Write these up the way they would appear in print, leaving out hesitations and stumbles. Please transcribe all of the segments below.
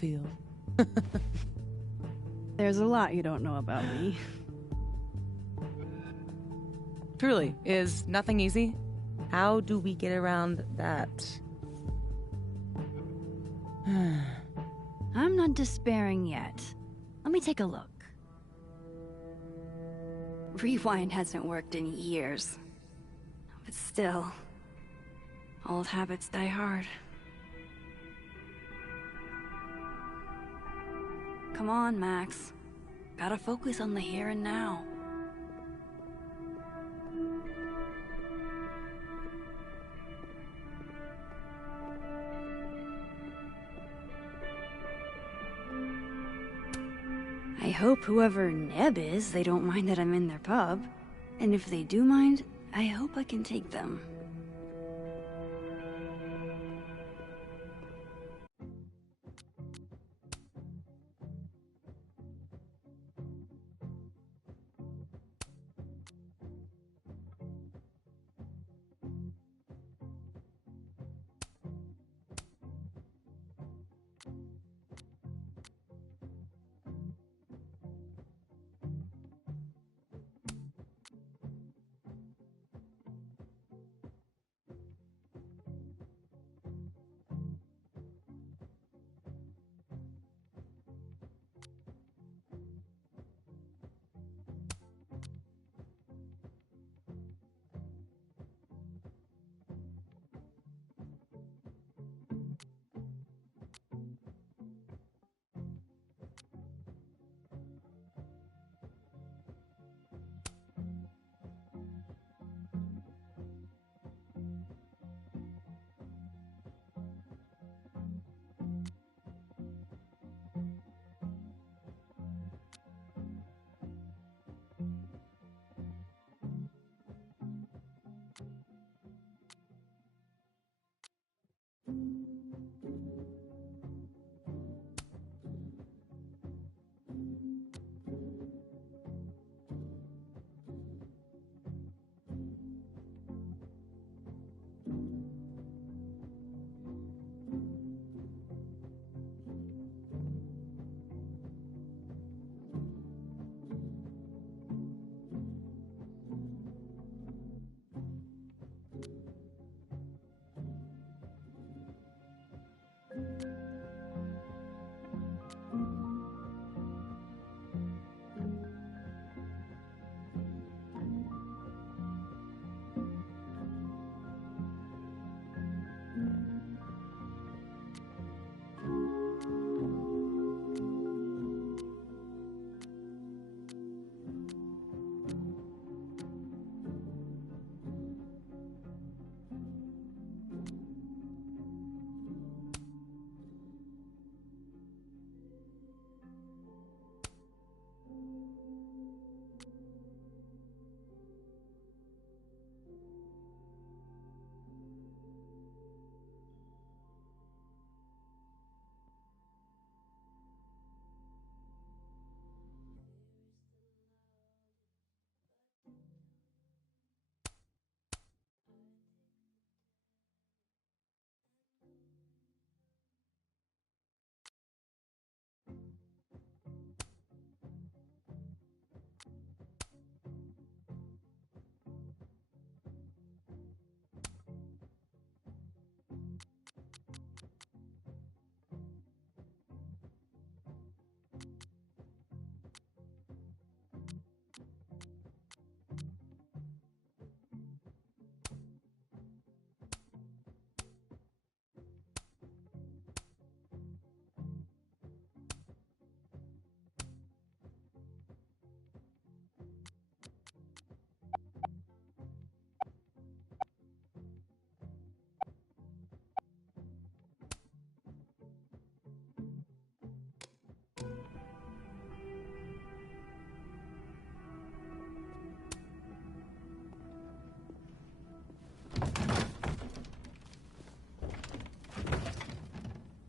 feel. There's a lot you don't know about me. Truly, is nothing easy? How do we get around that? I'm not despairing yet. Let me take a look. Rewind hasn't worked in years. But still, old habits die hard. Come on, Max. Gotta focus on the here and now. I hope whoever Neb is, they don't mind that I'm in their pub. And if they do mind, I hope I can take them.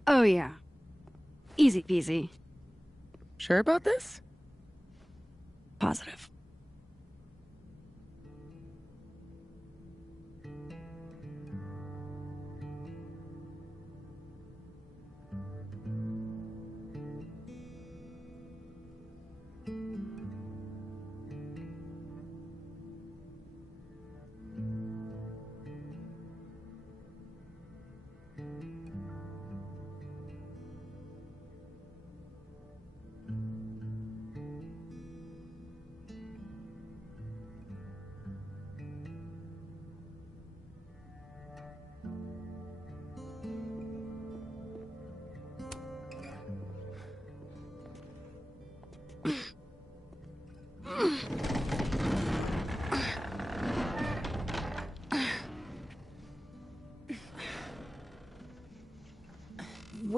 Oh yeah. Easy peasy. Sure about this? Positive.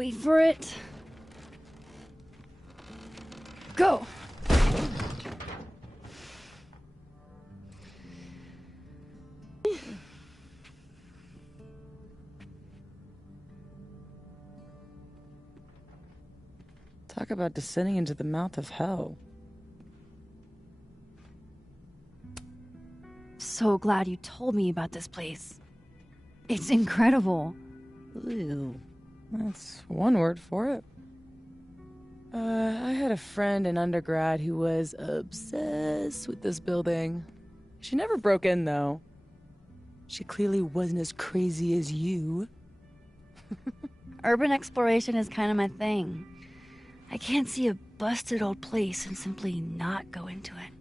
Wait for it. Go! Talk about descending into the mouth of hell. So glad you told me about this place. It's incredible. Ew. That's one word for it. I had a friend in undergrad who was obsessed with this building. She never broke in, though. She clearly wasn't as crazy as you. Urban exploration is kind of my thing. I can't see a busted old place and simply not go into it.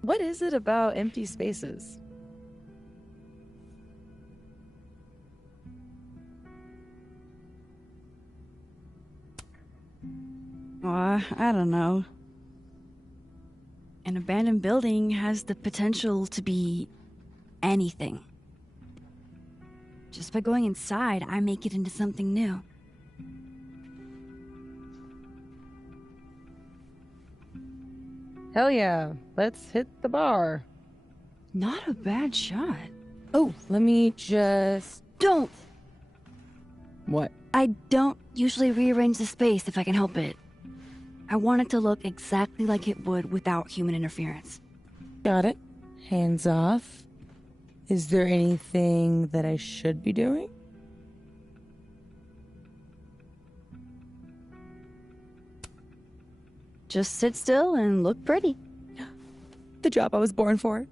What is it about empty spaces? I don't know. An abandoned building has the potential to be anything. Just by going inside, I make it into something new. Hell yeah, let's hit the bar. Not a bad shot. Oh, let me just... Don't! What? I don't usually rearrange the space if I can help it. I want it to look exactly like it would without human interference. Got it. Hands off. Is there anything that I should be doing? Just sit still and look pretty. The job I was born for.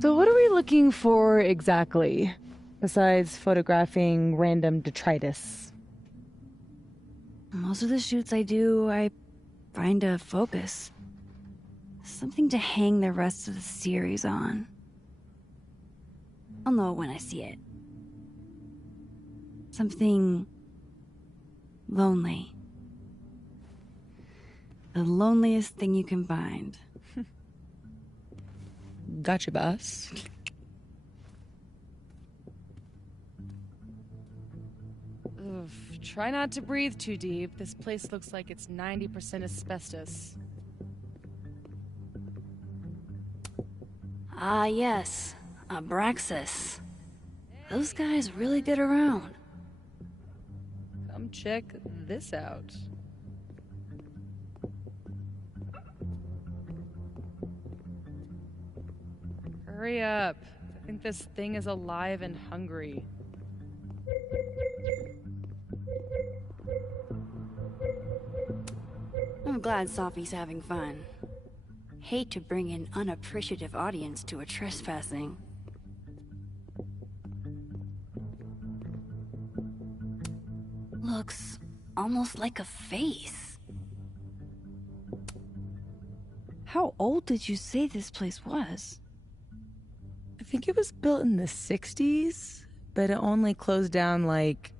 So what are we looking for exactly, besides photographing random detritus? Most of the shoots I do, I find a focus. Something to hang the rest of the series on. I'll know when I see it. Something lonely. The loneliest thing you can find. Gotcha, boss. Oof, try not to breathe too deep. This place looks like it's 90% asbestos. Ah, yes. Abraxas. Those guys really get around. Come check this out. Hurry up. I think this thing is alive and hungry. I'm glad Sophie's having fun. Hate to bring an unappreciative audience to a trespassing. Looks almost like a face. How old did you say this place was? I think it was built in the 60s, but it only closed down like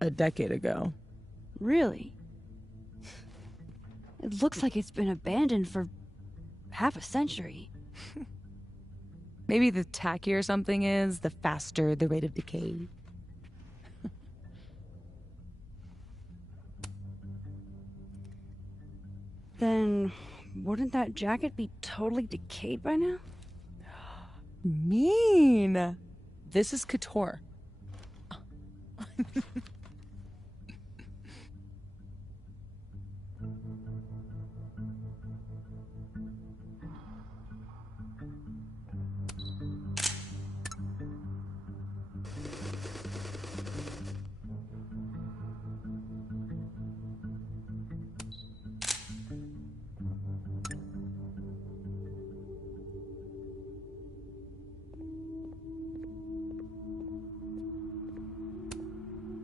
a decade ago. Really? It looks like it's been abandoned for half a century. Maybe the tackier something is, the faster the rate of decay. Then wouldn't that jacket be totally decayed by now? Mean. This is couture.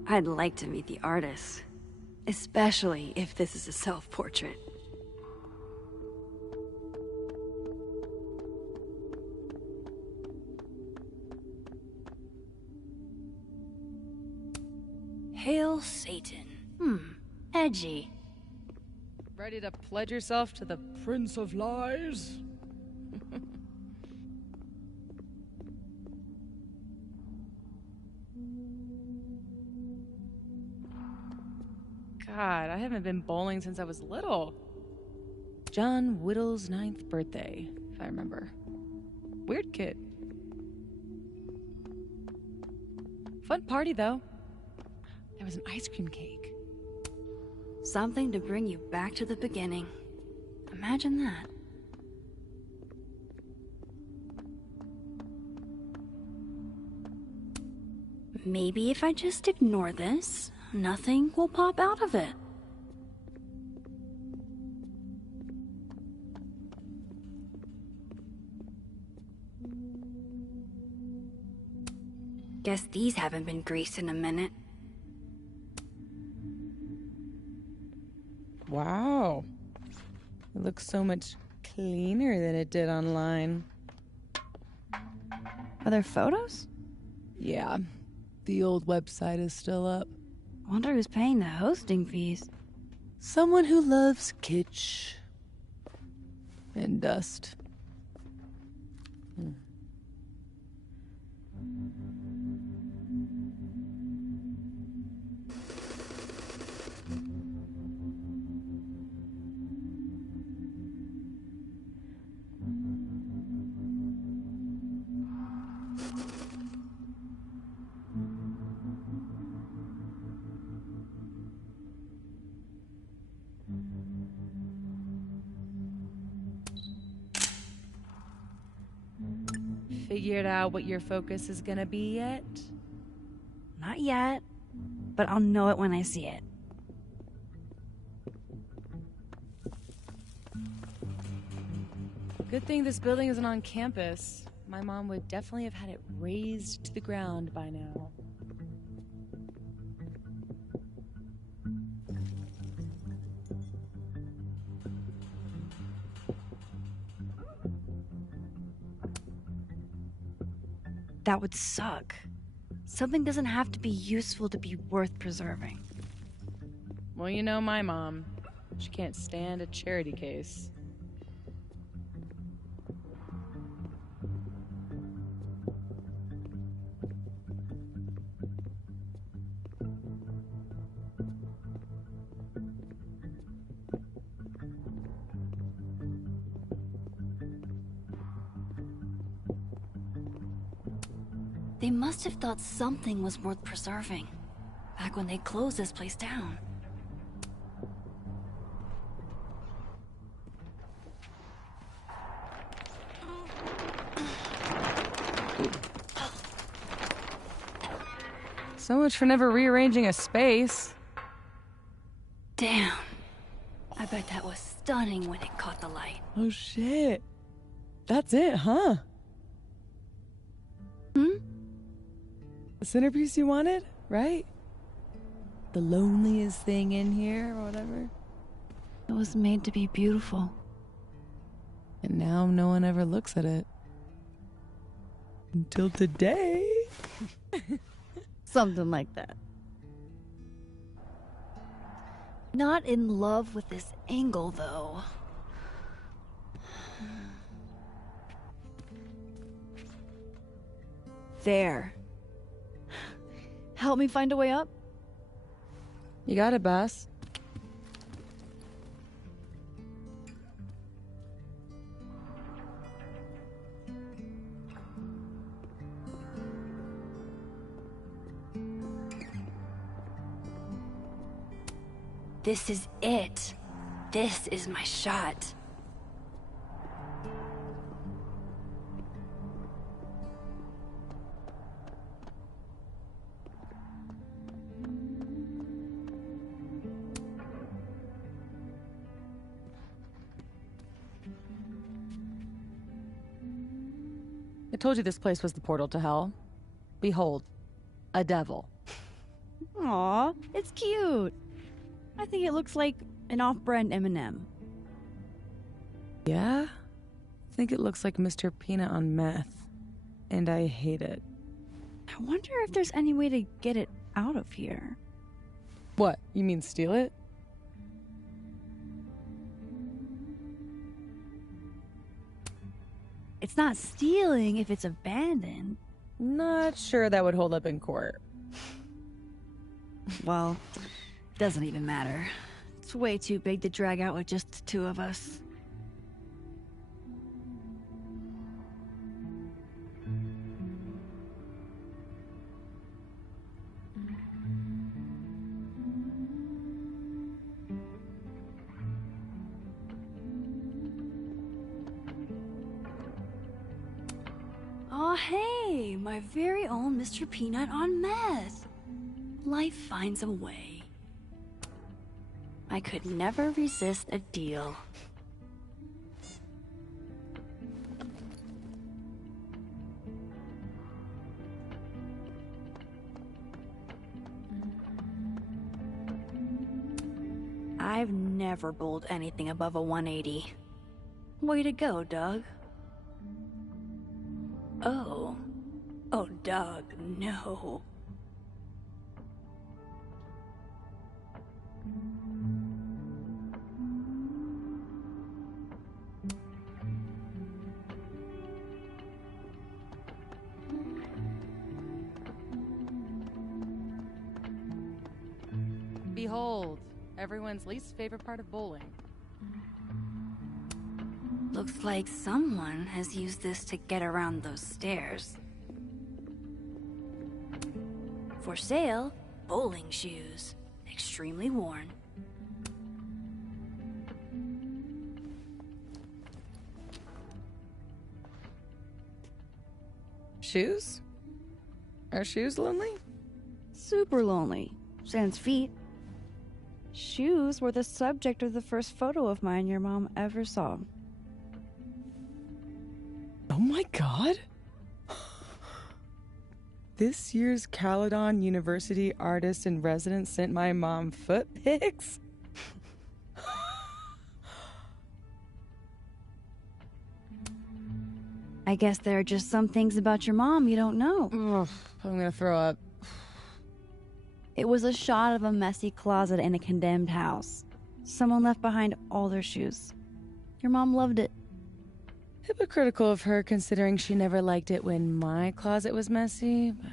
I'd like to meet the artist. Especially if this is a self-portrait. Hail Satan. Edgy. Ready to pledge yourself to the Prince of Lies? God, I haven't been bowling since I was little. John Whittle's 9th birthday, if I remember. Weird kid. Fun party, though. There was an ice cream cake. Something to bring you back to the beginning. Imagine that. Maybe if I just ignore this, nothing will pop out of it. Guess these haven't been greased in a minute. Wow. It looks so much cleaner than it did online. Are there photos? Yeah. The old website is still up. Wonder who's paying the hosting fees. Someone who loves kitsch. And dust. Figured out what your focus is gonna be yet? Not yet, but I'll know it when I see it. Good thing this building isn't on campus. My mom would definitely have had it razed to the ground by now. That would suck. Something doesn't have to be useful to be worth preserving. Well, you know my mom. She can't stand a charity case. They must have thought something was worth preserving, back when they closed this place down. So much for never rearranging a space. Damn. I bet that was stunning when it caught the light. Oh shit. That's it, huh? The centerpiece you wanted, right? The loneliest thing in here, or whatever. It was made to be beautiful. And now no one ever looks at it. Until today. Something like that. Not in love with this angle, though. There. Help me find a way up? You got it, boss. This is it. This is my shot. I told you this place was the portal to hell. Behold, a devil. Aw, it's cute. I think it looks like an off-brand M&M. Yeah? I think it looks like Mr. Peanut on meth. And I hate it. I wonder if there's any way to get it out of here. What? You mean steal it? It's not stealing if it's abandoned. Not sure that would hold up in court. Well, doesn't even matter. It's way too big to drag out with just the two of us. Aw, hey, my very own Mr. Peanut on meth. Life finds a way. I could never resist a deal. I've never bowled anything above a 180. Way to go, Doug. Oh. Oh, Doug, no. Behold, everyone's least favorite part of bowling. Looks like someone has used this to get around those stairs. For sale, bowling shoes. Extremely worn. Shoes? Are shoes lonely? Super lonely. Sans feet. Shoes were the subject of the first photo of mine your mom ever saw. Oh my god! This year's Caledon University artist in residence sent my mom foot pics? I guess there are just some things about your mom you don't know. Ugh, I'm gonna throw up. It was a shot of a messy closet in a condemned house. Someone left behind all their shoes. Your mom loved it. Hypocritical of her, considering she never liked it when my closet was messy, but...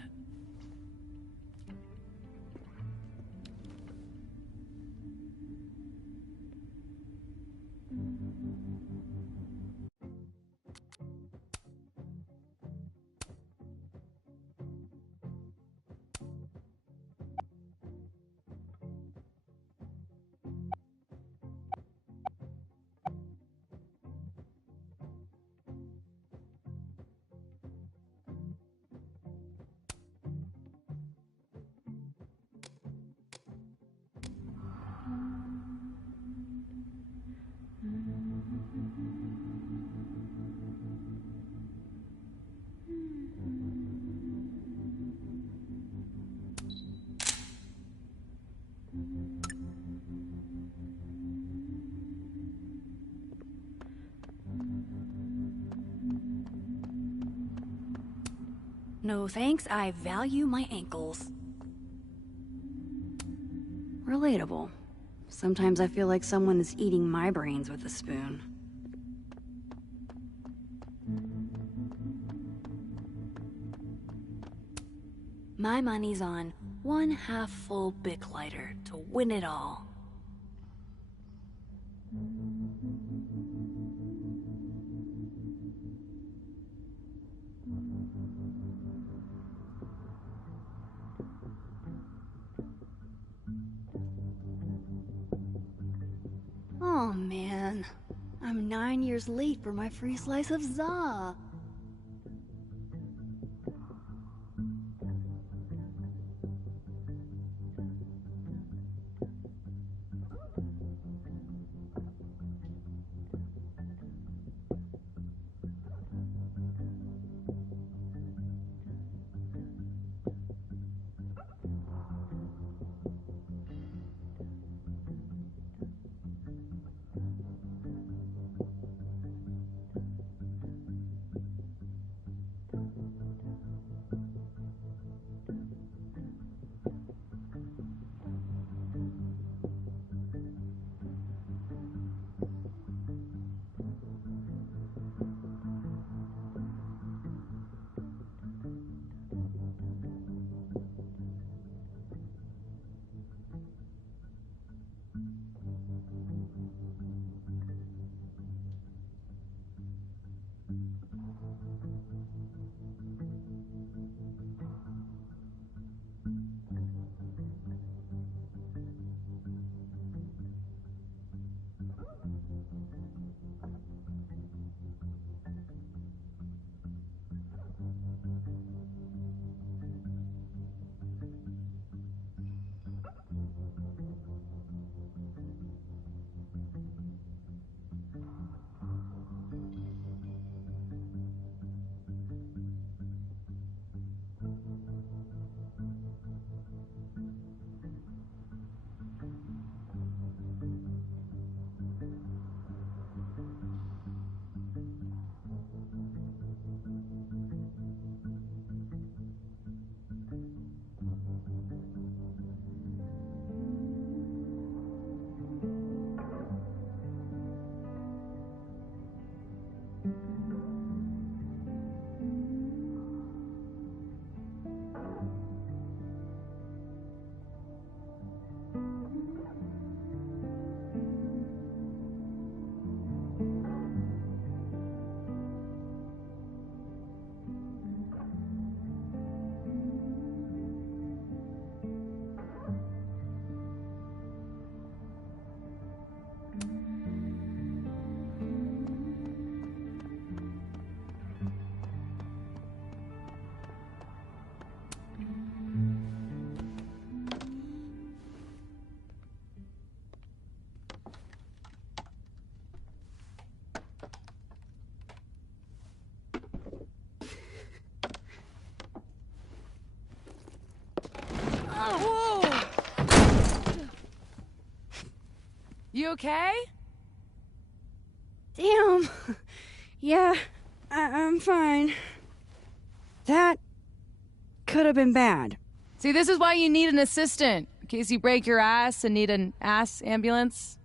No thanks, I value my ankles. Relatable. Sometimes I feel like someone is eating my brains with a spoon. My money's on one half-full Bic lighter to win it all. Oh man, I'm 9 years late for my free slice of za. Whoa! You okay? Damn. Yeah, I'm fine. That could have been bad. See, this is why you need an assistant, in case you break your ass and need an ass ambulance.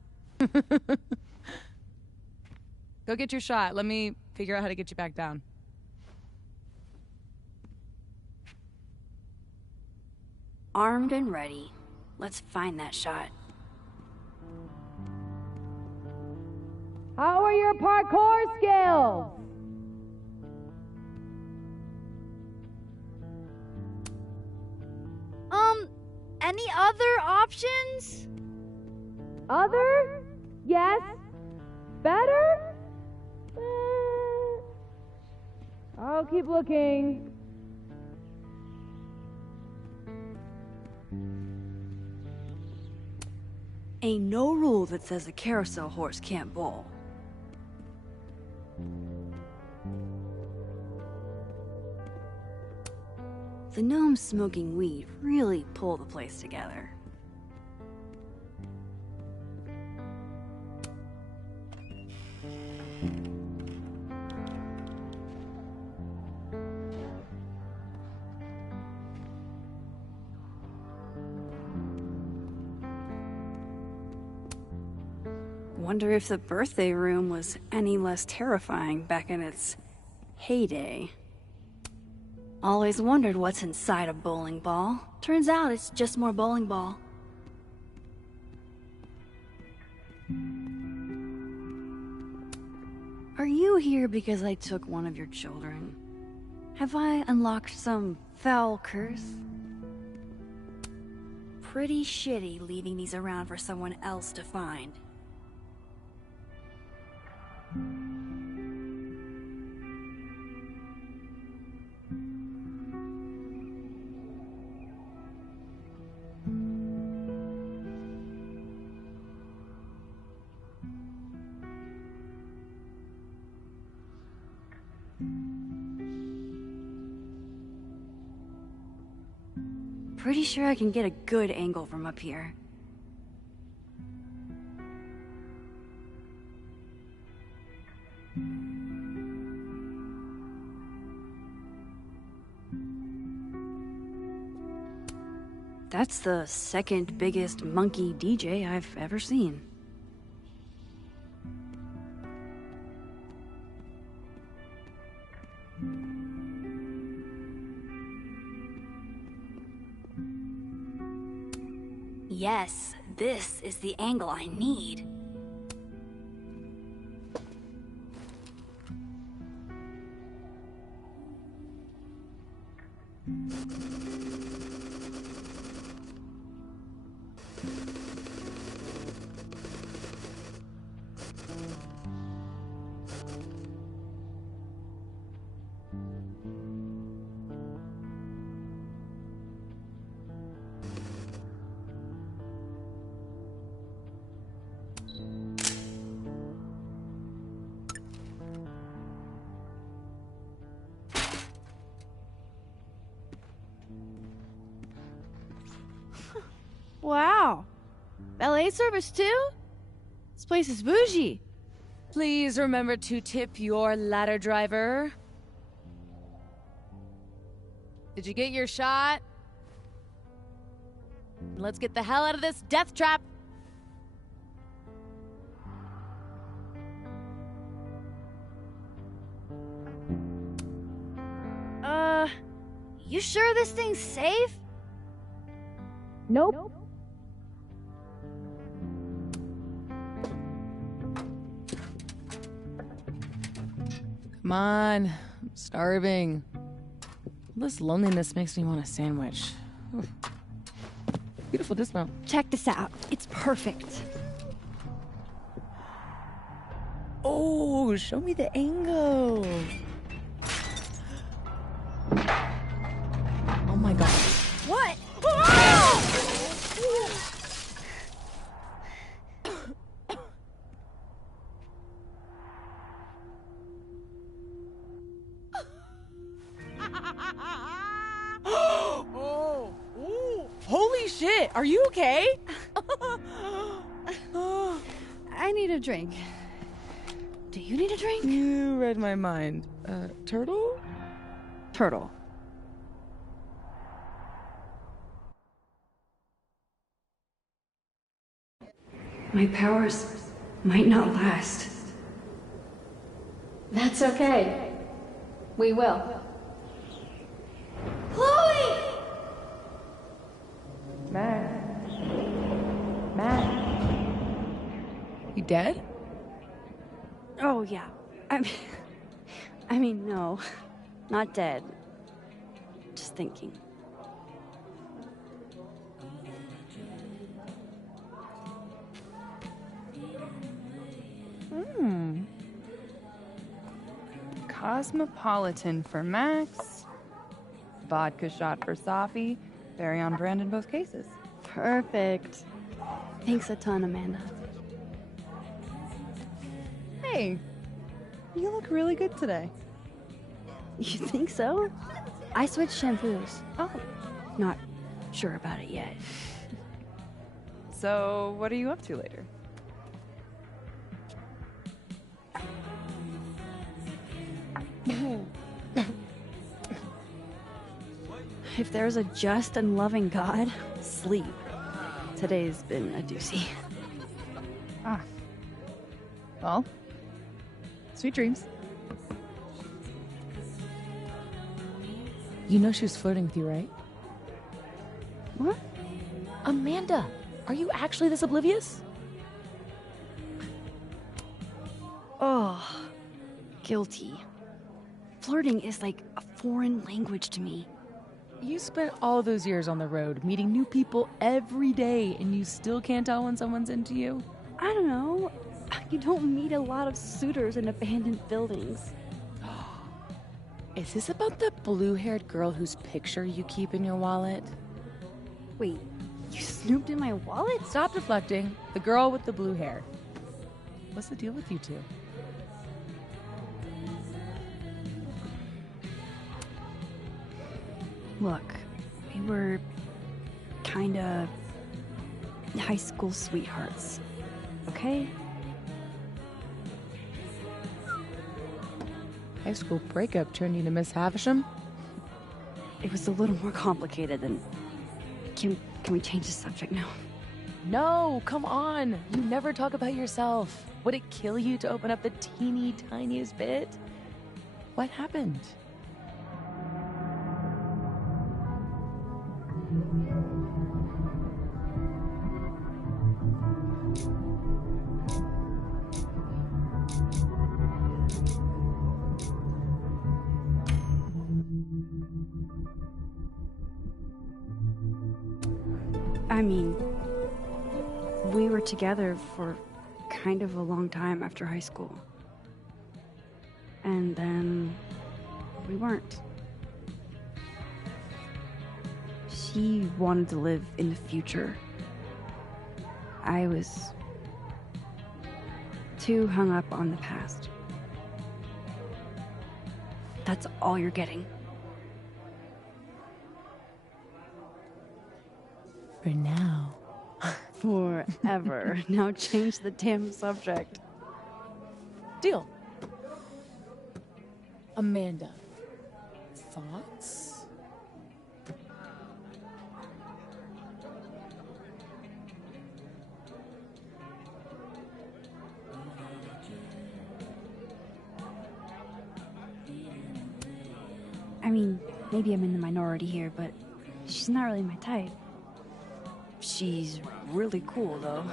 Go get your shot. Let me figure out how to get you back down. Armed and ready. Let's find that shot. How are your parkour skills? Any other options? Other? Yes. Better? I'll keep looking. Ain't no rule that says a carousel horse can't bowl. The gnomes smoking weed really pull the place together. Wonder if the birthday room was any less terrifying back in its heyday. Always wondered what's inside a bowling ball. Turns out it's just more bowling ball. Are you here because I took one of your children? Have I unlocked some foul curse? Pretty shitty leaving these around for someone else to find. Pretty sure I can get a good angle from up here. That's the second biggest monkey DJ I've ever seen. Yes, this is the angle I need. Wow. Ballet service too? This place is bougie. Please remember to tip your ladder driver. Did you get your shot? Let's get the hell out of this death trap. You sure this thing's safe? Nope. Come on, I'm starving. This loneliness makes me want a sandwich. Oof. Beautiful dismount. Check this out. It's perfect. Oh, show me the angle. Oh my god. What? Oh, ooh, holy shit! Are you okay? I need a drink. Do you need a drink? You read my mind. Turtle? Turtle. My powers might not last. That's okay. We will. Chloe! Matt. You dead? Oh, yeah. I mean, no. Not dead. Just thinking. Cosmopolitan for Max. Vodka shot for Safi. Very on brand in both cases. Perfect. Thanks a ton, Amanda. Hey, you look really good today. You think so? I switched shampoos. Oh. Not sure about it yet. So, what are you up to later? If there's a just and loving God, sleep. Today's been a doozy. Ah. Well, sweet dreams. You know she was flirting with you, right? What? Amanda, are you actually this oblivious? Oh, guilty. Flirting is like a foreign language to me. You spent all those years on the road, meeting new people every day, and you still can't tell when someone's into you? I don't know. You don't meet a lot of suitors in abandoned buildings. Is this about the blue-haired girl whose picture you keep in your wallet? Wait, you snooped in my wallet? Stop deflecting. The girl with the blue hair. What's the deal with you two? Look, we were kinda high school sweethearts, okay? High school breakup turned you to Miss Havisham? It was a little more complicated than... Can we change the subject now? No, come on. You never talk about yourself. Would it kill you to open up the teeny tiniest bit? What happened? I mean, we were together for kind of a long time after high school. And then we weren't. She wanted to live in the future. I was too hung up on the past. That's all you're getting. For now. Forever. Now change the damn subject. Deal. Amanda. Thoughts? I mean, maybe I'm in the minority here, but she's not really my type. She's really cool, though.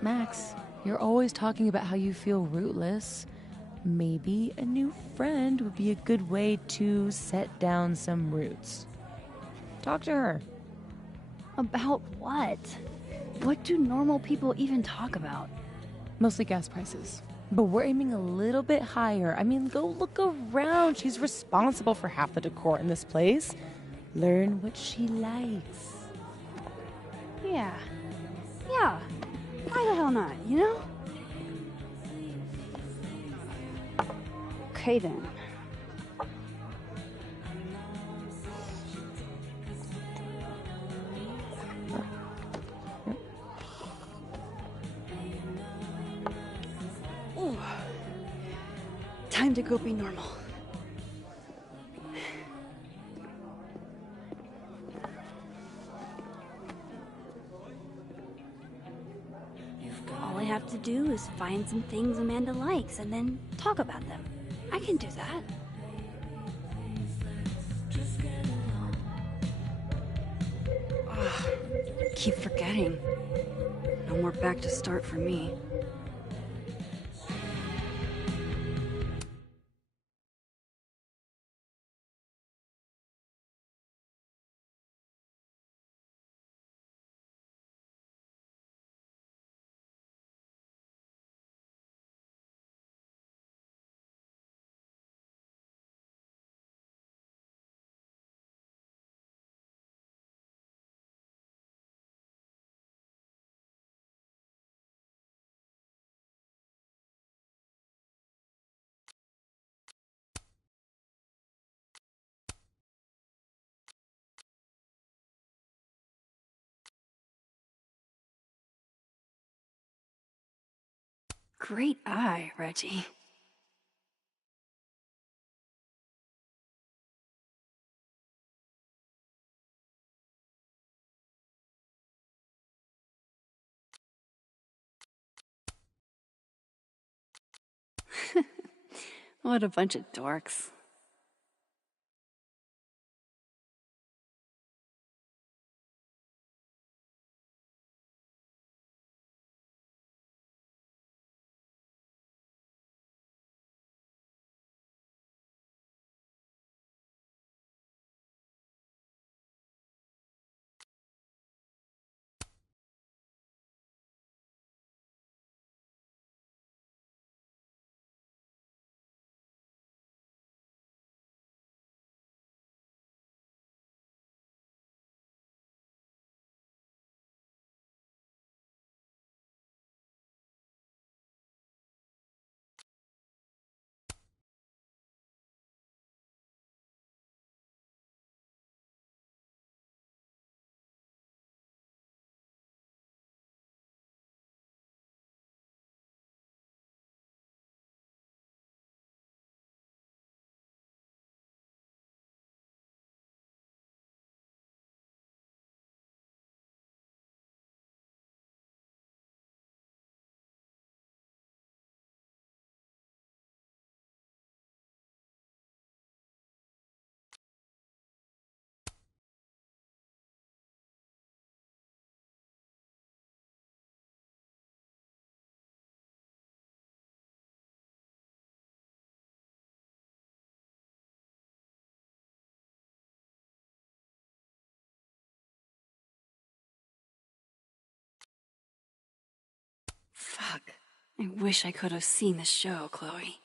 Max, you're always talking about how you feel rootless. Maybe a new friend would be a good way to set down some roots. Talk to her. About what? What do normal people even talk about? Mostly gas prices. But we're aiming a little bit higher. I mean, go look around. She's responsible for half the decor in this place. Learn what she likes. Yeah. Yeah. Why the hell not, you know? Okay then. to go be normal. All I have to do is find some things Amanda likes and then talk about them. I can do that. Keep forgetting. No more back to start for me. Great eye, Reggie. What a bunch of dorks. Fuck. I wish I could have seen the show, Chloe.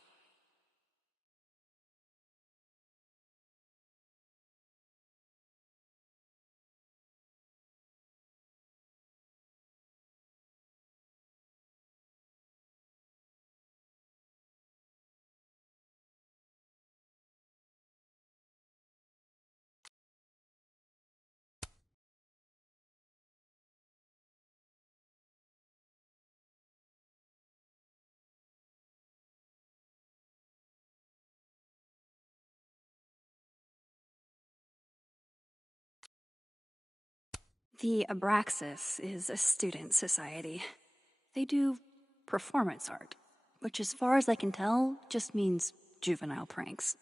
The Abraxas is a student society. They do performance art, which, as far as I can tell, just means juvenile pranks.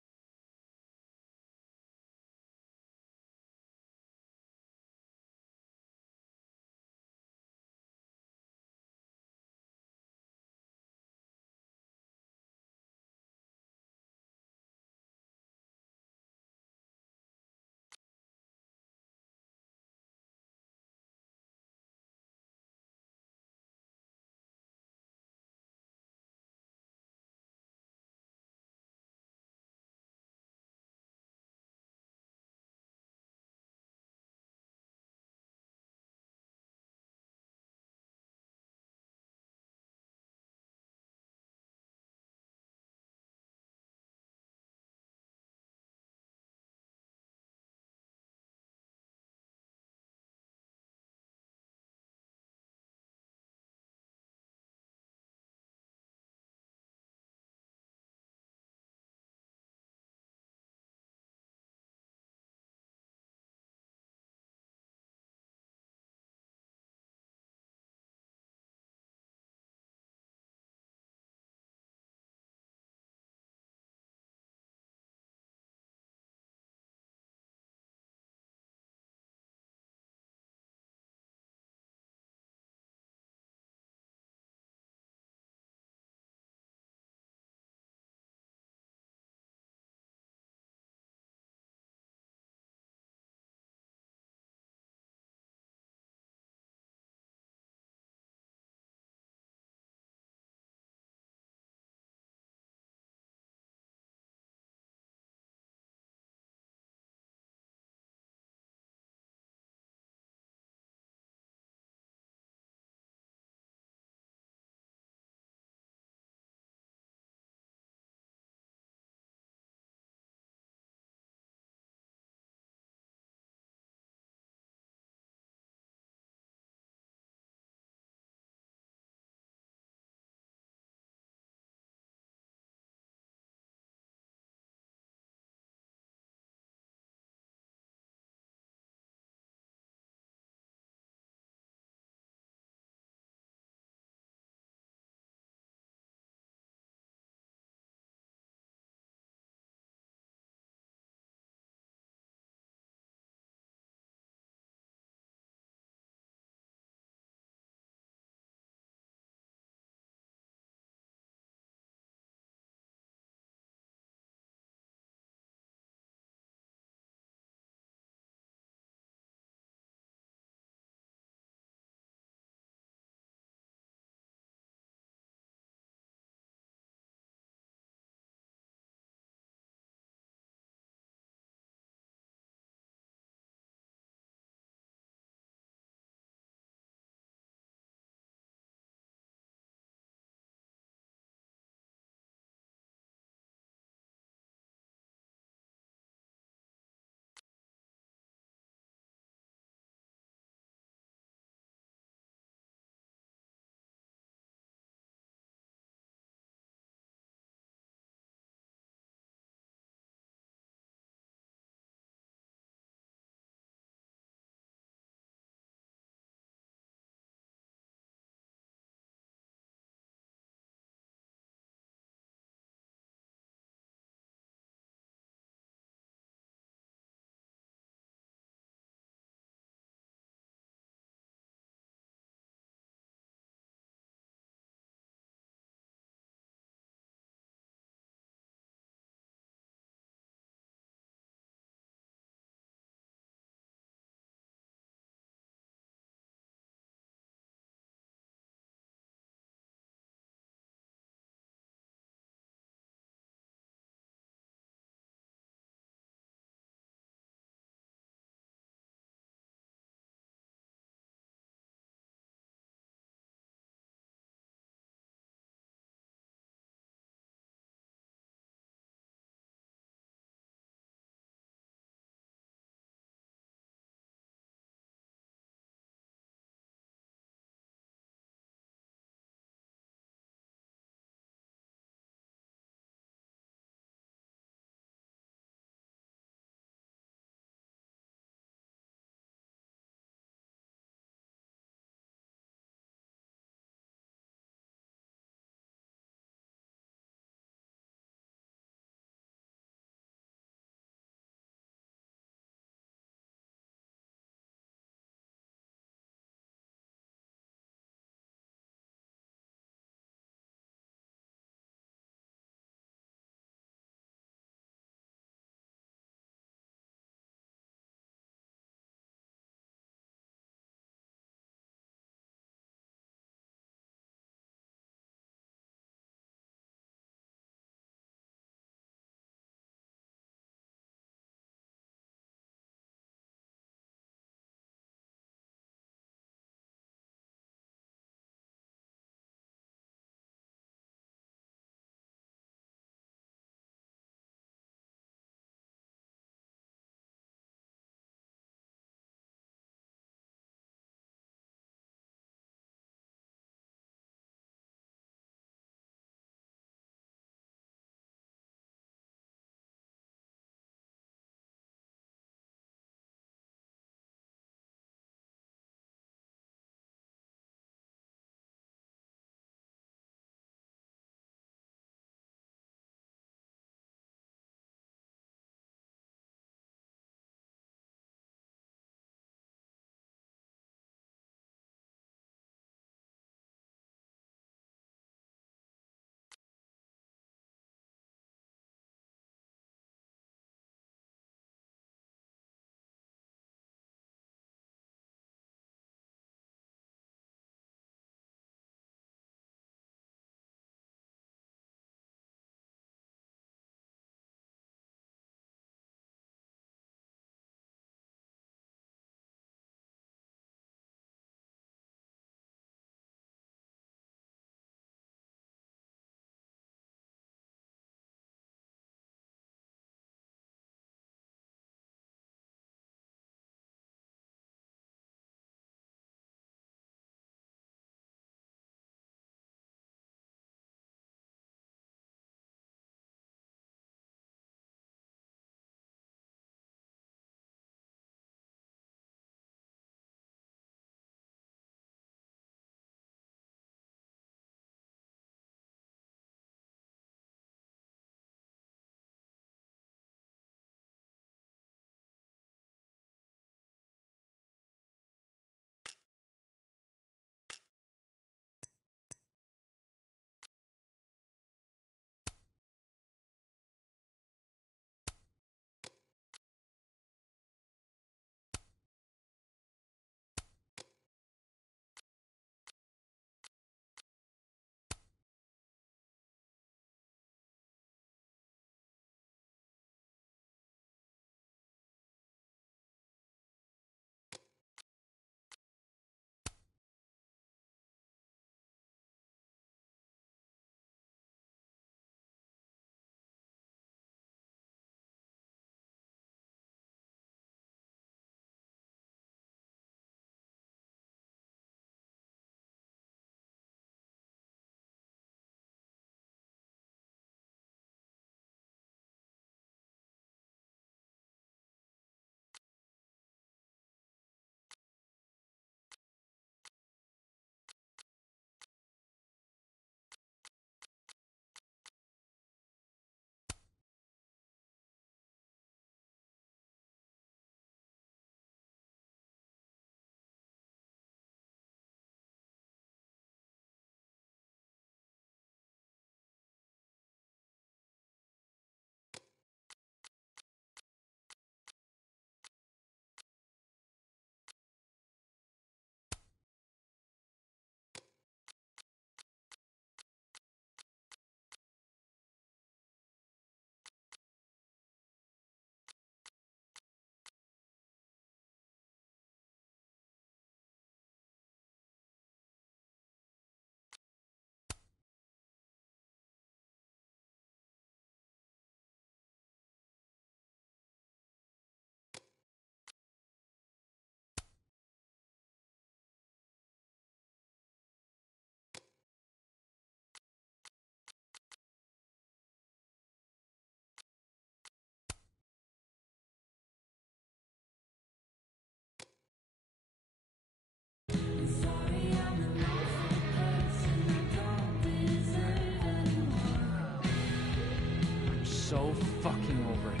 so fucking over it.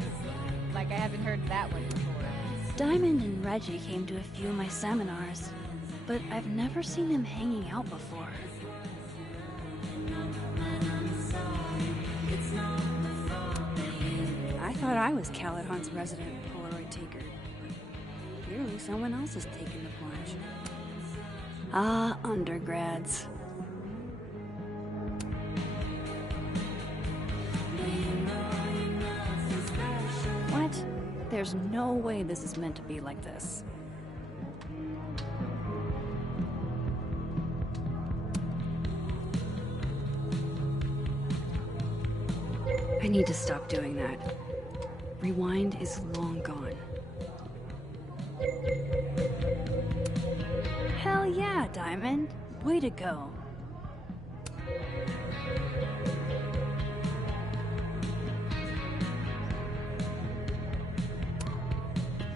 Like I haven't heard that one before. Diamond and Reggie came to a few of my seminars, but I've never seen them hanging out before. I thought I was Caledon's resident Polaroid taker, but clearly someone else is taking the plunge. Ah, undergrads. What? There's no way this is meant to be like this. I need to stop doing that. Rewind is long gone. Hell yeah, Diamond. Way to go.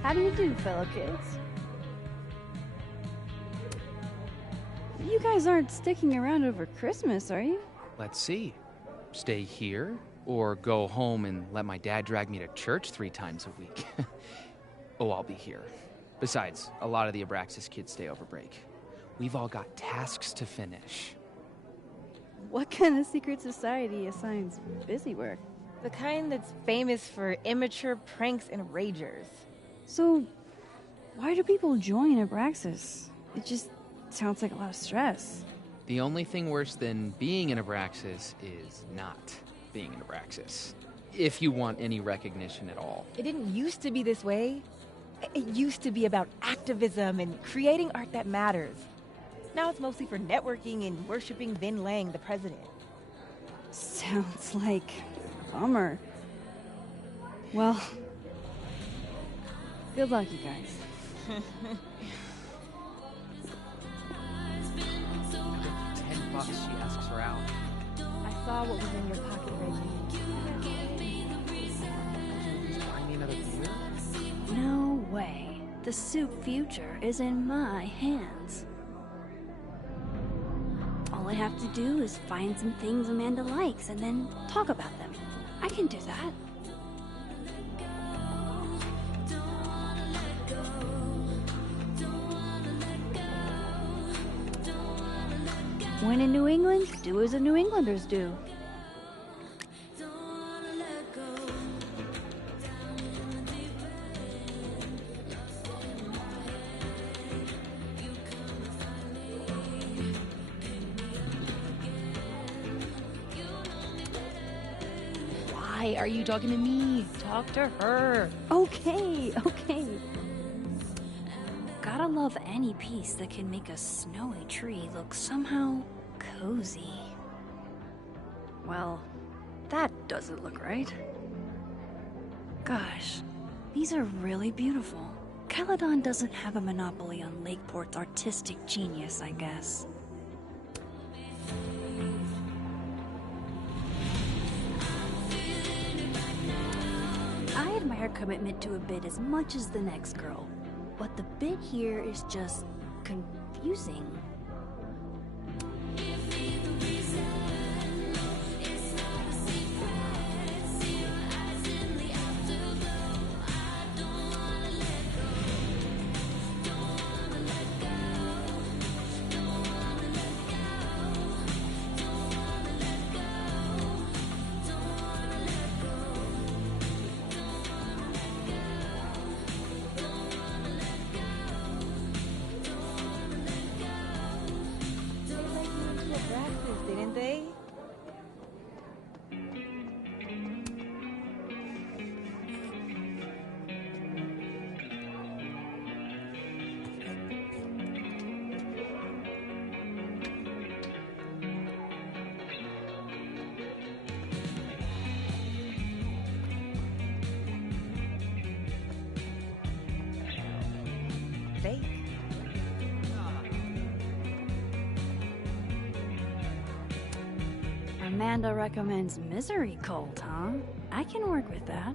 How do you do, fellow kids? You guys aren't sticking around over Christmas, are you? Let's see. Stay here, or go home and let my dad drag me to church 3 times a week. Oh, I'll be here. Besides, a lot of the Abraxas kids stay over break. We've all got tasks to finish. What kind of secret society assigns busy work? The kind that's famous for immature pranks and ragers. So, why do people join Abraxas? It just sounds like a lot of stress. The only thing worse than being in Abraxas is not being in Abraxas. If you want any recognition at all. It didn't used to be this way. It used to be about activism and creating art that matters. Now it's mostly for networking and worshiping Vin Lang, the president. Sounds like a bummer. Well, good luck, you guys. $10 she asks her out. I saw what was in your pocket, Reggie. Buy me another beer? No way. The soup future is in my hands. All I have to do is find some things Amanda likes and then talk about them. I can do that. When in New England, do as the New Englanders do. Why are you talking to me? Talk to her. Okay. Gotta love any piece that can make a snowy tree look somehow cozy. Well, that doesn't look right. Gosh, these are really beautiful. Caledon doesn't have a monopoly on Lakeport's artistic genius, I guess. I admire commitment to a bit as much as the next girl, but the bit here is just confusing. Didn't they? Fake. Amanda recommends Misery Cult, huh? I can work with that.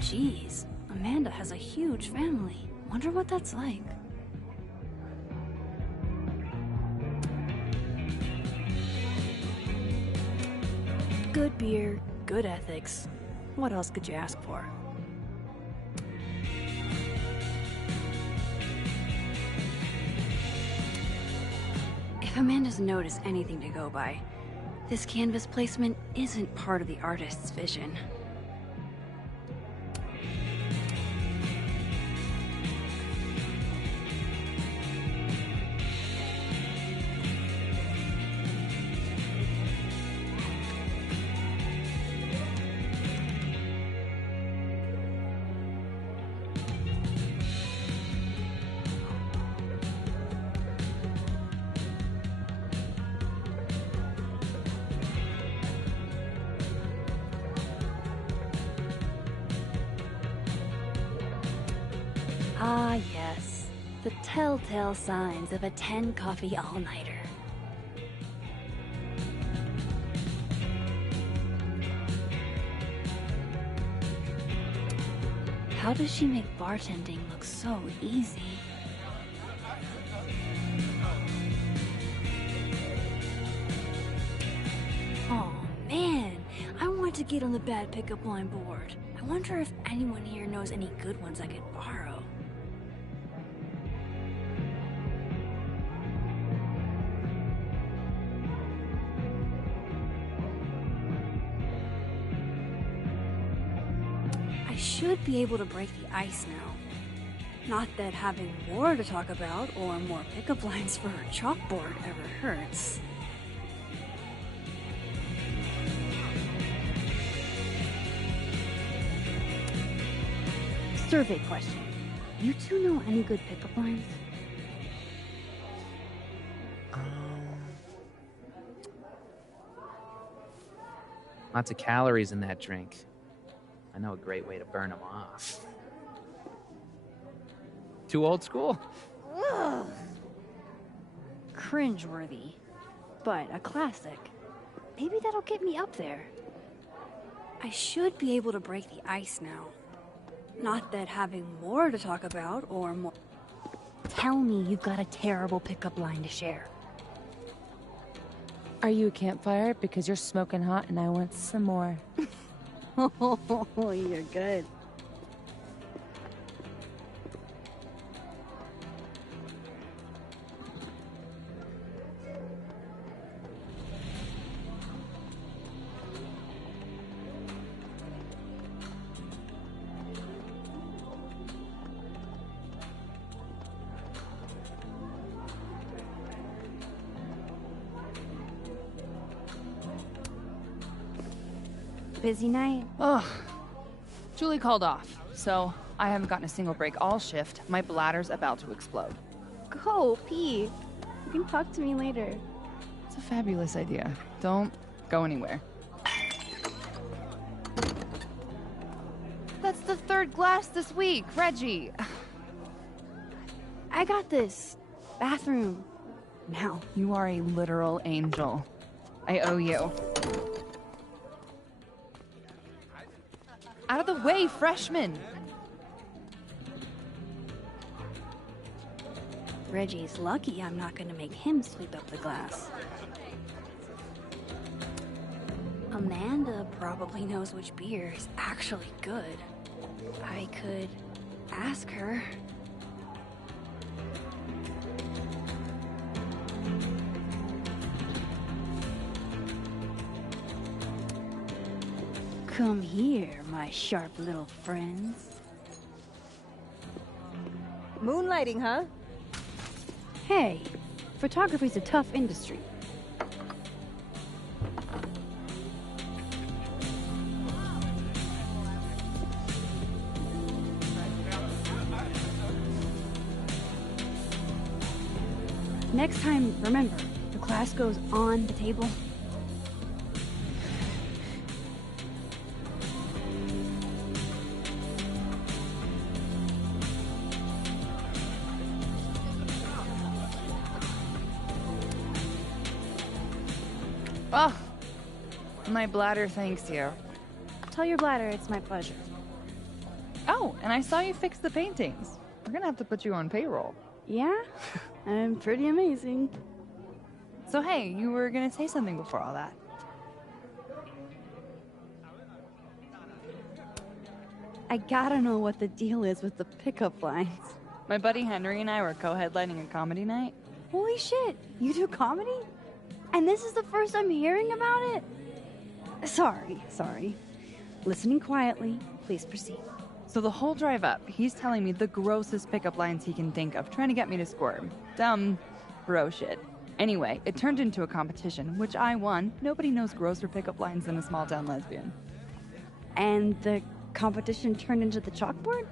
Jeez, Amanda has a huge family. Wonder what that's like. good beer, good ethics. What else could you ask for? If Amanda's note is anything to go by, this canvas placement isn't part of the artist's vision. Ah, yes. The telltale signs of a 10-coffee all-nighter. How does she make bartending look so easy? Oh, man. I want to get on the bad pickup line board. I wonder if anyone here knows any good ones I could borrow. I should be able to break the ice now. Not that having more to talk about or more pickup lines for her chalkboard ever hurts. Survey question. You two know any good pickup lines? Lots of calories in that drink. I know a great way to burn them off. Too old school? Ugh. Cringeworthy, but a classic. Maybe that'll get me up there. I should be able to break the ice now. Not that having more to talk about or more... Tell me you've got a terrible pickup line to share. Are you a campfire? Because you're smoking hot and I want some more. Oh, you're good. Busy night? Ugh. Julie called off, so I haven't gotten a single break all shift. My bladder's about to explode. Go, pee. You can talk to me later. It's a fabulous idea. Don't go anywhere. That's the third glass this week, Reggie. I got this. Bathroom. Now, you are a literal angel. I owe you. Out of the way, freshman! Reggie's lucky I'm not gonna make him sweep up the glass. Amanda probably knows which beer is actually good. I could ask her. Come here, my sharp little friends. Moonlighting, huh? Hey, photography's a tough industry. Next time, remember, the class goes on the table. Oh, my bladder thanks you. Tell your bladder it's my pleasure. Oh, and I saw you fix the paintings. We're gonna have to put you on payroll. Yeah? I'm pretty amazing. So hey, you were gonna say something before all that. I gotta know what the deal is with the pickup lines. My buddy Henry and I were co-headlining a comedy night. Holy shit, you do comedy? And this is the first I'm hearing about it? Sorry. Listening quietly, please proceed. So the whole drive up, he's telling me the grossest pickup lines he can think of, trying to get me to squirm. Dumb bro shit. Anyway, it turned into a competition, which I won. Nobody knows grosser pickup lines than a small-town lesbian. And the competition turned into the chalkboard?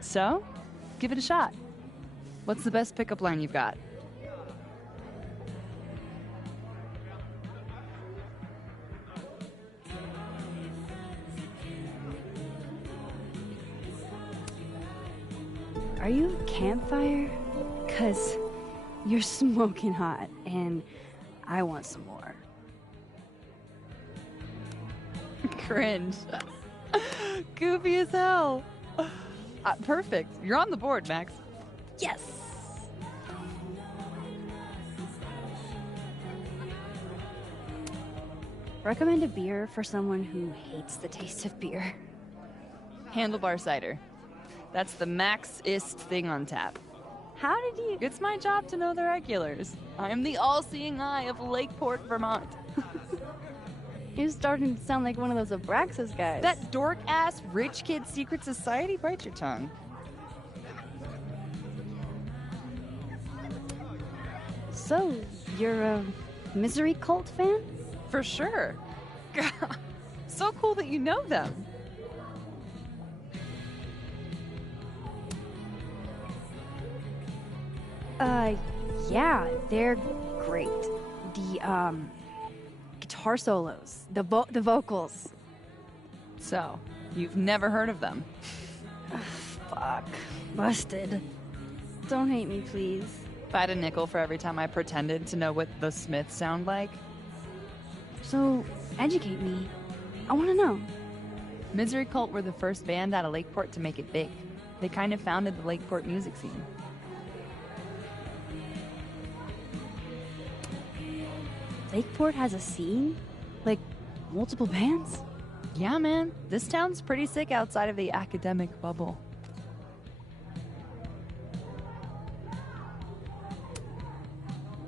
So, give it a shot. What's the best pickup line you've got? Are you a campfire? 'Cause you're smoking hot, and I want some more. Cringe. Goofy as hell. Perfect. You're on the board, Max. Yes! Recommend a beer for someone who hates the taste of beer. Handlebar cider. That's the Max-ist thing on tap. How did you... It's my job to know the regulars. I am the all-seeing eye of Lakeport, Vermont. You're starting to sound like one of those Abraxas guys. That dork-ass rich kid secret society? Bite your tongue. So, you're a Misery Cult fan? For sure. God, so cool that you know them. Yeah, they're great. The, guitar solos, the vocals. So, you've never heard of them? Fuck. Busted. Don't hate me, please. If I had a nickel for every time I pretended to know what the Smiths sound like. So, educate me. I want to know. Misery Cult were the first band out of Lakeport to make it big. They kind of founded the Lakeport music scene. Lakeport has a scene? Like, multiple bands? Yeah, man. This town's pretty sick outside of the academic bubble.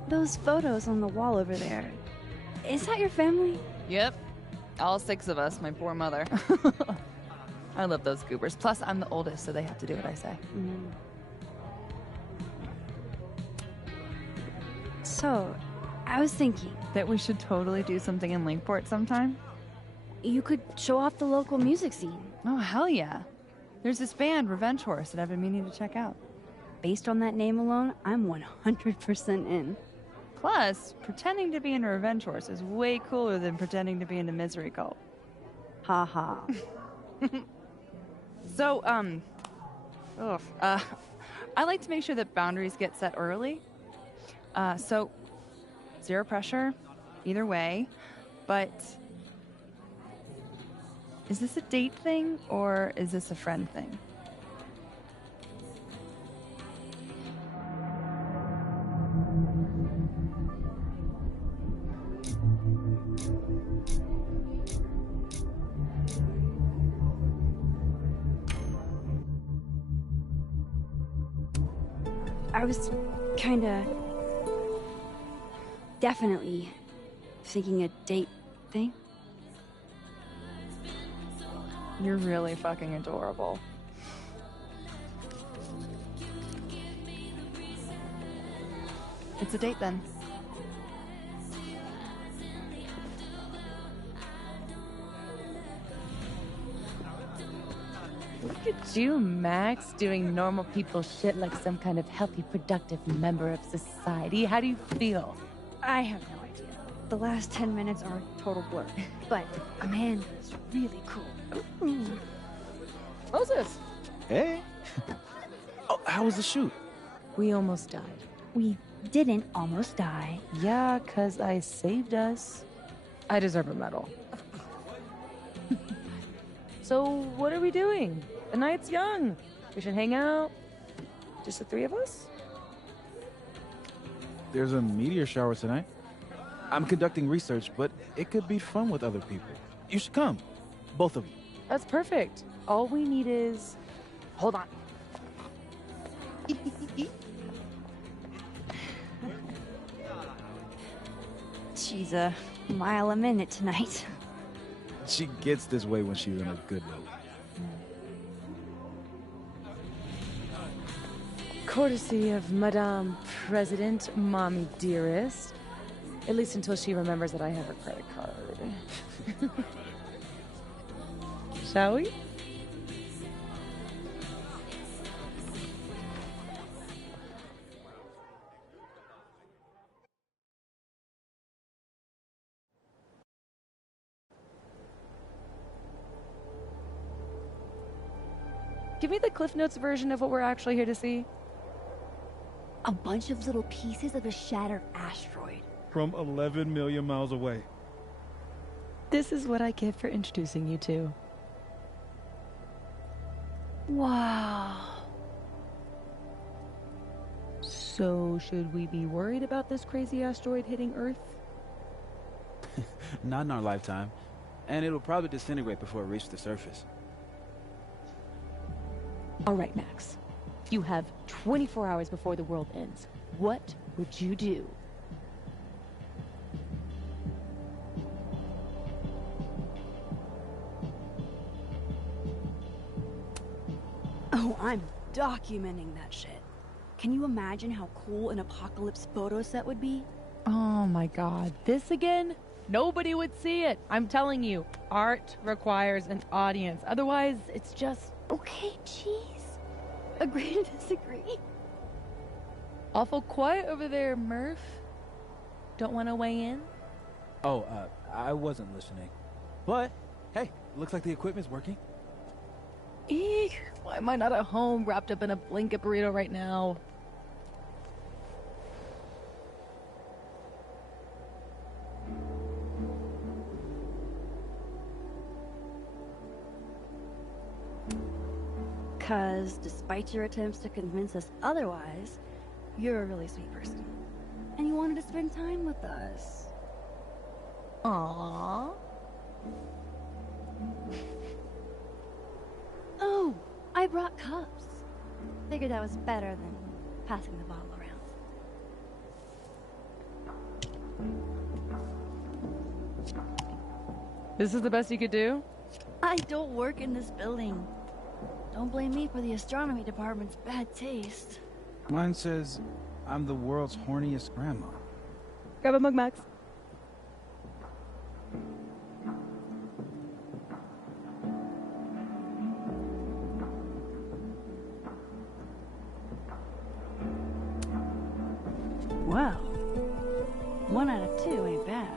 Those photos on the wall over there. Is that your family? Yep. All 6 of us, my poor mother. I love those goobers. Plus, I'm the oldest, so they have to do what I say. So, I was thinking, That we should totally do something in Lakeport sometime? you could show off the local music scene. Oh, hell yeah. There's this band, Revenge Horse, that I've been meaning to check out. Based on that name alone, I'm 100% in. Plus, pretending to be in a Revenge Horse is way cooler than pretending to be in a Misery Cult. Ha ha. So, I like to make sure that boundaries get set early. So, zero pressure, either way. But, is this a date thing, or is this a friend thing? I was kinda... definitely thinking a date thing. You're really fucking adorable. It's a date then. Look at you, Max, doing normal people shit like some kind of healthy, productive member of society. How do you feel? I have no idea. The last 10 minutes are a total blur. But Amanda is really cool. Moses! Hey. Oh, how was the shoot? We almost died. We didn't almost die. Yeah, 'cause I saved us. I deserve a medal. So, what are we doing? The night's young. We should hang out. Just the 3 of us? There's a meteor shower tonight. I'm conducting research, but it could be fun with other people. You should come. Both of you. That's perfect. All we need is... Hold on. She's a mile a minute tonight. She gets this way when she's in a good mood. Courtesy of Madame President, Mommy Dearest. At least until she remembers that I have her credit card. Shall we? Give me the Cliff Notes version of what we're actually here to see. A bunch of little pieces of a shattered asteroid. From 11 million miles away. This is what I get for introducing you to. Wow. So, should we be worried about this crazy asteroid hitting Earth? Not in our lifetime. And it'll probably disintegrate before it reaches the surface. All right, Max. You have 24 hours before the world ends. What would you do? Oh, I'm documenting that shit. Can you imagine how cool an apocalypse photo set would be? Oh my god, this again? Nobody would see it. I'm telling you, art requires an audience. Otherwise, it's just... Okay, jeez. Agree to disagree. Awful quiet over there, Murph. Don't want to weigh in? Oh, I wasn't listening. But, hey, looks like the equipment's working. Eek, why am I not at home wrapped up in a blanket burrito right now? Because despite your attempts to convince us otherwise, you're a really sweet person. And you wanted to spend time with us. Aww. Oh, I brought cups. Figured that was better than passing the bottle around. This is the best you could do? I don't work in this building. Don't blame me for the astronomy department's bad taste. Mine says I'm the world's horniest grandma. Grab a mug, Max. Well, 1 out of 2 ain't bad.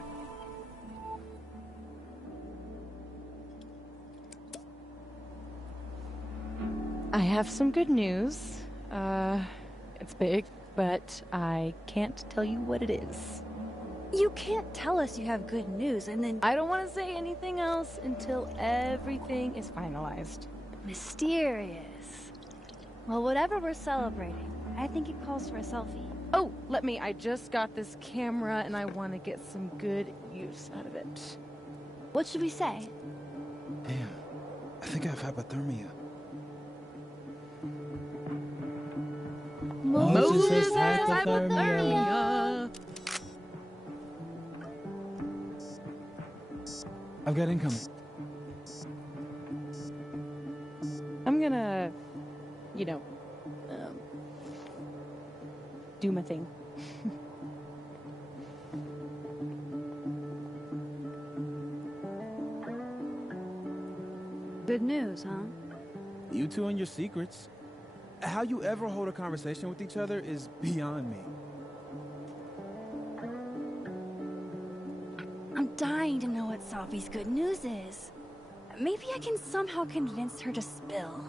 I have some good news. It's big, but I can't tell you what it is. You can't tell us you have good news and then... I don't want to say anything else until everything is finalized. Mysterious. Well, whatever we're celebrating, I think it calls for a selfie. Oh, I just got this camera and I want to get some good use out of it. What should we say? Damn, I think I have hypothermia. Moses has hypothermia. I've got incoming. I'm gonna, do my thing. Good news, huh? You two and your secrets. How you ever hold a conversation with each other is beyond me. I'm dying to know what Sophie's good news is. Maybe I can somehow convince her to spill.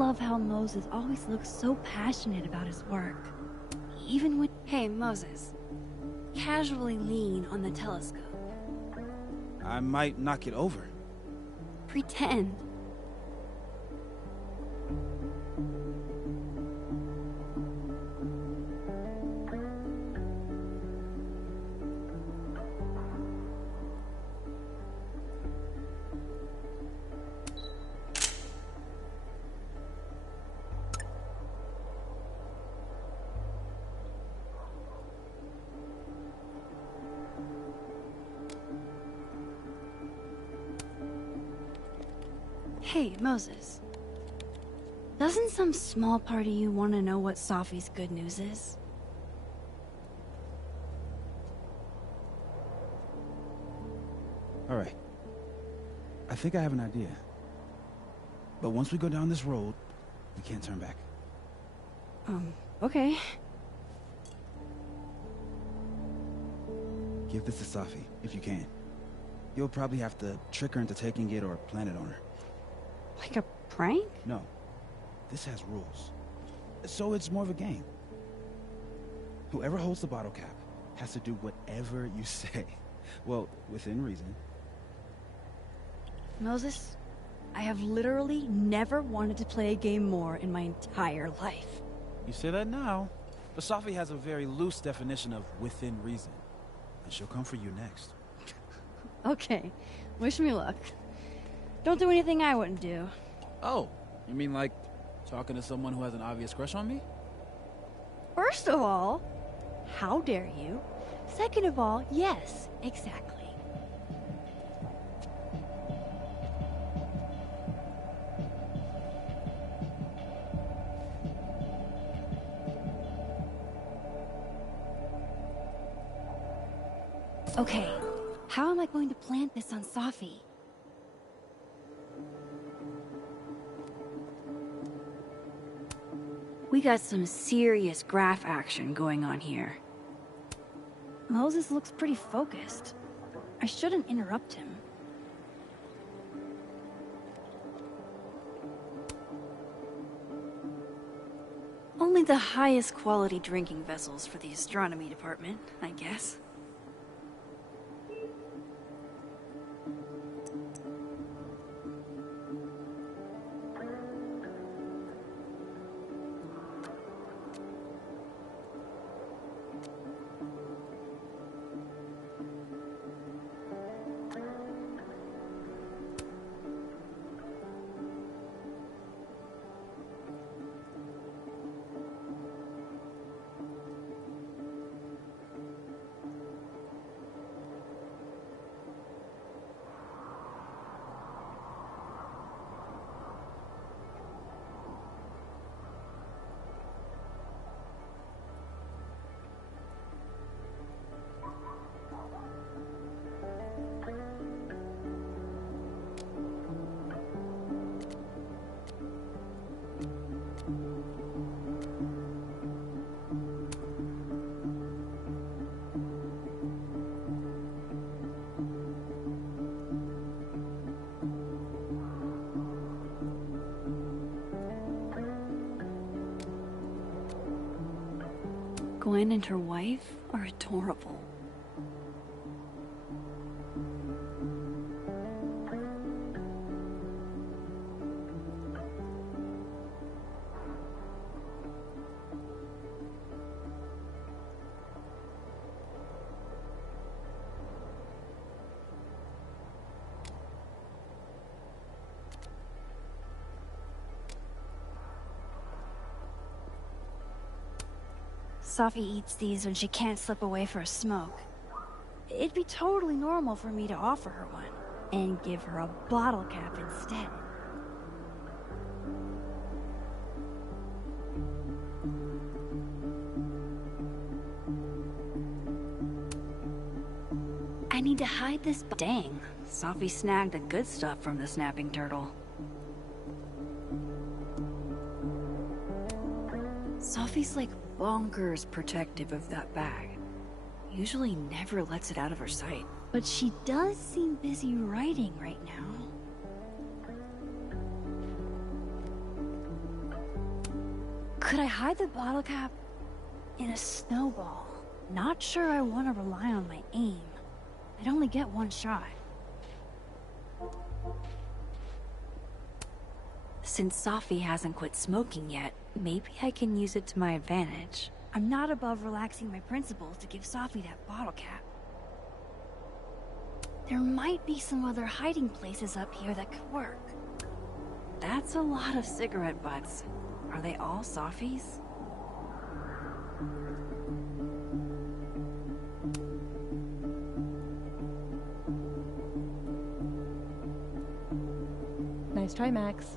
love how Moses always looks so passionate about his work. Even when... Hey, Moses. Casually lean on the telescope. I might knock it over. Pretend. Hey, Moses. Doesn't some small part of you want to know what Safi's good news is? All right. I think I have an idea. But once we go down this road, we can't turn back. Okay. Give this to Safi, if you can. You'll probably have to trick her into taking it or plant it on her. Like a prank? No. This has rules. So it's more of a game. Whoever holds the bottle cap has to do whatever you say. Well, within reason. Moses, I have literally never wanted to play a game more in my entire life. You say that now, but Safi has a very loose definition of within reason. And she'll come for you next. Okay, wish me luck. Don't do anything I wouldn't do. Oh, you mean like talking to someone who has an obvious crush on me? First of all, how dare you? Second of all, yes, exactly. Okay, how am I going to plant this on Safi? We got some serious graph action going on here. Moses looks pretty focused. I shouldn't interrupt him. Only the highest quality drinking vessels for the astronomy department, I guess. Gwen and her wife are adorable. Safi eats these when she can't slip away for a smoke. It'd be totally normal for me to offer her one, and give her a bottle cap instead. I need to hide this. Dang, Safi snagged the good stuff from the snapping turtle. Safi's like bonkers protective of that bag. Usually never lets it out of her sight. But she does seem busy writing right now. Could I hide the bottle cap in a snowball? Not sure I want to rely on my aim. I'd only get one shot. Since Safi hasn't quit smoking yet, maybe I can use it to my advantage. I'm not above relaxing my principles to give Safi that bottle cap. There might be some other hiding places up here that could work. That's a lot of cigarette butts. Are they all Safi's? Nice try, Max.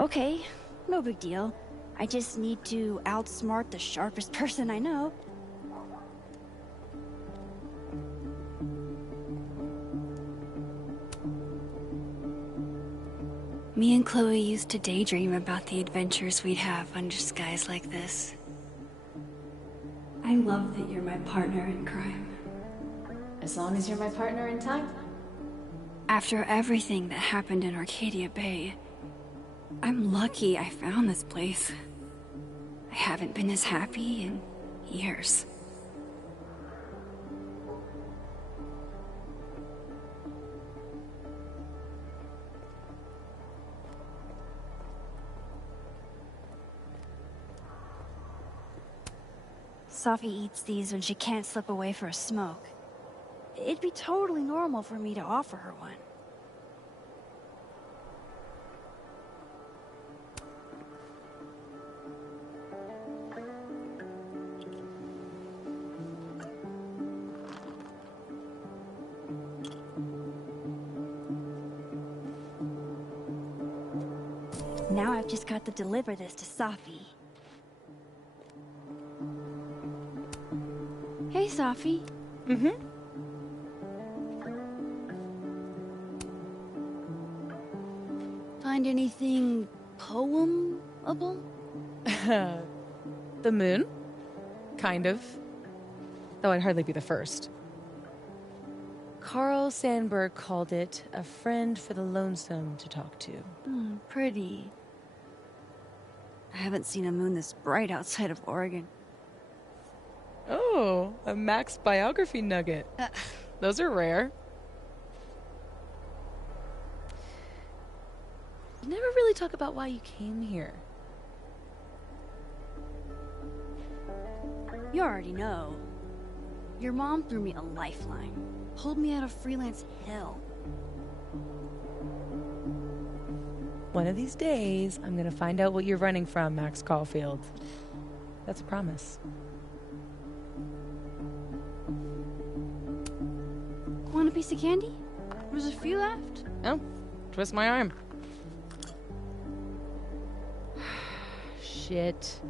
Okay, no big deal. I just need to outsmart the sharpest person I know. Me and Chloe used to daydream about the adventures we'd have under skies like this. I love that you're my partner in crime. As long as you're my partner in time. After everything that happened in Arcadia Bay, I'm lucky I found this place. I haven't been as happy in years. Safi eats these when she can't slip away for a smoke. It'd be totally normal for me to offer her one. Now I've just got to deliver this to Safi. Hey, Safi. Find anything poemable? The moon? Kind of. Though I'd hardly be the first. Carl Sandburg called it a friend for the lonesome to talk to. Pretty. I haven't seen a moon this bright outside of Oregon. Oh, a Max biography nugget. Those are rare. You never really talk about why you came here. You already know. Your mom threw me a lifeline. Pulled me out of freelance hell. One of these days, I'm gonna find out what you're running from, Max Caulfield. That's a promise. Want a piece of candy? There's a few left. Oh, twist my arm. Shit.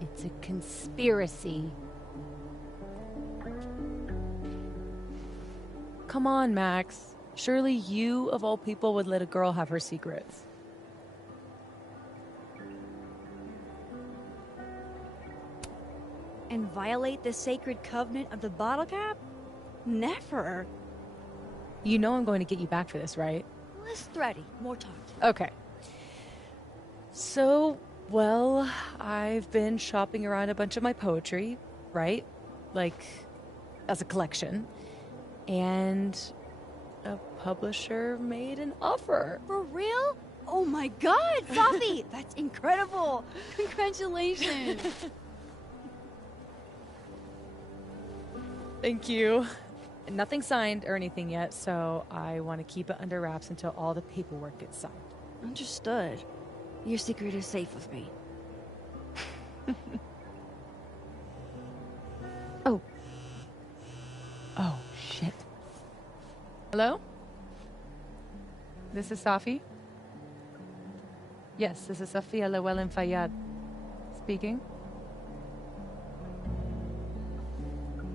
It's a conspiracy. Come on, Max. Surely you, of all people, would let a girl have her secrets. And violate the sacred covenant of the bottle cap? Never. You know I'm going to get you back for this, right? Less thready, more talk. Okay. So, well, I've been shopping around a bunch of my poetry, right? Like, as a collection. And a publisher made an offer. For real? Oh my god, Safi! That's incredible! Congratulations! Thank you. Nothing signed or anything yet, so I want to keep it under wraps until all the paperwork gets signed. Understood. Your secret is safe with me. Oh. Oh, shit. Hello? This is Safi? Yes, this is Safia Llewellyn Fayyad speaking.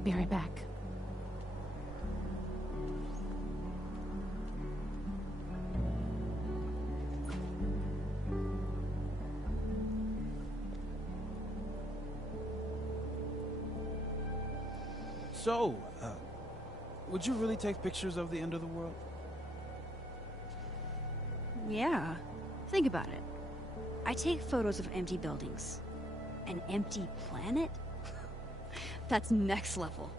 Be right back. So, would you really take pictures of the end of the world? Yeah. Think about it. I take photos of empty buildings. An empty planet? That's next level.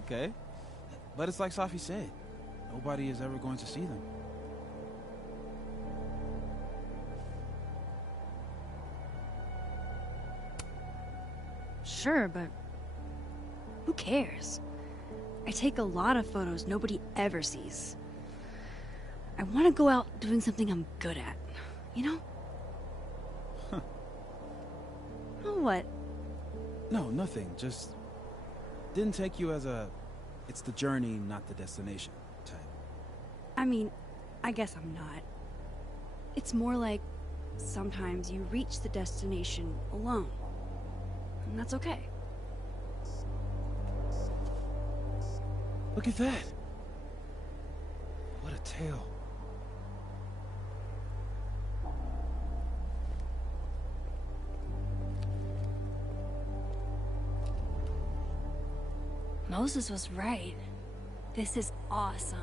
Okay. But it's like Safi said. Nobody is ever going to see them. Sure, but who cares? I take a lot of photos nobody ever sees. I want to go out doing something I'm good at, you know? Huh. Oh, what? No, nothing. Just didn't take you as a it's the journey, not the destination type. I mean, I guess I'm not. It's more like sometimes you reach the destination alone. And that's okay. Look at that. What a tale. Moses was right. This is awesome.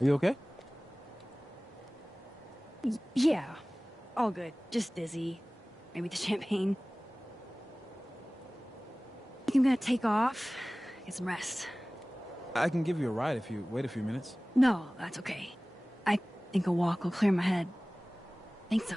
Are you okay? Yeah. All good. Just dizzy. Maybe the champagne. I think I'm gonna take off. Get some rest. I can give you a ride if you wait a few minutes. No, that's okay. I think a walk will clear my head. Think so.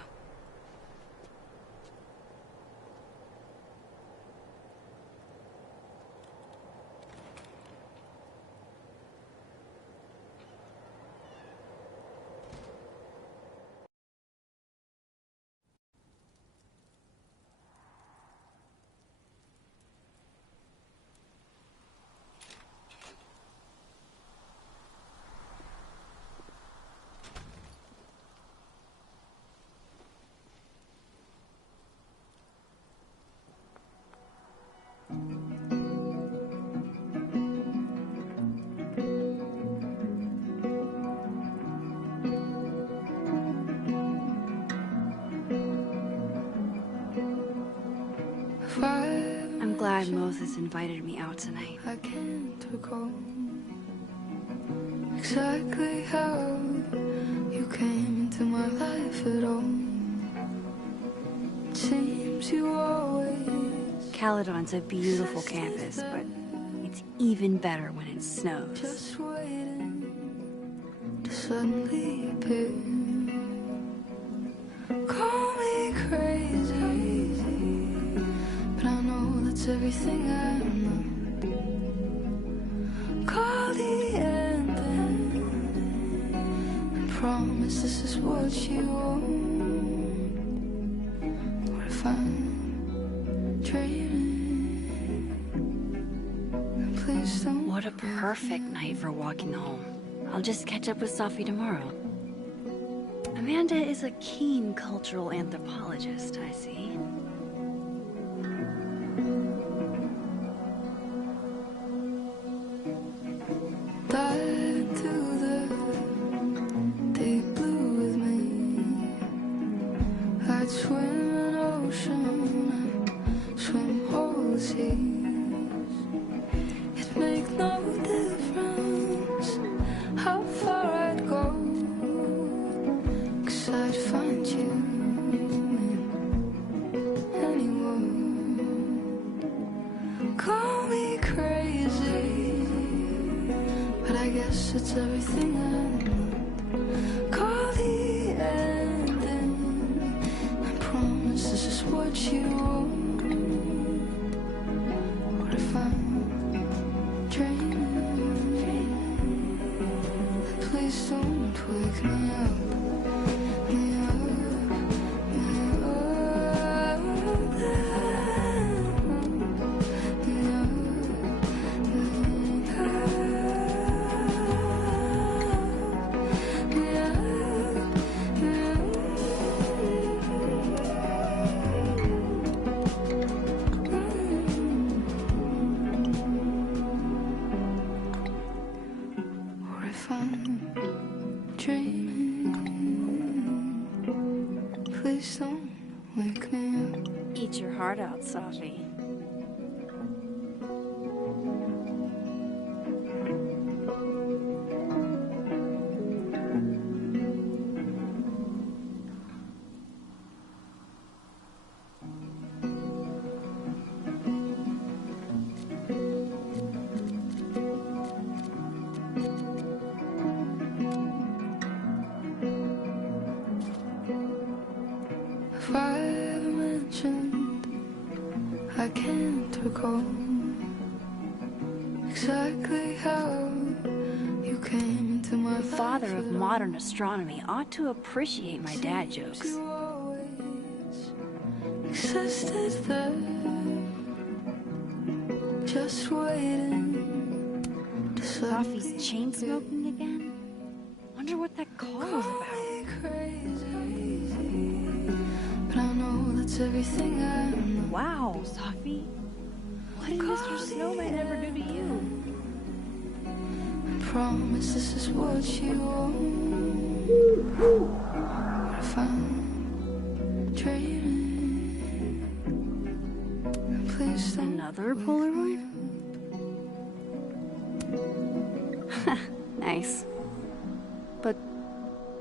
I'm glad Moses invited me out tonight. I can't recall exactly how you came into my life at all. It seems you always. Caledon's a beautiful campus, but it's even better when it snows. Just waiting to suddenly appear. Call me crazy, but I know that's everything I'm not. Call the end and promise this is what you want. What if I'm dreaming? Please don't. What a perfect night for walking home. I'll just catch up with Safi tomorrow. Amanda is a keen cultural anthropologist, I see. Dive into the deep blue with me. I'd swim an ocean and swim all the seas. It'd make no difference how far I'd go, 'cause I'd find you in guess it's everything I need. Call the ending. I promise this is what you want. What if I'm dreaming? Please don't wake me up. Please don't wake me up. Eat your heart out, Safi. If I ever mentioned, I can't recall exactly how you came into my The father of modern astronomy ought to appreciate my dad jokes. You always existed there, just waiting to Safi's chain smoking again? Wonder what that call was about. But I know that's everything I know. Wow, Safi. What did Mr. Snowman ever do to you? I promise this is what you want. What if I'm dreaming? Please don't. Another Polaroid? Nice. But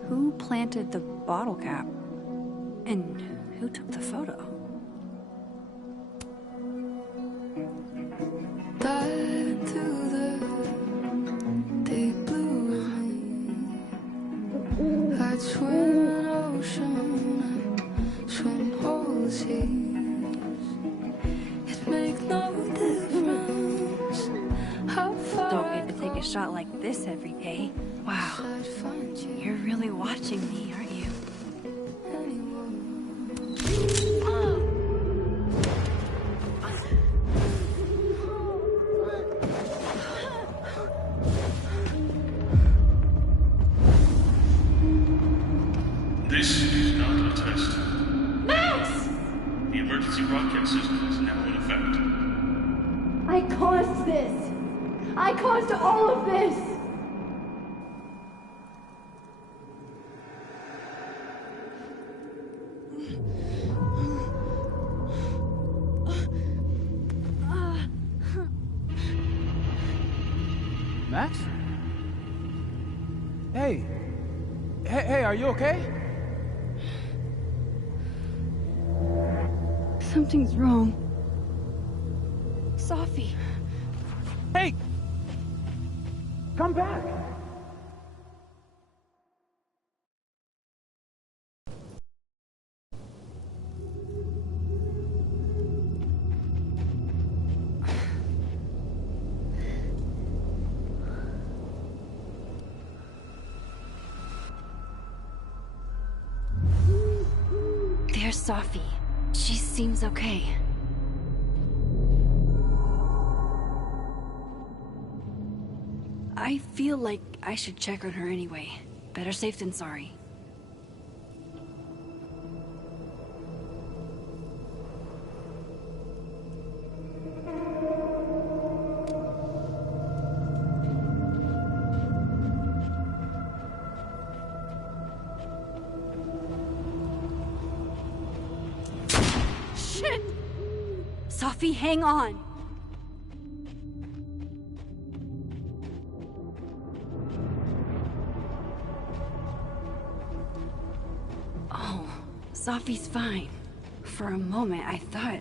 who planted the bottle cap? And who took the photo? Dive into the deep blue with me. I'd swim an ocean and swim all the seas. It'd make no difference how far Don't get to take a shot like this every day. Wow, I'd find you. you're really watching me, aren't you? This is not a test. Max! The emergency rocket system is now in effect. I caused this! I caused all of this! Max? Hey. Hey, are you okay? Something's wrong. Safi. Hey! Come back! There's Safi. She seems okay. I feel like I should check on her anyway. Better safe than sorry. Shit! Safi, hang on! Oh, Safi's fine. For a moment, I thought...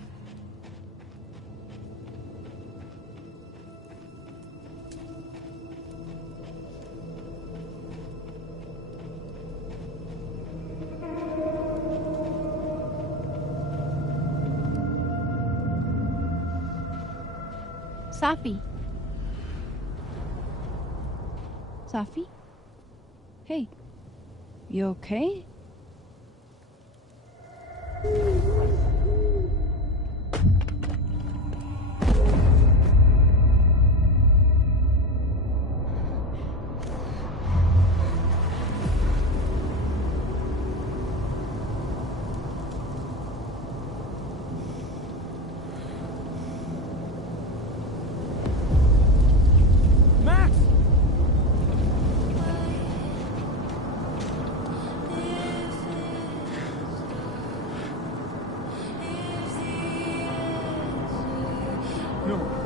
Safi. Safi? Hey. You okay? Max! No.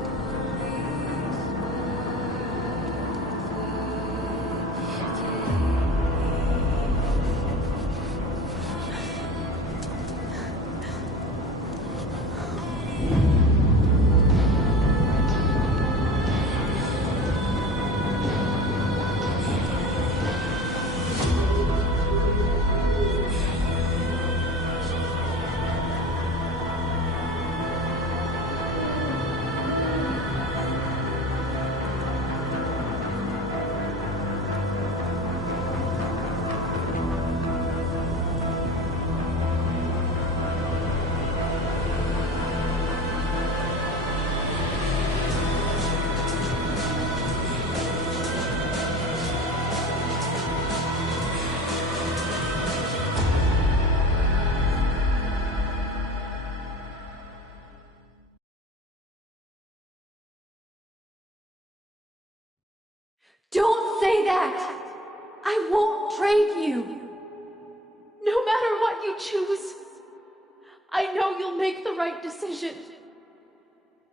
Don't say that! I won't trade you! No matter what you choose, I know you'll make the right decision.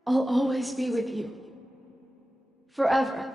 I'll always be with you. Forever.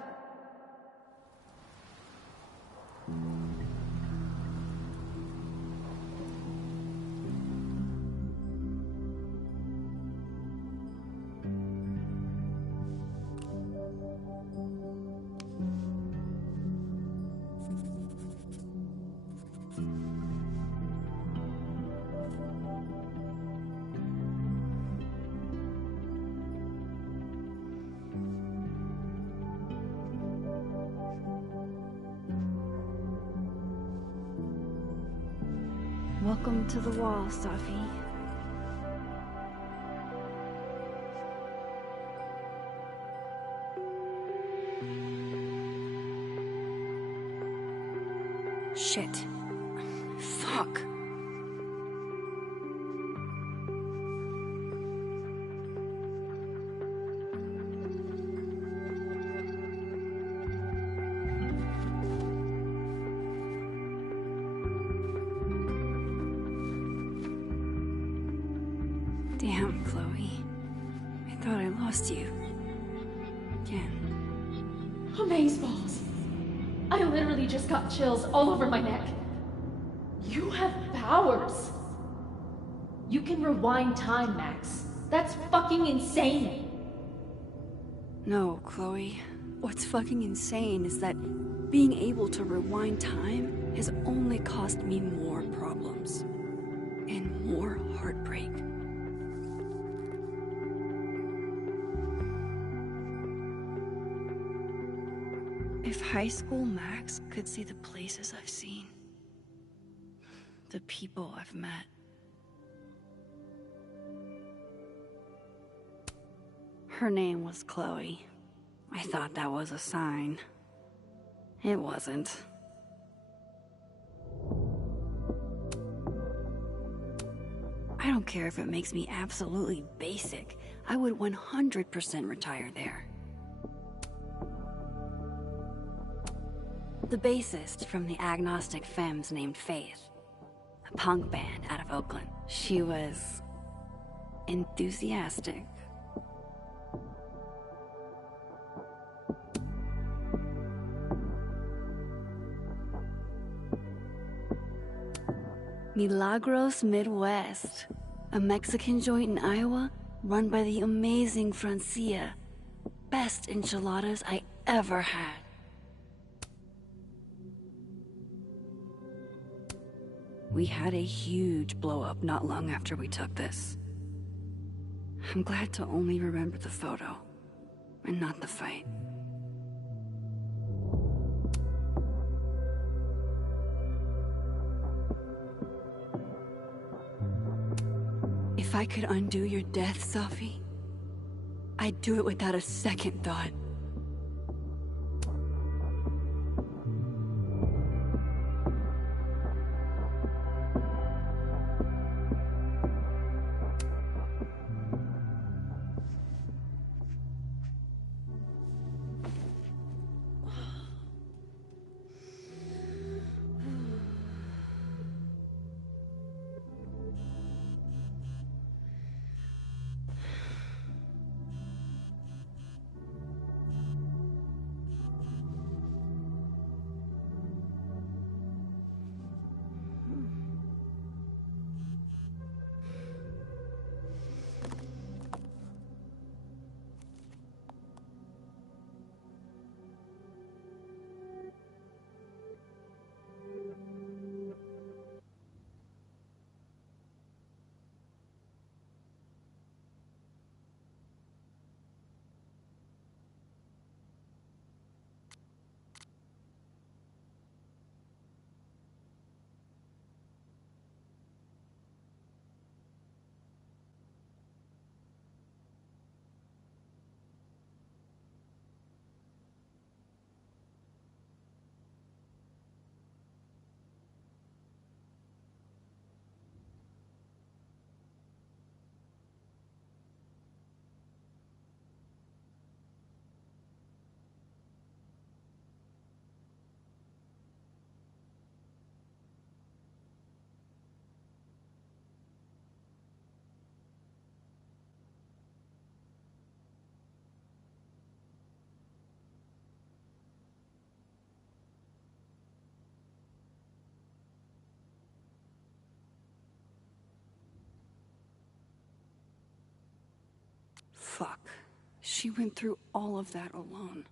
Welcome to the wall, Safi. Shit. Fuck. Damn, Chloe. I thought I lost you. Again. Amazeballs. I literally just got chills all over my neck. You have powers. You can rewind time, Max. That's fucking insane. No, Chloe. What's fucking insane is that being able to rewind time has only caused me more problems. And more heartbreak. If high school Max could see the places I've seen, the people I've met. Her name was Chloe. I thought that was a sign. It wasn't. I don't care if it makes me absolutely basic. I would 100% retire there. The bassist from the Agnostic Femmes named Faith, a punk band out of Oakland. She was enthusiastic. Milagros Midwest, a Mexican joint in Iowa run by the amazing Francia. Best enchiladas I ever had. We had a huge blow-up not long after we took this. I'm glad to only remember the photo. and not the fight. If I could undo your death, Safi, I'd do it without a second thought. Fuck. She went through all of that alone.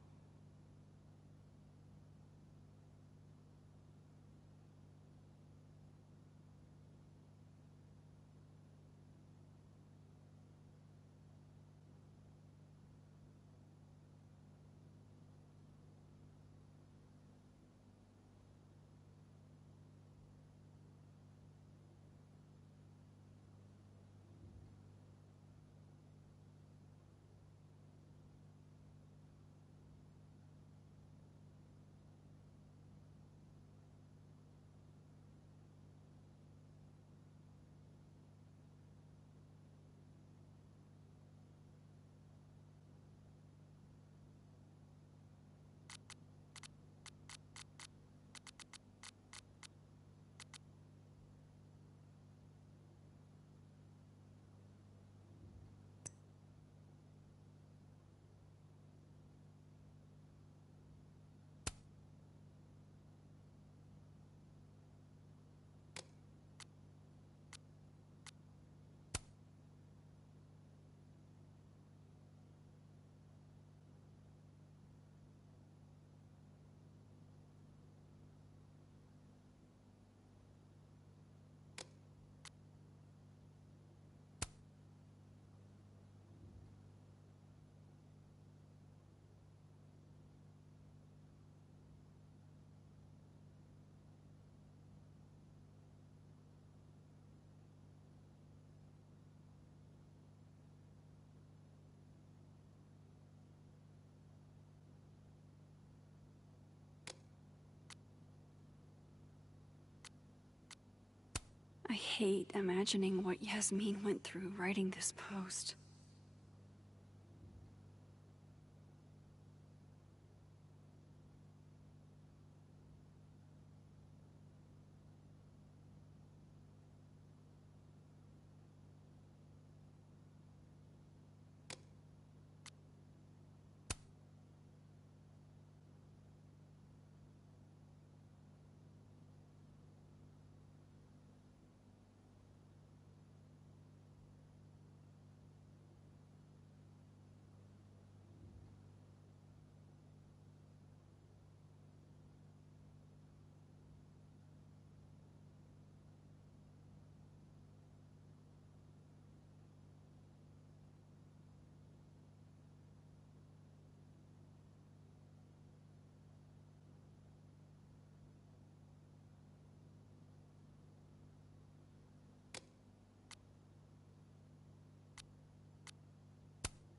I hate imagining what Yasmin went through writing this post.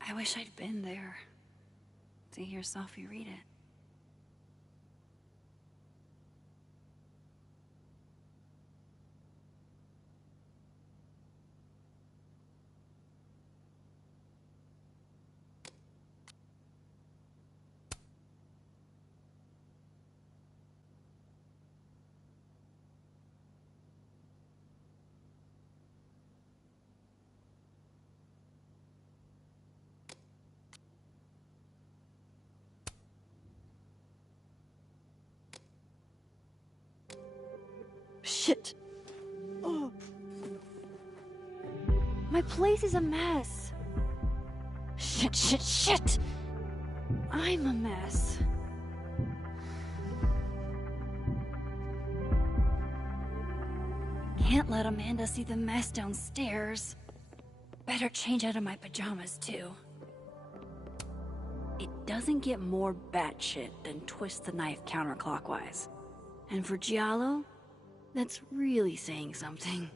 I wish I'd been there to hear Sophie read it. Shit! Oh. My place is a mess. Shit! I'm a mess. Can't let Amanda see the mess downstairs. Better change out of my pajamas, too. It doesn't get more batshit than twist the knife counterclockwise. And for Giallo, that's really saying something.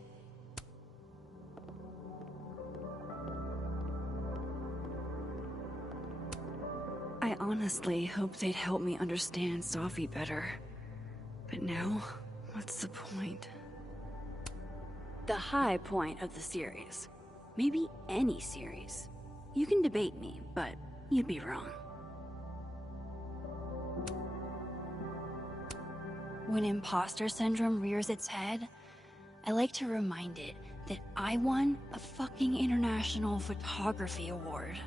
I honestly hoped they'd help me understand Sophie better. But now, what's the point? The high point of the series. Maybe any series. You can debate me, but you'd be wrong. When imposter syndrome rears its head, I like to remind it that I won a fucking international photography award.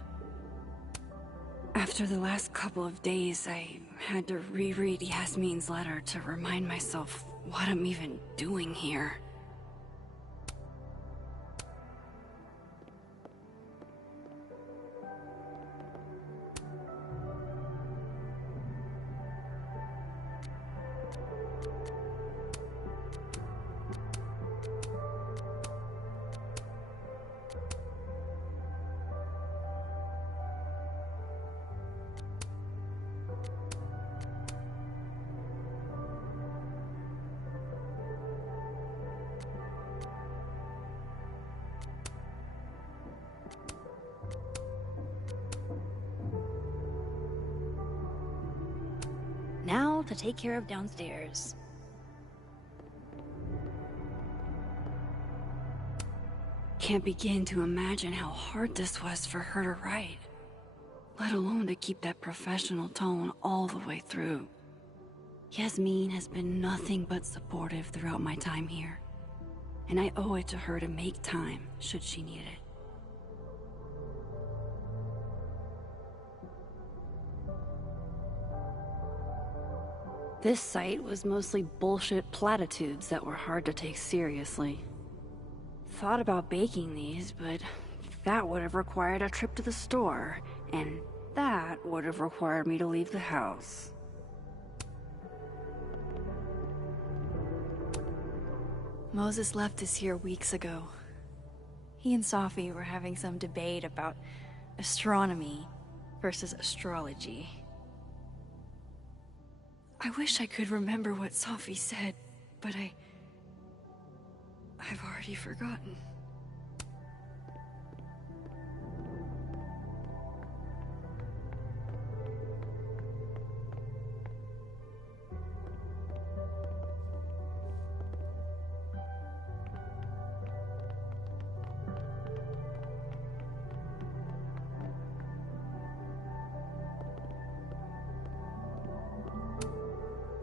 After the last couple of days, I had to reread Yasmin's letter to remind myself what I'm even doing here. Now to take care of downstairs. Can't begin to imagine how hard this was for her to write, let alone to keep that professional tone all the way through. Yasmin has been nothing but supportive throughout my time here, and I owe it to her to make time should she need it. This site was mostly bullshit platitudes that were hard to take seriously. Thought about baking these, but that would have required a trip to the store, and that would have required me to leave the house. Moses left us here weeks ago. He and Sophie were having some debate about astronomy versus astrology. I wish I could remember what Sophie said, but I've already forgotten.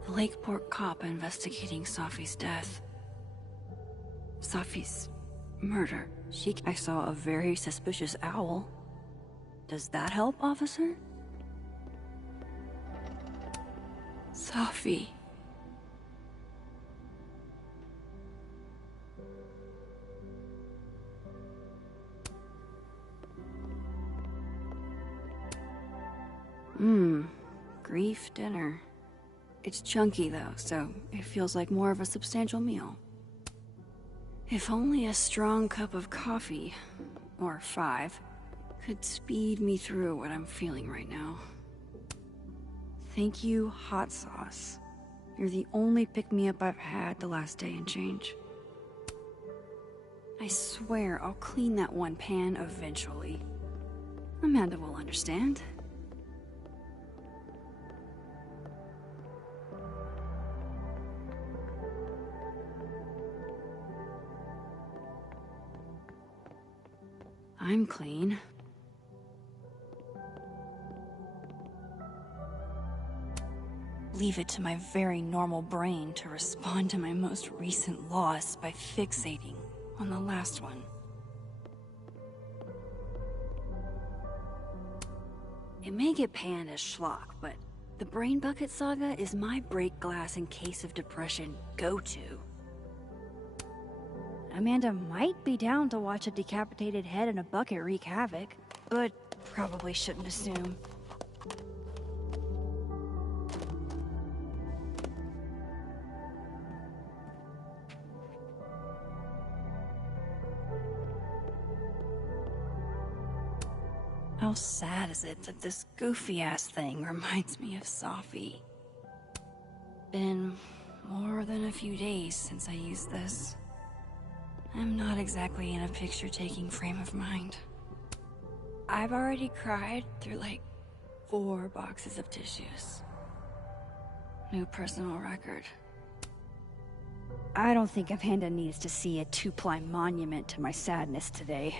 The Lakeport cop investigating Sophie's death. Sophie's murder. I saw a very suspicious owl. Does that help, officer? Sophie. Grief dinner. It's chunky though, so it feels like more of a substantial meal. If only a strong cup of coffee, or 5, could speed me through what I'm feeling right now. Thank you, hot sauce. You're the only pick-me-up I've had the last day and change. I swear I'll clean that one pan eventually. Amanda will understand. I'm clean. Leave it to my very normal brain to respond to my most recent loss by fixating on the last one. It may get panned as schlock, but the Brain Bucket Saga is my break glass in case of depression go-to. Amanda might be down to watch a decapitated head in a bucket wreak havoc, but probably shouldn't assume. How sad is it that this goofy-ass thing reminds me of Safi? Been more than a few days since I used this. I'm not exactly in a picture-taking frame of mind. I've already cried through like 4 boxes of tissues. New personal record. I don't think Amanda needs to see a 2-ply monument to my sadness today.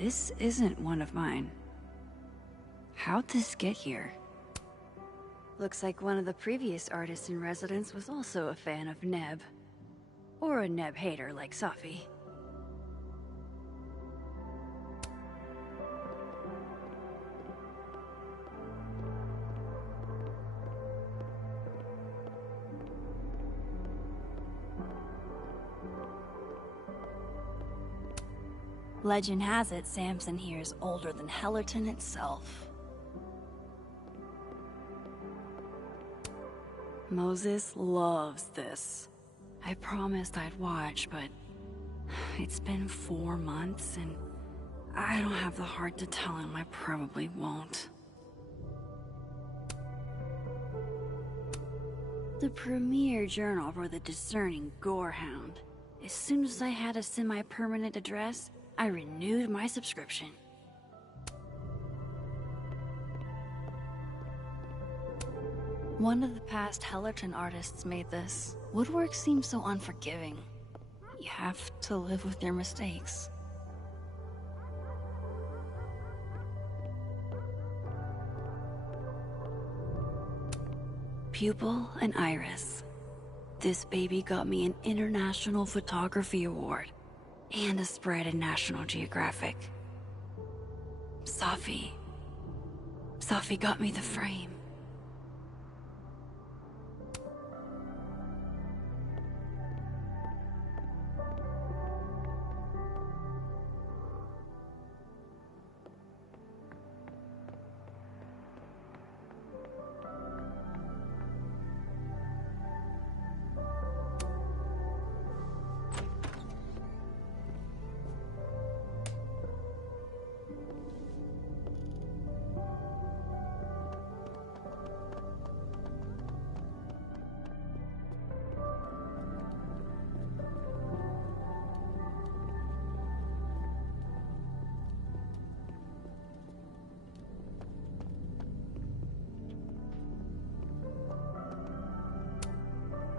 This isn't one of mine. How'd this get here? Looks like one of the previous artists in residence was also a fan of Neb. Or a Neb hater like Safi. Legend has it Samson here is older than Hellerton itself. Moses loves this. I promised I'd watch, but it's been 4 months and I don't have the heart to tell him I probably won't. The premier journal for the discerning gorehound. As soon as I had a semi-permanent address, I renewed my subscription. One of the past Hellerton artists made this. Woodwork seems so unforgiving. You have to live with your mistakes. Pupil and Iris. This baby got me an International Photography Award and a spread in National Geographic. Safi got me the frame.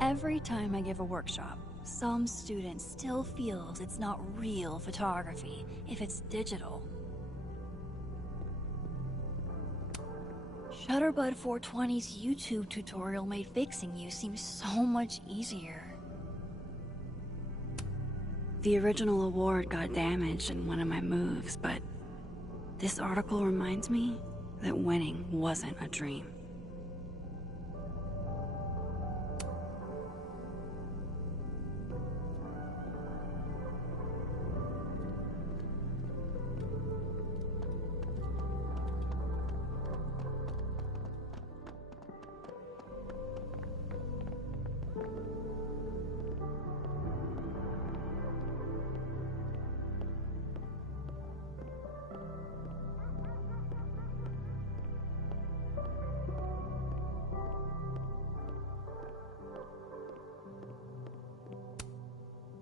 Every time I give a workshop, some student still feels it's not real photography if it's digital. Shutterbud 420's YouTube tutorial made fixing you seem so much easier. The original award got damaged in one of my moves, but this article reminds me that winning wasn't a dream.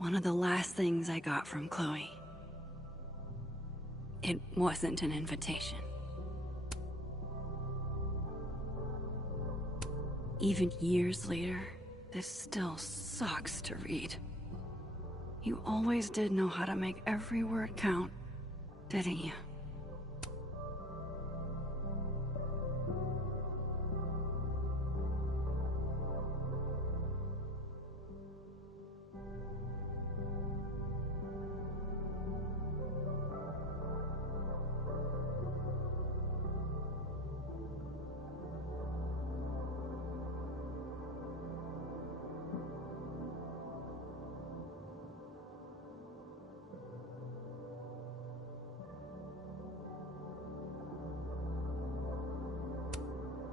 one of the last things I got from Chloe. It wasn't an invitation. Even years later, this still sucks to read. You always did know how to make every word count, didn't you?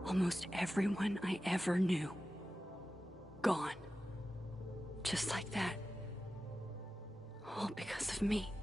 Almost everyone I ever knew. Gone. Just like that. All because of me.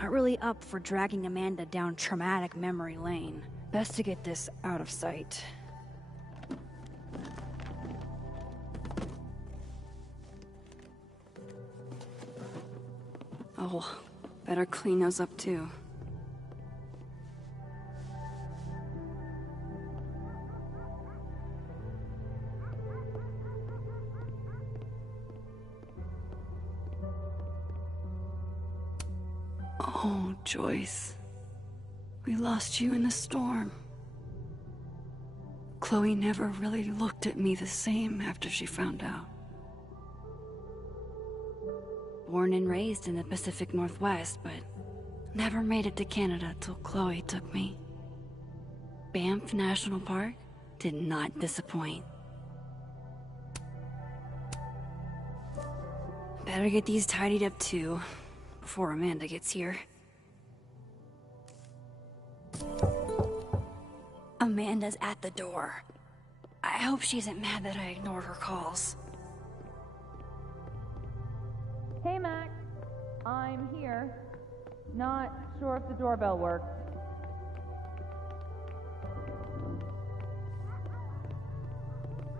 Not really up for dragging Amanda down traumatic memory lane. Best to get this out of sight. Oh, better clean those up too. Oh, Joyce. We lost you in the storm. Chloe never really looked at me the same after she found out. Born and raised in the Pacific Northwest, but never made it to Canada till Chloe took me. Banff National Park did not disappoint. Better get these tidied up too, before Amanda gets here. Amanda's at the door. I hope she isn't mad that I ignored her calls. Hey, Max. I'm here. Not sure if the doorbell works.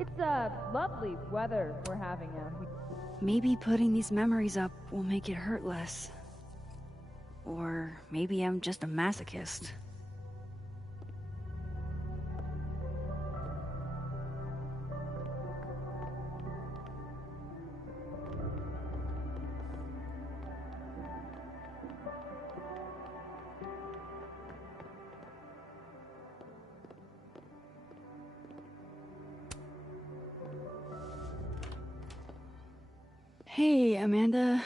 It's lovely weather we're having out here. Maybe putting these memories up will make it hurt less. Or maybe I'm just a masochist. Hey, Amanda.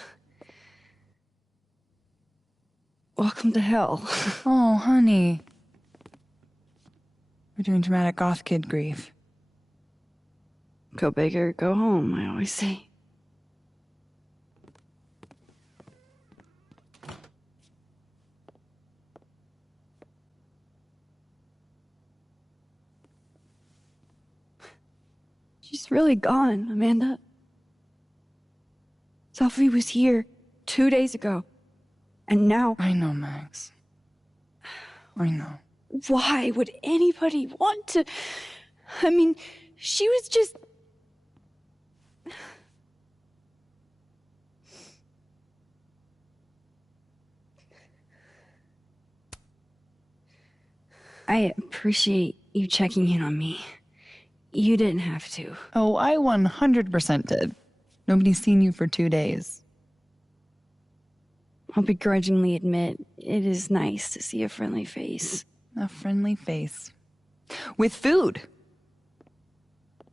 Welcome to hell. Oh, honey. We're doing dramatic goth kid grief. Go big or go home, I always say. She's really gone, Amanda. Sophie was here 2 days ago. And now... I know, Max. I know. Why would anybody want to... I mean, she was just... I appreciate you checking in on me. You didn't have to. Oh, I 100% did. Nobody's seen you for 2 days. I'll begrudgingly admit, it is nice to see a friendly face. A friendly face. With food.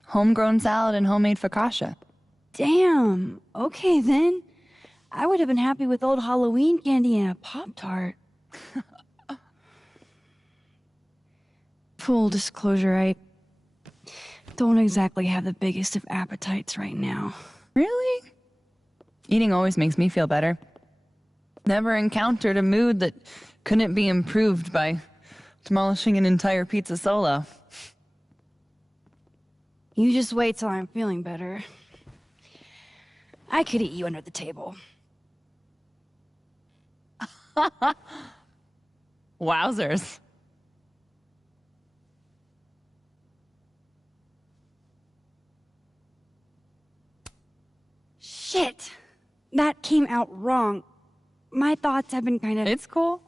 Homegrown salad and homemade focaccia. Damn. Okay, then. I would have been happy with old Halloween candy and a Pop-Tart. Full disclosure, I don't exactly have the biggest of appetites right now. Really? Eating always makes me feel better. Never encountered a mood that couldn't be improved by demolishing an entire pizza solo. You just wait till I'm feeling better. I could eat you under the table. Wowzers. Shit! That came out wrong. My thoughts have been kind of... It's cool.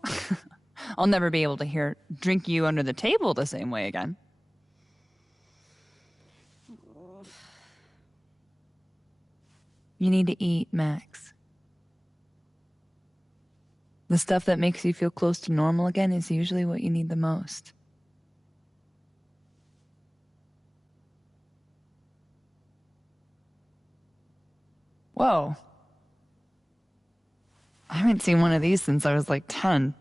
I'll never be able to drink you under the table the same way again. You need to eat, Max. The stuff that makes you feel close to normal again is usually what you need the most. Whoa. I haven't seen one of these since I was like 10.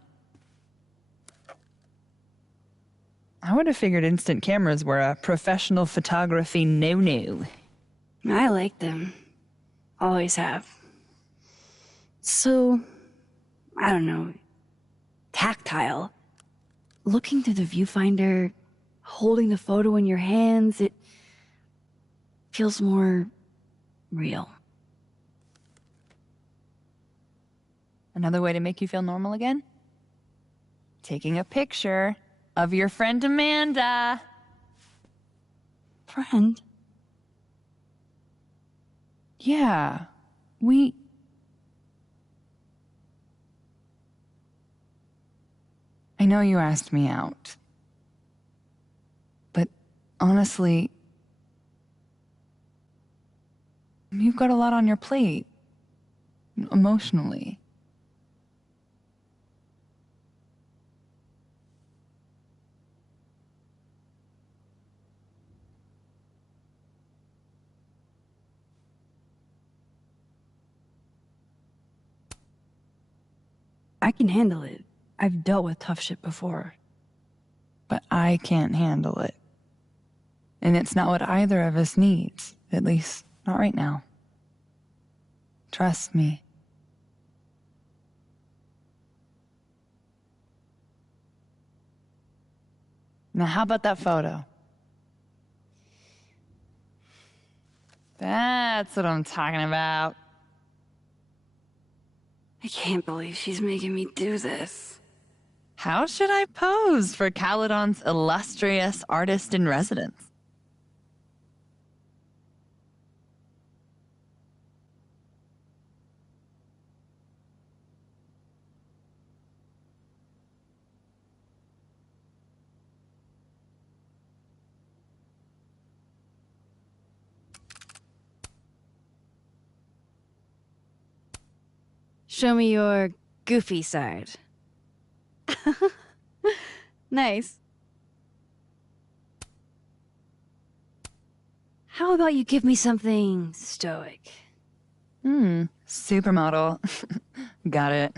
I would have figured instant cameras were a professional photography no-no. I like them. Always have. So, I don't know, tactile. Looking through the viewfinder, holding the photo in your hands, it feels more real. A Another way to make you feel normal again? Taking a picture of your friend Amanda. Friend? Yeah, I know you asked me out. But honestly, you've got a lot on your plate. Emotionally. I can handle it. I've dealt with tough shit before. But I can't handle it. And it's not what either of us needs. At least, not right now. Trust me. Now, how about that photo? That's what I'm talking about. I can't believe she's making me do this. How should I pose for Caledon's illustrious artist in residence? Show me your goofy side. Nice. How about you give me something stoic? Supermodel. Got it.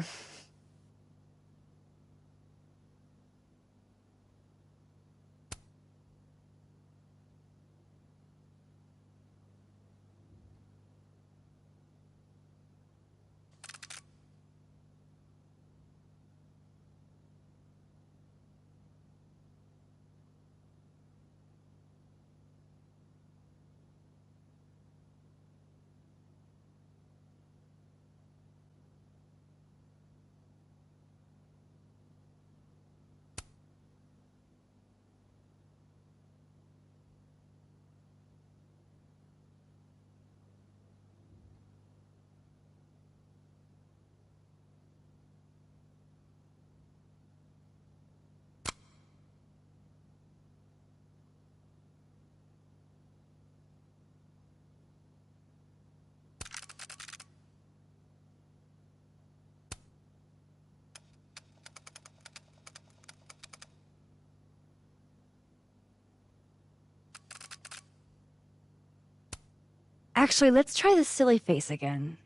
Actually, let's try the silly face again.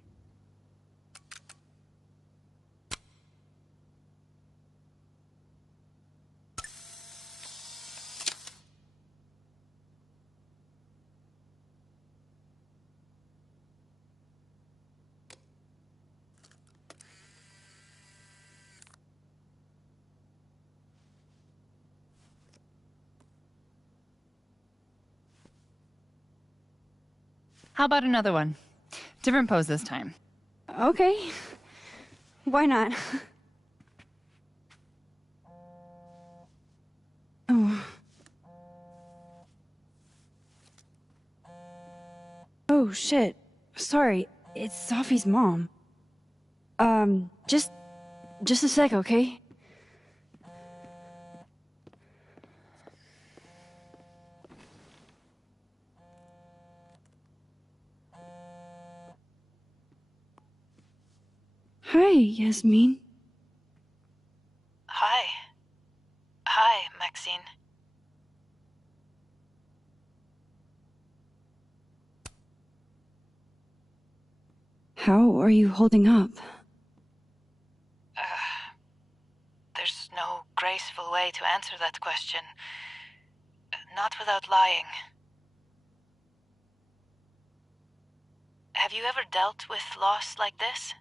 How about another one? Different pose this time. Okay. Why not? Oh. Oh, shit. Sorry. It's Sophie's mom. Just a sec, okay? Hi, Yasmin. Hi. Hi, Maxine. How are you holding up? There's no graceful way to answer that question. Not without lying. Have you ever dealt with loss like this?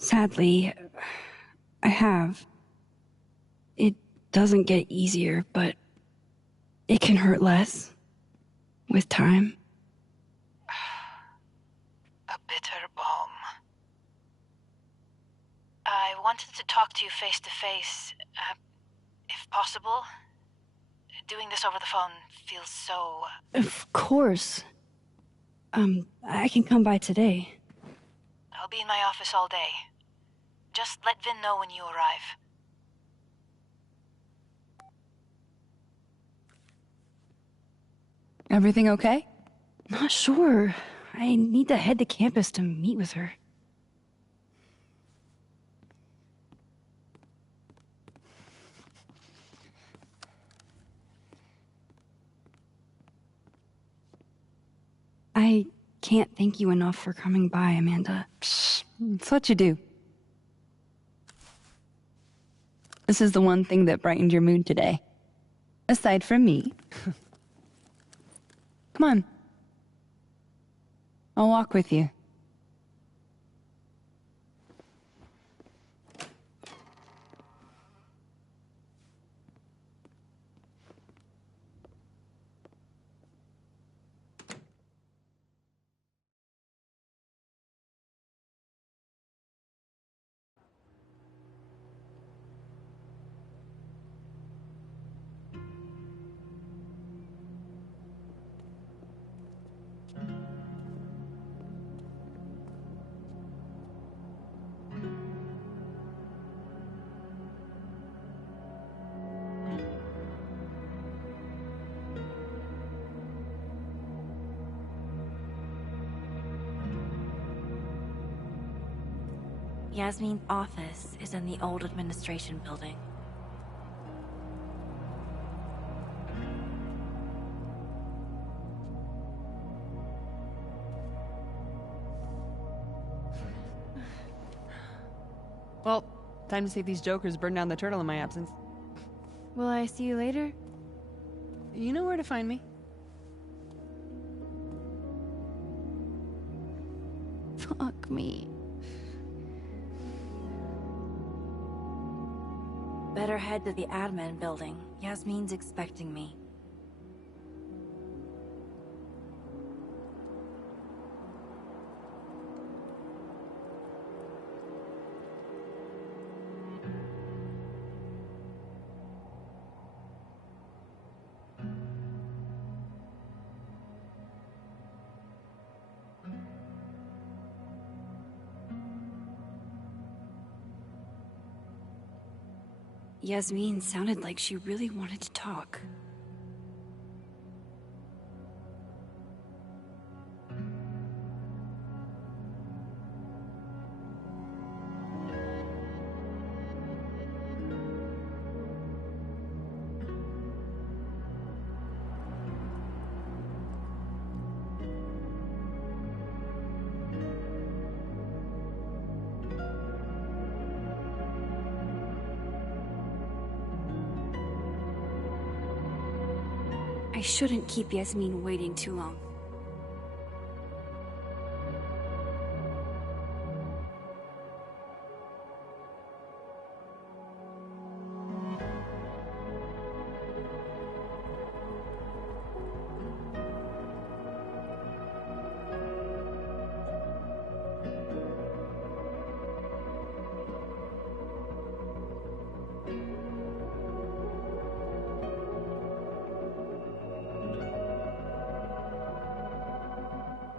Sadly, I have. It doesn't get easier, but it can hurt less with time. A bitter balm. I wanted to talk to you face to face, if possible. Doing this over the phone feels so... Of course. I can come by today. I'll be in my office all day. Just let Vin know when you arrive. Everything okay? Not sure. I need to head to campus to meet with her. I can't thank you enough for coming by, Amanda. It's what you do. This is the one thing that brightened your mood today. Aside from me. Come on. I'll walk with you. Yasmin's office is in the old administration building. Well, time to see if these jokers burn down the turtle in my absence. Will I see you later? You know where to find me. Fuck me. Better head to the admin building. Yasmin's expecting me. Yasmin sounded like she really wanted to talk. I shouldn't keep Yasmin waiting too long.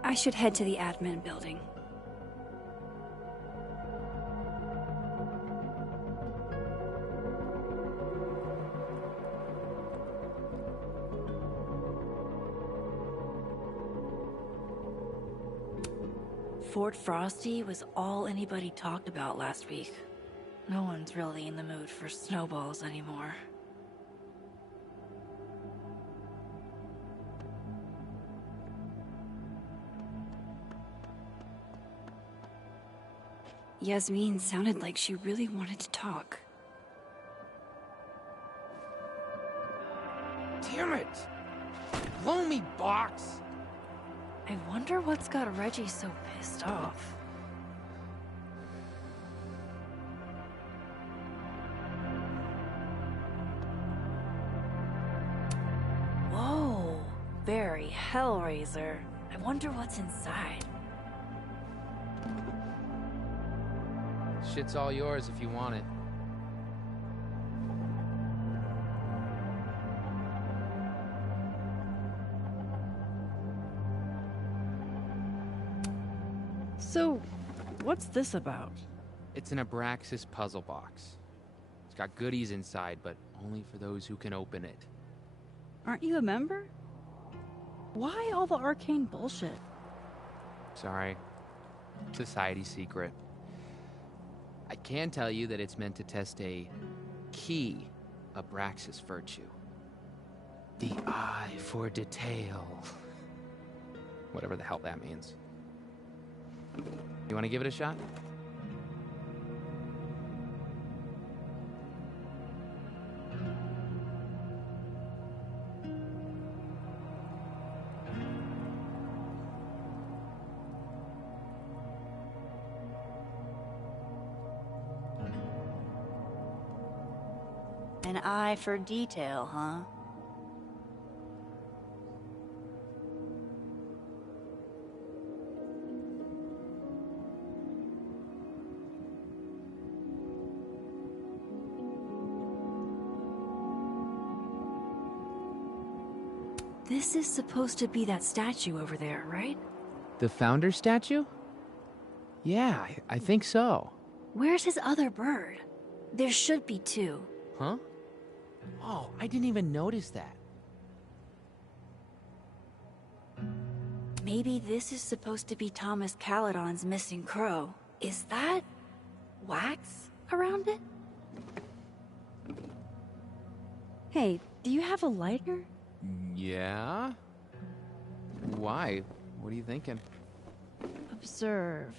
I should head to the admin building. Fort Frosty was all anybody talked about last week. No one's really in the mood for snowballs anymore. Yasmin sounded like she really wanted to talk. Damn it! Blow me, box! I wonder what's got Reggie so pissed off. berry hellraiser. I wonder what's inside. Shit's all yours if you want it. So, what's this about? It's an Abraxas puzzle box. It's got goodies inside, but only for those who can open it. Aren't you a member? Why all the arcane bullshit? Sorry. Society secret. I can tell you that it's meant to test a key Abraxas virtue. The eye for detail. Whatever the hell that means. You want to give it a shot? An eye for detail, huh? This is supposed to be that statue over there, right? The founder statue? Yeah, I think so. Where's his other bird? There should be two. Huh? Oh, I didn't even notice that. Maybe this is supposed to be Thomas Caledon's missing crow. Is that wax around it? Hey, do you have a lighter? Yeah? Why? What are you thinking? Observe.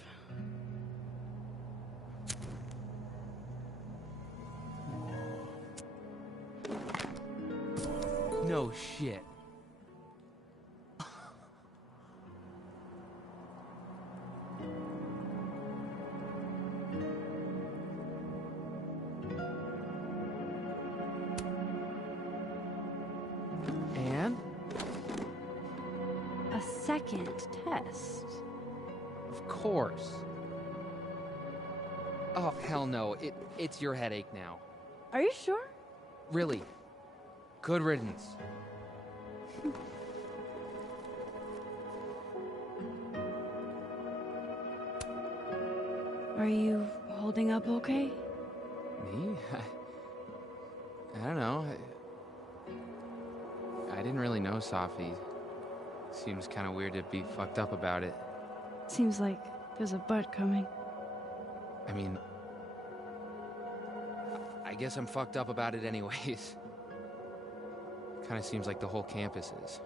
No shit. And? A second test. Of course. Oh, hell no. It's your headache now. Are you sure? Really. Good riddance. Are you holding up okay? Me? I don't know. I didn't really know Safi. Seems kind of weird to be fucked up about it. Seems like there's a butt coming. I mean, I guess I'm fucked up about it anyways. Kind of seems like the whole campus is.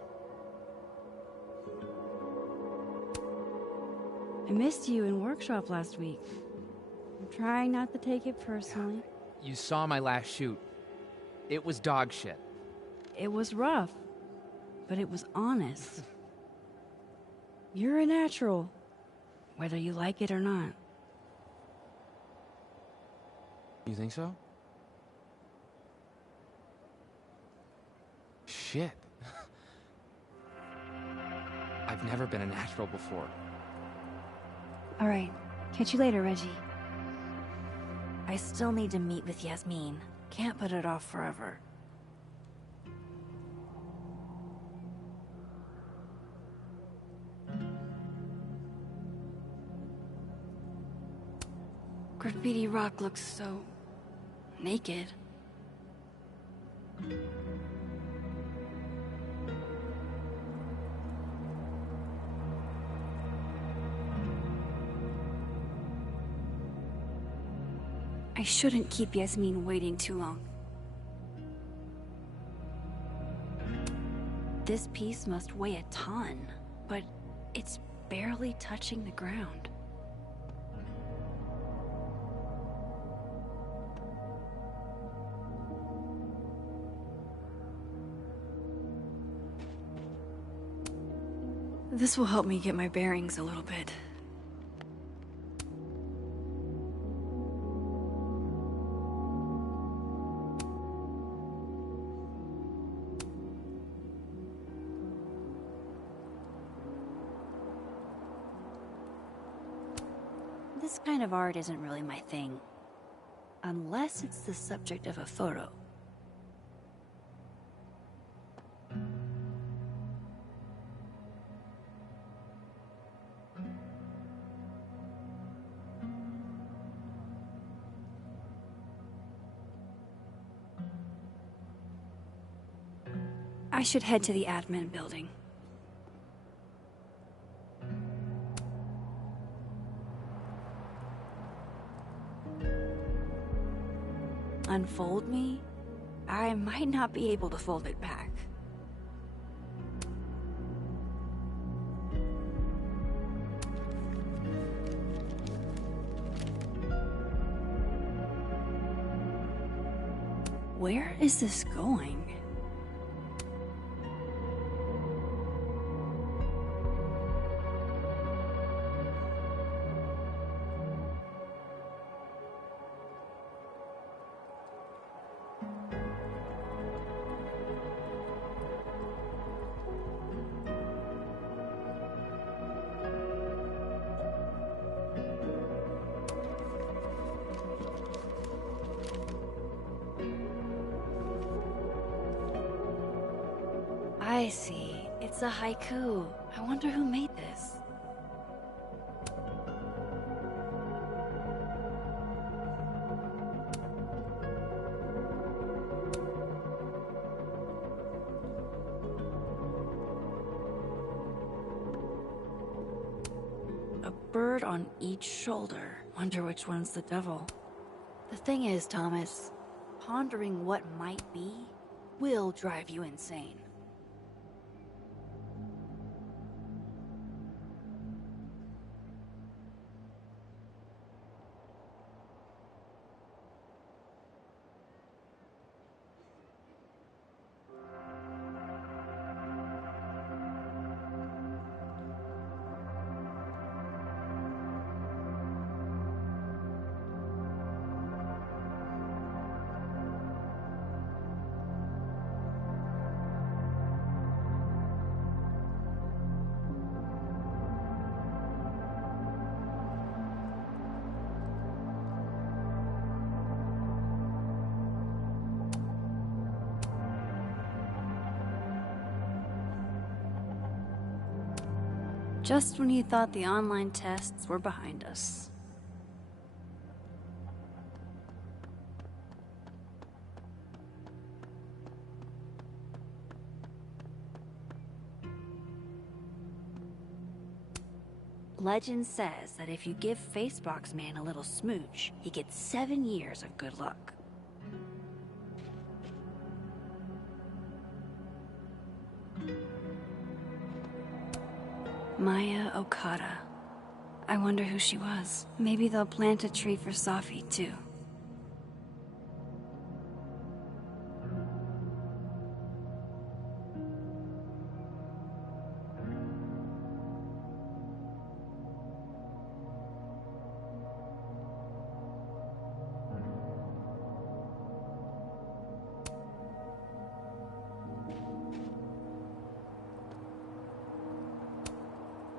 I missed you in workshop last week. I'm trying not to take it personally. You saw my last shoot. It was dog shit. It was rough, but it was honest. You're a natural, whether you like it or not. You think so? Shit. I've never been a natural before. All right. Catch you later, Reggie. I still need to meet with Yasmin. Can't put it off forever. Graffiti Rock looks so naked. I shouldn't keep Yasmin waiting too long. This piece must weigh a ton, but it's barely touching the ground. This will help me get my bearings a little bit. This kind of art isn't really my thing. Unless it's the subject of a photo. I should head to the admin building. Unfold me? I might not be able to fold it back. Where is this going? I see. It's a haiku. I wonder who made this. A bird on each shoulder. Wonder which one's the devil. The thing is, Thomas, pondering what might be will drive you insane. Just when you thought the online tests were behind us. Legend says that if you give Facebox Man a little smooch, he gets 7 years of good luck. Maya Okada. I wonder who she was. Maybe they'll plant a tree for Safi, too.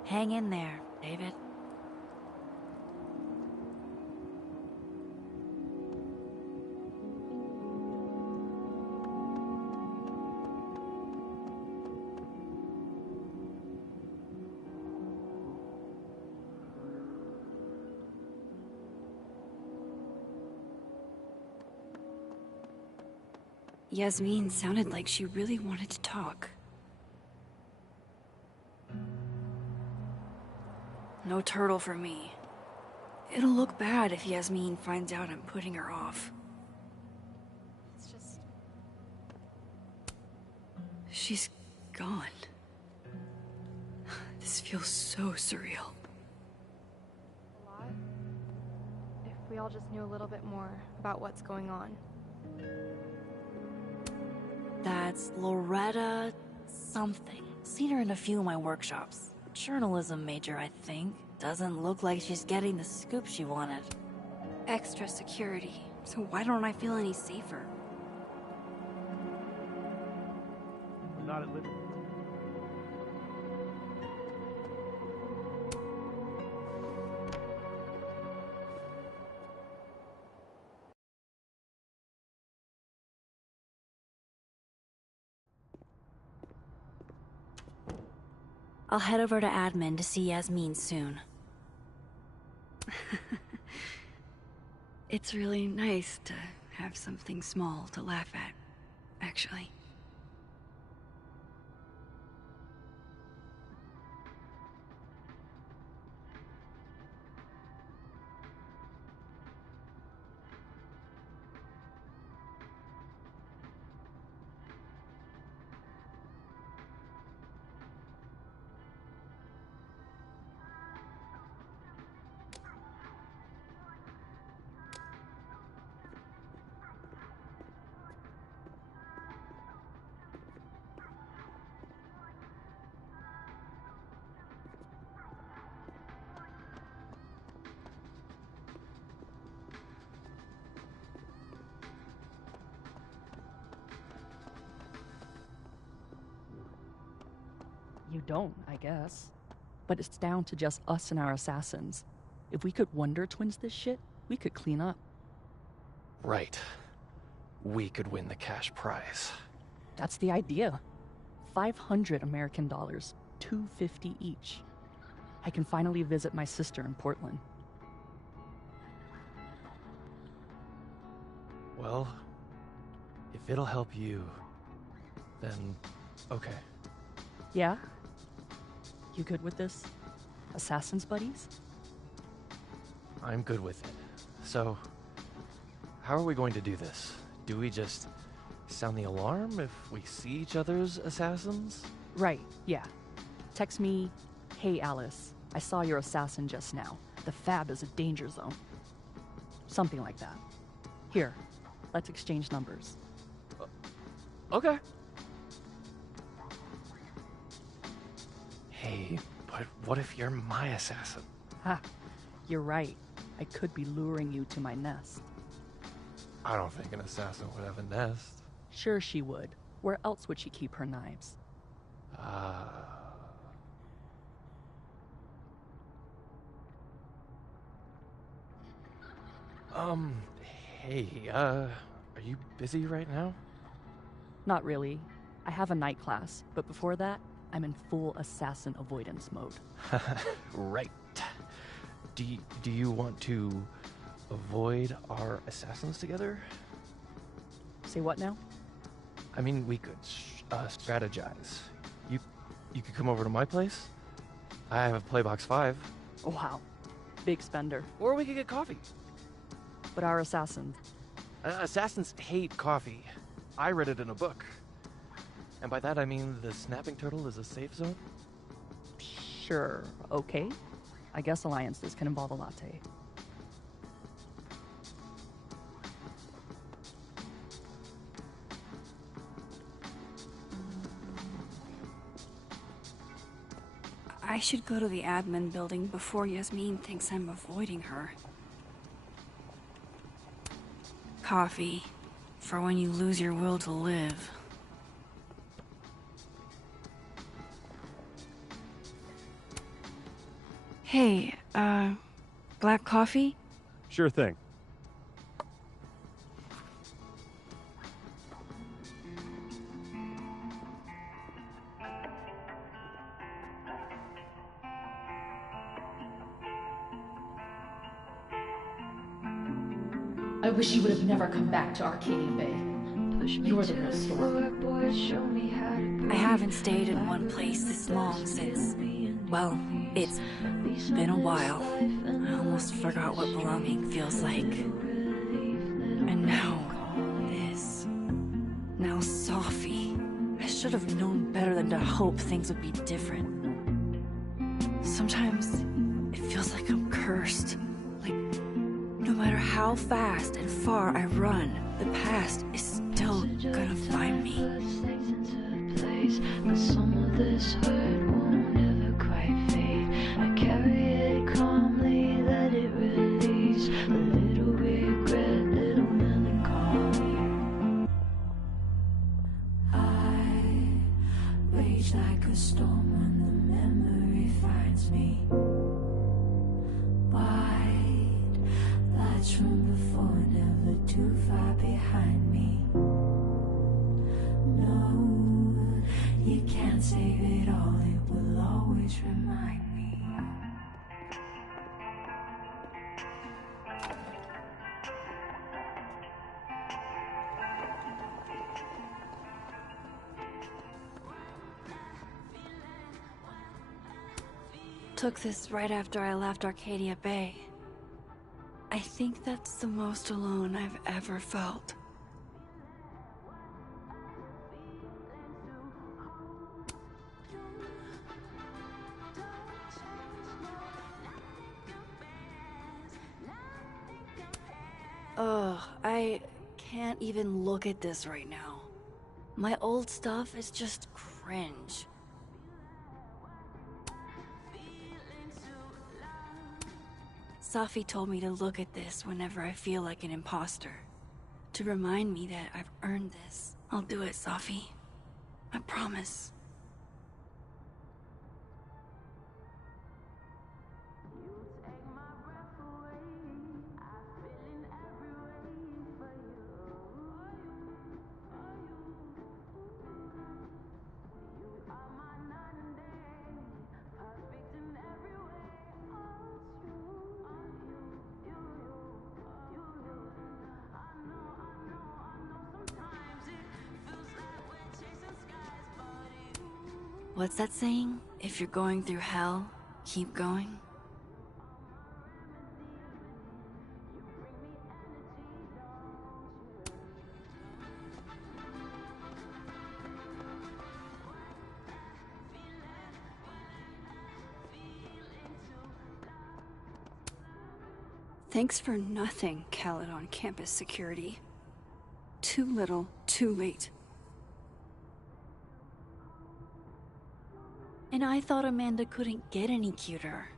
Hang in there, David. Yasmin sounded like she really wanted to talk. No turtle for me. It'll look bad if Yasmin finds out I'm putting her off. It's just... She's gone. This feels so surreal. A lot. If we all just knew a little bit more about what's going on. That's Loretta something. Seen her in a few of my workshops. Journalism major, I think. Doesn't look like she's getting the scoop she wanted. Extra security. So why don't I feel any safer? I'm not at liberty. I'll head over to admin to see Yasmin soon. It's really nice to have something small to laugh at, actually. You don't, I guess. But it's down to just us and our assassins. If we could Wonder Twins this shit, we could clean up. Right. We could win the cash prize. That's the idea. 500 American dollars, $250 each. I can finally visit my sister in Portland. Well, if it'll help you, then okay. Yeah? You good with this? Assassin's buddies? I'm good with it. So, how are we going to do this? Do we just sound the alarm if we see each other's assassins? Right, yeah. Text me, "Hey Alice, I saw your assassin just now. The Fab is a danger zone." Something like that. Here, let's exchange numbers. Okay. Hey, but what if you're my assassin? Ha, you're right. I could be luring you to my nest. I don't think an assassin would have a nest. Sure she would. Where else would she keep her knives? Hey, are you busy right now? Not really. I have a night class, but before that, I'm in full assassin avoidance mode. Right. Do you want to avoid our assassins together? Say what now? I mean, we could strategize. You could come over to my place. I have a Playbox 5. Wow. Big spender. Or we could get coffee. But our assassins... assassins hate coffee. I read it in a book. And by that I mean the snapping turtle is a safe zone? Sure, okay. I guess alliances can involve a latte. I should go to the admin building before Yasmin thinks I'm avoiding her. Coffee, for when you lose your will to live. Hey, black coffee? Sure thing. I wish you would have never come back to Arcadia Bay. You're the real story. I haven't stayed in one place this long since... Well, it's been a while. I almost forgot what belonging feels like. And now, this. Now Sophie. I should have known better than to hope things would be different. Sometimes, it feels like I'm cursed. Like, no matter how fast and far I run, the past is still gonna find me. But some of this hurt won't ever quite fade. I carry it calmly, let it release. A little regret, little melancholy. I rage like a storm when the memory finds me. Wide lights from before, never too far behind me. No, you can't save it all, it will always remind me. Took this right after I left Arcadia Bay. I think that's the most alone I've ever felt. Ugh, I can't even look at this right now. My old stuff is just cringe. Safi told me to look at this whenever I feel like an imposter. To remind me that I've earned this. I'll do it, Safi. I promise. What's that saying? If you're going through hell, keep going? Thanks for nothing, Caledon campus security. Too little, too late. And I thought Amanda couldn't get any cuter.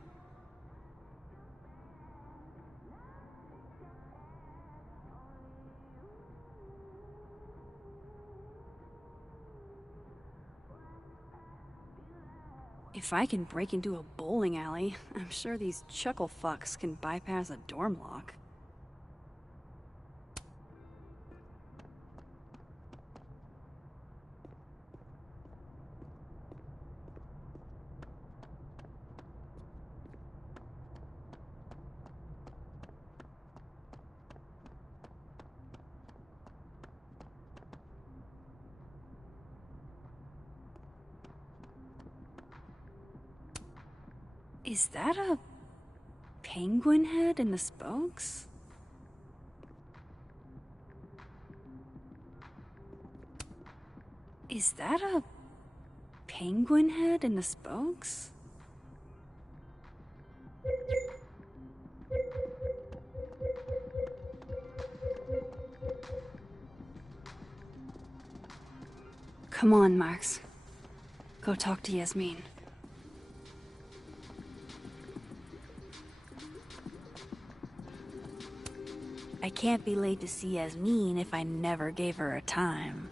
If I can break into a bowling alley, I'm sure these chuckle fucks can bypass a dorm lock. Is that a penguin head in the spokes? Is that a penguin head in the spokes? Come on, Max. Go talk to Yasmin. I can't be late to see Yasmin if I never gave her a time.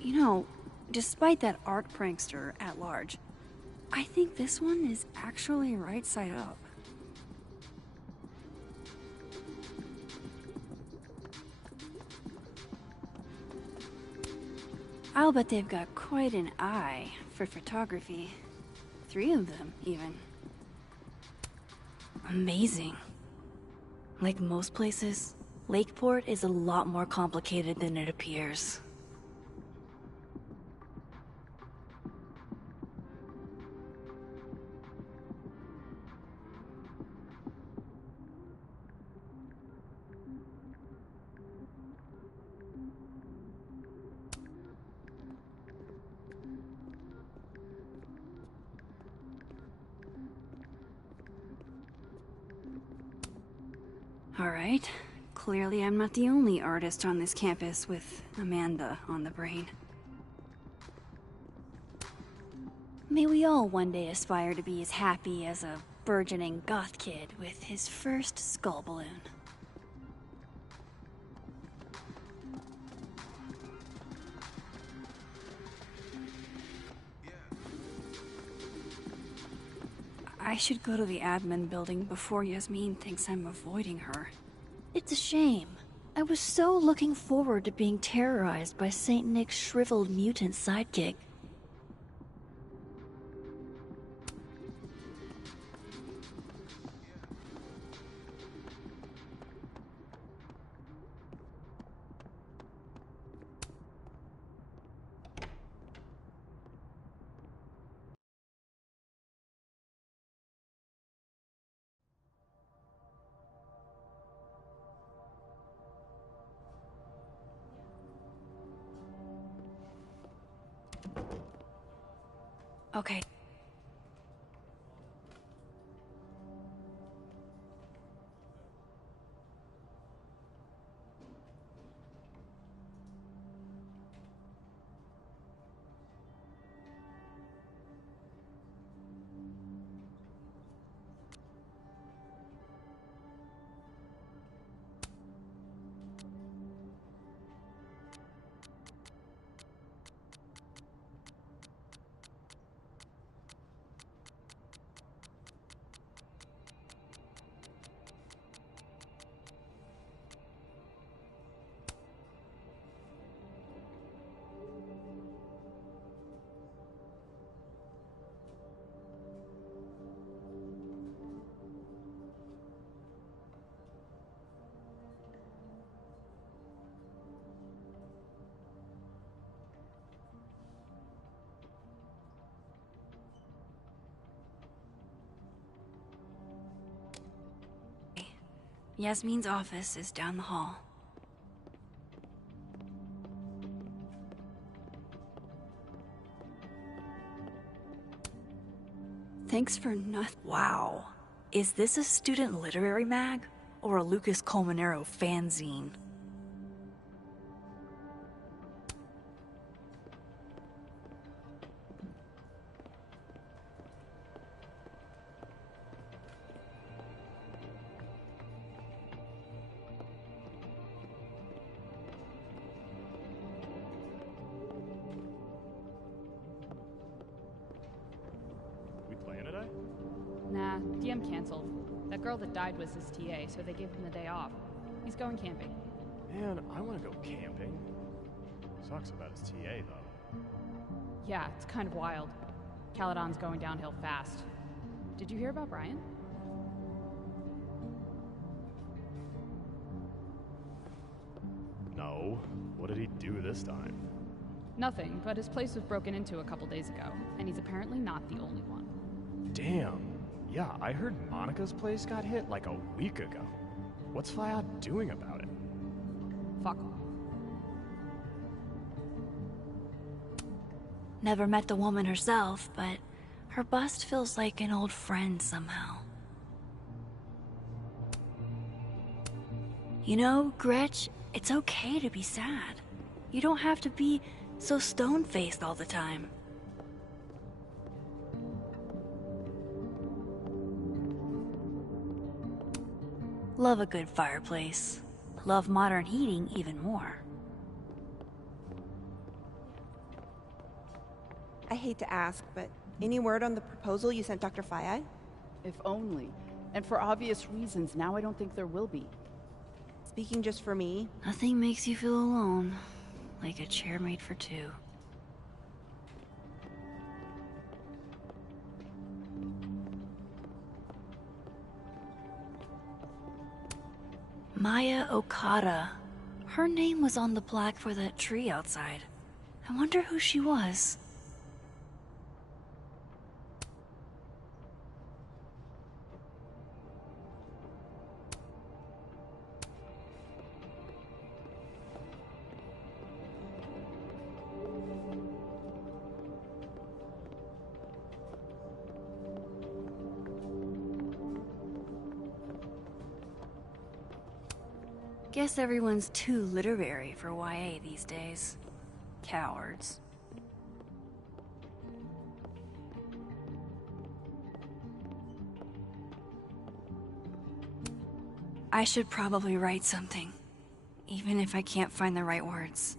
You know, despite that art prankster at large, I think this one is actually right side up. I'll bet they've got quite an eye for photography. 3 of them, even. Amazing. Like most places, Lakeport is a lot more complicated than it appears. Alright, clearly I'm not the only artist on this campus with Amanda on the brain. May we all one day aspire to be as happy as a burgeoning goth kid with his first skull balloon. I should go to the admin building before Yasmin thinks I'm avoiding her. It's a shame. I was so looking forward to being terrorized by Saint Nick's shriveled mutant sidekick. Okay. Yasmin's office is down the hall. Thanks for nothing. Wow. Is this a student literary mag? Or a Lucas Colmenero fanzine? Nah, DM canceled. That girl that died was his TA, so they gave him the day off. He's going camping. Man, I want to go camping. Sucks about his TA, though. Yeah, it's kind of wild. Caledon's going downhill fast. Did you hear about Brian? No. What did he do this time? Nothing, but his place was broken into a couple days ago, and he's apparently not the only one. Damn. Yeah, I heard Monica's place got hit like a week ago. What's Flyod doing about it? Fuck off. Never met the woman herself, but her bust feels like an old friend somehow. You know, Gretch, it's okay to be sad. You don't have to be so stone-faced all the time. Love a good fireplace. Love modern heating even more. I hate to ask, but any word on the proposal you sent Dr. Fayad? If only. And for obvious reasons, now I don't think there will be. Speaking just for me. Nothing makes you feel alone like a chair made for two. Maya Okada. Her name was on the plaque for that tree outside. I wonder who she was. Guess everyone's too literary for YA these days. Cowards. I should probably write something, even if I can't find the right words.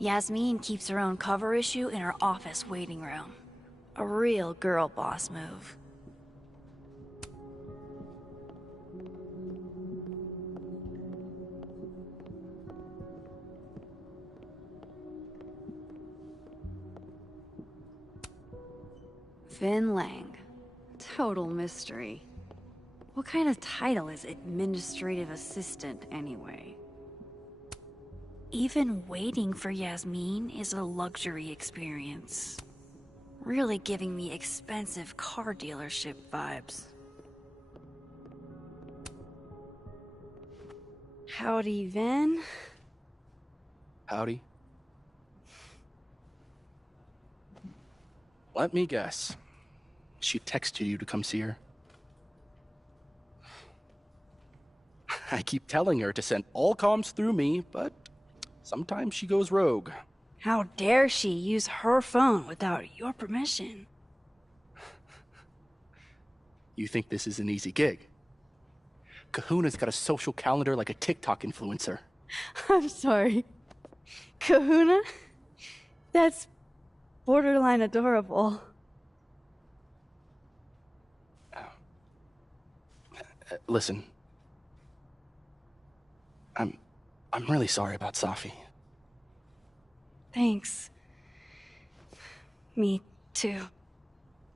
Yasmin keeps her own cover issue in her office waiting room. A real girl boss move. Vin Lang. Total mystery. What kind of title is administrative assistant, anyway? Even waiting for Yasmin is a luxury experience. Really giving me expensive car dealership vibes. Howdy, Vin. Howdy. Let me guess. She texted you to come see her? I keep telling her to send all comms through me, but sometimes she goes rogue. How dare she use her phone without your permission? You think this is an easy gig? Kahuna's got a social calendar like a TikTok influencer. I'm sorry. Kahuna? That's borderline adorable. Listen. I'm really sorry about Safi. Thanks. Me too.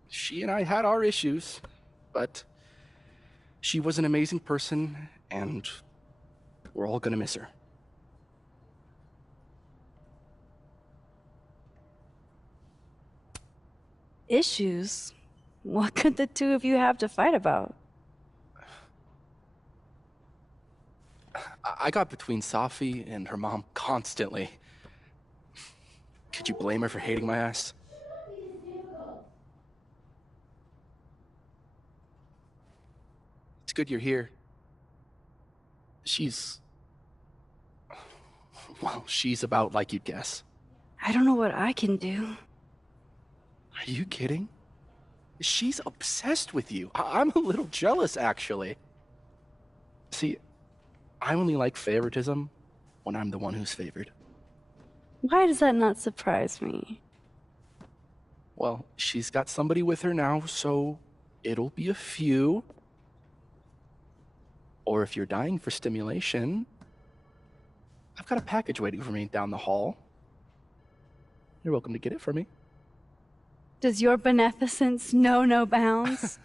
She and I had our issues, but she was an amazing person, and we're all gonna miss her. Issues? What could the two of you have to fight about? I got between Safi and her mom constantly. Could you blame her for hating my ass? It's good you're here. Well, she's about like you'd guess. I don't know what I can do. Are you kidding? She's obsessed with you. I'm a little jealous, actually. See, I only like favoritism when I'm the one who's favored. Why does that not surprise me? Well, she's got somebody with her now, so it'll be a few. Or if you're dying for stimulation, I've got a package waiting for me down the hall. You're welcome to get it for me. Does your beneficence know no bounds?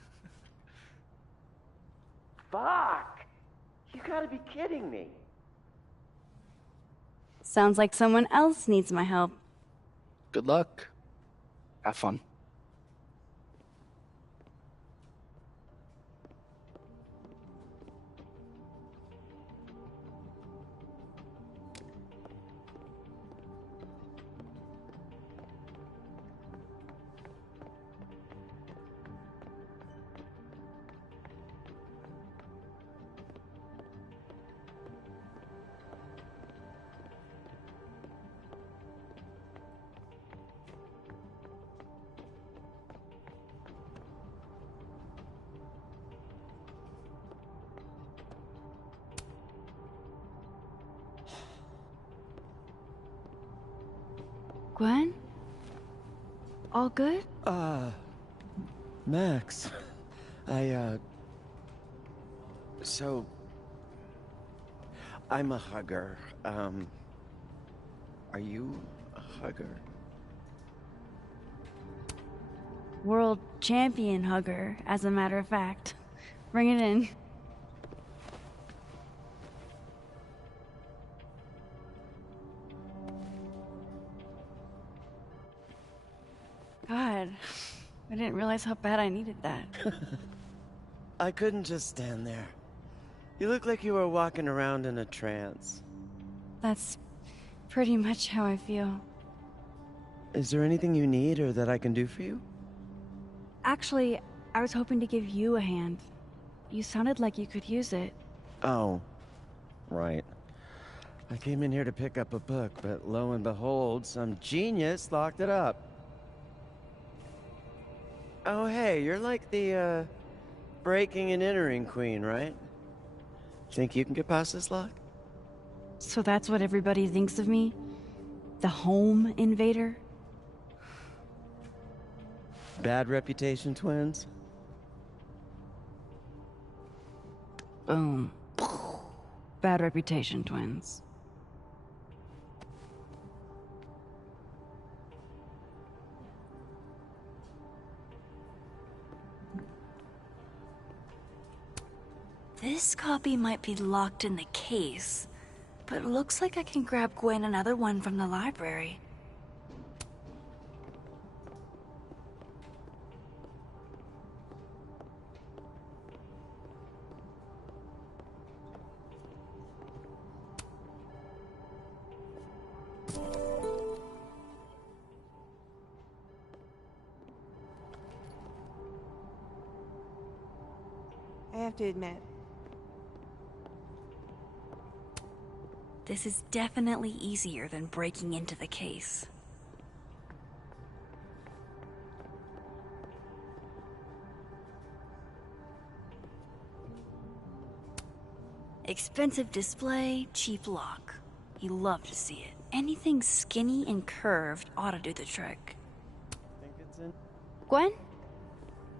Fuck! You gotta be kidding me. Sounds like someone else needs my help. Good luck. Have fun. Gwen? All good? Max. So... I'm a hugger. Are you a hugger? World champion hugger, as a matter of fact. Bring it in. God, I didn't realize how bad I needed that. I couldn't just stand there. You look like you were walking around in a trance. That's pretty much how I feel. Is there anything you need or that I can do for you? Actually, I was hoping to give you a hand. You sounded like you could use it. Oh, right. I came in here to pick up a book, but lo and behold, some genius locked it up. Oh, hey, you're like the, breaking and entering queen, right? Think you can get past this lock? So that's what everybody thinks of me? The home invader? Bad reputation, twins? Boom. Bad reputation, twins. This copy might be locked in the case, but it looks like I can grab Gwen another one from the library. I have to admit, This is definitely easier than breaking into the case. Expensive display, cheap lock. You love to see it. Anything skinny and curved ought to do the trick. Gwen?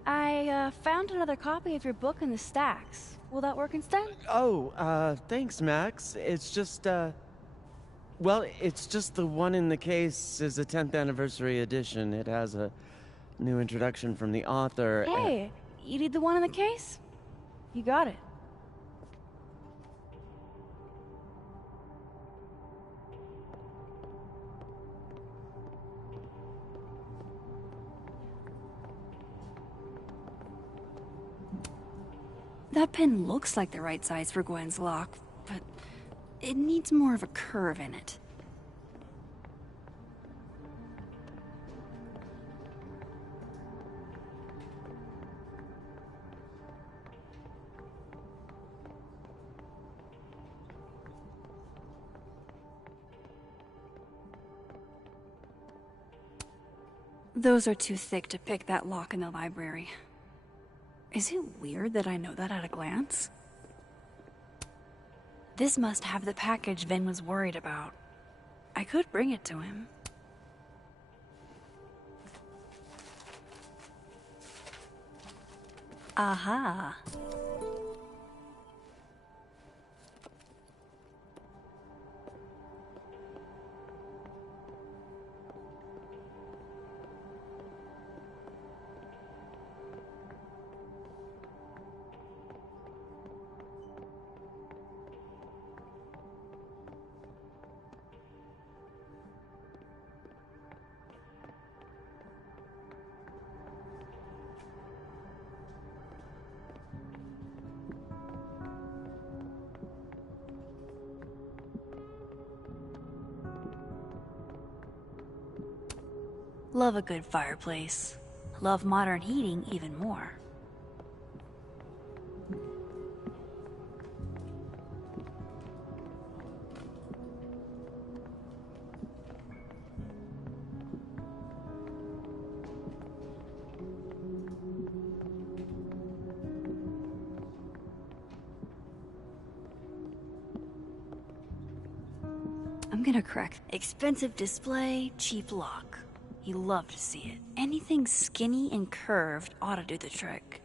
I found another copy of your book in the stacks. Will that work instead? Oh, thanks, Max. It's just, well, it's just the one in the case is a 10th anniversary edition. It has a new introduction from the author. Hey, you need the one in the case? You got it. That pin looks like the right size for Gwen's lock, but it needs more of a curve in it. Those are too thick to pick that lock in the library. Is it weird that I know that at a glance? This must have the package Vin was worried about. I could bring it to him. Aha. Love a good fireplace. Love modern heating even more. I'm gonna crack. Expensive display, cheap lock. You love to see it. Anything skinny and curved ought to do the trick.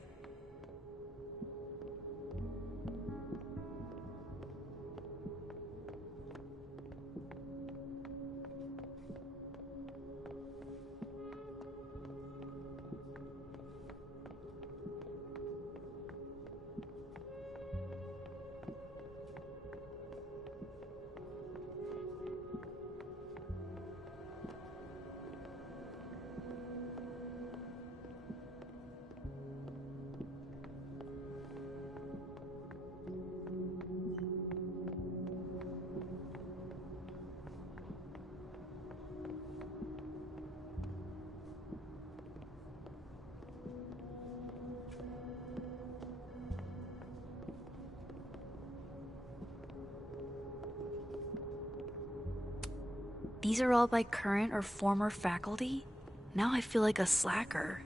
These are all by current or former faculty? Now I feel like a slacker.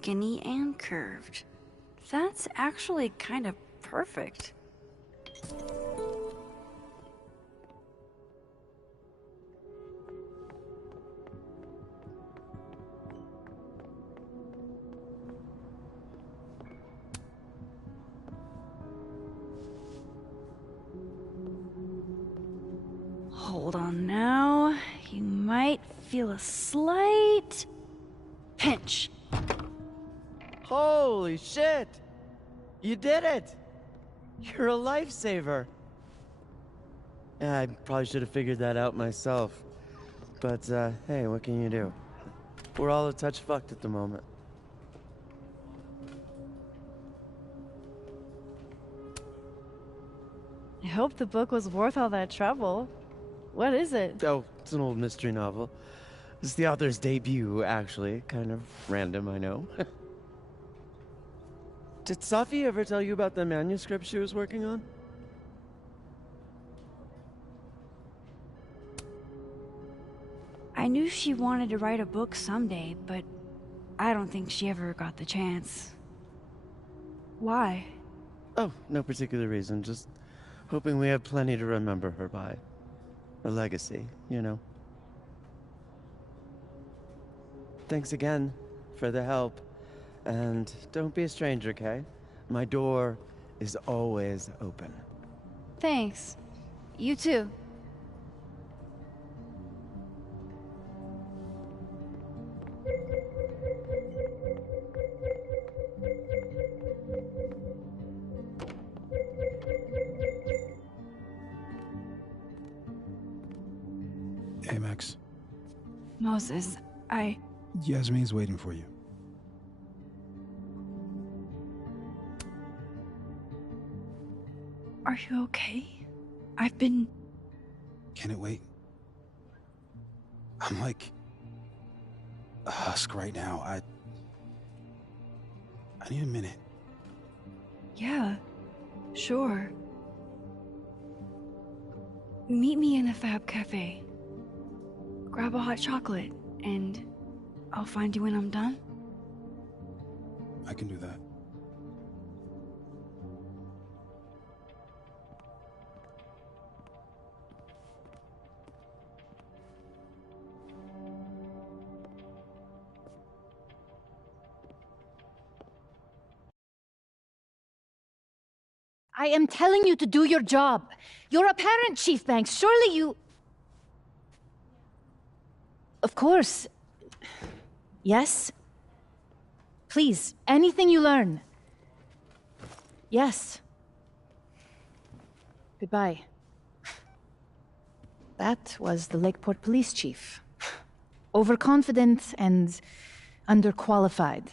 skinny and curved. That's actually kind of perfect. Hold on now. You might feel a slight pinch. Holy shit! You did it! You're a lifesaver. Yeah, I probably should have figured that out myself. But, hey, what can you do? We're all a touch fucked at the moment. I hope the book was worth all that trouble. What is it? Oh, it's an old mystery novel. It's the author's debut, actually. Kind of random, I know. Did Safi ever tell you about the manuscript she was working on? I knew she wanted to write a book someday, but I don't think she ever got the chance. Why? Oh, no particular reason. Just hoping we have plenty to remember her by. A legacy, you know. Thanks again for the help. And don't be a stranger, Kay? My door is always open. Thanks. You too. Hey, Max. Moses, Yasmin's waiting for you. Are you okay? I've been... Can it wait? I'm like a husk right now. I need a minute. Yeah, sure. Meet me in a Fab Cafe. Grab a hot chocolate, and I'll find you when I'm done. I can do that. I am telling you to do your job. You're a parent, Chief Banks. Surely you... Of course. Yes? Please, anything you learn. Yes. Goodbye. That was the Lakeport Police Chief. Overconfident and underqualified.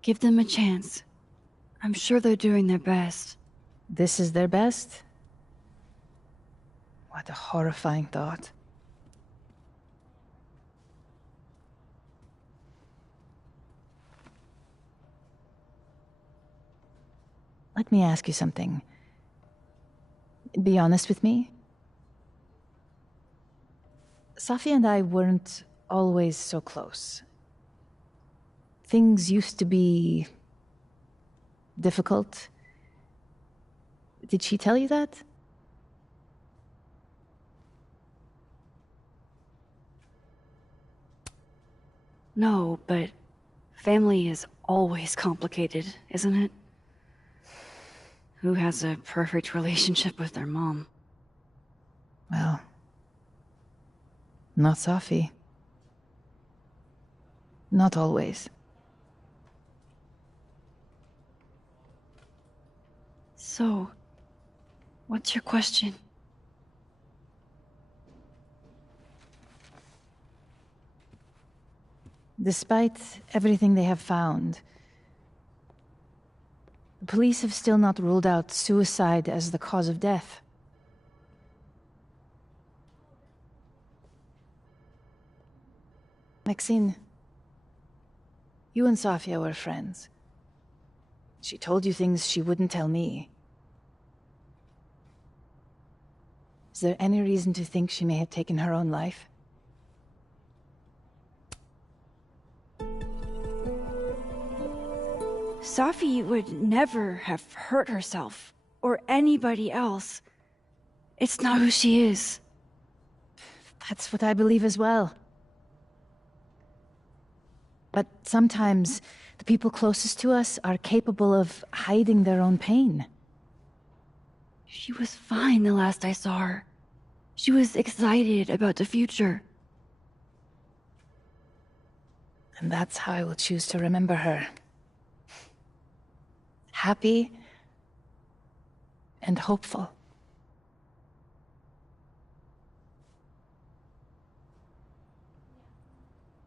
Give them a chance. I'm sure they're doing their best. This is their best? What a horrifying thought. Let me ask you something. Be honest with me. Safi and I weren't always so close. Things used to be difficult. Did she tell you that? No, but family is always complicated, isn't it? Who has a perfect relationship with their mom? Well, not Safi. Not always. So, what's your question? Despite everything they have found, the police have still not ruled out suicide as the cause of death. Maxine, You and Safia were friends. She told you things she wouldn't tell me. Is there any reason to think she may have taken her own life? Safi would never have hurt herself, or anybody else. It's not who she is. That's what I believe as well. But sometimes, the people closest to us are capable of hiding their own pain. She was fine the last I saw her. She was excited about the future. And that's how I will choose to remember her. Happy and hopeful.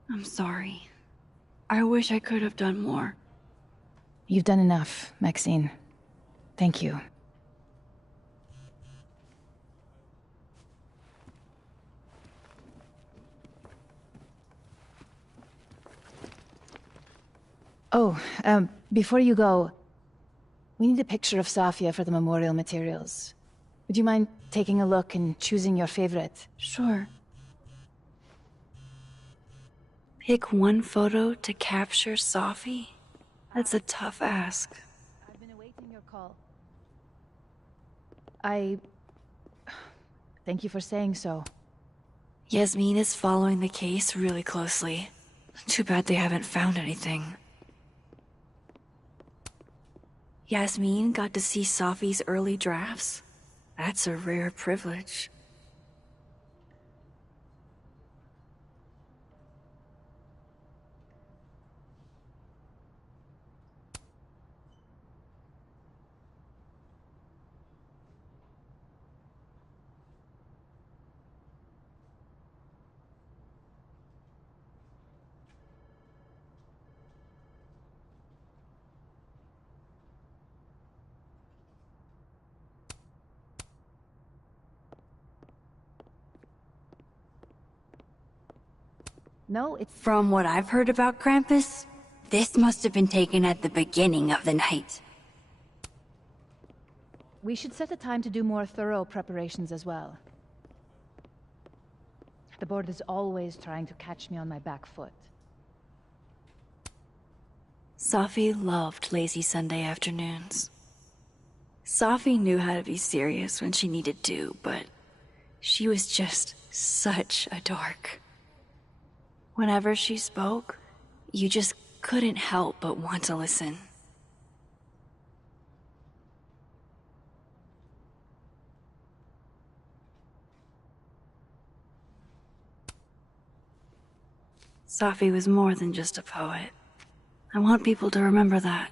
I'm sorry. I wish I could have done more. You've done enough, Maxine. Thank you. Oh, before you go, we need a picture of Safia for the memorial materials. Would you mind taking a look and choosing your favorite? Sure. Pick one photo to capture Safi? That's a tough ask. I've been awaiting your call. Thank you for saying so. Yasmin is following the case really closely. Too bad they haven't found anything. Yasmin got to see Safi's early drafts. That's a rare privilege. No, it's... From what I've heard about Krampus, this must have been taken at the beginning of the night. We should set a time to do more thorough preparations as well. The board is always trying to catch me on my back foot. Safi loved lazy Sunday afternoons. Safi knew how to be serious when she needed to, but she was just such a dork. Whenever she spoke, you just couldn't help but want to listen. Safi was more than just a poet. I want people to remember that.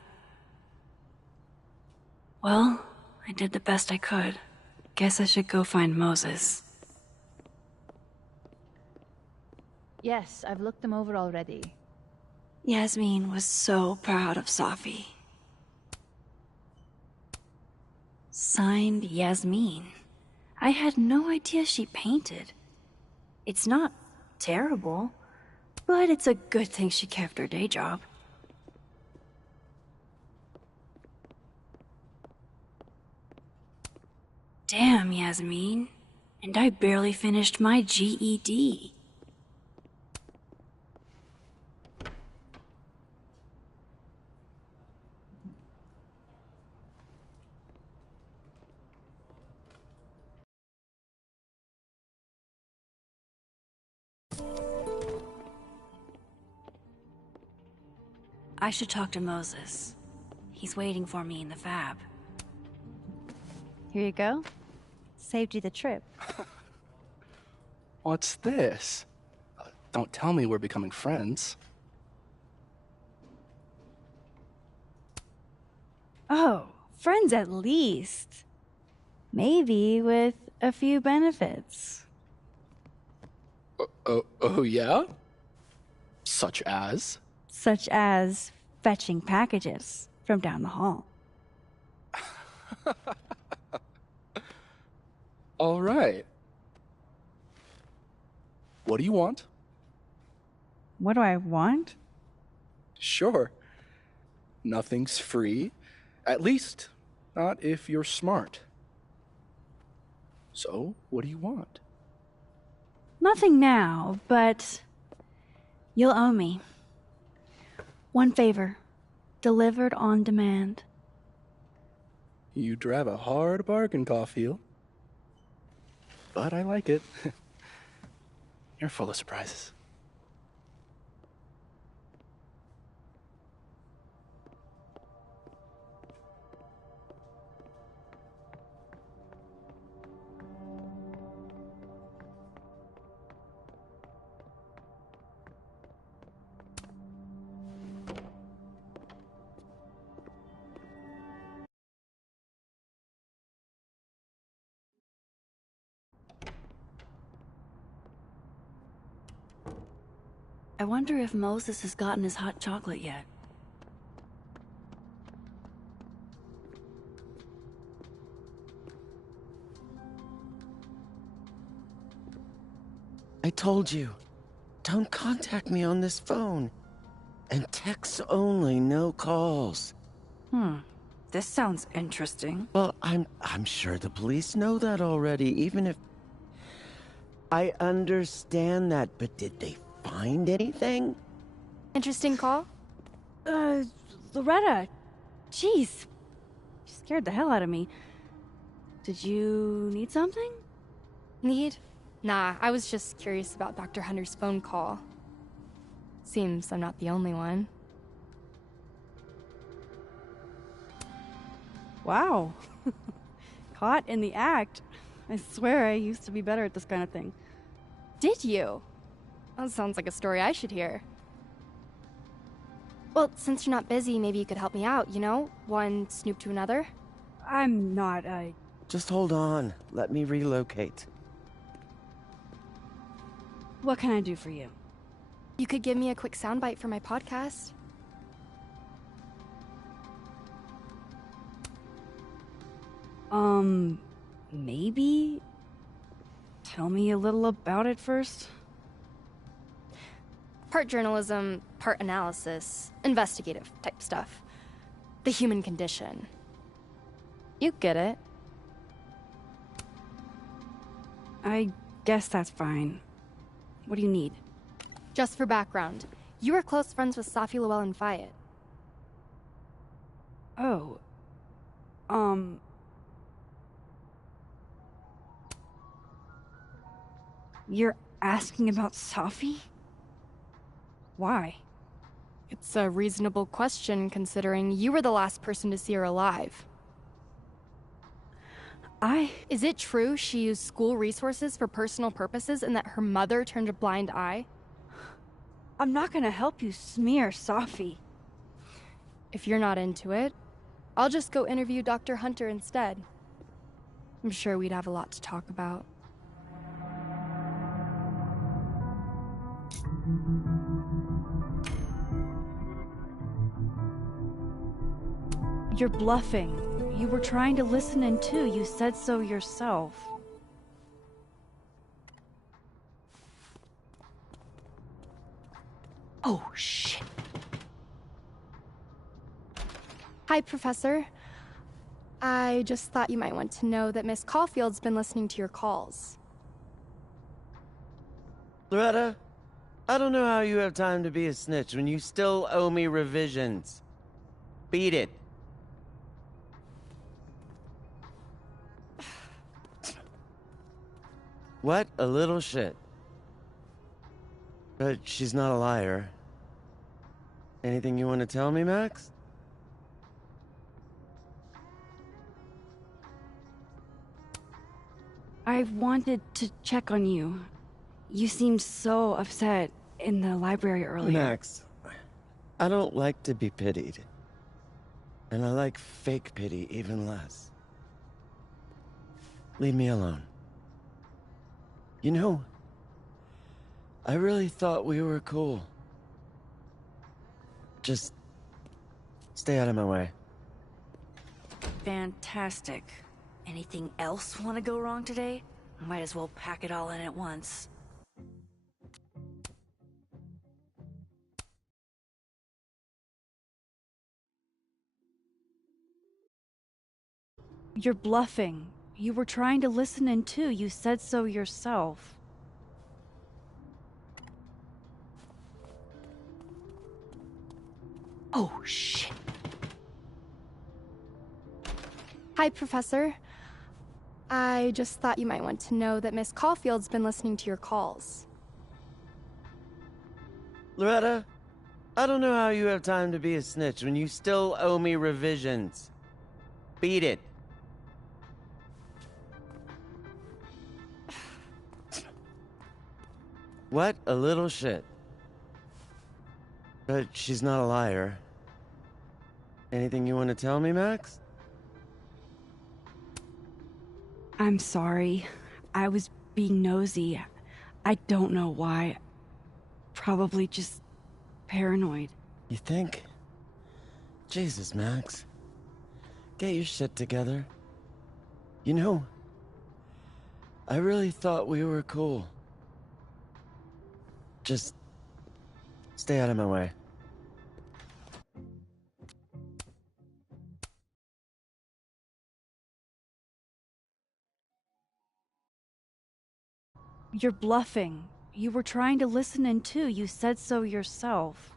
Well, I did the best I could. Guess I should go find Moses. Yes, I've looked them over already. Yasmin was so proud of Safi. Signed Yasmin. I had no idea she painted. It's not terrible, but it's a good thing she kept her day job. Damn, Yasmin. And I barely finished my GED. I should talk to Moses. He's waiting for me in the fab. Here you go. Saved you the trip. What's this? Don't tell me we're becoming friends. Oh, friends at least. Maybe with a few benefits. Oh yeah? Such as? Such as fetching packages from down the hall. All right. What do you want? What do I want? Sure. Nothing's free. At least, not if you're smart. So, what do you want? Nothing now, but you'll owe me. One favor, delivered on demand. You drive a hard bargain, Caulfield. But I like it. You're full of surprises. I wonder if Moses has gotten his hot chocolate yet. I told you, don't contact me on this phone. And texts only, no calls. This sounds interesting. Well, I'm sure the police know that already, even if... I understand that, but did they find anything? Interesting call? Loretta. Jeez. You scared the hell out of me. Did you need something? Need? Nah, I was just curious about Dr. Hunter's phone call. Seems I'm not the only one. Wow. Caught in the act. I swear I used to be better at this kind of thing. Did you? That sounds like a story I should hear. Well, since you're not busy, maybe you could help me out, you know? One snoop to another. I'm not, Just hold on. Let me relocate. What can I do for you? You could give me a quick soundbite for my podcast. Maybe? Tell me a little about it first. Part journalism, part analysis, investigative type stuff. The human condition. You get it. I guess that's fine. What do you need? Just for background, you were close friends with Safi Llewellyn Fayed. Oh. You're asking about Safi? Why? It's a reasonable question considering you were the last person to see her alive. Is it true she used school resources for personal purposes and that her mother turned a blind eye? I'm not gonna help you smear Safi. If you're not into it, I'll just go interview Dr. Hunter instead. I'm sure we'd have a lot to talk about. You're bluffing. You were trying to listen in too. You said so yourself. Oh, shit. Hi, Professor. I just thought you might want to know that Miss Caulfield's been listening to your calls. Loretta, I don't know how you have time to be a snitch when you still owe me revisions. Beat it. What a little shit. But she's not a liar. Anything you want to tell me, Max? I wanted to check on you. You seemed so upset in the library earlier. Max, I don't like to be pitied. And I like fake pity even less. Leave me alone. You know, I really thought we were cool. Just stay out of my way. Fantastic. Anything else want to go wrong today? Might as well pack it all in at once. You're bluffing. You were trying to listen in too. You said so yourself. Oh, shit. Hi, Professor. I just thought you might want to know that Miss Caulfield's been listening to your calls. Loretta, I don't know how you have time to be a snitch when you still owe me revisions. Beat it. What a little shit. But she's not a liar. Anything you want to tell me, Max? I'm sorry. I was being nosy. I don't know why. Probably just paranoid. You think? Jesus, Max. Get your shit together. You know, I really thought we were cool. Just stay out of my way. You're bluffing. You were trying to listen in too. You said so yourself.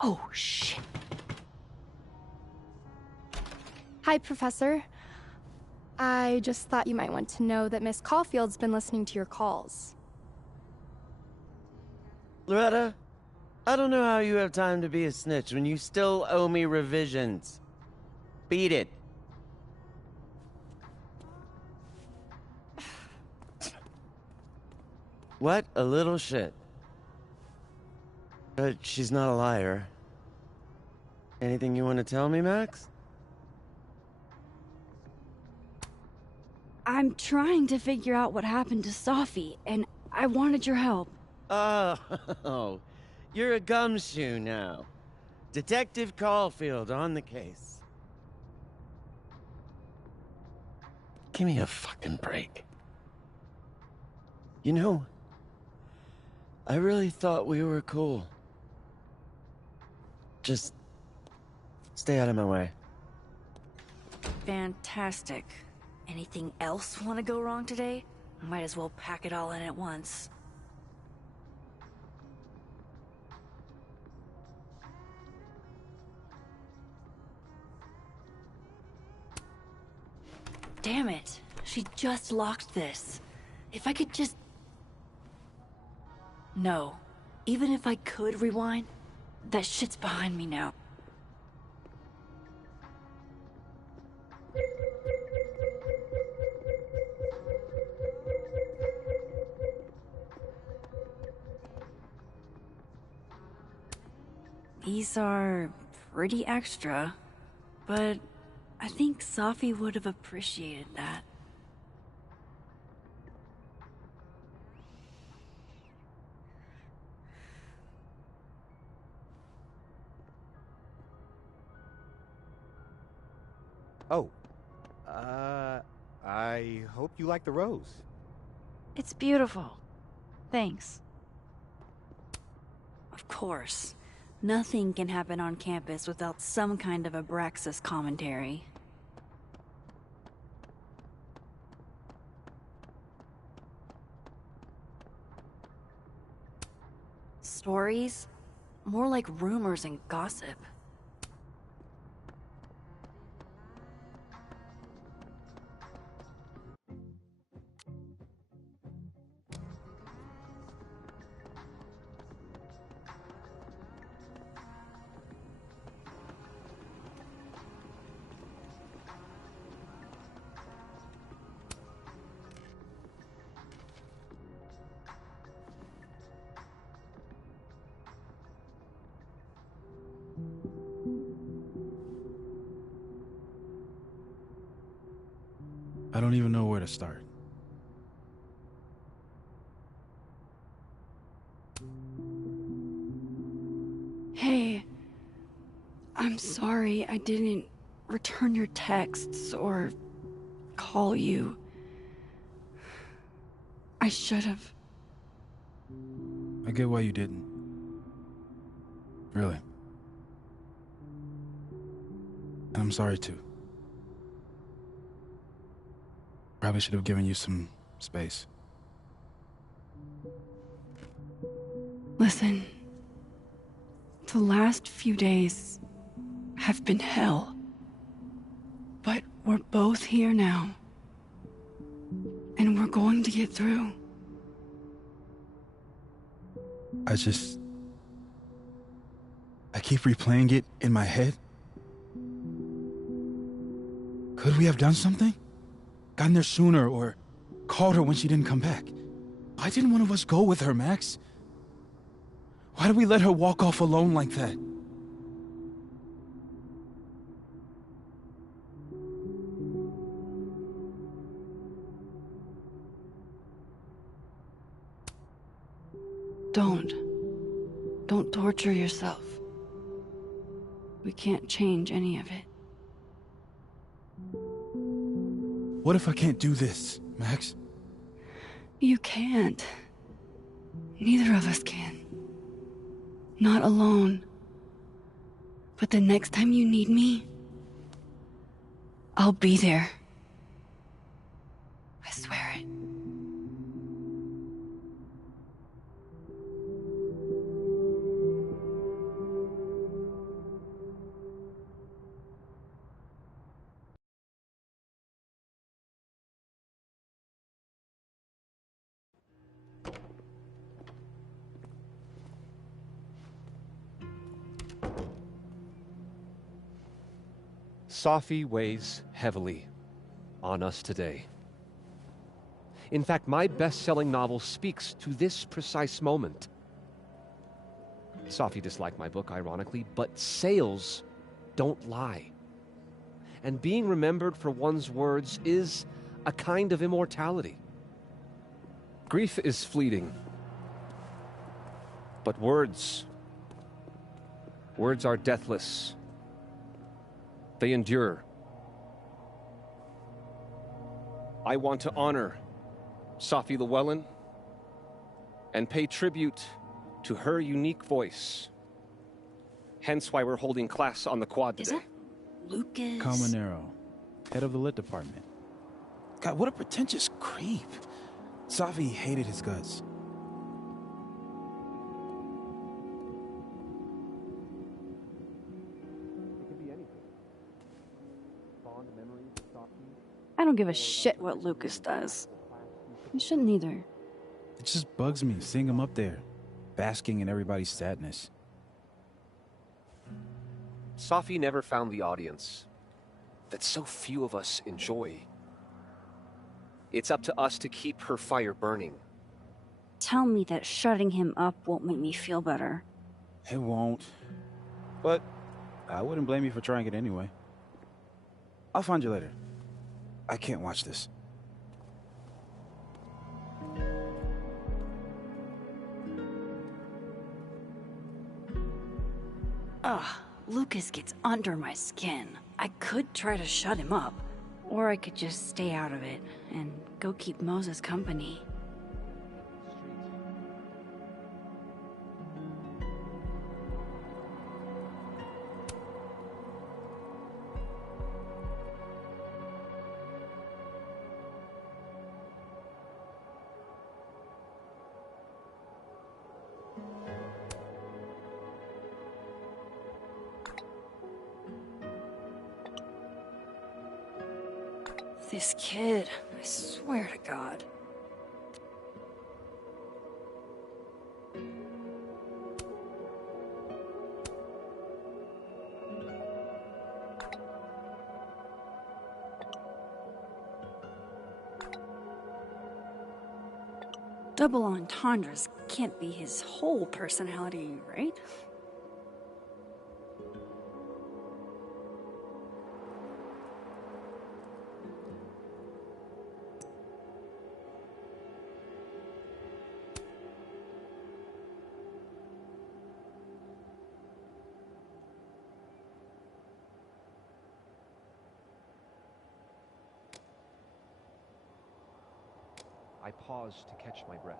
Oh, shit. Hi, Professor. I just thought you might want to know that Miss Caulfield's been listening to your calls. Loretta, I don't know how you have time to be a snitch when you still owe me revisions. Beat it. What a little shit. But she's not a liar. Anything you want to tell me, Max? I'm trying to figure out what happened to Sophie, and I wanted your help. Oh, you're a gumshoe now. Detective Caulfield on the case. Give me a fucking break. You know, I really thought we were cool. Just stay out of my way. Fantastic. Anything else want to go wrong today? Might as well pack it all in at once. Damn it. She just locked this. If I could just... No. Even if I could rewind, that shit's behind me now. These are pretty extra, but I think Sophie would have appreciated that. Oh, I hope you like the rose. It's beautiful. Thanks. Of course. Nothing can happen on campus without some kind of Abraxas commentary. Stories? More like rumors and gossip. I don't even know where to start. Hey, I'm sorry I didn't return your texts or call you. I should have. I get why you didn't. Really. I'm sorry too. Probably should have given you some space. Listen, the last few days have been hell. But we're both here now. And we're going to get through. I keep replaying it in my head. Could we have done something? Gotten there sooner or called her when she didn't come back? Why didn't one of us go with her, Max? Why did we let her walk off alone like that? Don't torture yourself. We can't change any of it. What if I can't do this, Max? You can't. Neither of us can. Not alone. But the next time you need me, I'll be there. I swear it. Safi weighs heavily on us today. In fact, my best-selling novel speaks to this precise moment. Safi disliked my book, ironically, but sales don't lie. And being remembered for one's words is a kind of immortality. Grief is fleeting, but words are deathless. They endure. I want to honor Safi Llewellyn and pay tribute to her unique voice. Hence why we're holding class on the quad today. Is that Lucas? Caminero, head of the lit department. God, what a pretentious creep. Safi hated his guts. I don't give a shit what Lucas does. You shouldn't either. It just bugs me seeing him up there, basking in everybody's sadness. Safi never found the audience that so few of us enjoy. It's up to us to keep her fire burning. Tell me that shutting him up won't make me feel better. It won't. But I wouldn't blame you for trying it anyway. I'll find you later. I can't watch this. Ugh, Lucas gets under my skin. I could try to shut him up, or I could just stay out of it and go keep Moses company. This kid, I swear to God. Double entendres can't be his whole personality, right? I pause to catch my breath.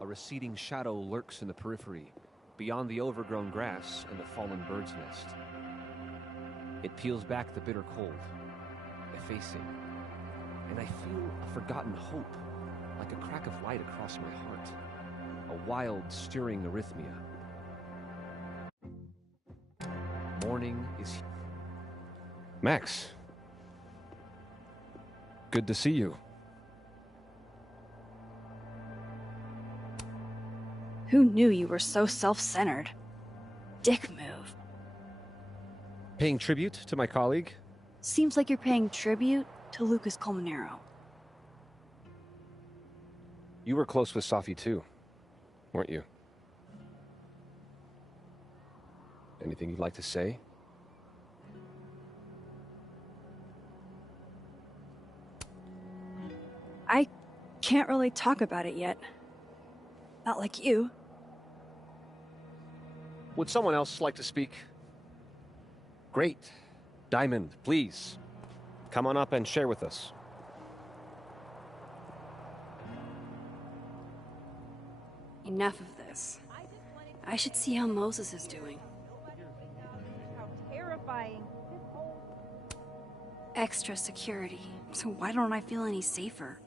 A receding shadow lurks in the periphery, beyond the overgrown grass and the fallen bird's nest. It peels back the bitter cold, effacing, and I feel a forgotten hope, like a crack of light across my heart, a wild, stirring arrhythmia. Morning is here. Max. Good to see you. Who knew you were so self-centered? Dick move. Paying tribute to my colleague? Seems like you're paying tribute to Lucas Colmenero. You were close with Safi too, weren't you? Anything you'd like to say? I can't really talk about it yet. Not like you. Would someone else like to speak? Great. Diamond, please. Come on up and share with us. Enough of this. I should see how Moses is doing. Terrifying. Extra security. So why don't I feel any safer?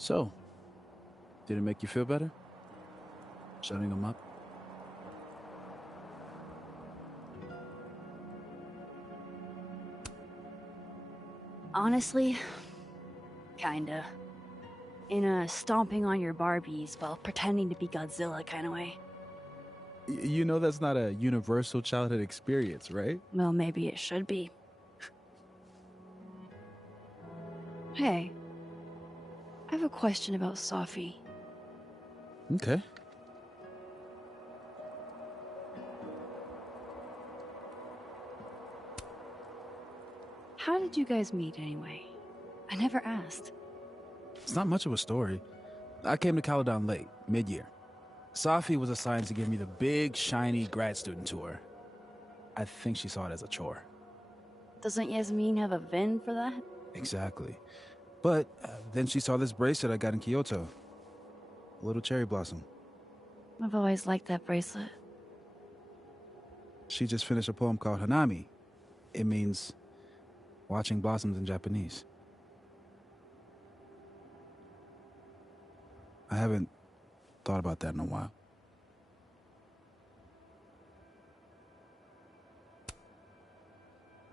So, did it make you feel better? Shutting them up? Honestly, kinda. In a stomping on your Barbies while pretending to be Godzilla kind of way. You know that's not a universal childhood experience, right? Well, maybe it should be. Hey, I have a question about Safi. Okay. How did you guys meet anyway? I never asked. It's not much of a story. I came to Caledon late, mid-year. Safi was assigned to give me the big, shiny grad student tour. I think she saw it as a chore. Doesn't Yasmin have a VIN for that? Exactly. But then she saw this bracelet I got in Kyoto. A little cherry blossom. I've always liked that bracelet. She just finished a poem called Hanami. It means watching blossoms in Japanese. I haven't thought about that in a while.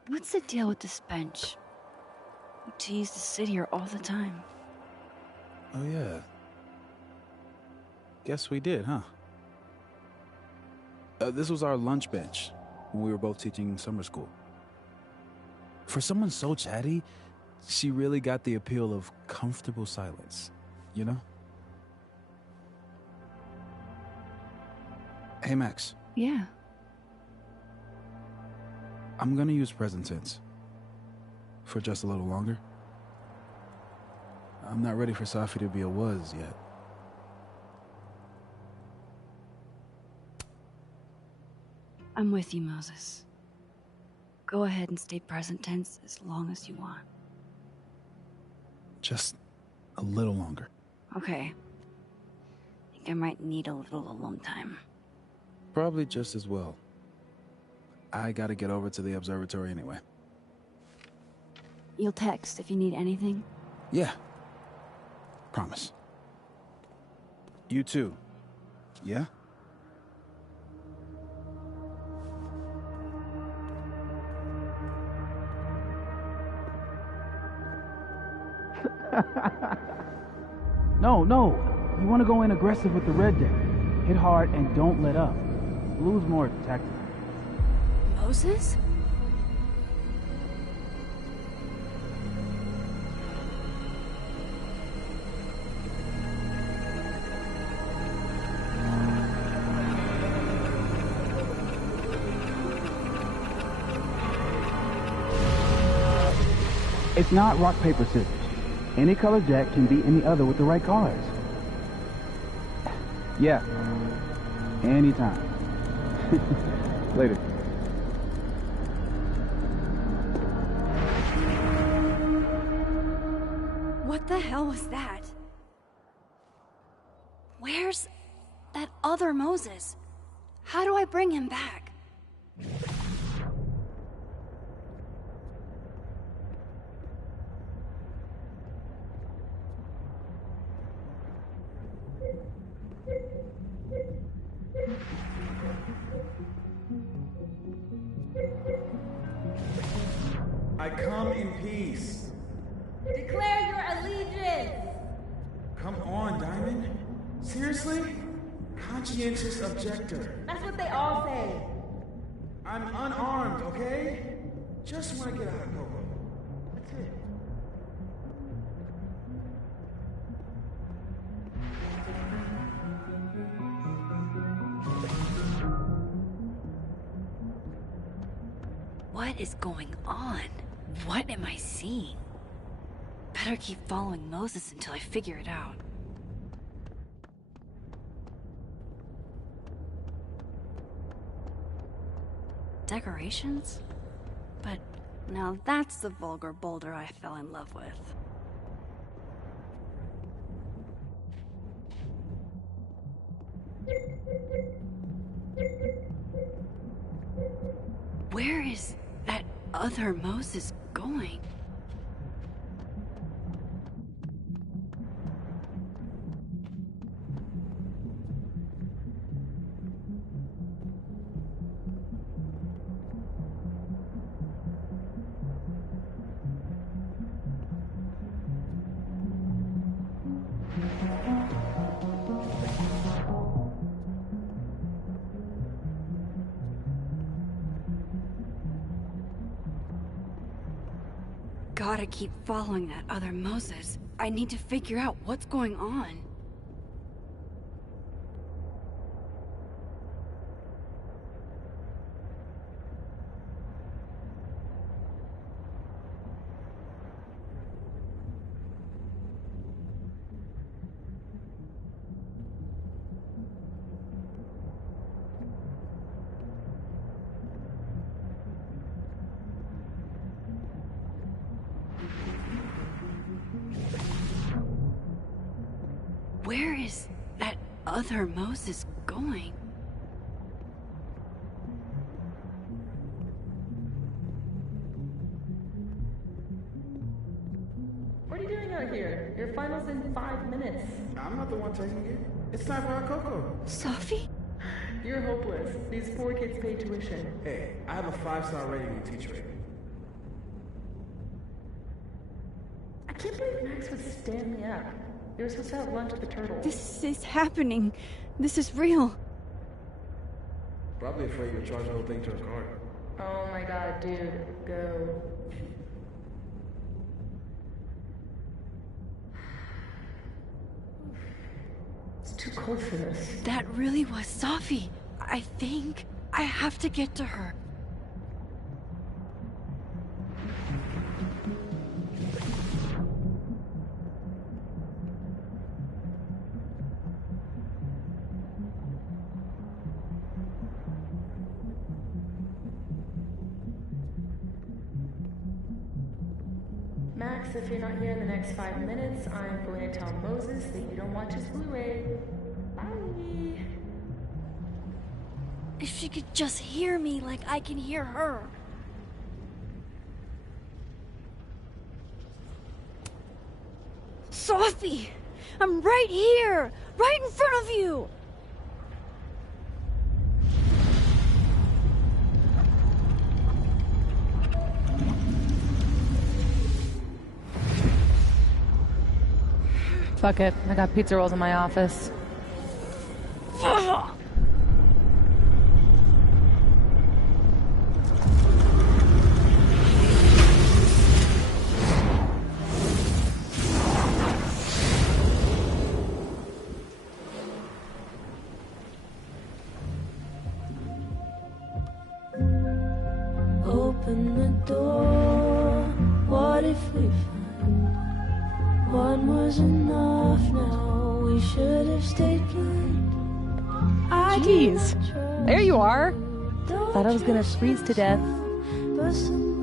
What's the deal with this bench? We tease to sit here all the time. Oh, yeah. Guess we did, huh? This was our lunch bench when we were both teaching summer school. For someone so chatty, she really got the appeal of comfortable silence, you know? Hey, Max. Yeah. I'm gonna use present tense. For just a little longer. I'm not ready for Safi to be a was yet. I'm with you, Moses. Go ahead and stay present tense as long as you want. Just a little longer. Okay. Think I might need a little alone time. Probably just as well. I gotta get over to the observatory anyway. You'll text if you need anything? Yeah. Promise. You too. Yeah? No. You want to go in aggressive with the red deck. Hit hard and don't let up. Blue's more tactical. Moses? It's not rock, paper, scissors. Any color jack can beat any other with the right cards. Yeah. Anytime. Later. What the hell was that? Where's that other Moses? How do I bring him back? I come in peace. Declare your allegiance! Come on, Diamond. Seriously? Conscientious objector. That's what they all say. I'm unarmed, okay? Just want to get out of Coco. That's it. What is going on? What am I seeing? Better keep following Moses until I figure it out. Decorations? But now that's the vulgar boulder I fell in love with. Where is that other Moses going? Gotta keep following that other Moses. I need to figure out what's going on. Where is that other Moses going? What are you doing out here? Your final's in 5 minutes. I'm not the one taking it. It's time for our Coco. Sophie? You're hopeless. These poor kids pay tuition. Hey, I have a 5-star rating on teacher rating. I can't believe Max would stand me up. You were supposed to have lunch with the turtle. This is happening. This is real. Probably afraid you'll charge the whole thing to her card. Oh my god, dude. Go. It's too cold for this. That really was Sophie. I think I have to get to her. Max, if you're not here in the next 5 minutes, I'm going to tell Moses that you don't watch his Blu-ray. Bye. If she could just hear me like I can hear her. Sophie! I'm right here! Right in front of you! Fuck it. I got pizza rolls in my office. Open the door. What if we find one was enough now? We should have stayed blind. Jeez. There you are. Thought I was gonna freeze to death. But some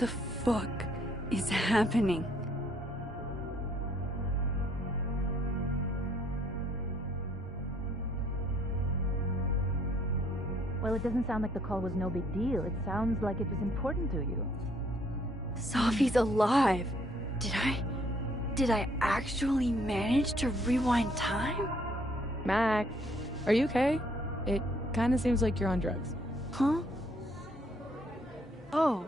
the fuck is happening? Well, it doesn't sound like the call was no big deal. It sounds like it was important to you. Sophie's alive. Did I actually manage to rewind time? Mac, are you okay? It kind of seems like you're on drugs. Huh? Oh.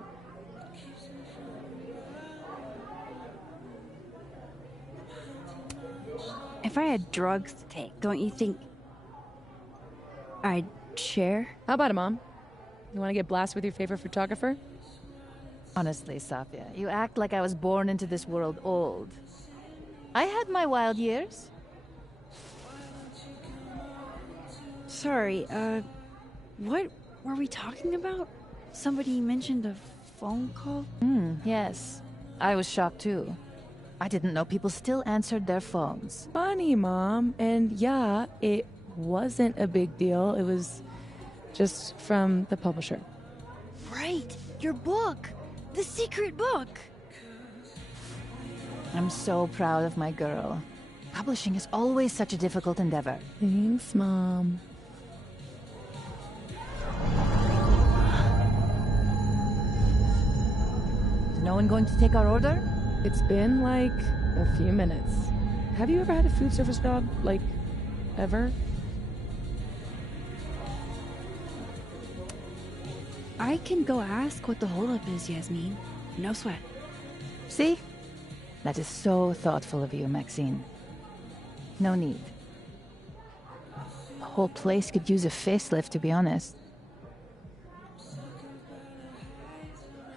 If I had drugs to take, don't you think I'd share? How about it, Mom? You want to get blasted with your favorite photographer? Honestly, Safia, you act like I was born into this world old. I had my wild years. Sorry, what were we talking about? Somebody mentioned a phone call? Yes. I was shocked too. I didn't know people still answered their phones. Funny, Mom. And yeah, it wasn't a big deal. It was just from the publisher. Right, your book. The secret book. I'm so proud of my girl. Publishing is always such a difficult endeavor. Thanks, Mom. Is no one going to take our order? It's been like a few minutes. Have you ever had a food service job? Like, ever? I can go ask what the holdup is, Yasmin. No sweat. See? That is so thoughtful of you, Maxine. No need. The whole place could use a facelift, to be honest.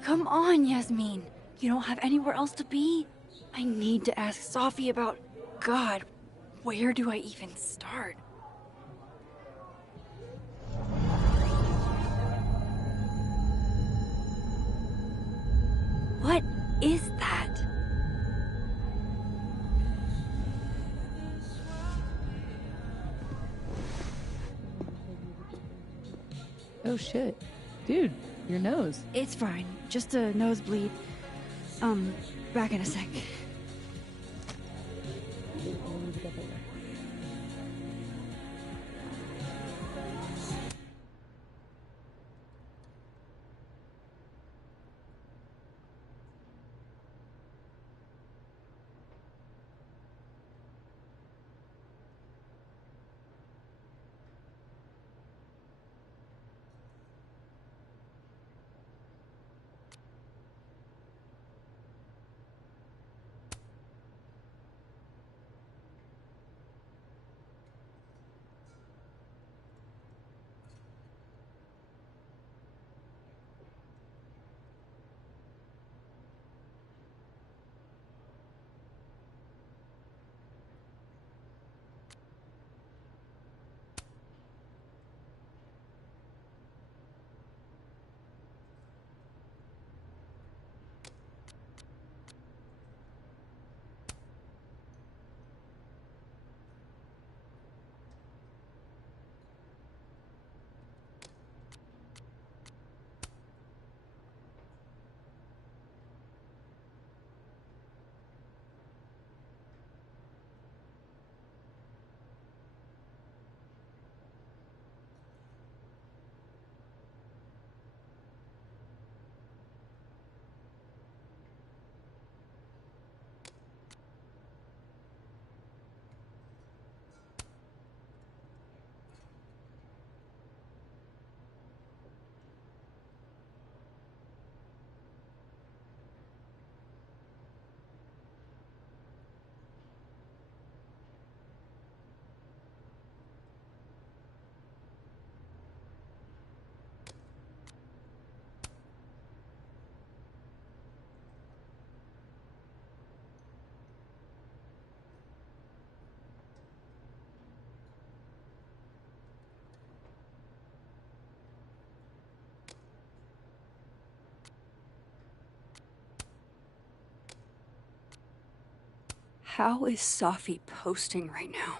Come on, Yasmin. You don't have anywhere else to be? I need to ask Sophie about... God, where do I even start? What is that? Oh shit. Dude, your nose. It's fine. Just a nosebleed. Back in a sec. How is Sophie posting right now?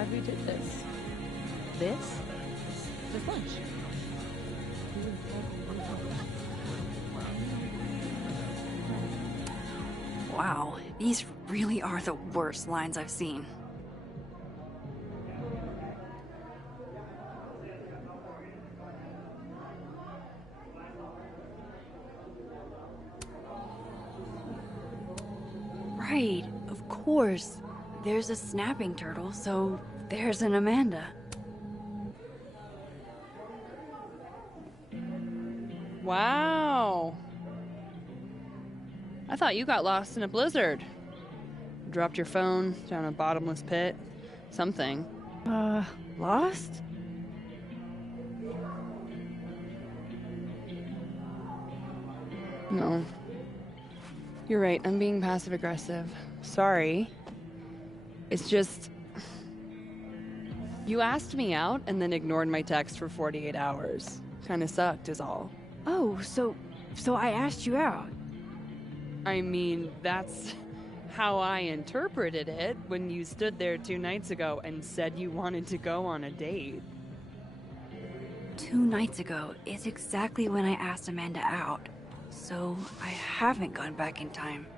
glad we did this. This? Just lunch. Wow, these really are the worst lines I've seen. Right, of course. There's a snapping turtle, so there's an Amanda. Wow. I thought you got lost in a blizzard. Dropped your phone down a bottomless pit. Something. Lost? No. You're right, I'm being passive aggressive. Sorry. It's just... You asked me out and then ignored my text for 48 hours. Kinda sucked is all. Oh, so I asked you out. I mean, that's how I interpreted it when you stood there 2 nights ago and said you wanted to go on a date. 2 nights ago is exactly when I asked Amanda out. So I haven't gone back in time.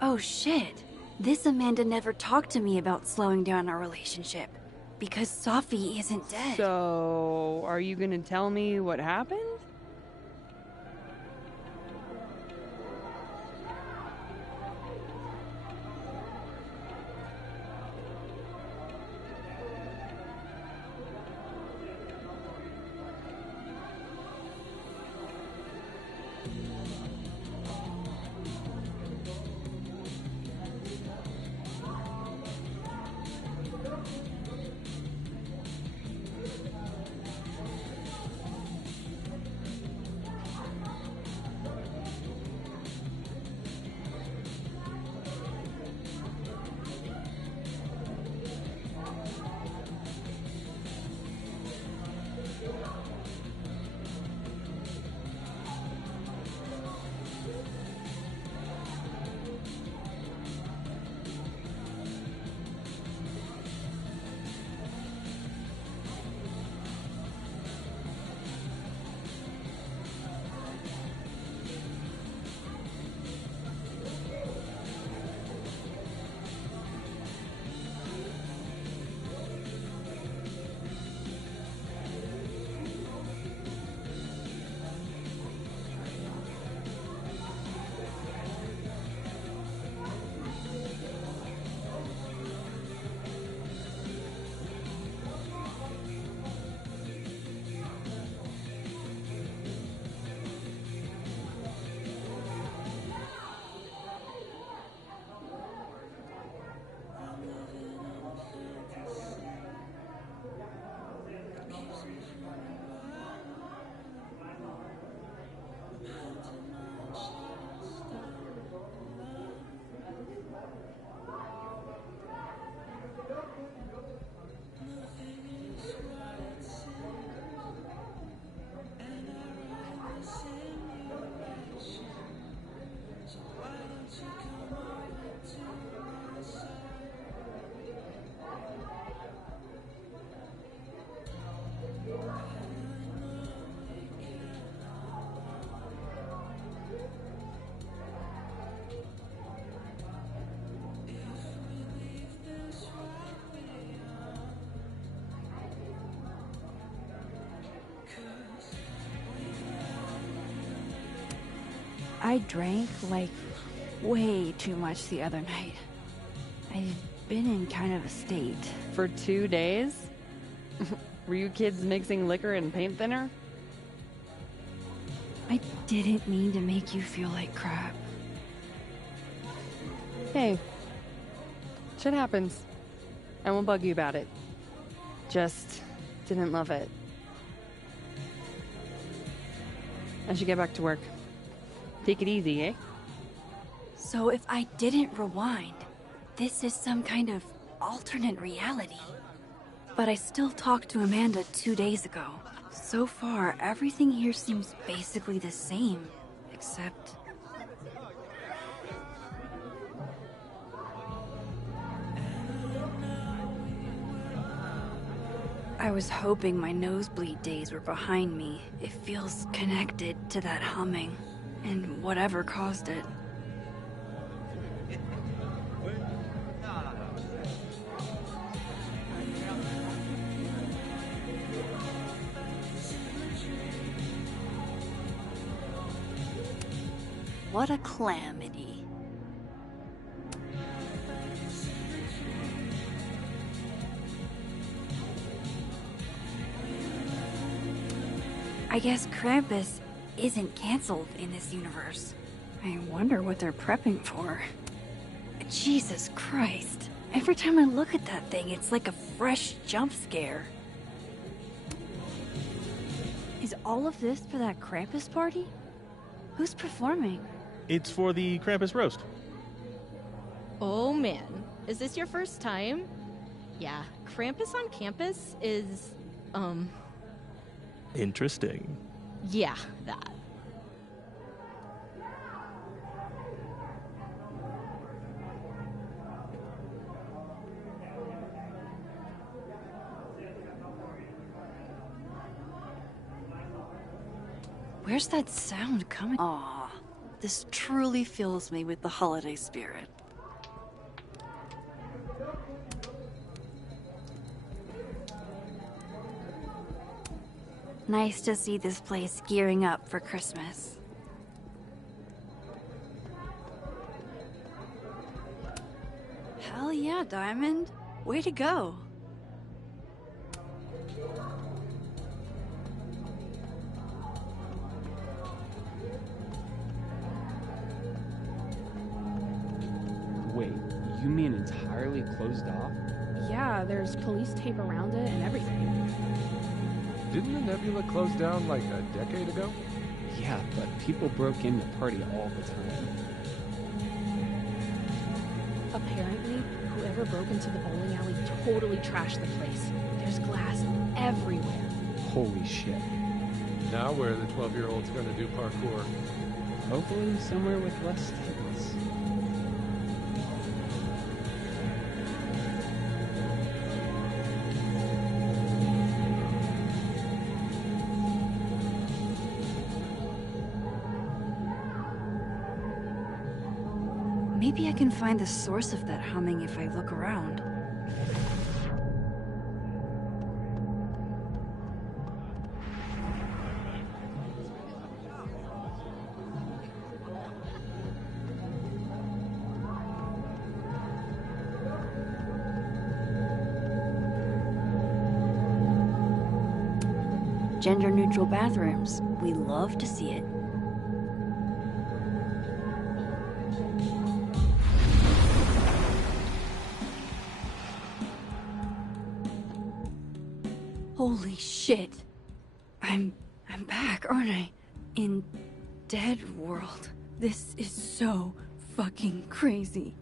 Oh shit. This Amanda never talked to me about slowing down our relationship. Because Sophie isn't dead. So, are you gonna tell me what happened? I drank, like, way too much the other night. I've been in kind of a state. For 2 days? Were you kids mixing liquor and paint thinner? I didn't mean to make you feel like crap. Hey. Shit happens. I won't bug you about it. Just didn't love it. I should get back to work. Take it easy, eh? So if I didn't rewind, this is some kind of alternate reality. But I still talked to Amanda 2 days ago. So far, everything here seems basically the same, except... I was hoping my nosebleed days were behind me. It feels connected to that humming, and whatever caused it. What a calamity. I guess Krampus isn't canceled in this universe. I wonder what they're prepping for. Jesus Christ. Every time I look at that thing, it's like a fresh jump scare. Is all of this for that Krampus party? Who's performing? It's for the Krampus roast. Oh man, is this your first time? Yeah, Krampus on campus is, Interesting. yeah, that. Where's that sound coming? Aw, this truly fills me with the holiday spirit. Nice to see this place gearing up for Christmas. Hell yeah, Diamond. Way to go. Wait, you mean entirely closed off? Yeah, there's police tape around it and everything. Didn't the Nebula close down like a decade ago? Yeah, but people broke in the party all the time. Apparently, whoever broke into the bowling alley totally trashed the place. There's glass everywhere. Holy shit. Now where are the 12-year-olds going to do parkour? Hopefully somewhere with less tickets. Maybe I can find the source of that humming if I look around. Gender-neutral bathrooms. We love to see it. Holy shit. I'm back, aren't I? In Dead World. This is so fucking crazy.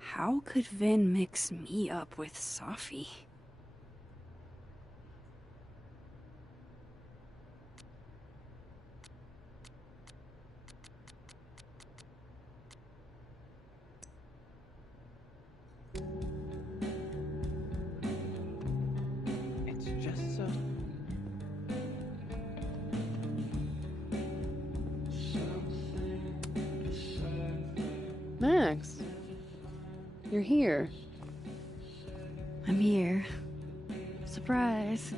How could Vin mix me up with Safi? It's just so... Max, you're here. I'm here. Surprise.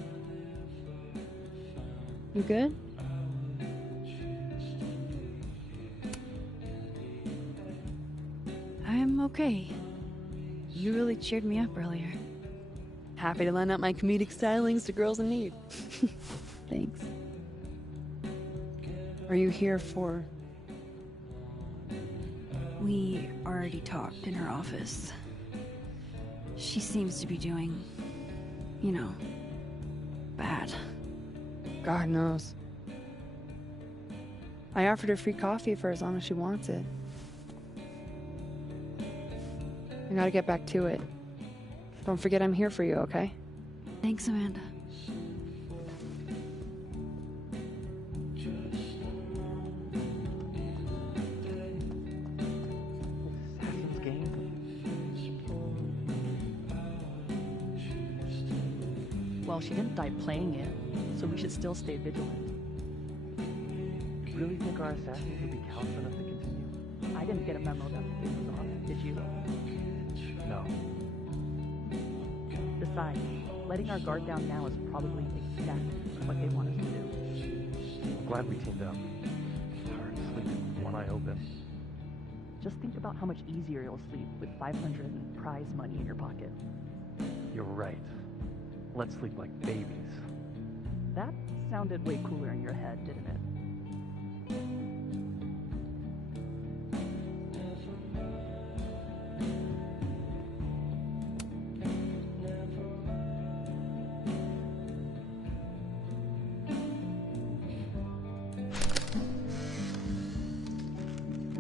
You good? I'm okay. You really cheered me up earlier. Happy to lend out my comedic stylings to girls in need. Thanks. Are you here for... We already talked in her office. She seems to be doing, you know, bad. God knows. I offered her free coffee for as long as she wants it. I gotta get back to it. Don't forget I'm here for you, okay? Thanks, Amanda. Well, she didn't die playing it, so we should still stay vigilant. You really think our assassins would be callous enough to continue? I didn't get a memo that the kid was off, did you? No. Besides, letting our guard down now is probably exactly what they want us to do. I'm glad we teamed up. Hard to sleep with one eye open. Just think about how much easier you'll sleep with 500 in prize money in your pocket. You're right. Let's sleep like babies. That sounded way cooler in your head, didn't it?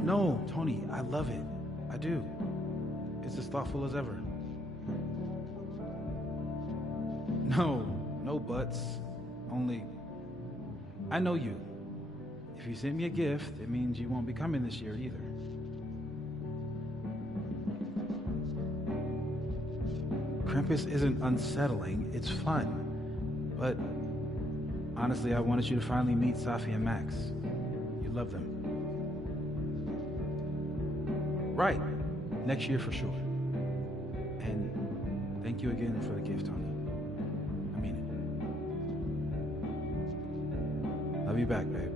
No, Tony, I love it. I do. It's as thoughtful as ever. No buts. Only, I know you. If you send me a gift, it means you won't be coming this year either. Krampus isn't unsettling, it's fun. But honestly, I wanted you to finally meet Safi and Max. You love them. Right. Next year for sure. And thank you again for the gift, Tony. I mean it. Love you back, babe.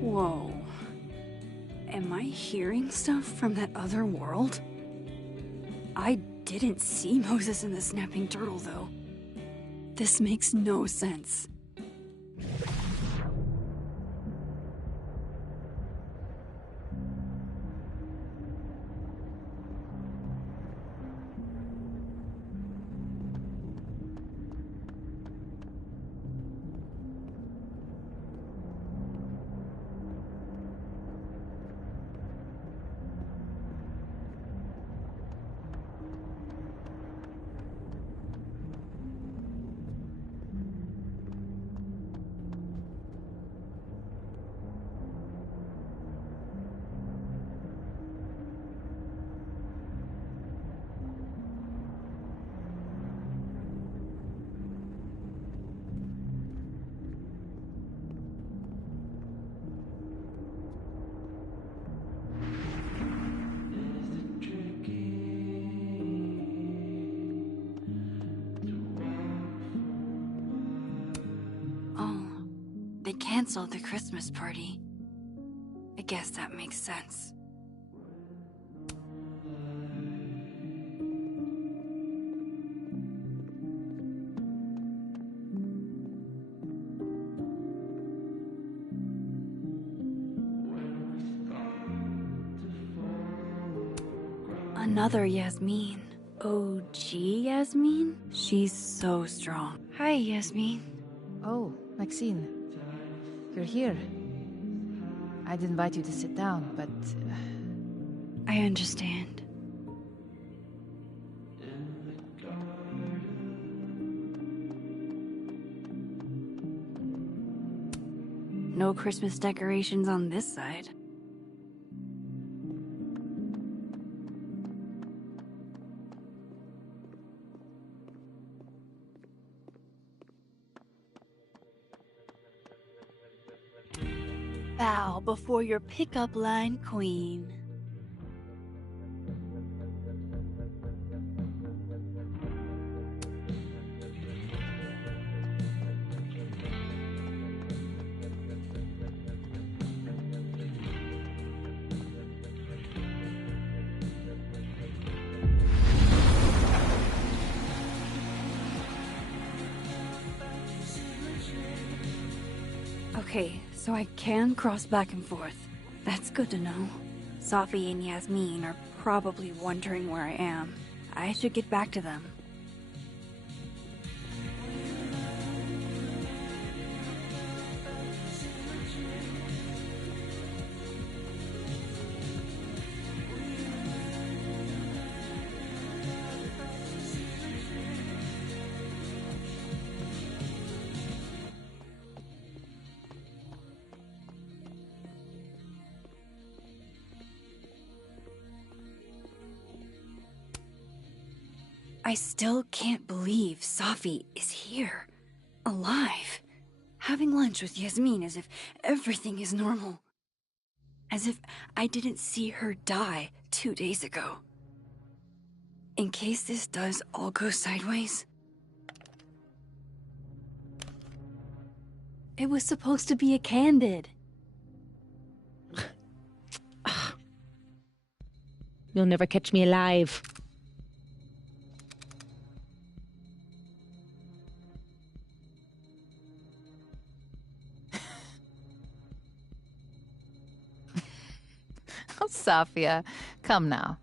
Whoa. Am I hearing stuff from that other world? I didn't see Moses and the snapping turtle, though. This makes no sense. Canceled the Christmas party. I guess that makes sense. Another Yasmin. OG Yasmin? She's so strong. Hi, Yasmin. Oh, Maxine. You're here. I'd invite you to sit down, but... I understand. No Christmas decorations on this side. Bow before your pickup line queen. Okay, so I can cross back and forth. That's good to know. Safi and Yasmin are probably wondering where I am. I should get back to them. I still can't believe Safi is here, alive, having lunch with Yasmin as if everything is normal. As if I didn't see her die 2 days ago. In case this does all go sideways. It was supposed to be a candid. You'll never catch me alive. Oh, Safia, come now.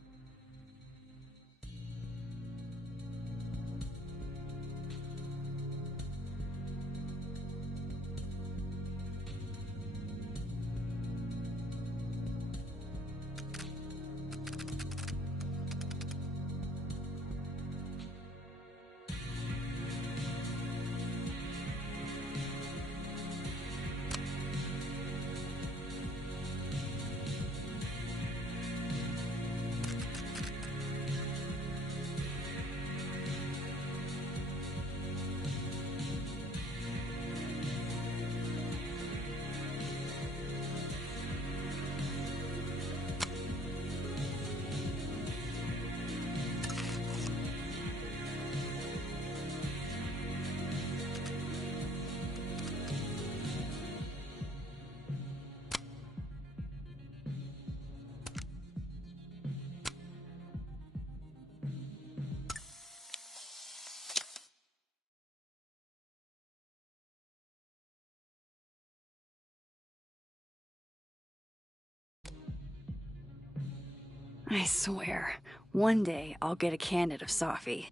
I swear, one day I'll get a candid of Safi.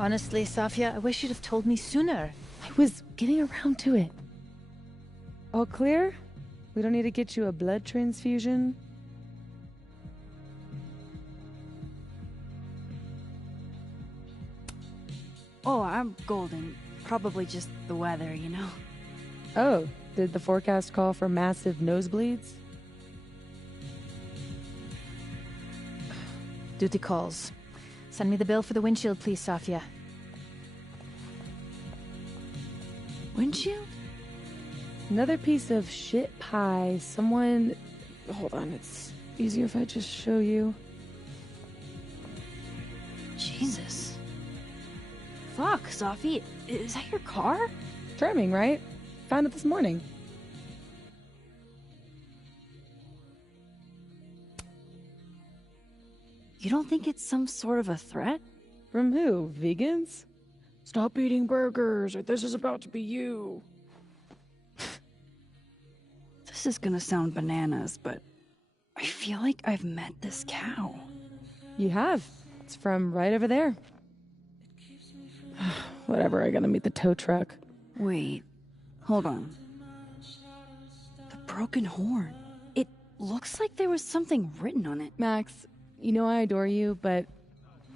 Honestly, Safia, I wish you'd have told me sooner. I was getting around to it. All clear? We don't need to get you a blood transfusion? Oh, I'm golden. Probably just the weather, you know? Oh, did the forecast call for massive nosebleeds? Duty calls. Send me the bill for the windshield, please, Safia. Windshield? Another piece of shit pie. Someone... Hold on, it's easier if I just show you. Jesus. Fuck, Safi. Is that your car? Charming, right? Found it this morning. You don't think it's some sort of a threat? From who? Vegans? Stop eating burgers, or this is about to be you. This is gonna sound bananas, but I feel like I've met this cow. You have. It's from right over there. Whatever, I gotta meet the tow truck. Wait, hold on. The broken horn. It looks like there was something written on it. Max, you know I adore you, but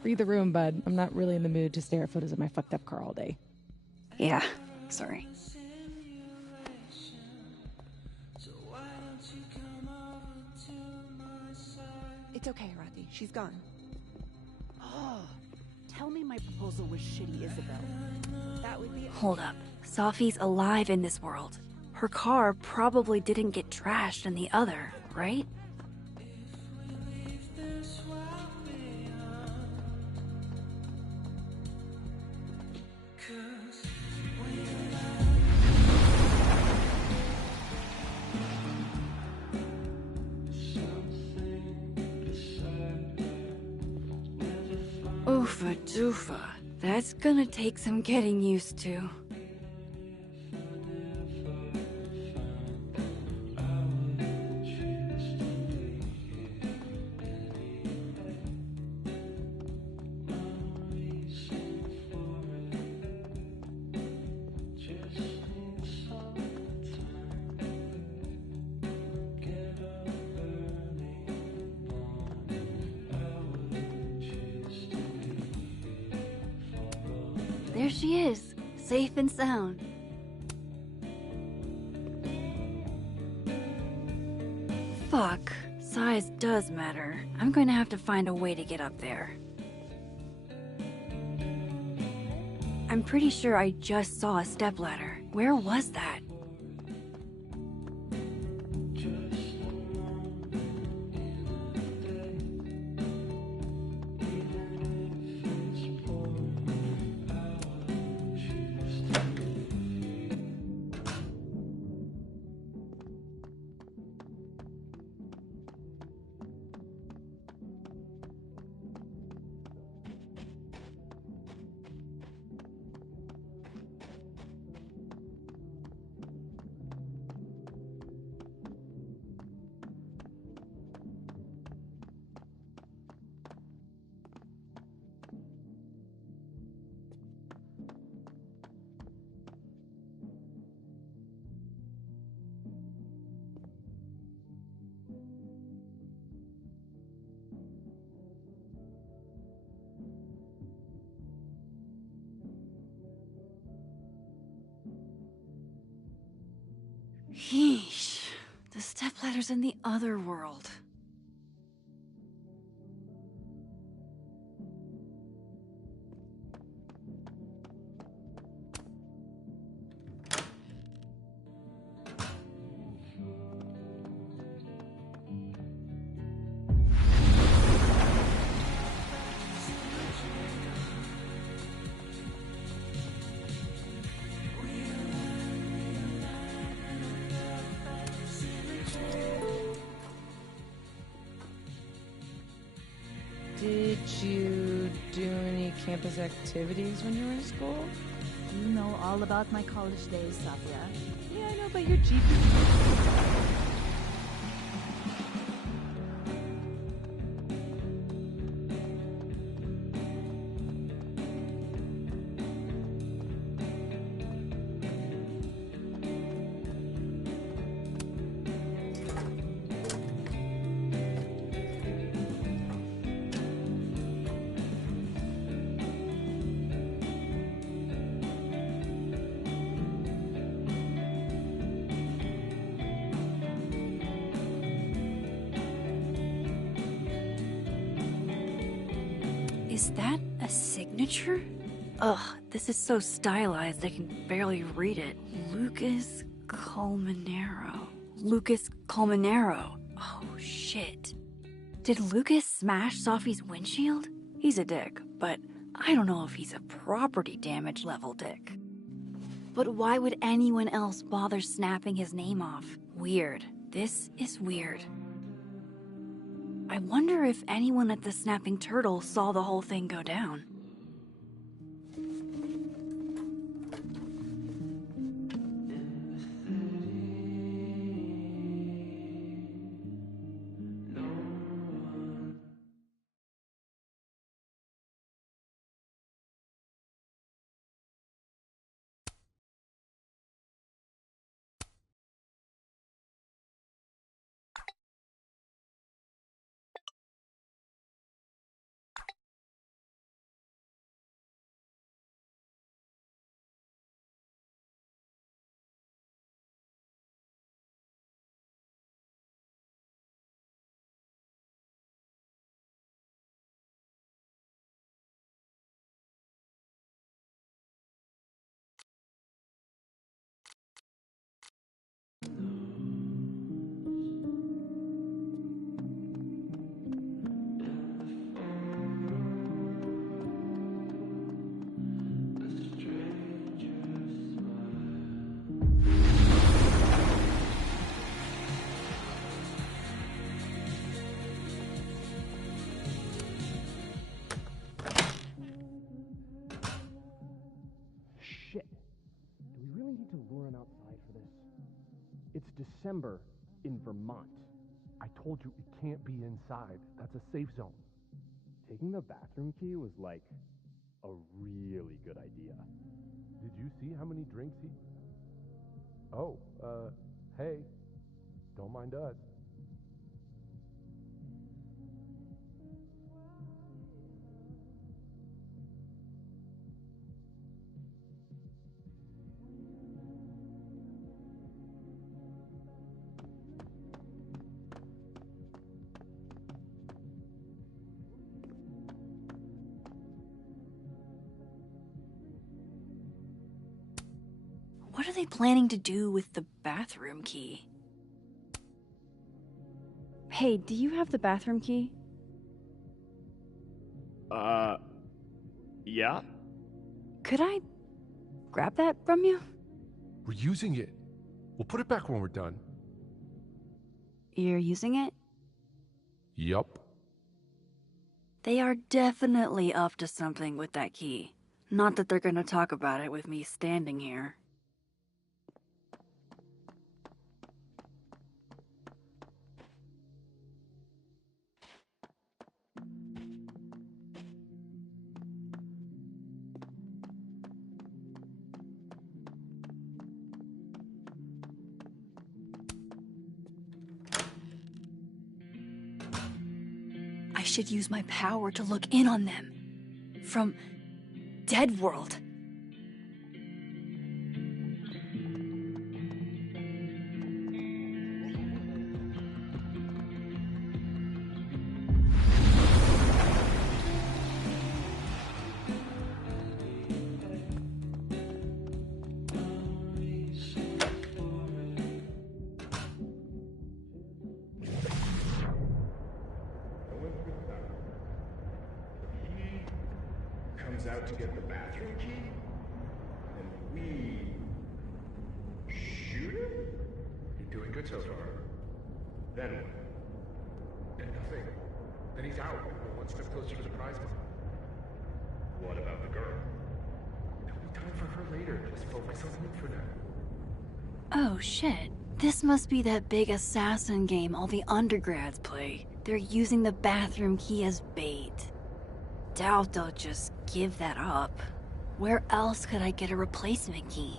read the room, bud. I'm not really in the mood to stare at photos of my fucked up car all day. Yeah, sorry. It's okay, Arathi. She's gone. Oh, tell me my proposal was shitty, Isabel. That would be... Hold up. Safi's alive in this world. Her car probably didn't get trashed in the other, right? Oofa doofa. That's gonna take some getting used to. there she is, safe and sound. Fuck, size does matter. I'm going to have to find a way to get up there. I'm pretty sure I just saw a stepladder. Where was that? Yeesh. The stepladder's in the other world. Did you do any campus activities when you were in school? You know all about my college days, Safia. Yeah, I know, but your GPA... Is that a signature? Ugh, this is so stylized I can barely read it. Lucas Colmenero. Lucas Colmenero. Oh, shit. Did Lucas smash Sophie's windshield? He's a dick, but I don't know if he's a property damage level dick. But why would anyone else bother snapping his name off? Weird. This is weird. I wonder if anyone at the Snapping Turtle saw the whole thing go down. It's December in Vermont. I told you it can't be inside. That's a safe zone. Taking the bathroom key was like a really good idea. Did you see how many drinks he... Oh, hey. Don't mind us. What are they planning to do with the bathroom key? Hey, do you have the bathroom key? Yeah? Could I grab that from you? We're using it. We'll put it back when we're done. You're using it? Yup. They are definitely up to something with that key. Not that they're gonna talk about it with me standing here. I should use my power to look in on them. From Dead World. Comes out to get the bathroom key, and we shoot him? You're doing good so far. Then what? Then nothing. Then he's out. We're one step closer to the prize money. What about the girl? There'll be time for her later. Just focus on him for now. Oh shit. This must be that big assassin game all the undergrads play. They're using the bathroom key as bait. Doubt they'll just give that up. Where else could I get a replacement key?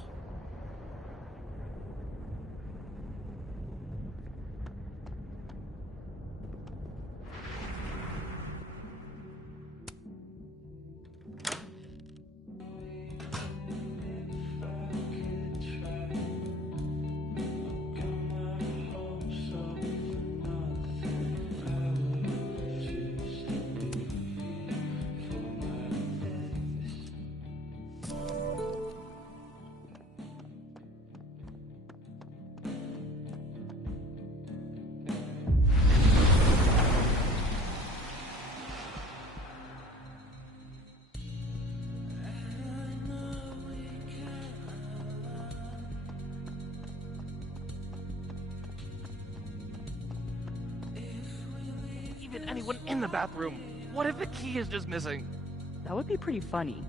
Even anyone in the bathroom. What if the key is just missing? That would be pretty funny.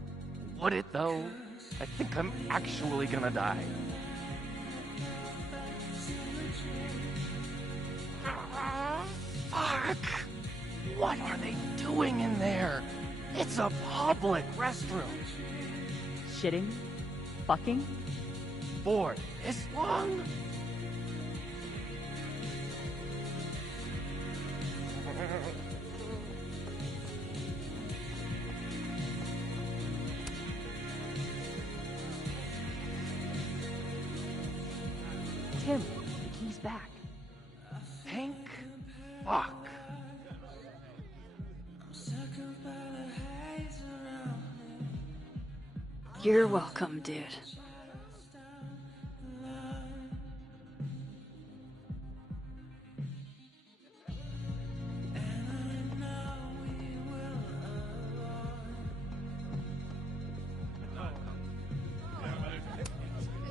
Would it though? I think I'm actually gonna die. Fuck! What are they doing in there? It's a public restroom. Shitting? Fucking? For this long? Tim, the key's back. Hank? Fuck. You're welcome, dude.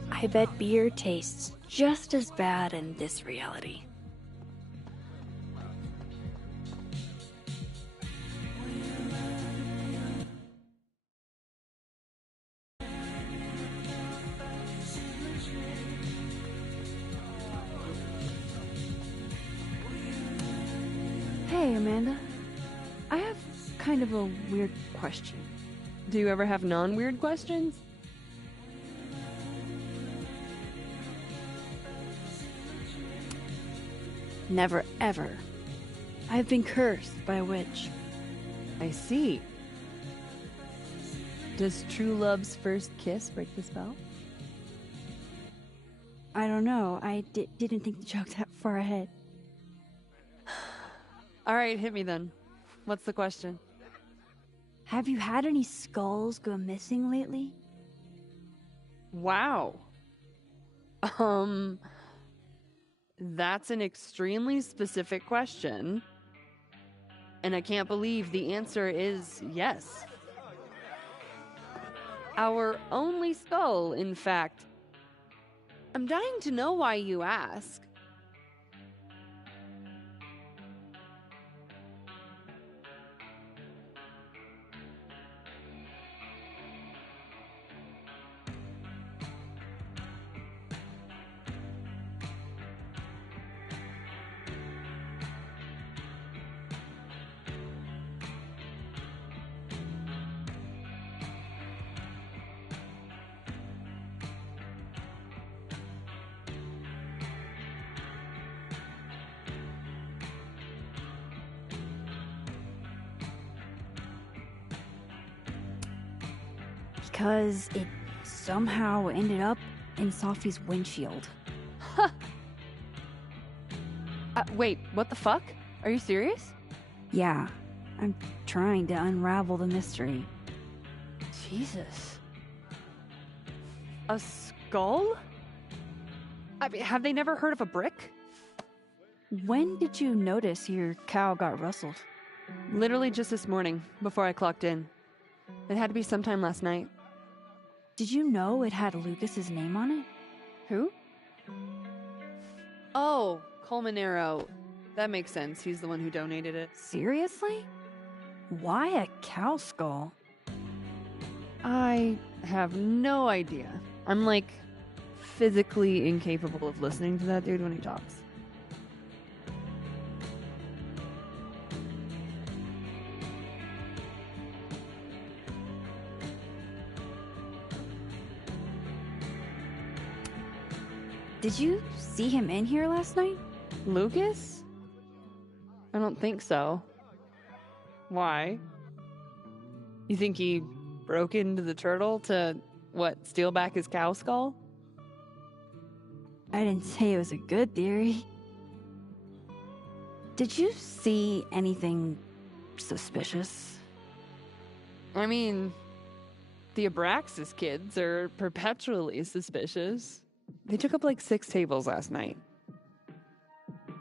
I bet beer tastes just as bad in this reality. Hey, Amanda. I have kind of a weird question. Do you ever have non-weird questions? Never ever. I've been cursed by a witch. I see. Does true love's first kiss break the spell? I don't know. I didn't think the joke that far ahead. All right, hit me then. What's the question? Have you had any skulls go missing lately? Wow. That's an extremely specific question. And I can't believe the answer is yes. Our only skull, in fact. I'm dying to know why you ask. Because it somehow ended up in Sophie's windshield. Wait, what the fuck? Are you serious? Yeah, I'm trying to unravel the mystery. Jesus. A skull? I mean, have they never heard of a brick? When did you notice your cow got rustled? Literally just this morning, before I clocked in. It had to be sometime last night. Did you know it had Lucas's name on it? Who? Oh, Colmenero. That makes sense. He's the one who donated it. Seriously? Why a cow skull? I have no idea. I'm like physically incapable of listening to that dude when he talks. Did you see him in here last night? Lucas? I don't think so. Why? You think he broke into the turtle to, what, steal back his cow skull? I didn't say it was a good theory. Did you see anything suspicious? I mean, the Abraxas kids are perpetually suspicious. They took up like 6 tables last night.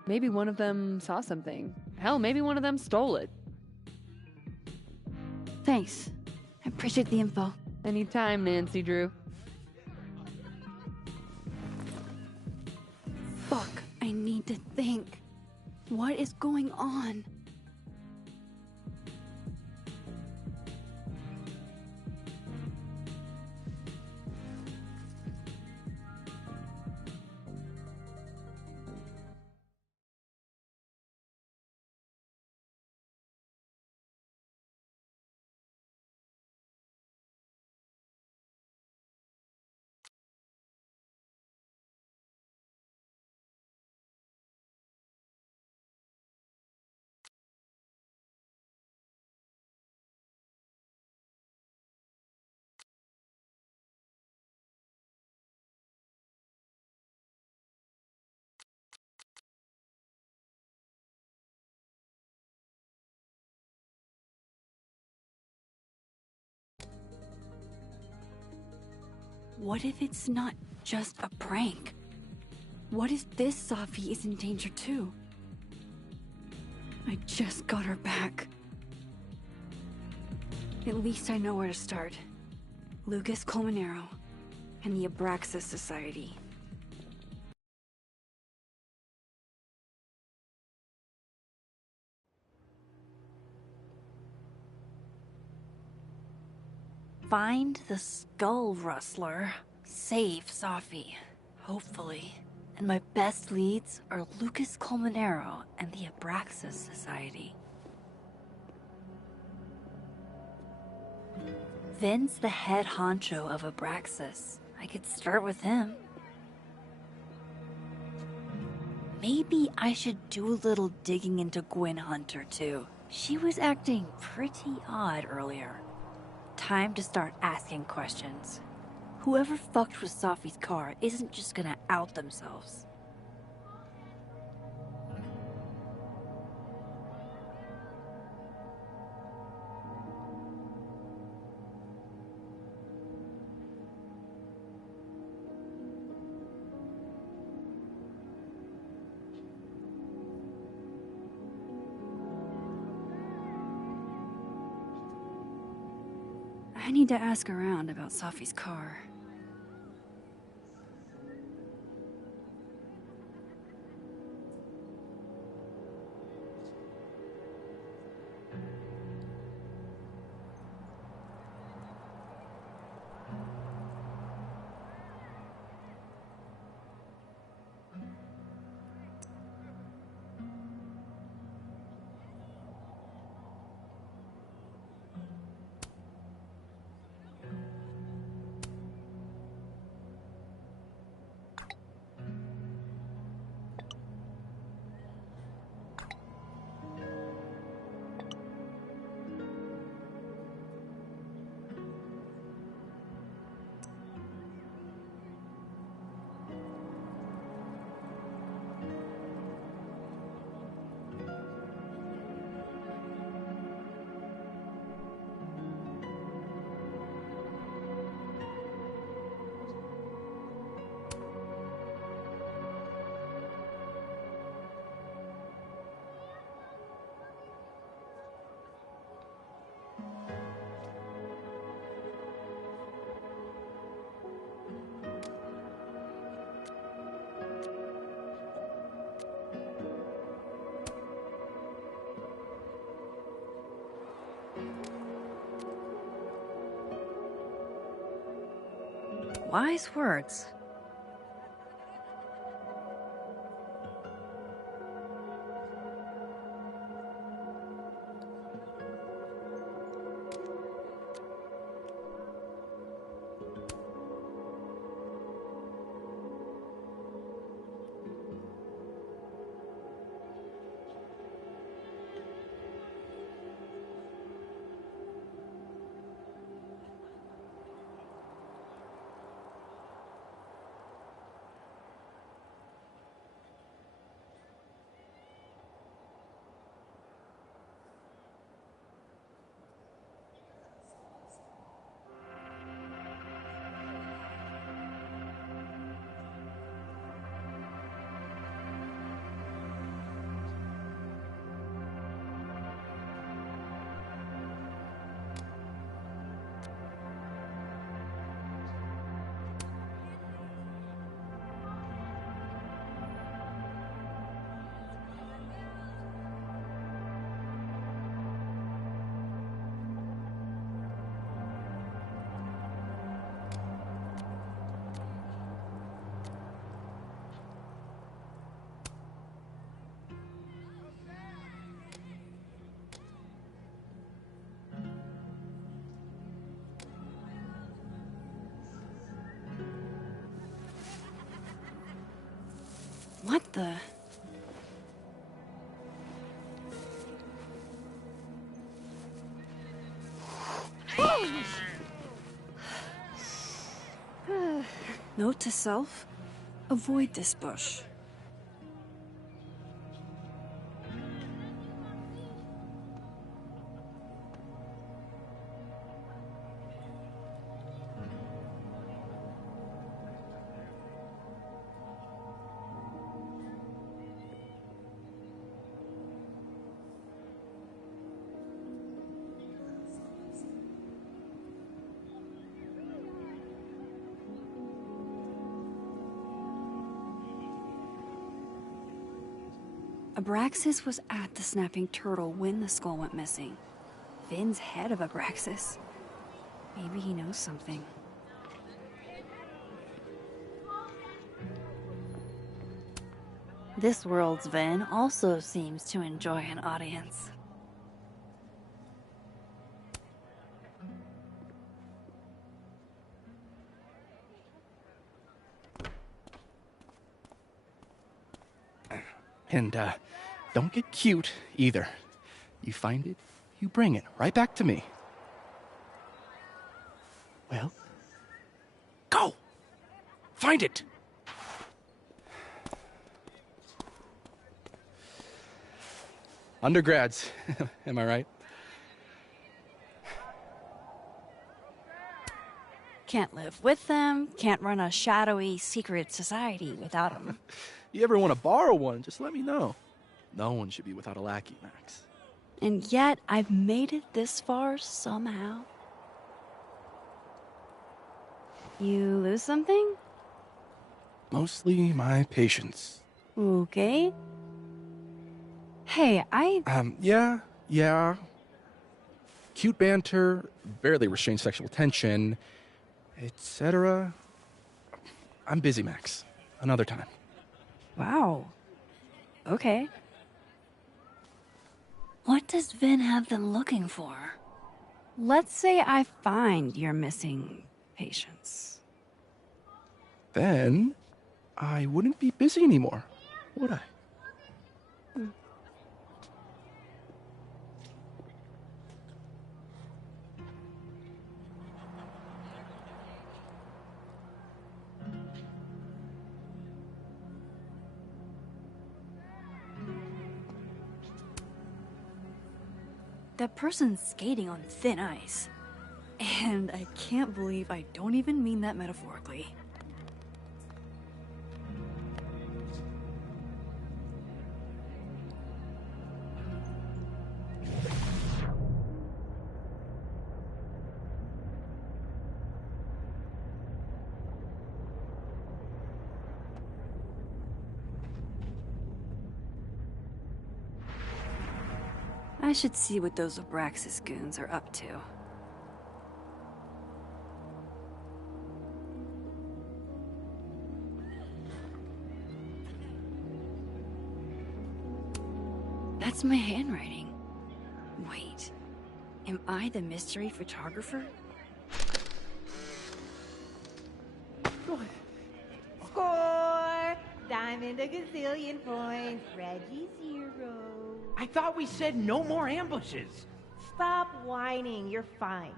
Maybe one of them saw something. Hell, maybe one of them stole it. Thanks. I appreciate the info. Anytime, Nancy Drew. Fuck, I need to think. What is going on? What if it's not just a prank? What if this Sophie is in danger too? I just got her back. At least I know where to start. Lucas Colmenero and the Abraxas Society. Find the Skull Rustler. Save Sophie. Hopefully. And my best leads are Lucas Colmenero and the Abraxas Society. Vin's the head honcho of Abraxas. I could start with him. Maybe I should do a little digging into Gwen Hunter too. She was acting pretty odd earlier. Time to start asking questions. Whoever fucked with Sophie's car isn't just gonna out themselves. I need to ask around about Safi's car. Wise words. What the? Note to self, avoid this bush. Abraxas was at the Snapping Turtle when the skull went missing. Finn's head of Abraxas. Maybe he knows something. This world's Vin also seems to enjoy an audience. And, don't get cute, either. You find it, you bring it right back to me. Well, go! Find it! Undergrads, am I right? Can't live with them, can't run a shadowy secret society without them. You ever want to borrow one, just let me know. No one should be without a lackey, Max. And yet, I've made it this far somehow. You lose something? Mostly my patience. Okay. Hey, Yeah. Cute banter, barely restrained sexual tension, etc. I'm busy, Max. Another time. Wow. Okay. What does Vin have them looking for? Let's say I find you're missing patience. Then I wouldn't be busy anymore, would I? That person's skating on thin ice. And I can't believe I don't even mean that metaphorically. I should see what those Abraxas goons are up to. That's my handwriting. Wait, am I the mystery photographer? Score! Diamond a gazillion points. Reggie 0. I thought we said no more ambushes. Stop whining. You're fine.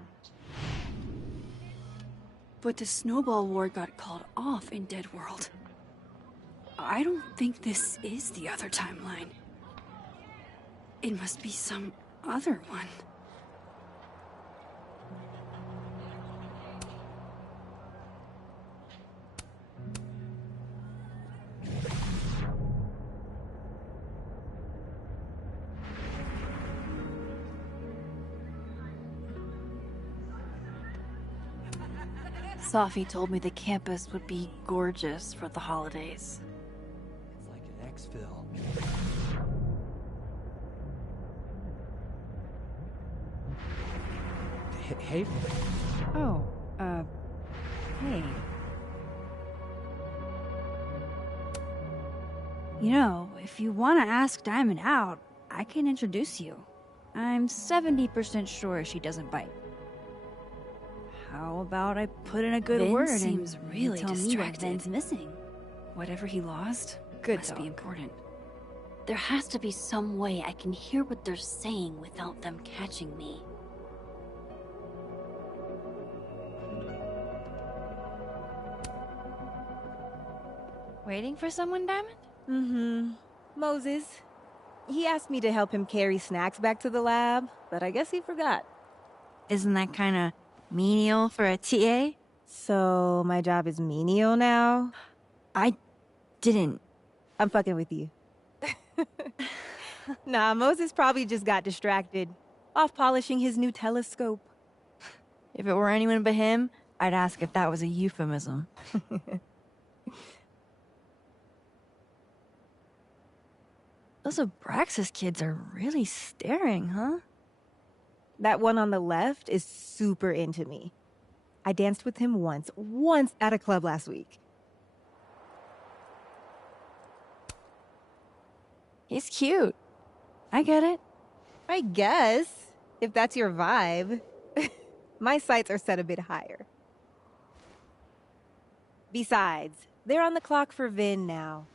But the Snowball War got called off in Dead World. I don't think this is the other timeline. It must be some other one. Safi told me the campus would be gorgeous for the holidays. It's like an exfil. Hey. Oh, hey. You know, if you want to ask Diamond out, I can introduce you. I'm 70% sure she doesn't bite. How about I put in a good Vin word seems and really tell me what distracted. Vin's missing? Whatever he lost must be important. There has to be some way I can hear what they're saying without them catching me. Waiting for someone, Diamond? Mm-hmm. Moses. He asked me to help him carry snacks back to the lab, but I guess he forgot. Isn't that kind of menial for a TA? So, my job is menial now? I didn't. I'm fucking with you. Nah, Moses probably just got distracted. Off polishing his new telescope. If it were anyone but him, I'd ask if that was a euphemism. Those Abraxas kids are really staring, huh? That one on the left is super into me. I danced with him once at a club last week. He's cute. I get it. I guess, if that's your vibe. My sights are set a bit higher. Besides, they're on the clock for Vin now.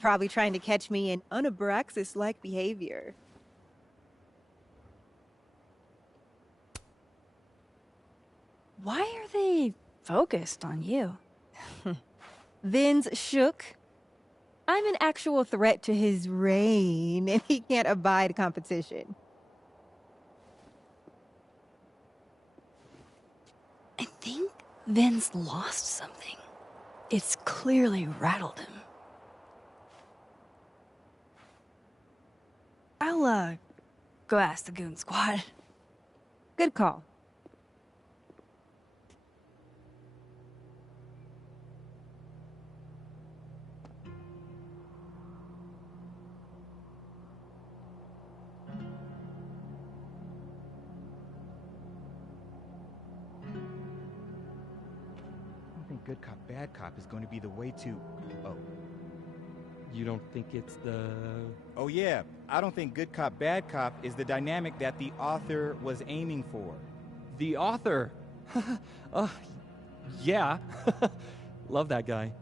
Probably trying to catch me in un-Abraxas-like behavior. Why are they focused on you? Vin's shook. I'm an actual threat to his reign, and he can't abide competition. I think Vin's lost something. It's clearly rattled him. I'll, go ask the Goon Squad. Good call. think good cop, bad cop is going to be the way to... Oh. You don't think it's the... Oh yeah, I don't think good cop, bad cop is the dynamic that the author was aiming for. The author? Yeah. Love that guy.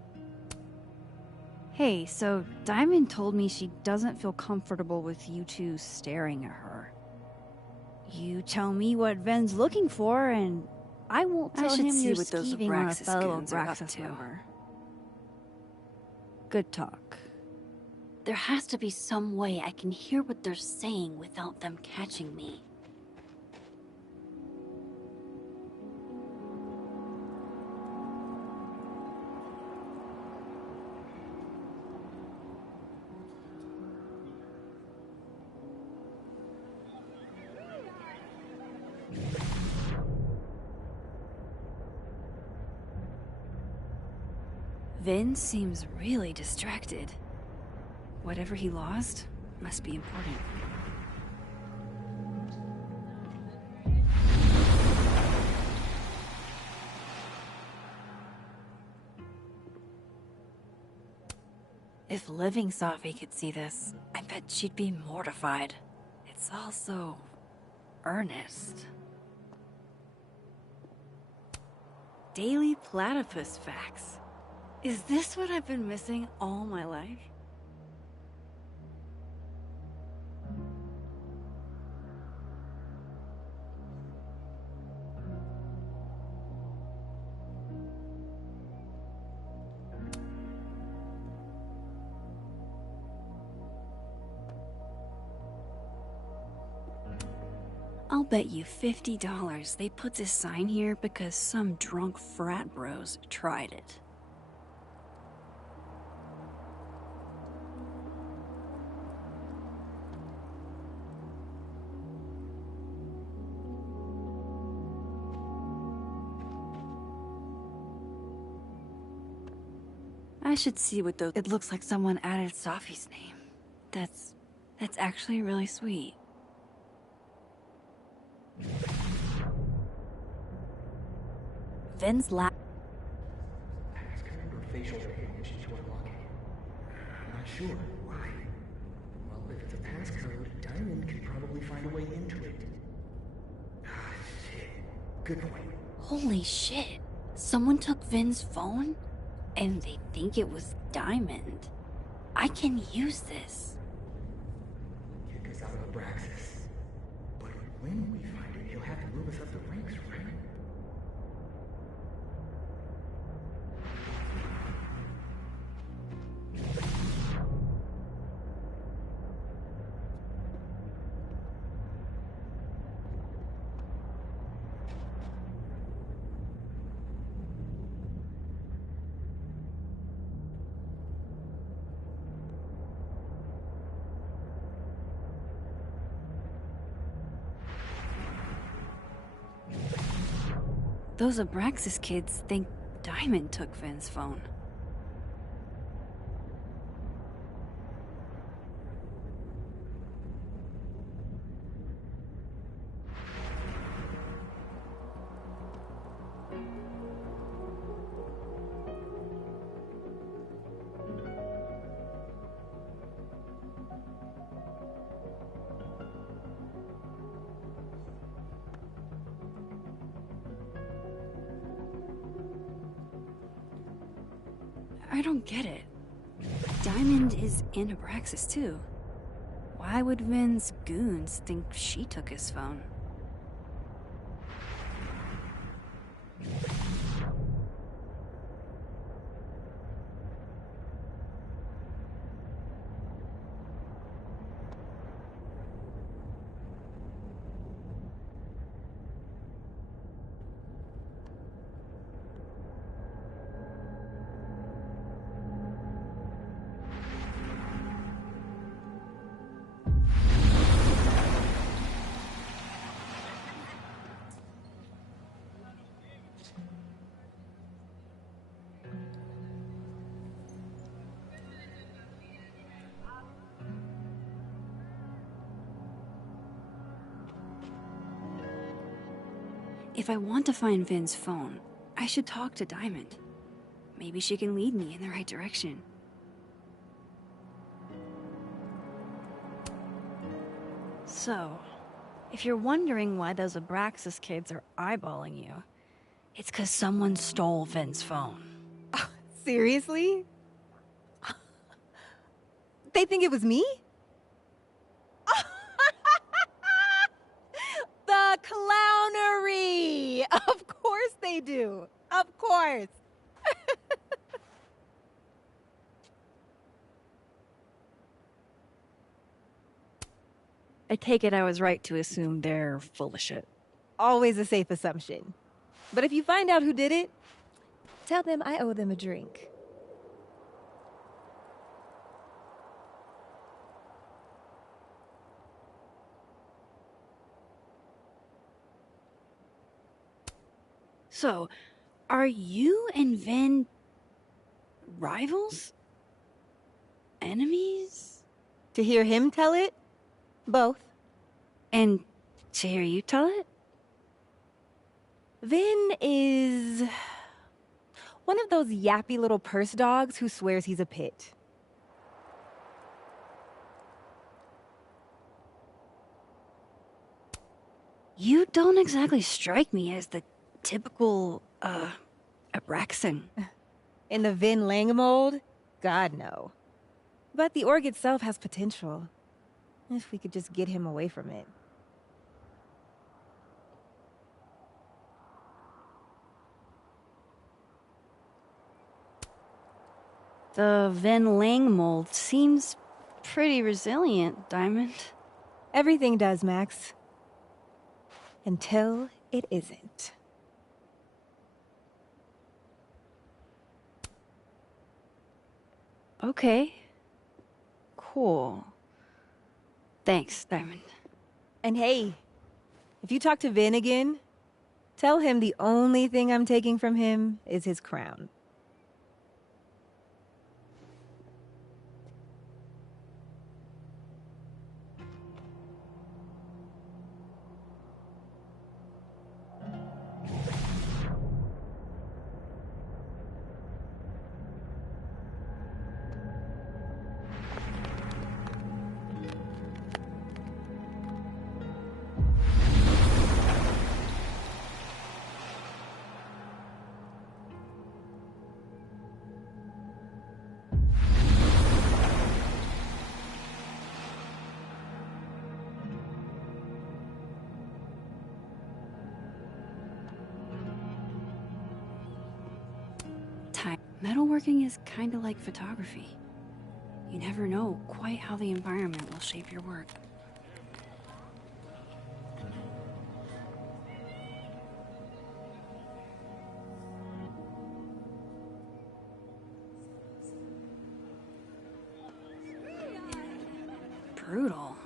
Hey, so Diamond told me she doesn't feel comfortable with you two staring at her. You tell me what Ven's looking for, and I won't tell him you're skeeving on a fellow Abraxas member. Good talk. There has to be some way I can hear what they're saying without them catching me. Vin seems really distracted. Whatever he lost must be important. If living Safi could see this, I bet she'd be mortified. It's all so earnest. Daily platypus facts. Is this what I've been missing all my life? I'll bet you $50 they put this sign here because some drunk frat bros tried it. I should see what those... It looks like someone added Safi's name. That's actually really sweet. Vin's lap. Ask her facial recognition to unlock it. I'm not sure. Why? Well, if it's a passcode, Diamond can probably find a way into it. Ah, shit. Good point. Holy shit. Someone took Vin's phone? And they think it was Diamond. I can use this. Kick us out of Abraxas. But when we find it, he'll have to move us up the ranks, right? Those Abraxas kids think Diamond took Vin's phone. I don't get it. Diamond is in Abraxas too. Why would Vin's goons think she took his phone? If I want to find Vin's phone, I should talk to Diamond. Maybe she can lead me in the right direction. So, if you're wondering why those Abraxas kids are eyeballing you, it's 'cause someone stole Vin's phone. Seriously? They think it was me? The clownery! Of course they do. Of course. I take it I was right to assume they're full of shit. Always a safe assumption. But if you find out who did it, tell them I owe them a drink. So, are you and Vin rivals? Enemies? To hear him tell it? Both. And to hear you tell it? Vin is one of those yappy little purse dogs who swears he's a pit. You don't exactly strike me as the typical, Abraxan. In the Vin Lang mold? God, no. But the org itself has potential. If we could just get him away from it. The Vin Lang mold seems pretty resilient, Diamond. Everything does, Max. Until it isn't. Okay. Cool. Thanks, Diamond. And hey, if you talk to Vin again, tell him the only thing I'm taking from him is his crown. Metalworking is kind of like photography. You never know quite how the environment will shape your work. Brutal.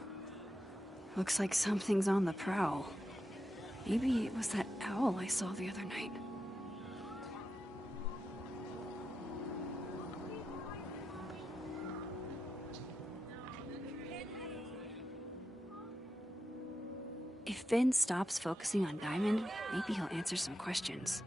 Looks like something's on the prowl. Maybe it was that owl I saw the other night. If Vin stops focusing on Diamond, maybe he'll answer some questions.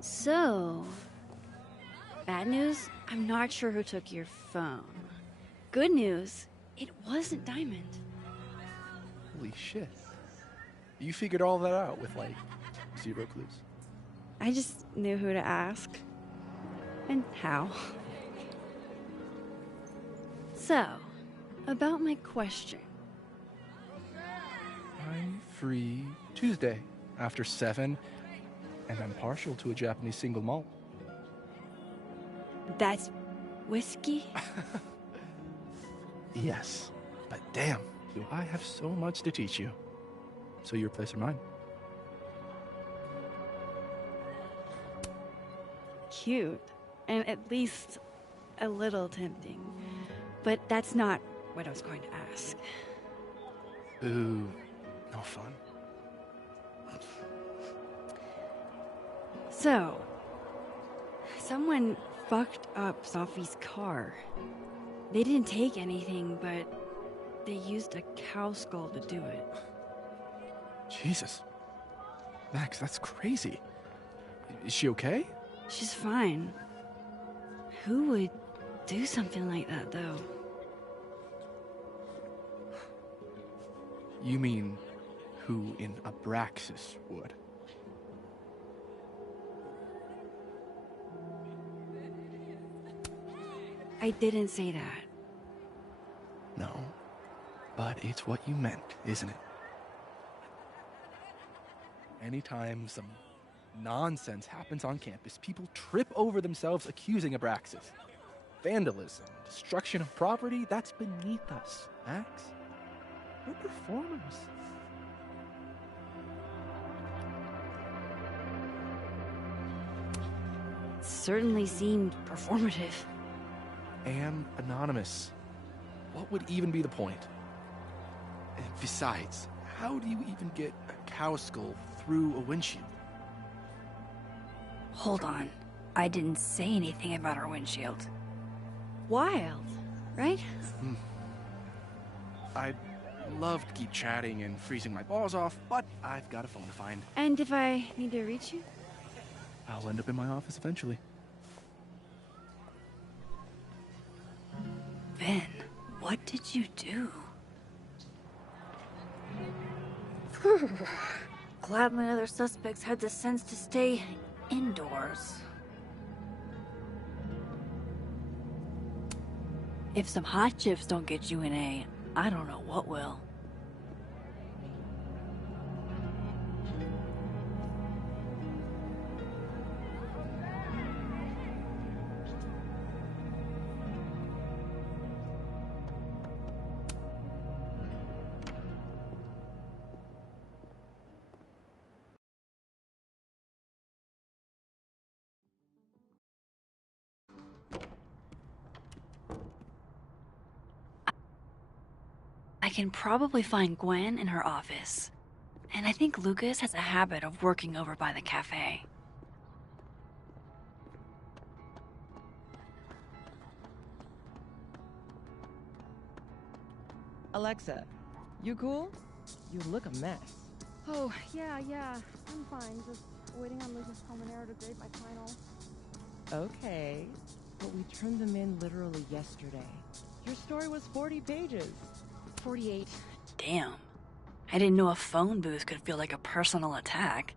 So, bad news, I'm not sure who took your phone. Good news, it wasn't Diamond. Holy shit. You figured all that out with, like, 0 clues. I just knew who to ask. And how. So, about my question. I'm free Tuesday after 7, and I'm partial to a Japanese single malt. That's whiskey? Yes, but damn, do I have so much to teach you. So your place or mine? Cute. And at least a little tempting. But that's not what I was going to ask. Ooh, no fun. So, someone fucked up Sophie's car. They didn't take anything, but they used a cow skull to do it. Jesus. Max, that's crazy. Is she okay? She's fine. Who would do something like that, though? You mean who in Abraxas would? I didn't say that. No. But it's what you meant, isn't it? Anytime some nonsense happens on campus, people trip over themselves accusing Abraxas. Vandalism, destruction of property, that's beneath us, Max. We're performers. It certainly seemed performative. And anonymous. What would even be the point? And besides, how do you even get a cow skull through a windshield? Hold on. I didn't say anything about our windshield. Wild, right? I'd love to keep chatting and freezing my balls off, but I've got a phone to find. And if I need to reach you? I'll end up in my office eventually. Ben, what did you do? Glad my other suspects had the sense to stay indoors. If some hot chips don't get you an A, I don't know what will. I can probably find Gwen in her office. And I think Lucas has a habit of working over by the cafe. Alexa, you cool? You look a mess. Oh, yeah, I'm fine. Just waiting on Lucas Colmenero to grade my final. Okay, but we turned them in literally yesterday. Your story was 40 pages. 48. Damn. I didn't know a phone booth could feel like a personal attack.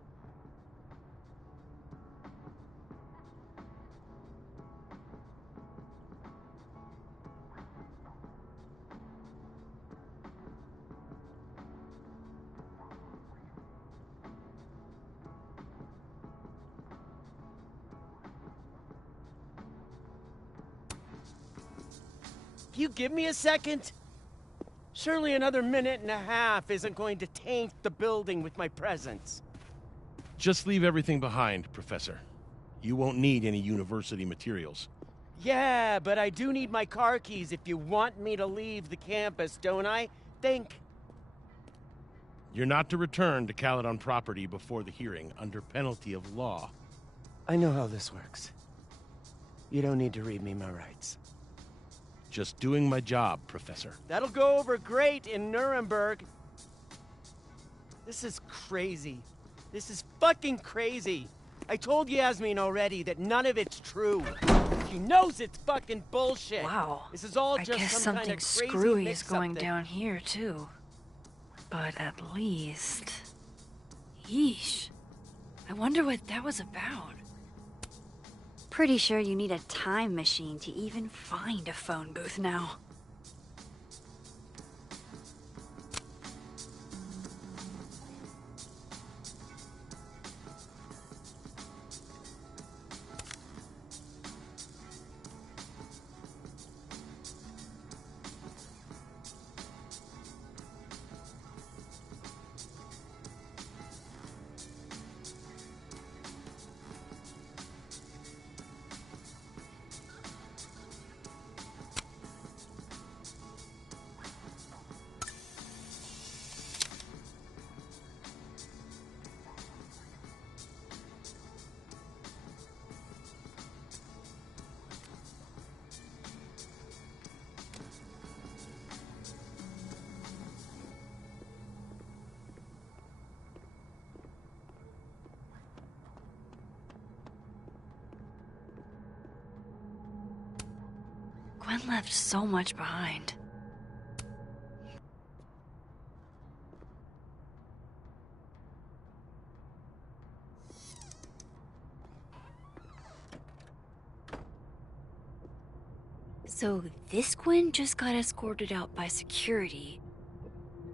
You give me a second? Surely another minute and a half isn't going to taint the building with my presence. Just leave everything behind, Professor. You won't need any university materials. Yeah, but I do need my car keys if you want me to leave the campus, don't I? Think. You're not to return to Caledon property before the hearing, under penalty of law. I know how this works. You don't need to read me my rights. Just doing my job, Professor. That'll go over great in Nuremberg. This is crazy. This is fucking crazy. I told Yasmin already that none of it's true. She knows it's fucking bullshit. Wow. This is all I just guess some kind something of crazy screwy is mix-up going that- down here, too. But at least... Yeesh. I wonder what that was about. Pretty sure you need a time machine to even find a phone booth now. Gwen left so much behind. So this Gwen just got escorted out by security,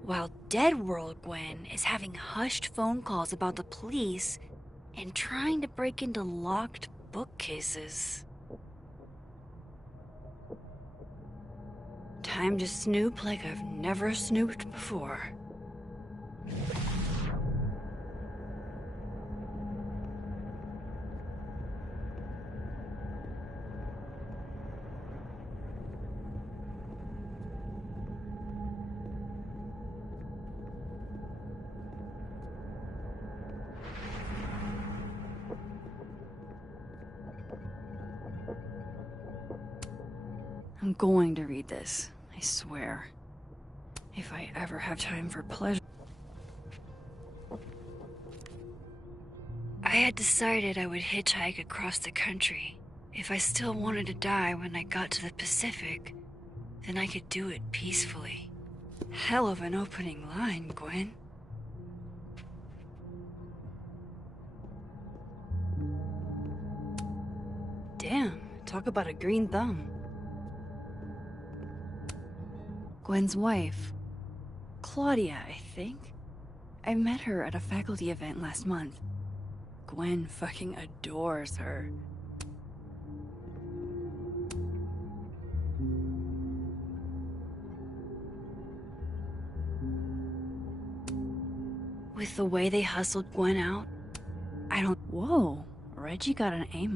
while Dead World Gwen is having hushed phone calls about the police and trying to break into locked bookcases. Time to snoop like I've never snooped before. I'm going to read this, I swear. If I ever have time for pleasure. I had decided I would hitchhike across the country. If I still wanted to die when I got to the Pacific, then I could do it peacefully. Hell of an opening line, Gwen. Damn, talk about a green thumb. Gwen's wife. Claudia, I think. I met her at a faculty event last month. Gwen fucking adores her. With the way they hustled Gwen out, I don't... Whoa, Reggie got an A-?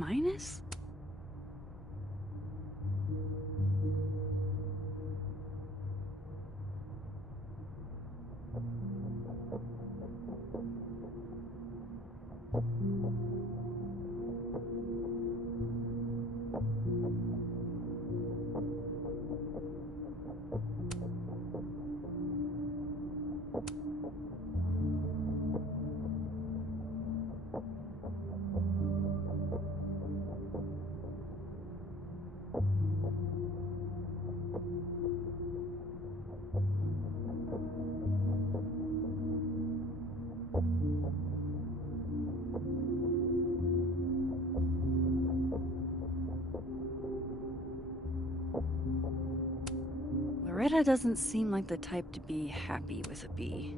Loretta doesn't seem like the type to be happy with a B.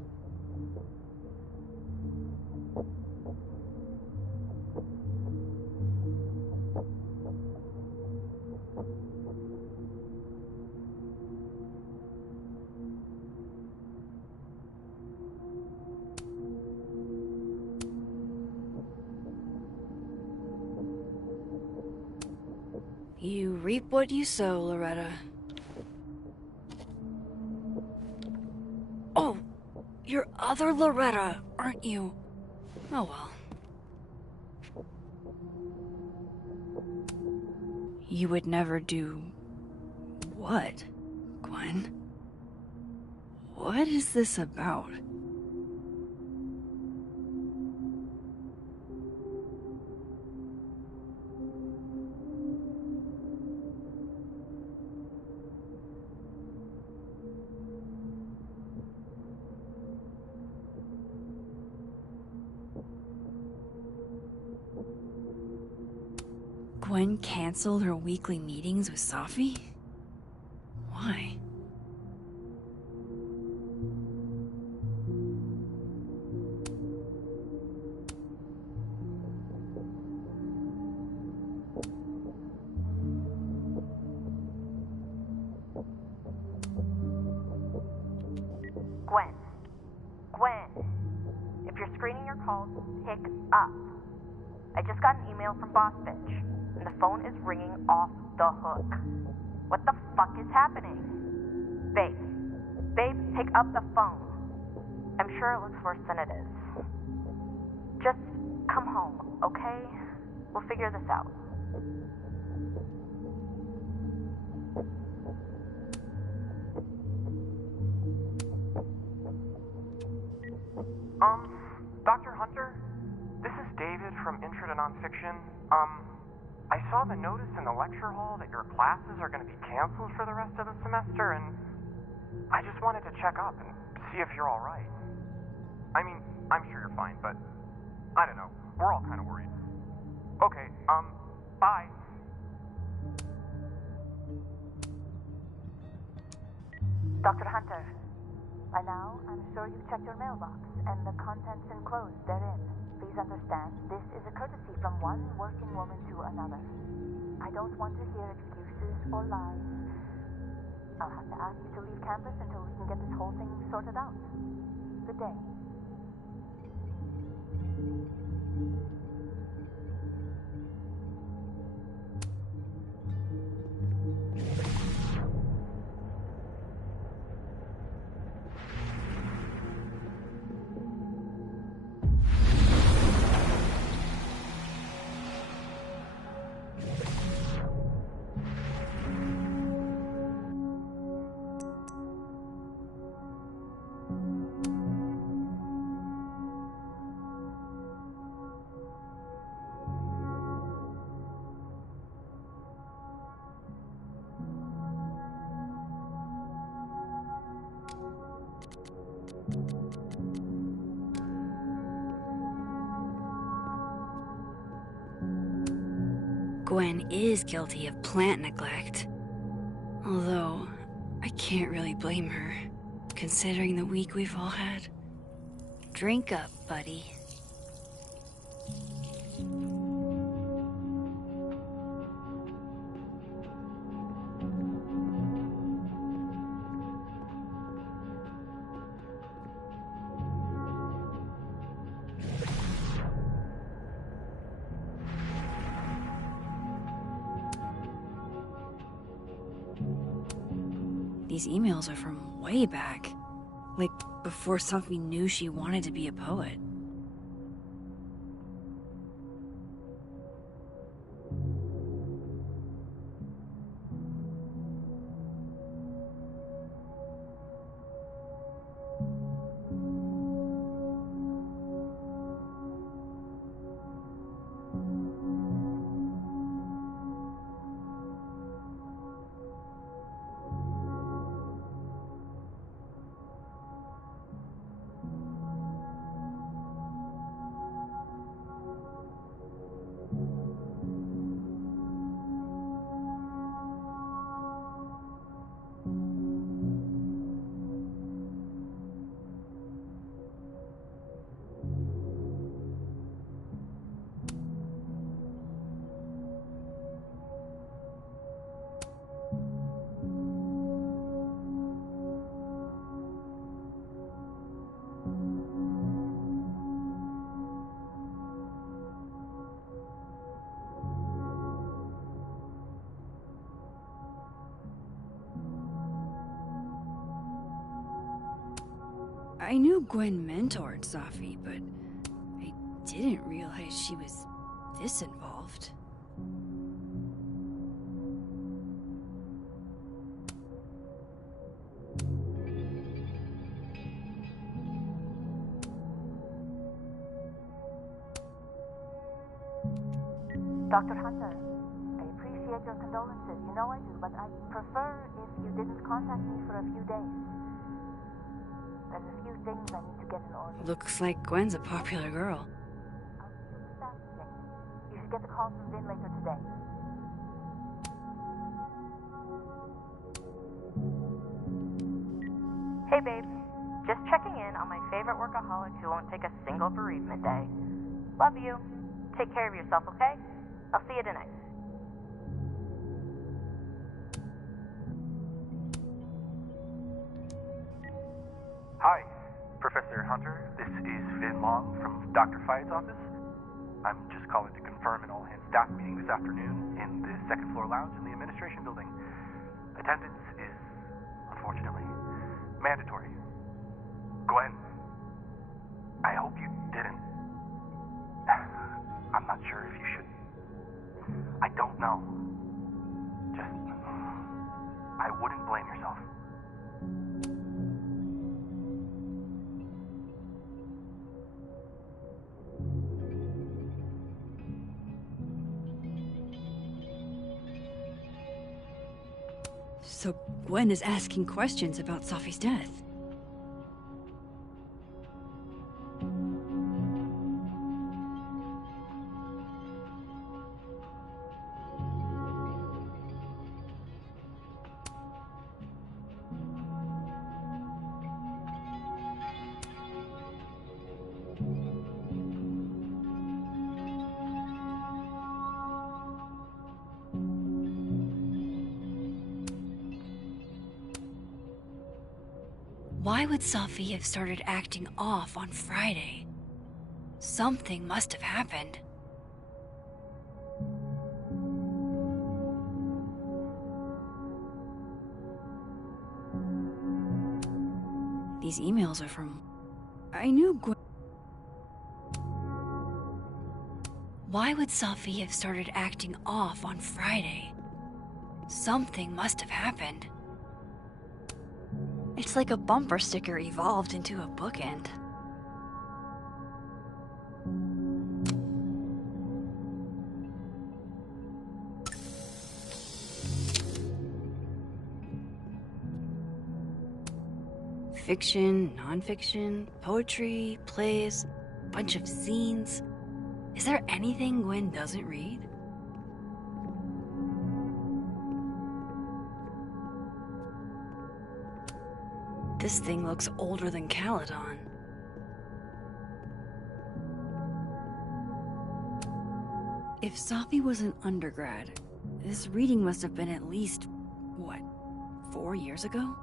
You reap what you sow, Loretta. Oh, you're other Loretta, aren't you? Oh well. You would never do... what, Gwen? What is this about? Gwen canceled her weekly meetings with Safi? Why? Gwen, if you're screening your calls, pick up. I just got an email from Boss Bitch, and the phone is ringing off the hook. What the fuck is happening? Babe, pick up the phone. I'm sure it looks worse than it is. Just come home, okay? We'll figure this out. Dr. Hunter? This is David from Intro to Nonfiction. I saw the notice in the lecture hall that your classes are going to be canceled for the rest of the semester, and I just wanted to check up and see if you're all right. I mean, I'm sure you're fine, but I don't know. We're all kind of worried. Okay, bye. Dr. Hunter, by now, I'm sure you've checked your mailbox and the contents enclosed therein. Please understand, this is a courtesy from one working woman to another. I don't want to hear excuses or lies. I'll have to ask you to leave campus until we can get this whole thing sorted out. Good day. Gwen is guilty of plant neglect. Although, I can't really blame her, considering the week we've all had. Drink up, buddy. These emails are from way back. Like, before Sophie knew she wanted to be a poet. I knew Gwen mentored Sophie, but I didn't realize she was this involved. Dr. Hunter, I appreciate your condolences. You know I do, but I'd prefer if you didn't contact me for a few days. There's a few things I need to get in order. Looks like Gwen's a popular girl. You should get the call from Vin later today. Hey babe, just checking in on my favorite workaholic who won't take a single bereavement day. Love you. Take care of yourself, okay? I'll see you tonight. Hi, Professor Hunter. This is Vin Long from Dr. Fayed's office. I'm just calling to confirm an all-hands staff meeting this afternoon in the second floor lounge in the administration building. Attendance is, unfortunately, mandatory. Gwen, I hope you didn't. I'm not sure if you should. I don't know. Just, I wouldn't blame yourself. So Gwen is asking questions about Sophie's death. Why would Sophie have started acting off on Friday? Something must have happened. These emails are from... I knew Gwen... Why would Sophie have started acting off on Friday? Something must have happened. It's like a bumper sticker evolved into a bookend. Fiction, nonfiction, poetry, plays, bunch of zines. Is there anything Gwen doesn't read? This thing looks older than Caledon. If Sophie was an undergrad, this reading must have been at least, what, 4 years ago?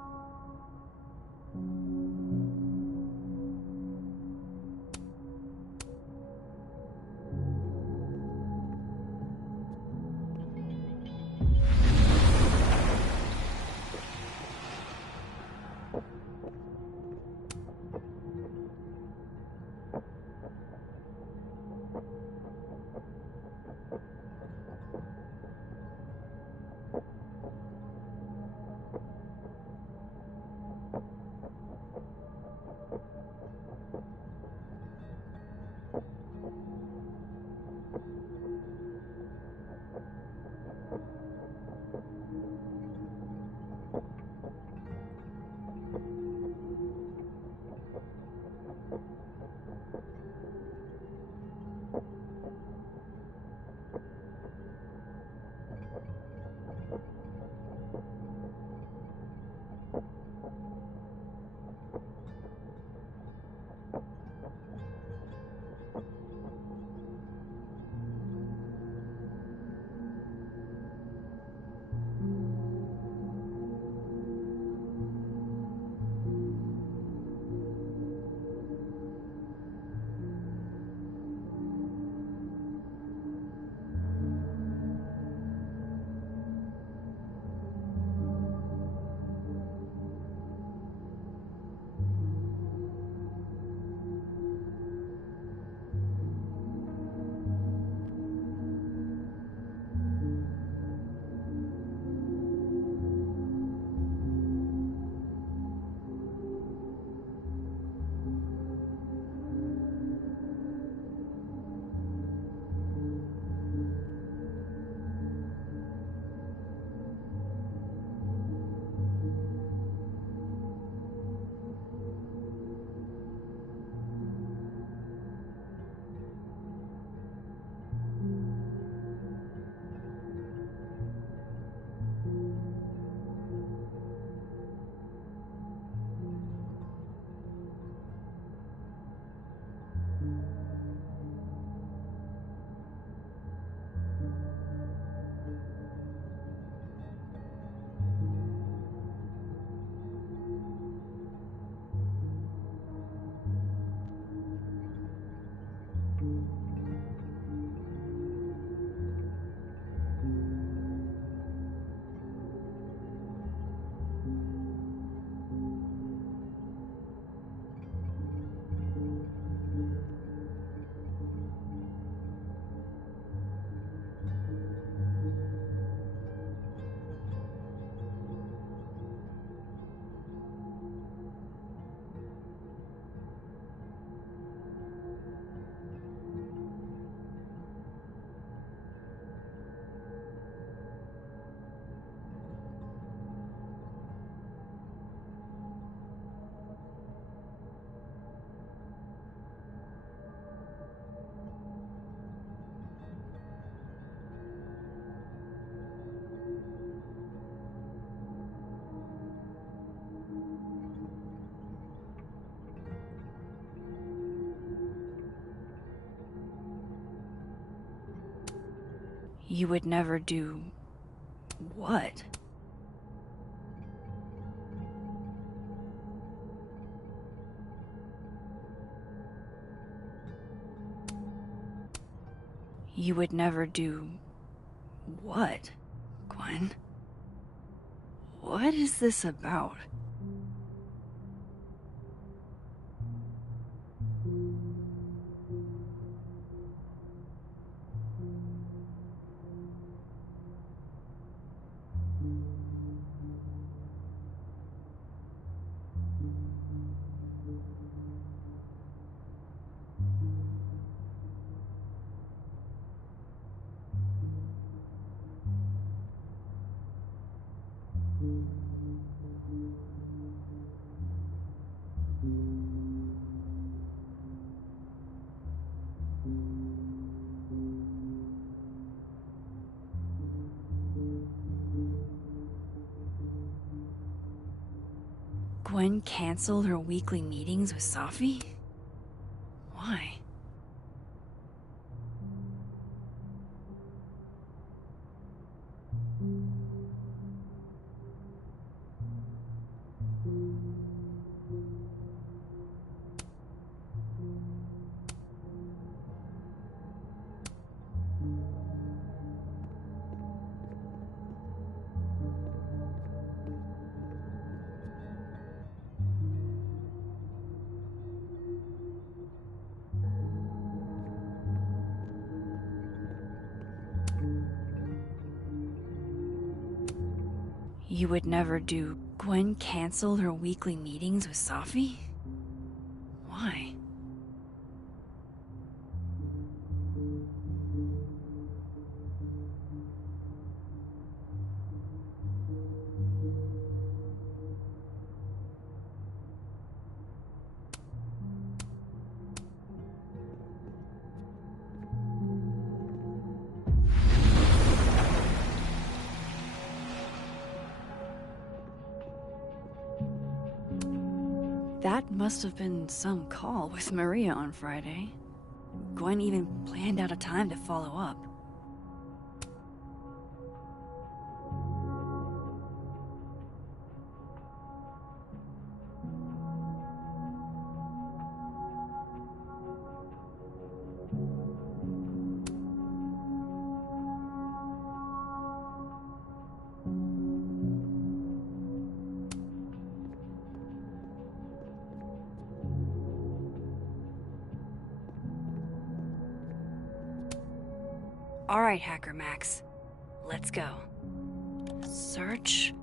You would never do... what? You would never do... what, Gwen? What is this about? Gwen canceled her weekly meetings with Safi? Why? You would never do... Gwen canceled her weekly meetings with Safi? Why? That must have been some call with Maria on Friday. Gwen even planned out a time to follow up. Alright, Hacker Max. Let's go. Search...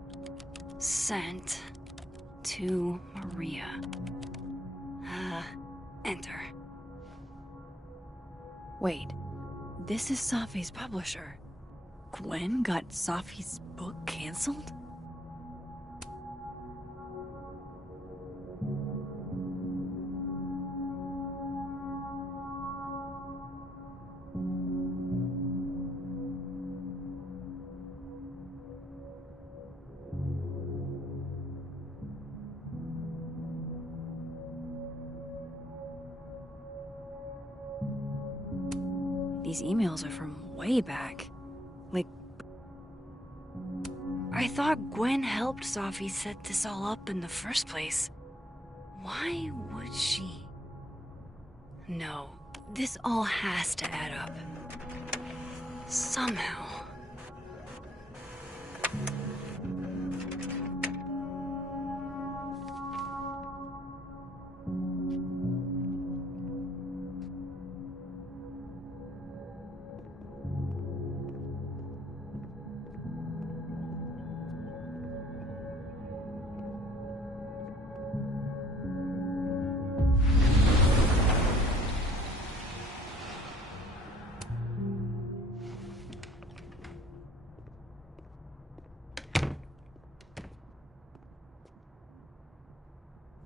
sent... to Maria. Enter. Wait. This is Safi's publisher. Gwen got Safi's book canceled? These emails are from way back. Like... I thought Gwen helped Safi set this all up in the first place. Why would she? No, this all has to add up. Somehow.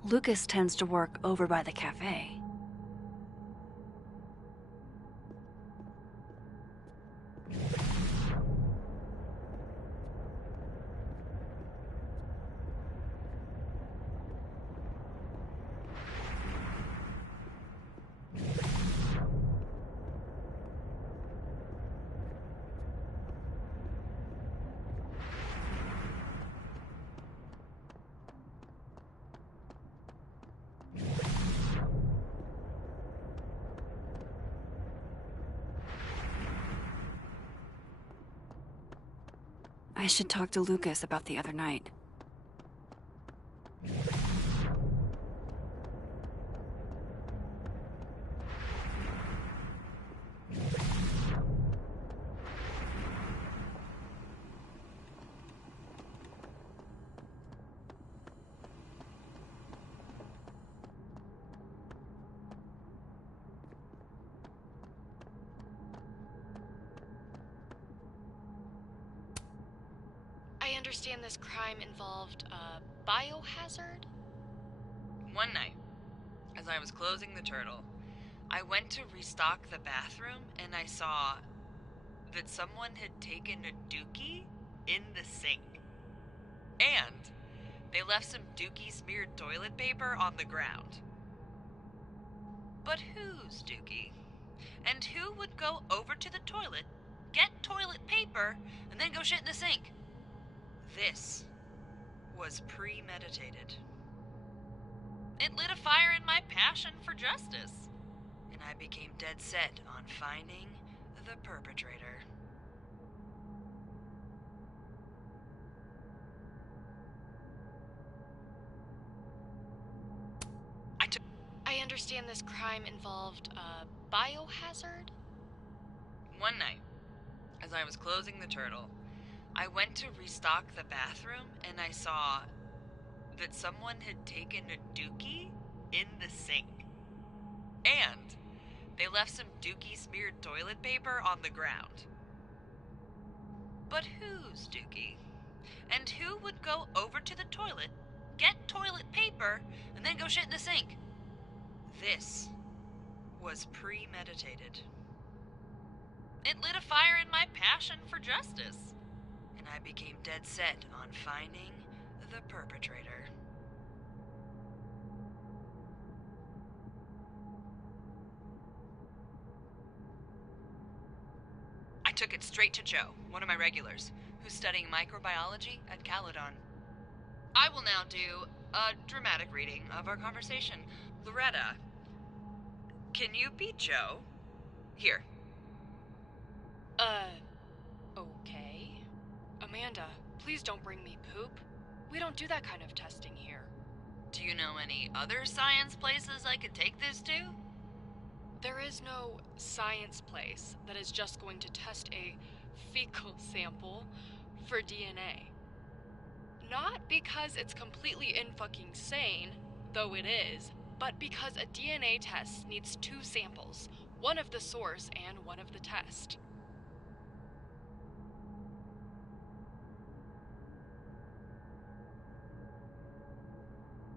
Lucas tends to work over by the cafe. I should talk to Lucas about the other night. I understand this crime involved a biohazard? One night, as I was closing the turtle, I went to restock the bathroom and I saw that someone had taken a dookie in the sink. And they left some dookie-smeared toilet paper on the ground. But whose dookie? And who would go over to the toilet, get toilet paper, and then go shit in the sink? This was premeditated. It lit a fire in my passion for justice, and I became dead set on finding the perpetrator. I understand this crime involved a biohazard? One night, as I was closing the turtle, I went to restock the bathroom and I saw that someone had taken a dookie in the sink. And they left some dookie-smeared toilet paper on the ground. But whose dookie? And who would go over to the toilet, get toilet paper, and then go shit in the sink? This was premeditated. It lit a fire in my passion for justice, and I became dead set on finding the perpetrator. I took it straight to Joe, one of my regulars, who's studying microbiology at Caledon. I will now do a dramatic reading of our conversation. Loretta, can you be Joe? Here. Okay. Amanda, please don't bring me poop. We don't do that kind of testing here. Do you know any other science places I could take this to? There is no science place that is just going to test a fecal sample for DNA. Not because it's completely in-fucking sane, though it is, but because a DNA test needs two samples, one of the source and one of the test.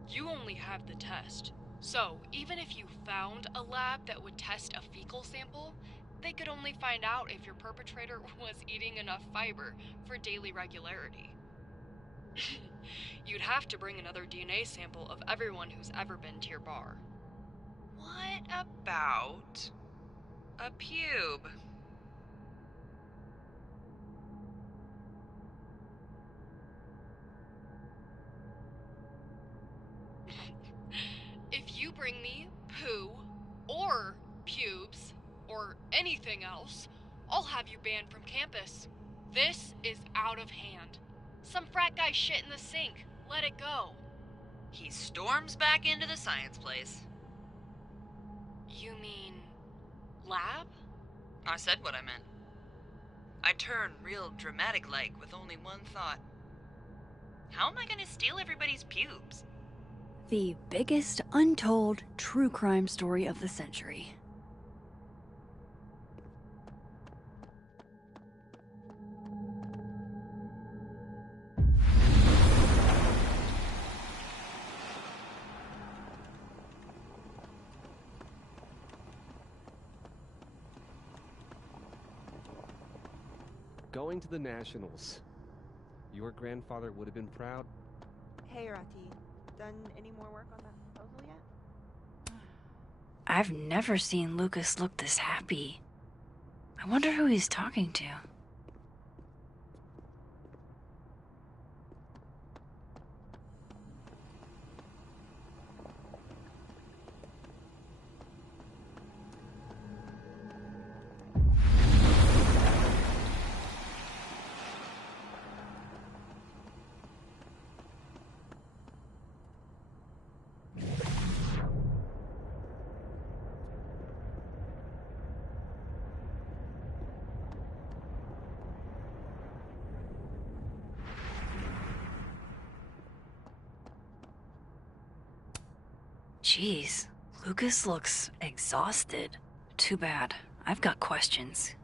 You only have the test. So, even if you found a lab that would test a fecal sample, they could only find out if your perpetrator was eating enough fiber for daily regularity. You'd have to bring another DNA sample of everyone who's ever been to your bar. What about a pube? If you bring me poo, or pubes, or anything else, I'll have you banned from campus. This is out of hand. Some frat guy shit in the sink. Let it go. He storms back into the science place. You mean lab? I said what I meant. I turn real dramatic-like with only one thought. How am I gonna steal everybody's pubes? The biggest untold true crime story of the century. Going to the Nationals. Your grandfather would have been proud. Hey, Rati. Done any more work on that proposal yet? I've never seen Lucas look this happy. I wonder who he's talking to. Jeez, Lucas looks exhausted. Too bad. I've got questions.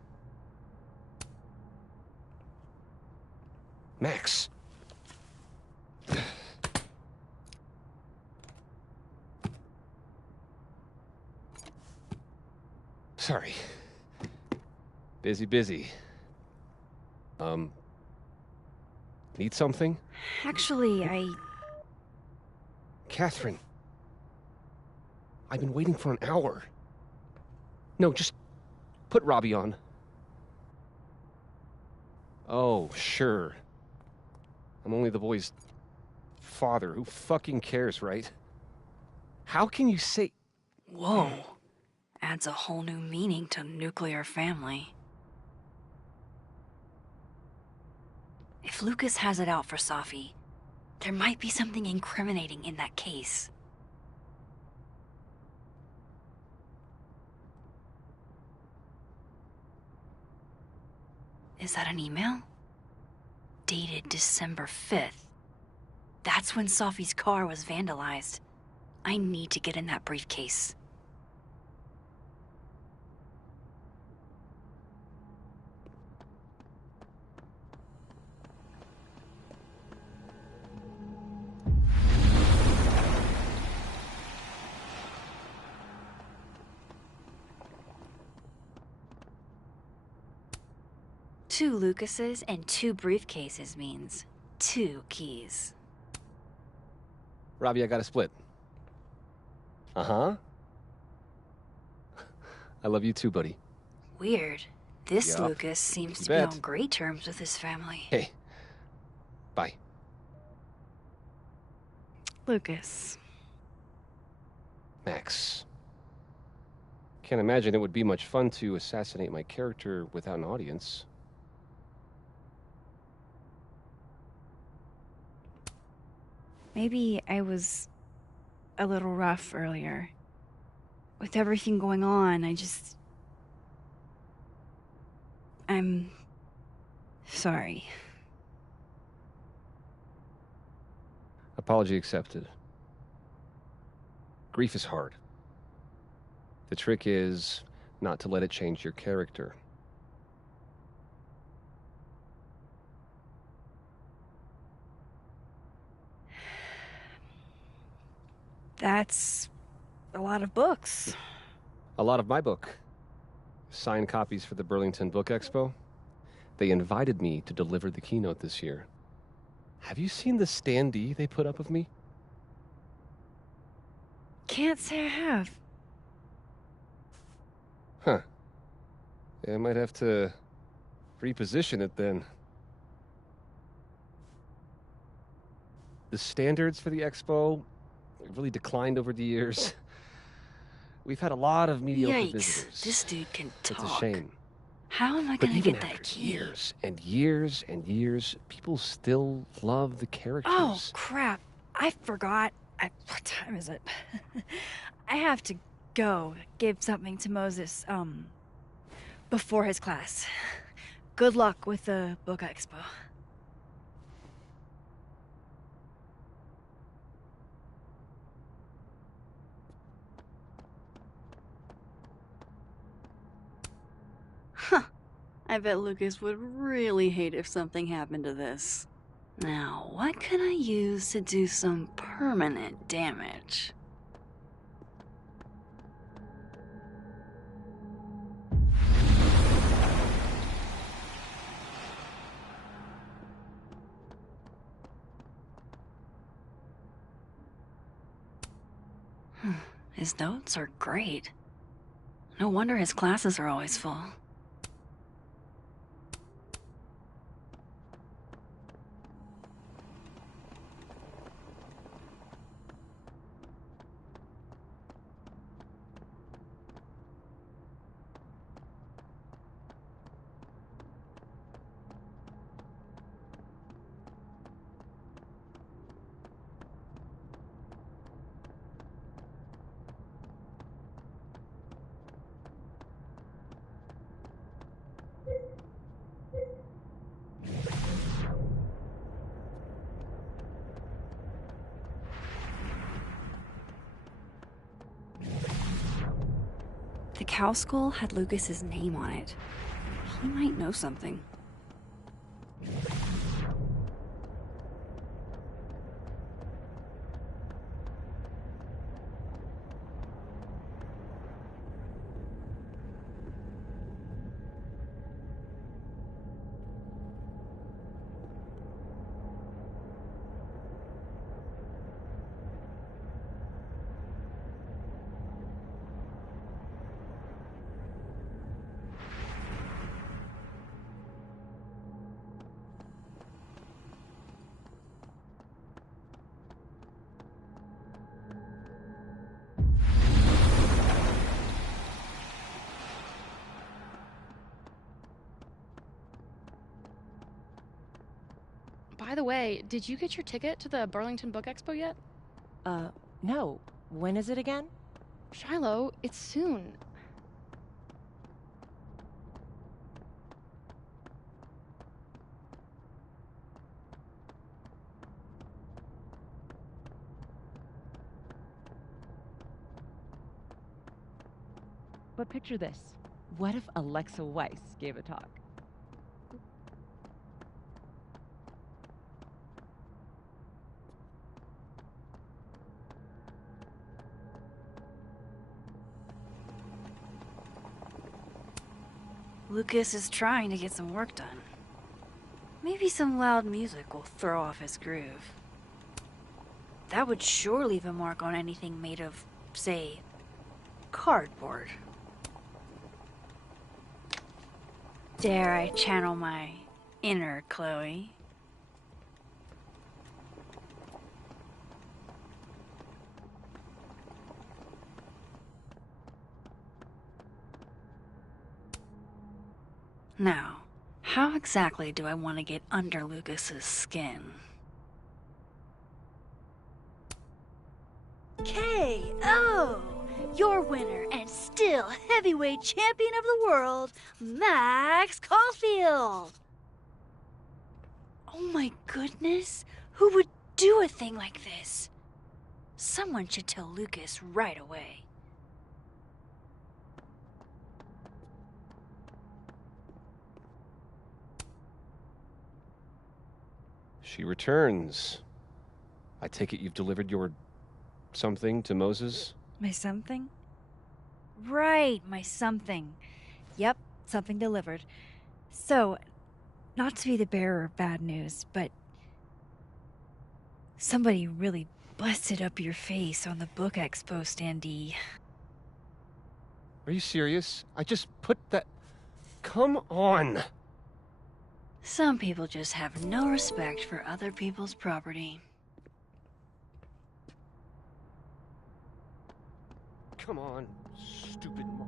Max. Sorry. Busy. Need something? Actually, Catherine. I've been waiting for an hour. No, just put Robbie on. Oh, sure. I'm only the boy's father. Who fucking cares, right? How can you say... Whoa. Adds a whole new meaning to nuclear family. If Lucas has it out for Safi, there might be something incriminating in that case. Is that an email? Dated December 5th. That's when Safi's car was vandalized. I need to get in that briefcase. Two Lucases and two briefcases means 2 keys. Robbie, I got a split. Uh-huh. I love you too, buddy. Weird. This Yup. Lucas seems You to be bet. on great terms with his family. Hey. Bye. Lucas. Max. Can't imagine it would be much fun to assassinate my character without an audience. Maybe I was a little rough earlier. With everything going on, I'm sorry. Apology accepted. Grief is hard. The trick is not to let it change your character. That's a lot of books. A lot of my book. Signed copies for the Burlington Book Expo. They invited me to deliver the keynote this year. Have you seen the standee they put up of me? Can't say I have. Huh. Yeah, I might have to reposition it then. The standards for the expo really declined over the years. We've had a lot of mediocre Yikes, visitors. this dude can talk. It's a shame. How am I But gonna even get that after key? years and years and years, people still love the characters. Oh, crap. I forgot. What time is it? I have to go give something to Moses, before his class. Good luck with the book expo. Huh. I bet Lucas would really hate if something happened to this. Now, what can I use to do some permanent damage? His notes are great. No wonder his classes are always full. The cow skull had Lucas's name on it. He might know something. By the way, did you get your ticket to the Burlington Book Expo yet? No. When is it again? Shiloh, it's soon. But picture this. What if Alexa Weiss gave a talk? Lucas is trying to get some work done. Maybe some loud music will throw off his groove. That would sure leave a mark on anything made of, say, cardboard. Dare I channel my inner Chloe? Now, how exactly do I want to get under Lucas's skin? KO! Your winner and still heavyweight champion of the world, Max Caulfield! Oh my goodness, who would do a thing like this? Someone should tell Lucas right away. She returns. I take it you've delivered your something to Moses? My something? Right, my something. Yep, something delivered. So, not to be the bearer of bad news, but somebody really busted up your face on the book expo standee. Are you serious? I just put that... Come on! Some people just have no respect for other people's property. Come on, stupid mom.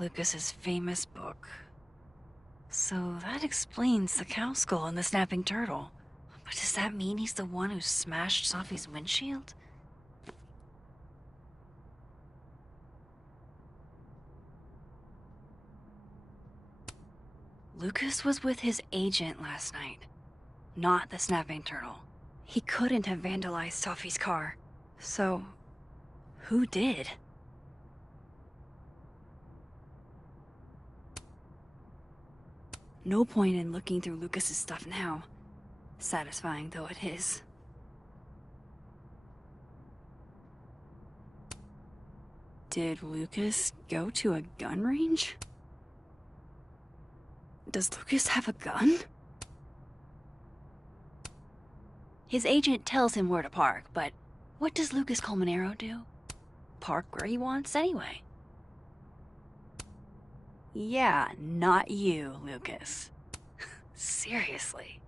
Lucas's famous book. So that explains the cow skull and the snapping turtle. But does that mean he's the one who smashed Sophie's windshield? Lucas was with his agent last night, not the snapping turtle. He couldn't have vandalized Sophie's car. So, who did? No point in looking through Lucas's stuff now, satisfying though it is. Did Lucas go to a gun range? Does Lucas have a gun? His agent tells him where to park, but what does Lucas Colmenero do? Park where he wants anyway. Yeah, not you, Lucas. Seriously.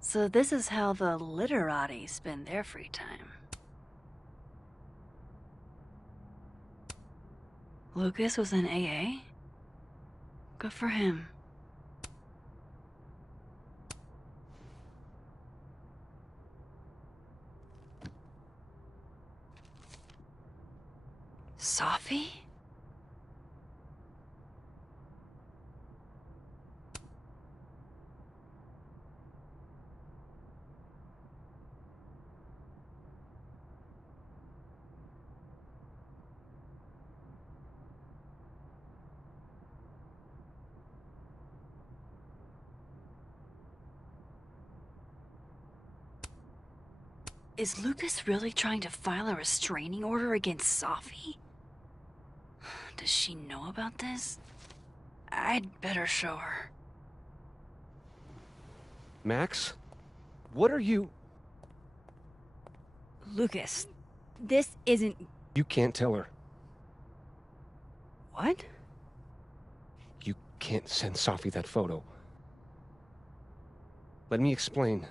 So this is how the literati spend their free time. Lucas was in AA? Good for him. Safi? Is Lucas really trying to file a restraining order against Safi? Does she know about this? I'd better show her. Max? What are you... Lucas, this isn't... You can't tell her. What? You can't send Safi that photo. Let me explain.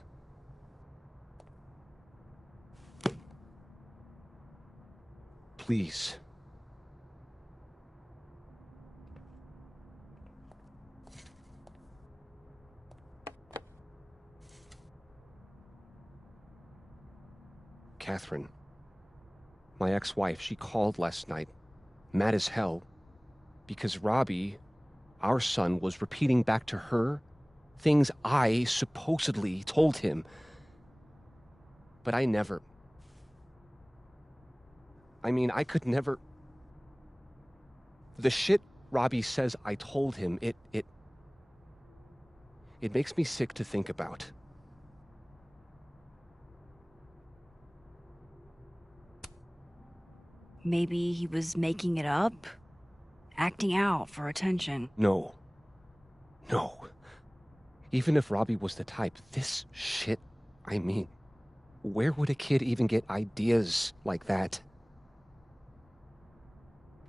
Please. Catherine, my ex-wife, she called last night, mad as hell, because Robbie, our son, was repeating back to her things I supposedly told him. But I never... I mean, I could never... The shit Robbie says I told him, it makes me sick to think about. Maybe he was making it up? Acting out for attention? No. No. Even if Robbie was the type, this shit, I mean, where would a kid even get ideas like that?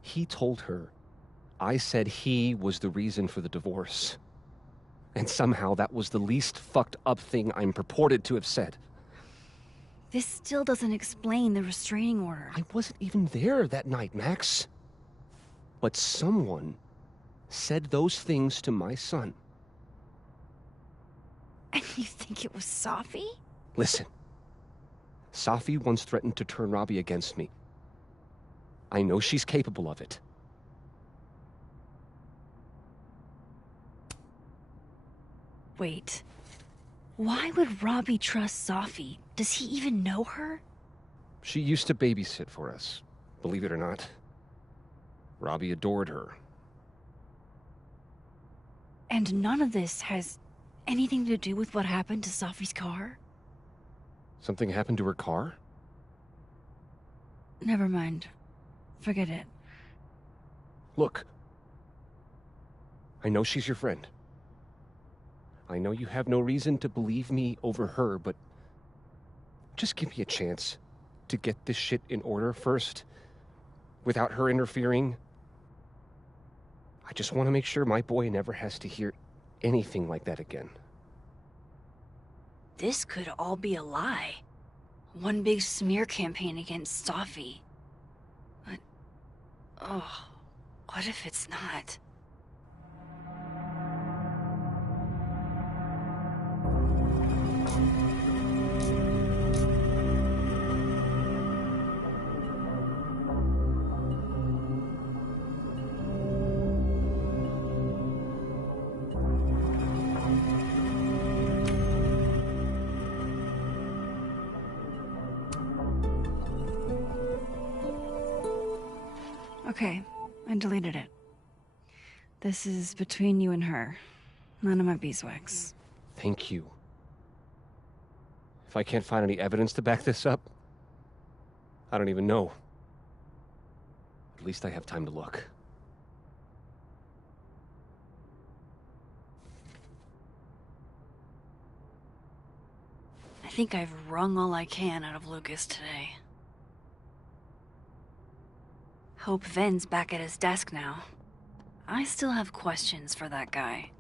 He told her I said he was the reason for the divorce. And somehow that was the least fucked up thing I'm purported to have said. This still doesn't explain the restraining order. I wasn't even there that night, Max. But someone said those things to my son. And you think it was Safi? Listen. Safi once threatened to turn Robbie against me. I know she's capable of it. Wait. Why would Robbie trust Safi? Does he even know her? She used to babysit for us, believe it or not. Robbie adored her. And none of this has anything to do with what happened to Safi's car? Something happened to her car? Never mind. Forget it. Look. I know she's your friend. I know you have no reason to believe me over her, but just give me a chance to get this shit in order first, without her interfering. I just want to make sure my boy never has to hear anything like that again. This could all be a lie. One big smear campaign against Safi. But, oh, what if it's not? Okay, I deleted it. This is between you and her. None of my beeswax. Thank you. If I can't find any evidence to back this up, I don't even know. At least I have time to look. I think I've wrung all I can out of Lucas today. Hope Ven's back at his desk now. I still have questions for that guy.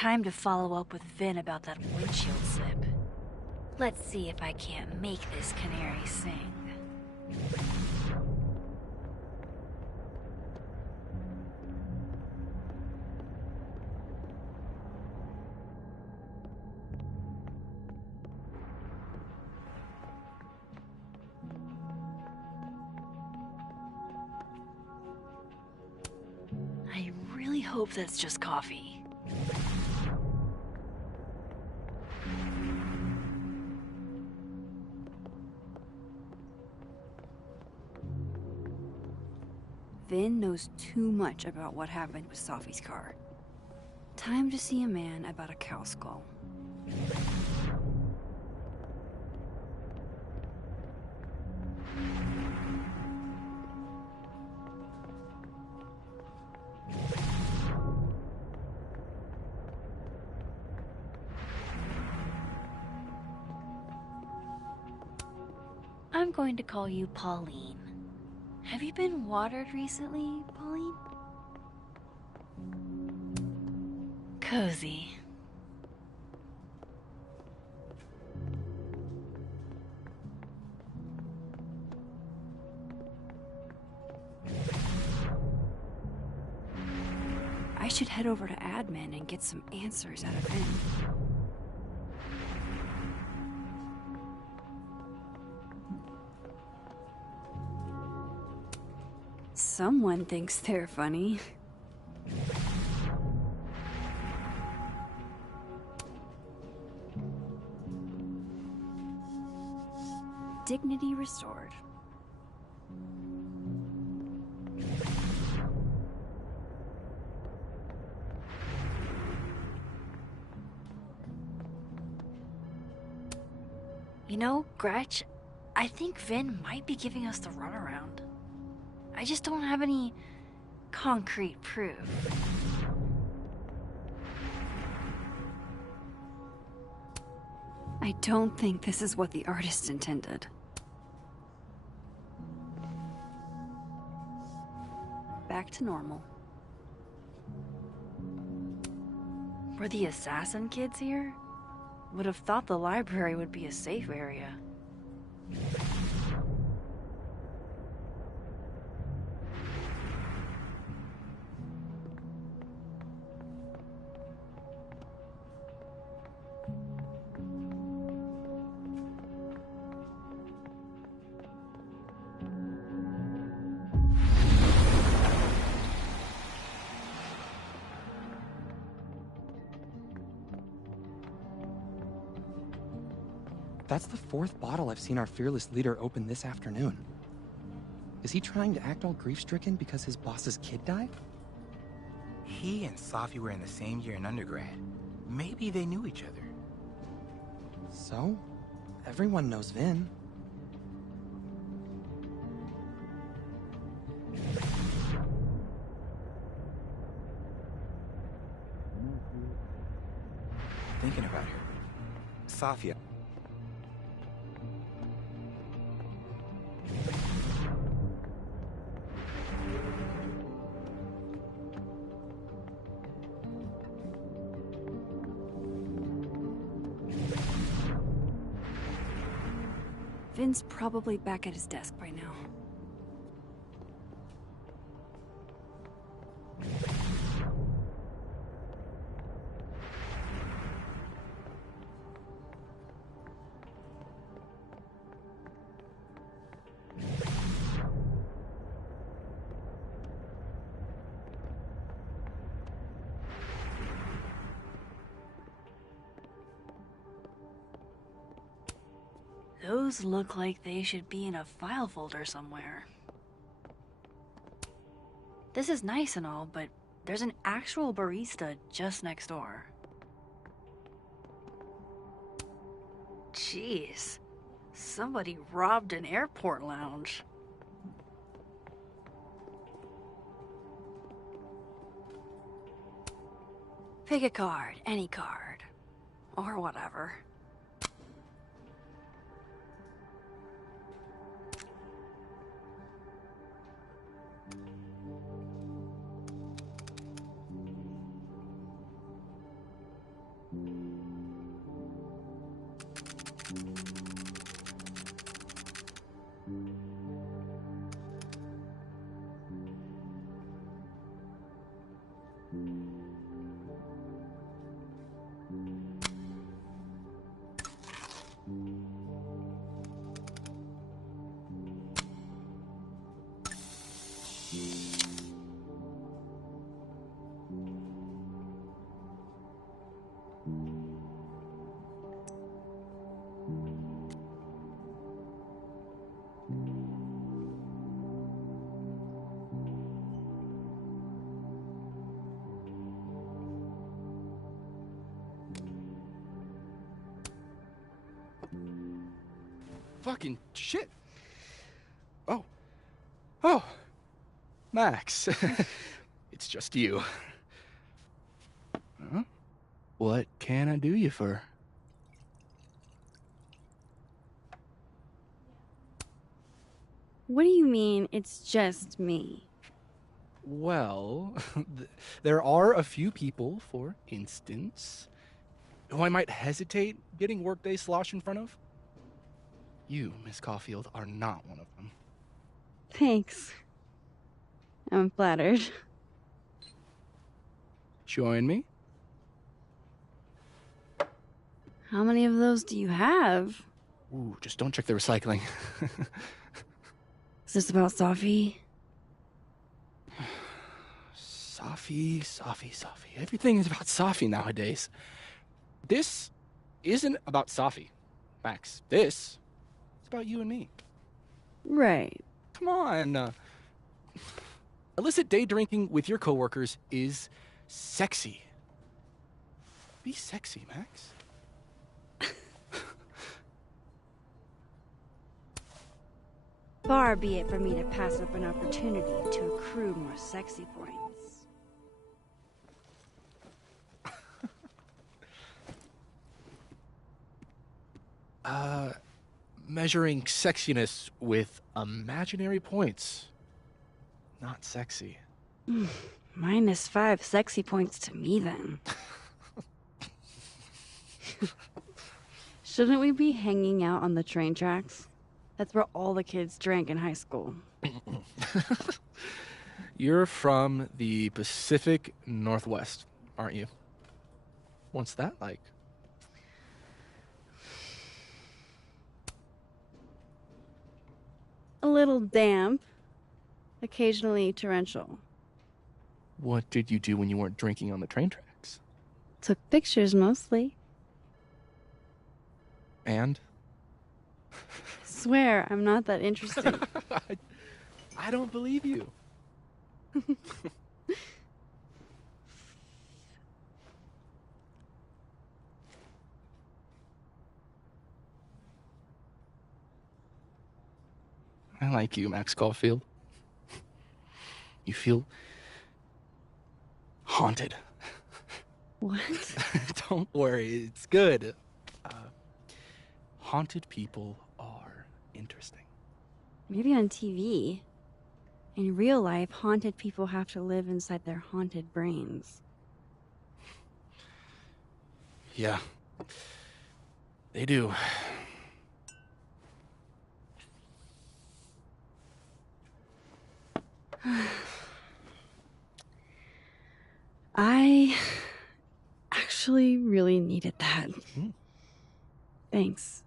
Time to follow up with Vin about that windshield slip. Let's see if I can't make this canary sing. I really hope that's just coffee. Vin knows too much about what happened with Safi's car. Time to see a man about a cow skull. I'm going to call you Pauline. Have you been watered recently, Pauline? Cozy. I should head over to admin and get some answers out of Vin. Someone thinks they're funny. Dignity restored. You know, Gretch, I think Vin might be giving us the runaround. I just don't have any concrete proof. I don't think this is what the artist intended. Back to normal. Were the assassin kids here? Would have thought the library would be a safe area. That's the fourth bottle I've seen our fearless leader open this afternoon. Is he trying to act all grief-stricken because his boss's kid died? He and Safi were in the same year in undergrad. Maybe they knew each other. So? Everyone knows Vin. Thinking about her. Safia. Vin's probably back at his desk by now. Those look like they should be in a file folder somewhere. This is nice and all, but there's an actual barista just next door. Jeez, somebody robbed an airport lounge. Pick a card, any card, or whatever. fucking shit. Oh. Oh. Max. It's just you. Huh? What can I do you for? What do you mean, it's just me? Well, there are a few people, for instance, who I might hesitate getting workday slosh in front of. You, Miss Caulfield, are not one of them. Thanks. I'm flattered. Join me? How many of those do you have? Ooh, just don't check the recycling. Is this about Safi? Safi. Everything is about Safi nowadays. This isn't about Safi, Max. This is about you and me. Right. Come on. Illicit day drinking with your coworkers is sexy. Be sexy, Max. Far be it from me to pass up an opportunity to accrue more sexy points. Measuring sexiness with imaginary points. Not sexy. -5 sexy points to me, then. Shouldn't we be hanging out on the train tracks? That's where all the kids drank in high school. You're from the Pacific Northwest, aren't you? What's that like? A little damp, occasionally torrential. What did you do when you weren't drinking on the train tracks? Took pictures mostly. And? Swear, I'm not that interesting. I don't believe you. I like you, Max Caulfield. You feel haunted. What? Don't worry, it's good. Haunted people are interesting. Maybe on TV. In real life, haunted people have to live inside their haunted brains. Yeah, they do. I actually really needed that. Thanks.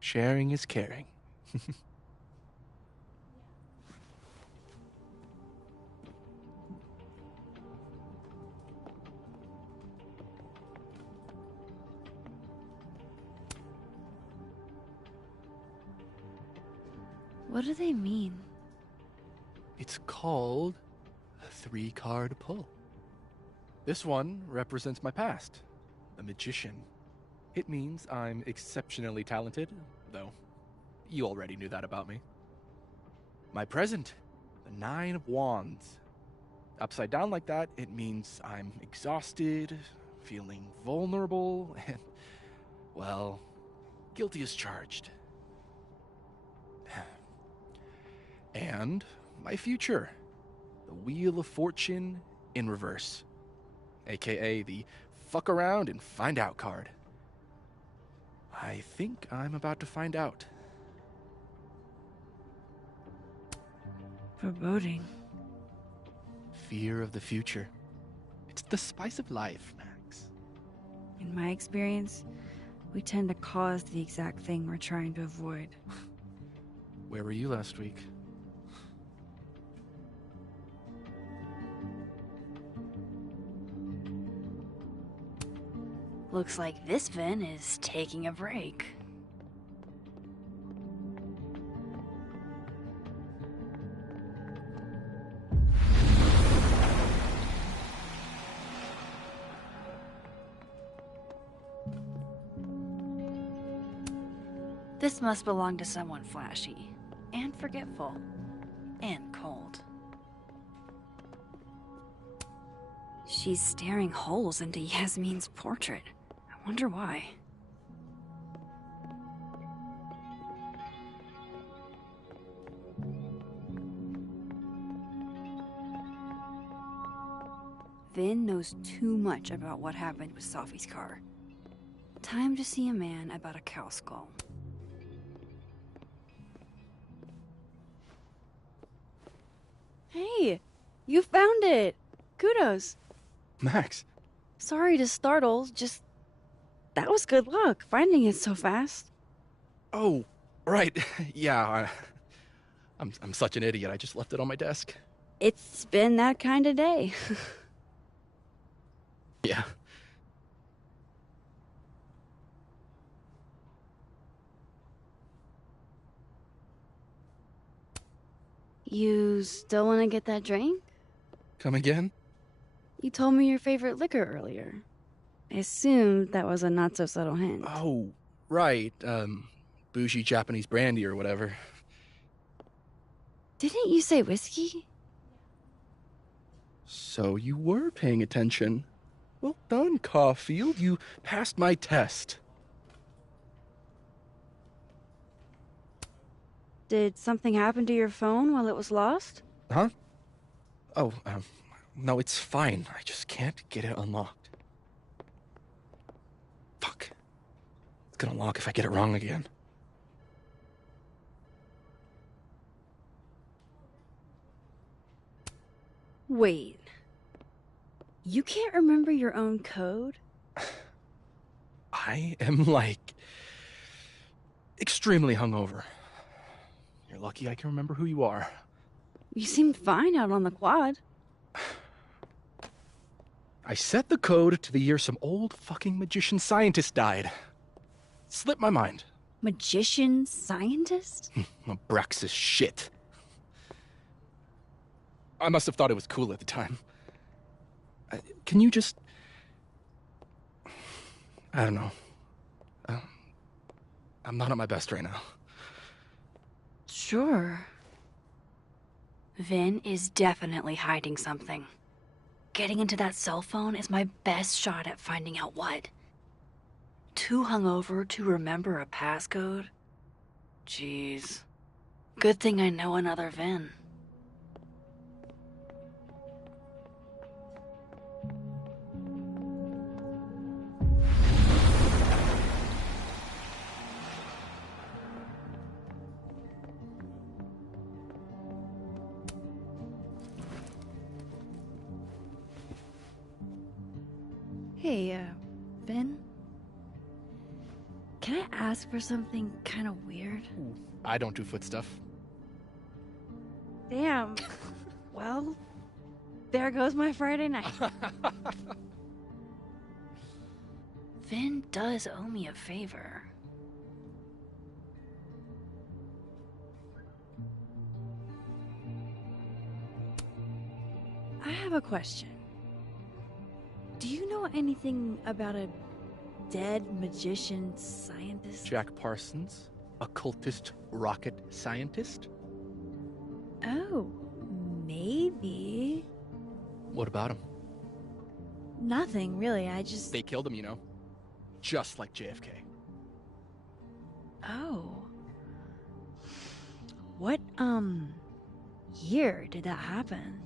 Sharing is caring. What do they mean? It's called a 3-card pull. This one represents my past, a magician. It means I'm exceptionally talented, though you already knew that about me. My present, the 9 of Wands. Upside down like that, it means I'm exhausted, feeling vulnerable, and, well, guilty as charged. And my future, the Wheel of Fortune in reverse, aka the fuck around and find out card. I think I'm about to find out. Foreboding. Fear of the future. It's the spice of life, Max. In my experience, we tend to cause the exact thing we're trying to avoid. Where were you last week? Looks like this Vin is taking a break. This must belong to someone flashy, and forgetful, and cold. She's staring holes into Yasmin's portrait. I wonder why. Vin knows too much about what happened with Safi's car. Time to see a man about a cow skull. Hey, you found it! Kudos! Max. Sorry to startle, just... That was good luck, finding it so fast. Oh, right. Yeah, I'm such an idiot. I just left it on my desk. It's been that kind of day. Yeah. You still want to get that drink? Come again? You told me your favorite liquor earlier. I assumed that was a not-so-subtle hint. Oh, right. Bougie Japanese brandy or whatever. Didn't you say whiskey? So you were paying attention. Well done, Caulfield. You passed my test. Did something happen to your phone while it was lost? Huh? Oh, no, it's fine. I just can't get it unlocked. Fuck. It's gonna lock if I get it wrong again. Wait. You can't remember your own code? I am, like, extremely hungover. You're lucky I can remember who you are. You seemed fine out on the quad. I set the code to the year some old fucking magician scientist died. Slipped my mind. Magician scientist? Abraxas shit. I must have thought it was cool at the time. Can you just... I don't know. I'm not at my best right now. Sure. Vin is definitely hiding something. Getting into that cell phone is my best shot at finding out what. Too hungover to remember a passcode? Jeez. Good thing I know another Vin. Hey, Vin? Can I ask for something kind of weird? I don't do foot stuff. Damn. Well, there goes my Friday night. Vin does owe me a favor. I have a question. Do you know anything about a dead magician scientist? Jack Parsons, occultist rocket scientist? Oh, maybe. What about him? Nothing, really. I just... They killed him, you know. Just like JFK. Oh. What, year did that happen?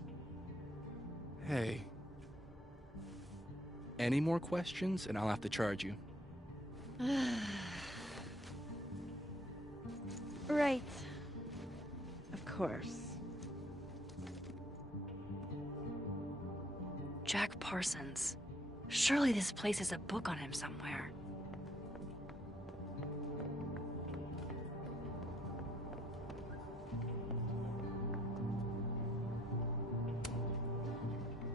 Hey. Any more questions, and I'll have to charge you. Right. Of course. Jack Parsons. Surely this place has a book on him somewhere.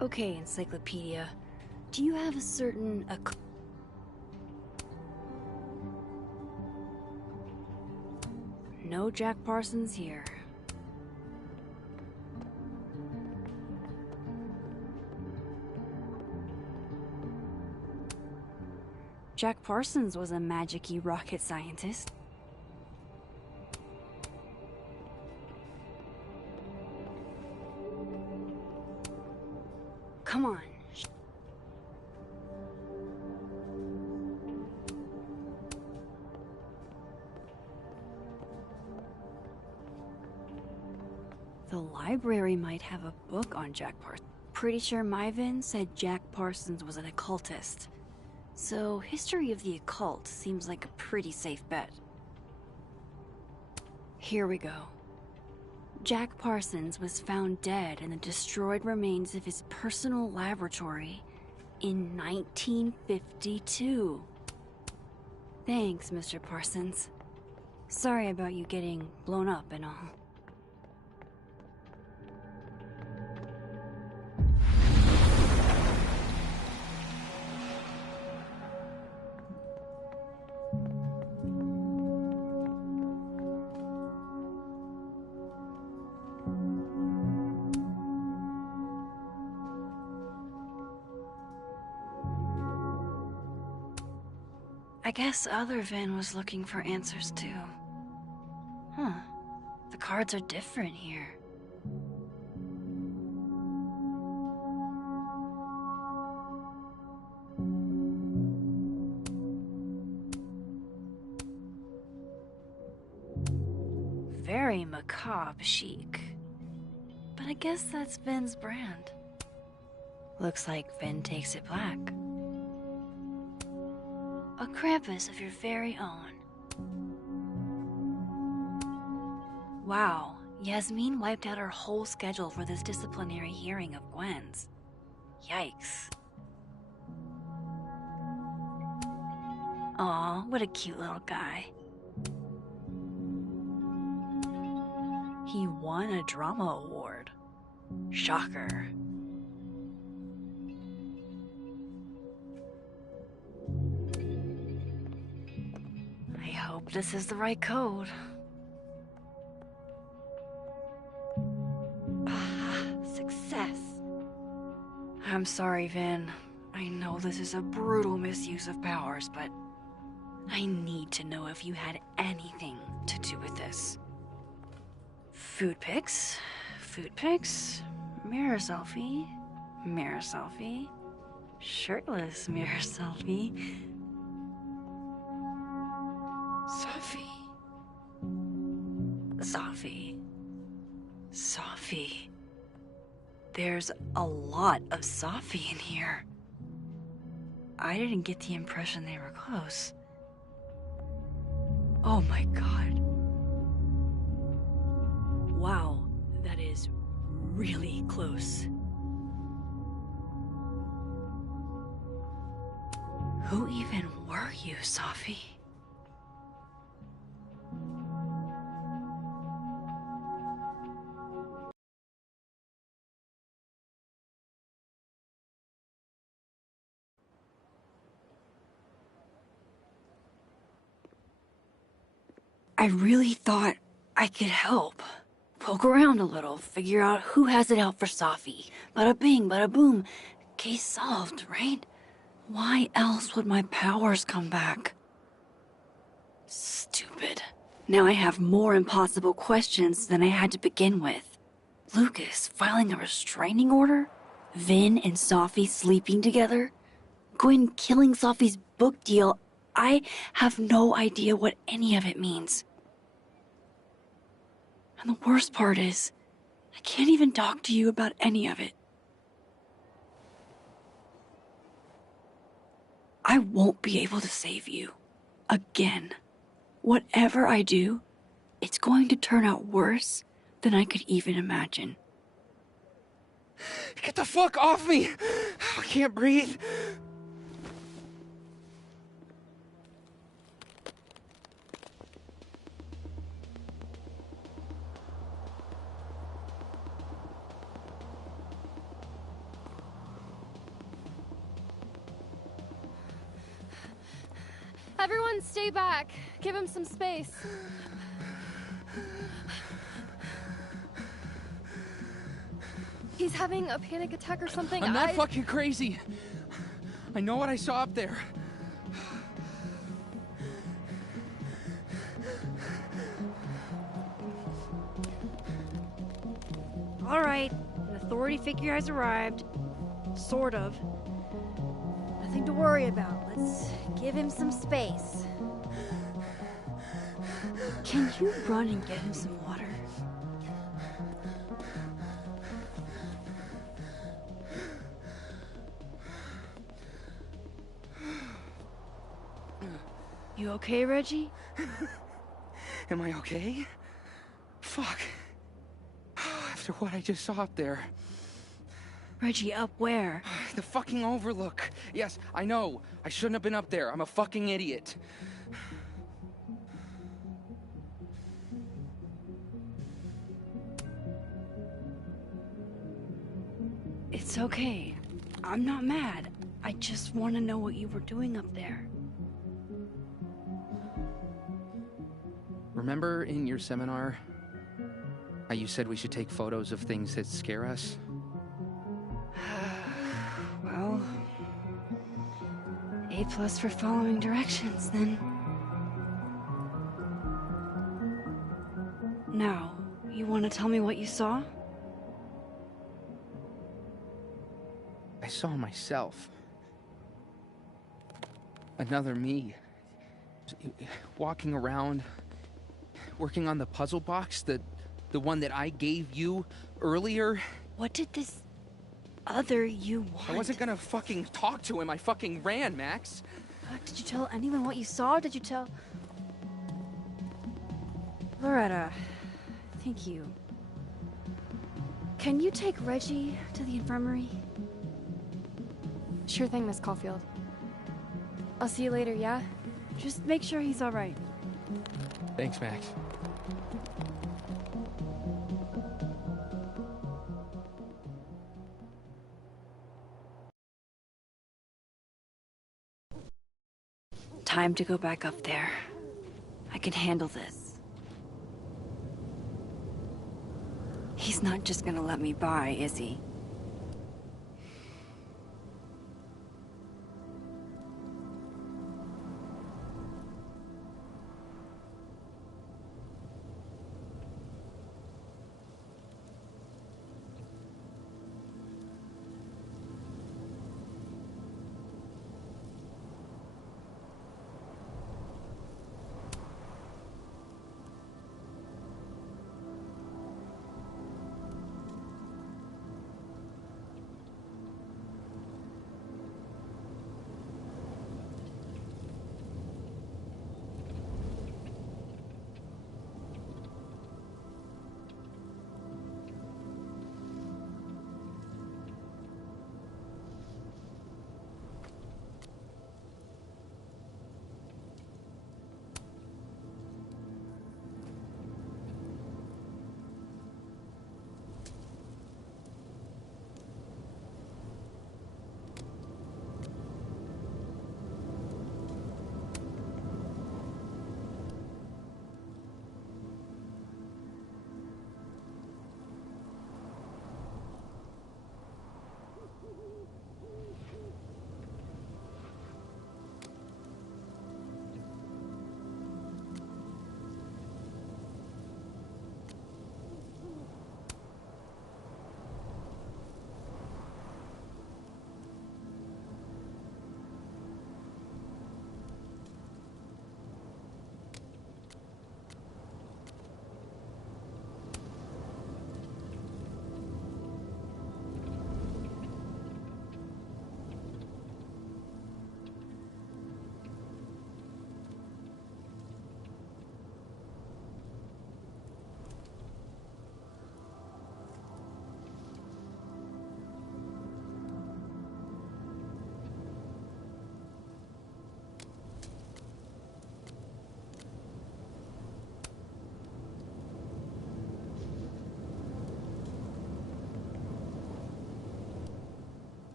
Okay, Encyclopedia. Do you have a certain... No Jack Parsons here. Jack Parsons was a magic-y rocket scientist. The library might have a book on Jack Parsons. Pretty sure my Vin said Jack Parsons was an occultist. So, history of the occult seems like a pretty safe bet. Here we go. Jack Parsons was found dead in the destroyed remains of his personal laboratory in 1952. Thanks, Mr. Parsons. Sorry about you getting blown up and all. I guess other Vin was looking for answers too. Huh. The cards are different here. Very macabre chic. But I guess that's Vin's brand. Looks like Vin takes it black. A Krampus of your very own. Wow, Yasmin wiped out her whole schedule for this disciplinary hearing of Gwen's. Yikes. Aw, what a cute little guy. He won a drama award. Shocker. I hope this is the right code. Success. I'm sorry, Vin. I know this is a brutal misuse of powers, but I need to know if you had anything to do with this. Food pics, mirror selfie, shirtless mirror selfie. Safi. There's a lot of Safi in here. I didn't get the impression they were close. Oh my god. Wow, that is really close. Who even were you, Safi? I really thought I could help. Poke around a little, figure out who has it out for Safi. Bada bing, bada boom. Case solved, right? Why else would my powers come back? Stupid. Now I have more impossible questions than I had to begin with. Lucas filing a restraining order? Vin and Safi sleeping together? Gwen killing Safi's book deal? I have no idea what any of it means. And the worst part is, I can't even talk to you about any of it. I won't be able to save you. Again. Whatever I do, it's going to turn out worse than I could even imagine. Get the fuck off me! I can't breathe. Everyone stay back. Give him some space. He's having a panic attack or something. I'm not fucking crazy. I know what I saw up there. All right, an authority figure has arrived. Sort of. Nothing to worry about. Let's give him some space. Can you run and get him some water? You okay, Reggie? Am I okay? Fuck. After what I just saw up there. Reggie, up where? The fucking overlook. Yes, I know. I shouldn't have been up there. I'm a fucking idiot. It's okay. I'm not mad. I just want to know what you were doing up there. Remember in your seminar how you said we should take photos of things that scare us? Well, A+ for following directions, then. Now, you want to tell me what you saw? I saw myself. Another me. Walking around, working on the puzzle box, the one that I gave you earlier. What did this other you want? I wasn't gonna fucking talk to him. I fucking ran, Max. Did you tell anyone what you saw? Did you tell... Loretta, thank you. Can you take Reggie to the infirmary? Sure thing, Miss Caulfield. I'll see you later, yeah? Just make sure he's all right. Thanks, Max. Time to go back up there. I can handle this. He's not just gonna let me by, is he?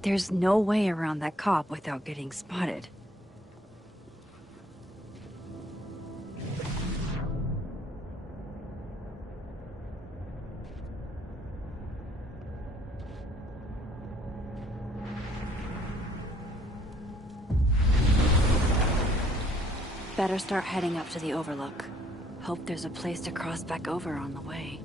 There's no way around that cop without getting spotted. Better start heading up to the Overlook. Hope there's a place to cross back over on the way.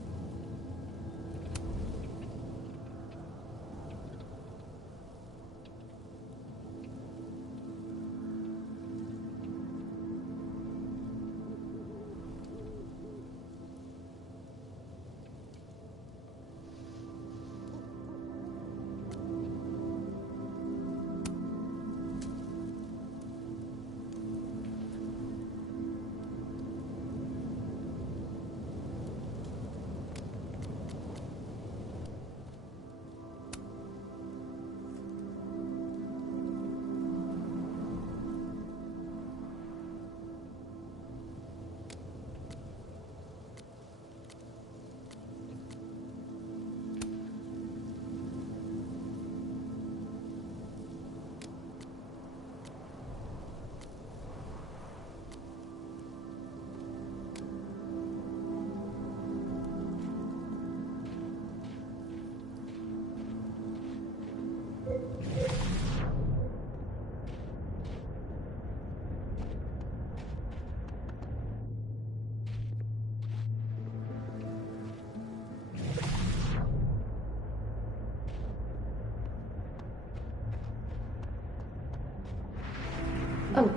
Oh,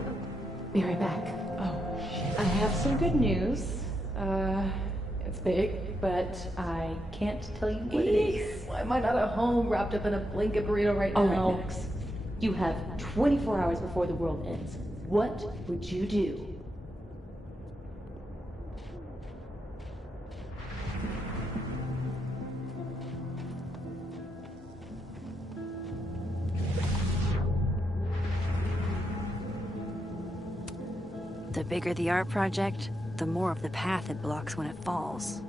be right back. Oh, shit. I have some good news. It's big, but I can't tell you what it is. Why am I not at home wrapped up in a blanket burrito right now? All right, Max. You have 24 hours before the world ends. What would you do? The bigger the art project, the more of the path it blocks when it falls.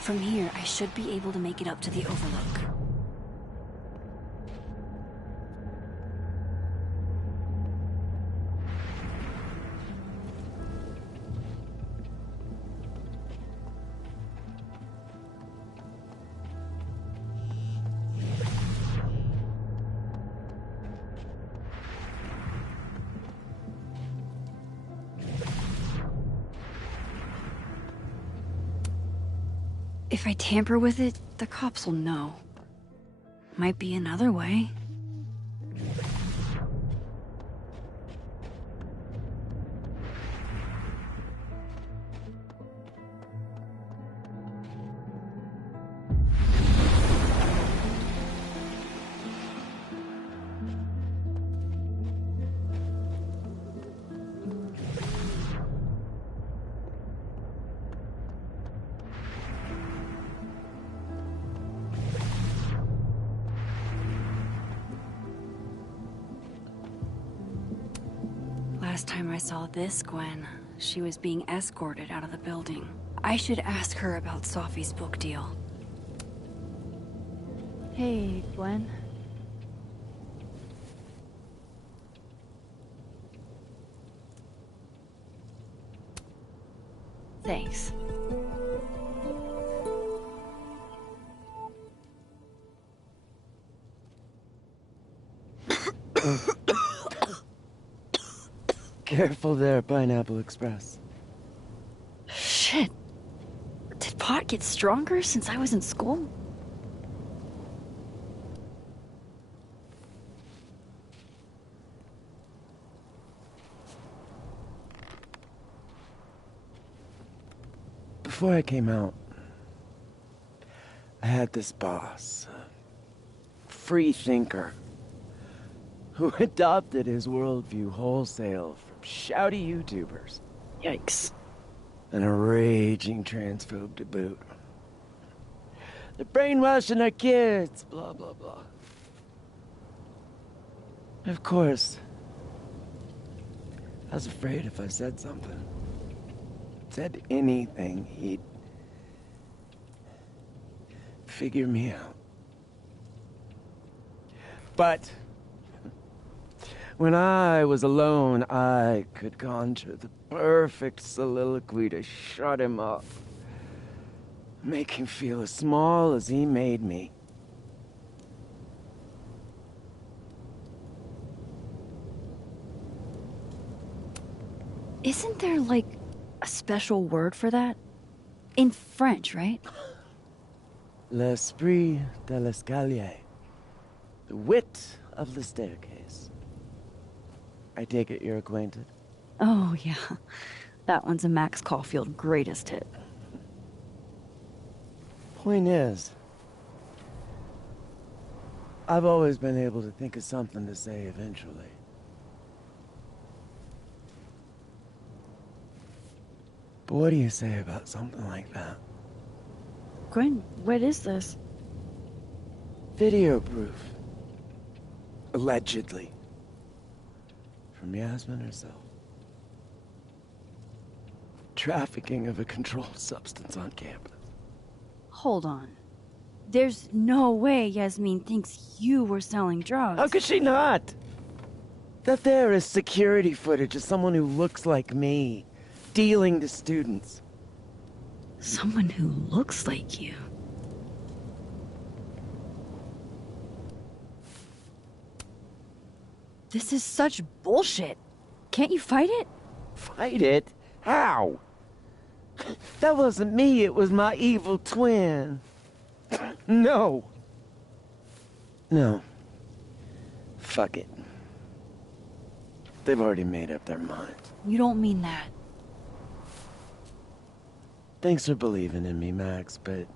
From here, I should be able to make it up to the Overlook. If I tamper with it, the cops will know. Might be another way. Last time I saw this Gwen, she was being escorted out of the building. I should ask her about Sophie's book deal. Hey, Gwen. Thanks. Careful there, Pineapple Express. Shit. Did pot get stronger since I was in school? Before I came out, I had this boss, a free thinker, who adopted his worldview wholesale from shouty YouTubers. Yikes. And a raging transphobe to boot. They're brainwashing our kids, blah, blah, blah. Of course, I was afraid if I said something, said anything, he'd figure me out. But when I was alone, I could conjure the perfect soliloquy to shut him up. Make him feel as small as he made me. Isn't there, like, a special word for that? In French, right? L'esprit de l'escalier. The wit of the staircase. I take it you're acquainted? Oh, yeah. That one's a Max Caulfield greatest hit. Point is, I've always been able to think of something to say eventually. But what do you say about something like that? Gwen, what is this? Video proof. Allegedly. From Yasmin herself. Trafficking of a controlled substance on campus. Hold on. There's no way Yasmin thinks you were selling drugs. How could she not? That there is security footage of someone who looks like me, dealing to students. Someone who looks like you? This is such bullshit. Can't you fight it? Fight it? How? That wasn't me, it was my evil twin. No. No. Fuck it. They've already made up their minds. You don't mean that. Thanks for believing in me, Max, but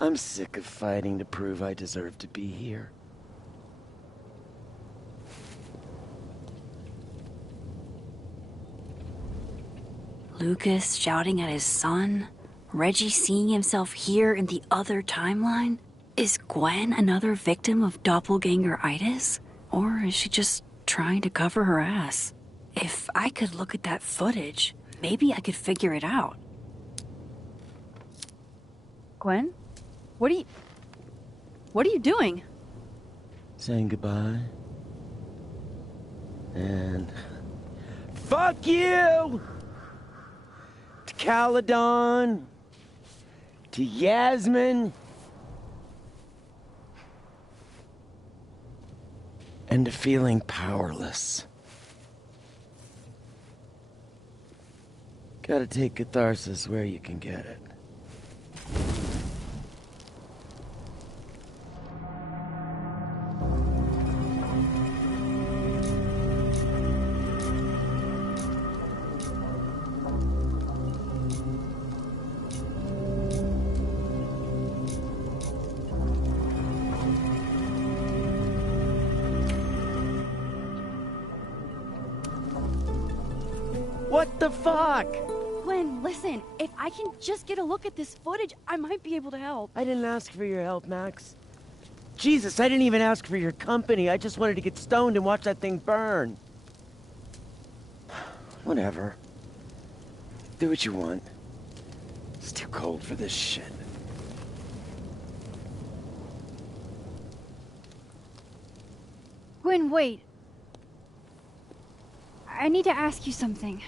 I'm sick of fighting to prove I deserve to be here. Lucas shouting at his son? Reggie seeing himself here in the other timeline? Is Gwen another victim of doppelganger-itis? Or is she just trying to cover her ass? If I could look at that footage, maybe I could figure it out. Gwen? What are you doing? Saying goodbye. And fuck you! To Caledon. To Yasmin. And to feeling powerless. Gotta take catharsis where you can get it. What the fuck? Gwen, listen. If I can just get a look at this footage, I might be able to help. I didn't ask for your help, Max. Jesus, I didn't even ask for your company. I just wanted to get stoned and watch that thing burn. Whatever. Do what you want. It's too cold for this shit. Gwen, wait. I need to ask you something.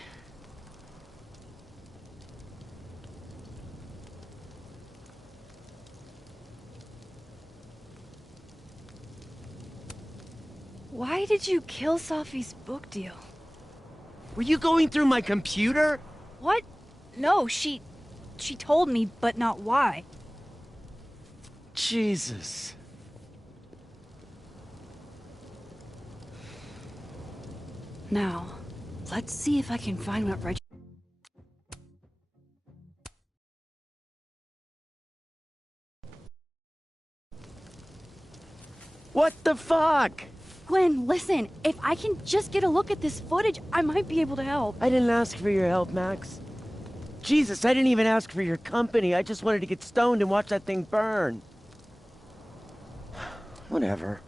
Why did you kill Safi's book deal? Were you going through my computer? What? No, she told me, but not why. Jesus. Now, let's see if I can find what Reggie... What the fuck? Gwen, listen. If I can just get a look at this footage, I might be able to help. I didn't ask for your help, Max. Jesus, I didn't even ask for your company. I just wanted to get stoned and watch that thing burn. Whatever.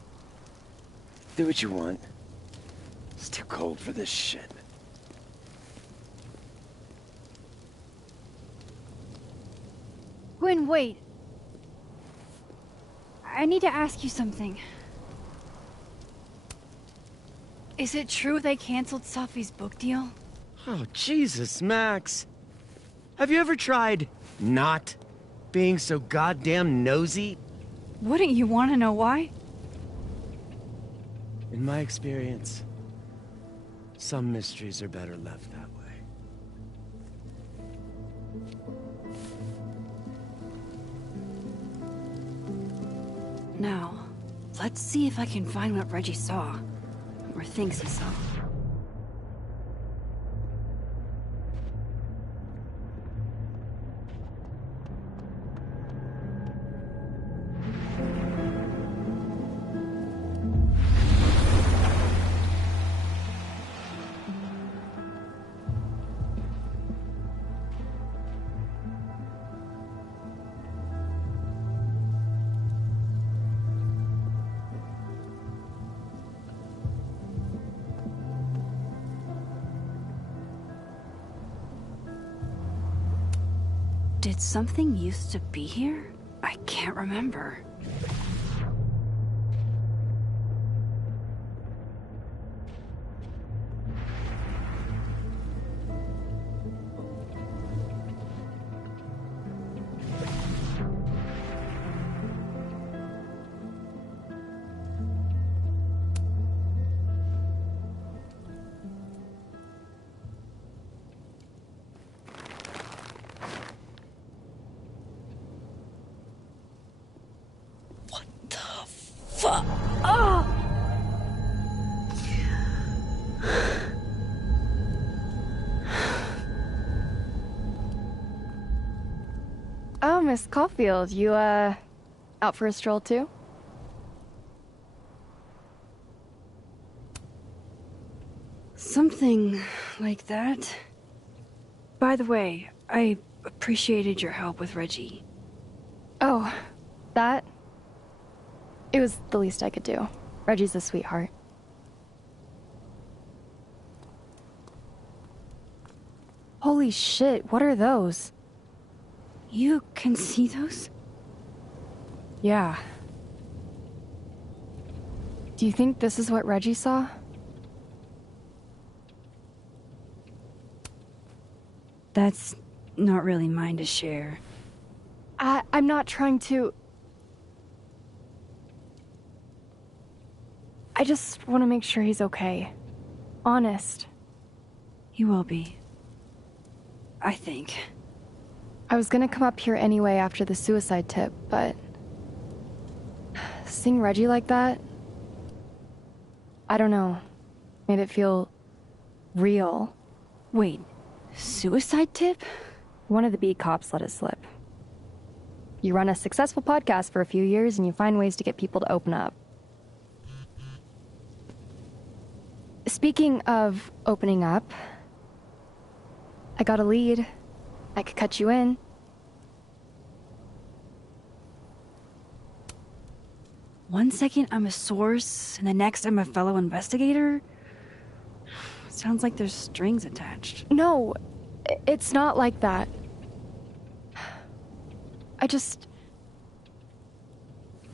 Do what you want. It's too cold for this shit. Gwen, wait. I need to ask you something. Is it true they canceled Safi's book deal? Oh, Jesus, Max. Have you ever tried not being so goddamn nosy? Wouldn't you want to know why? In my experience, some mysteries are better left that way. Now, let's see if I can find what Reggie saw. Or thinks he saw. Did something used to be here? I can't remember. Fuck! Oh! Oh, Miss Caulfield, you, out for a stroll too? Something like that. By the way, I appreciated your help with Reggie. Oh, that? It was the least I could do. Reggie's a sweetheart. Holy shit, what are those? You can see those? Yeah. Do you think this is what Reggie saw? That's not really mine to share. I'm not trying to... I just want to make sure he's okay. Honest. He will be. I think. I was gonna come up here anyway after the suicide tip, but... seeing Reggie like that... I don't know. Made it feel... real. Wait, suicide tip? One of the beat cops let it slip. You run a successful podcast for a few years and you find ways to get people to open up. Speaking of opening up, I got a lead. I could cut you in. One second I'm a source, and the next I'm a fellow investigator? Sounds like there's strings attached. No, it's not like that.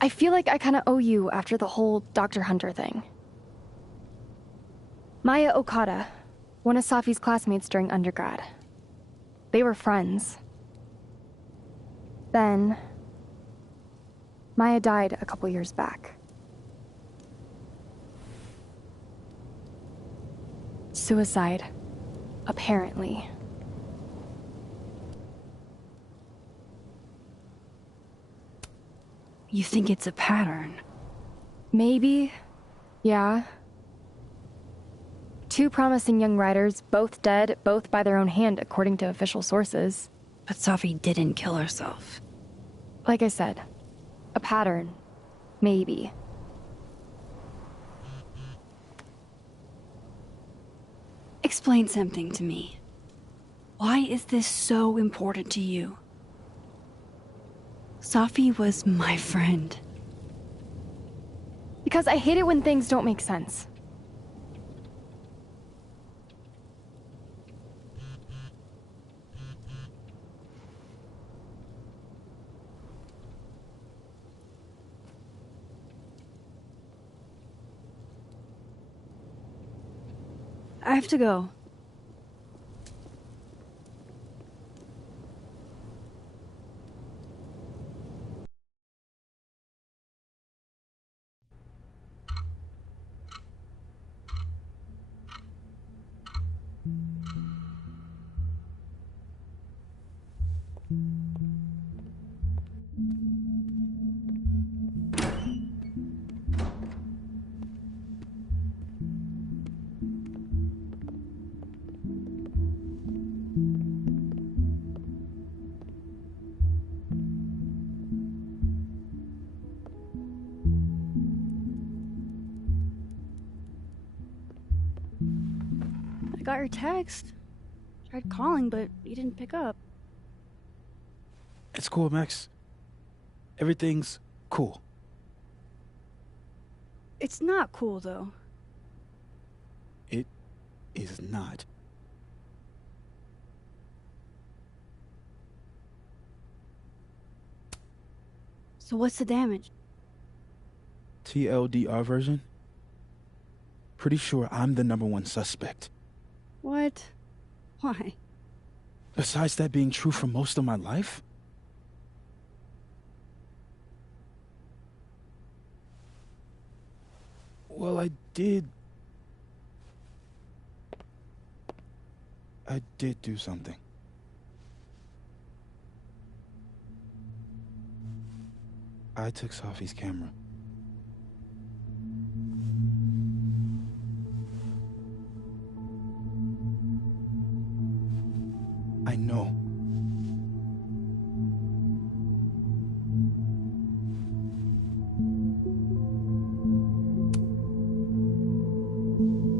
I feel like I kinda owe you after the whole Dr. Hunter thing. Maya Okada, one of Safi's classmates during undergrad. They were friends. Then, Maya died a couple years back. Suicide, apparently. You think it's a pattern? Maybe. Yeah. 2 promising young writers, both dead, both by their own hand, according to official sources. But Safi didn't kill herself. Like I said, a pattern. Maybe. Explain something to me. Why is this so important to you? Safi was my friend. Because I hate it when things don't make sense. I have to go. I got your text. Tried calling, but you didn't pick up. It's cool, Max. Everything's cool. It's not cool, though. It is not. So what's the damage? TLDR version? Pretty sure I'm the #1 suspect. What? Why? Besides that being true for most of my life? Well, I did do something. I took Sophie's camera. I know.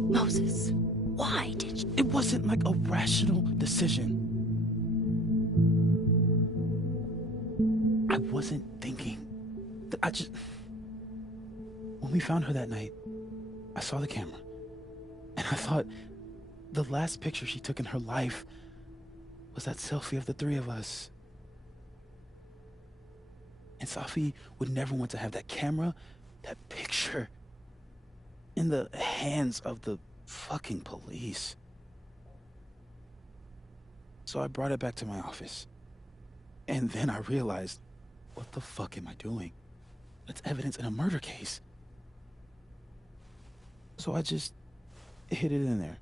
Moses, why did you? It wasn't like a rational decision. I wasn't thinking. When we found her that night, I saw the camera. And I thought the last picture she took in her life was that selfie of the three of us. And Sophie would never want to have that camera, that picture, in the hands of the fucking police. So I brought it back to my office. And then I realized, what the fuck am I doing? That's evidence in a murder case. So I just hid it in there.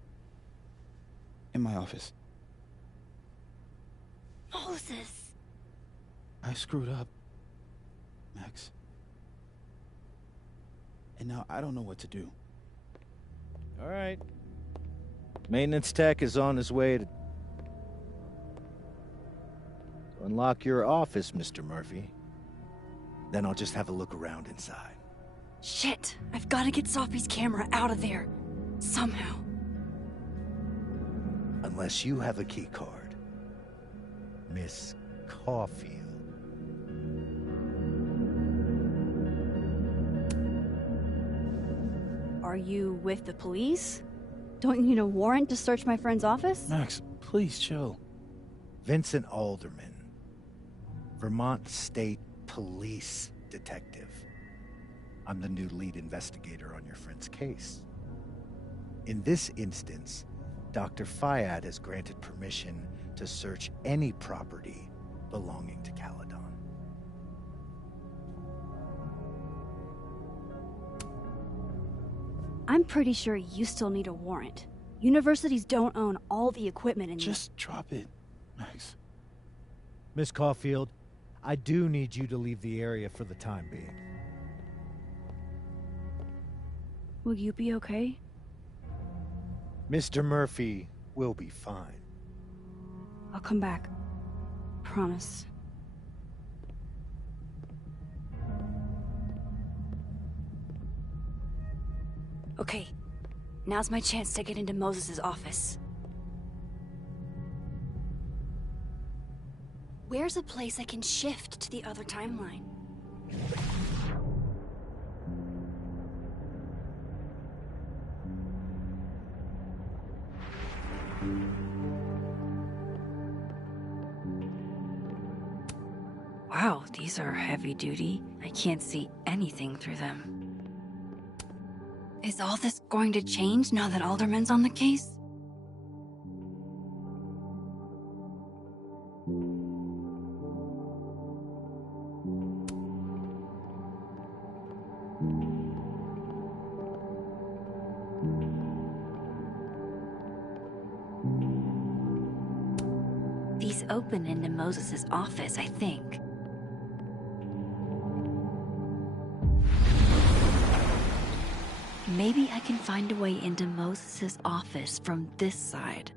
In my office. Moses! I screwed up, Max. And now I don't know what to do. All right. Maintenance tech is on his way to unlock your office, Mr. Murphy. Then I'll just have a look around inside. Shit! I've got to get Sophie's camera out of there. Somehow. Unless you have a key card. Miss Caulfield. Are you with the police? Don't you need a warrant to search my friend's office? Max, please chill. Vincent Alderman. Vermont State Police Detective. I'm the new lead investigator on your friend's case. In this instance, Dr. Fayad has granted permission to search any property belonging to Caledon. I'm pretty sure you still need a warrant. Universities don't own all the equipment in Just drop it, Max. Miss Caulfield, I do need you to leave the area for the time being. Will you be okay? Mr. Murphy will be fine. I'll come back. Promise. Okay, now's my chance to get into Moses' office. Where's a place I can shift to the other timeline? Wow, these are heavy duty. I can't see anything through them. Is all this going to change now that Alderman's on the case? open into Moses' office, I think. Maybe I can find a way into Moses' office from this side.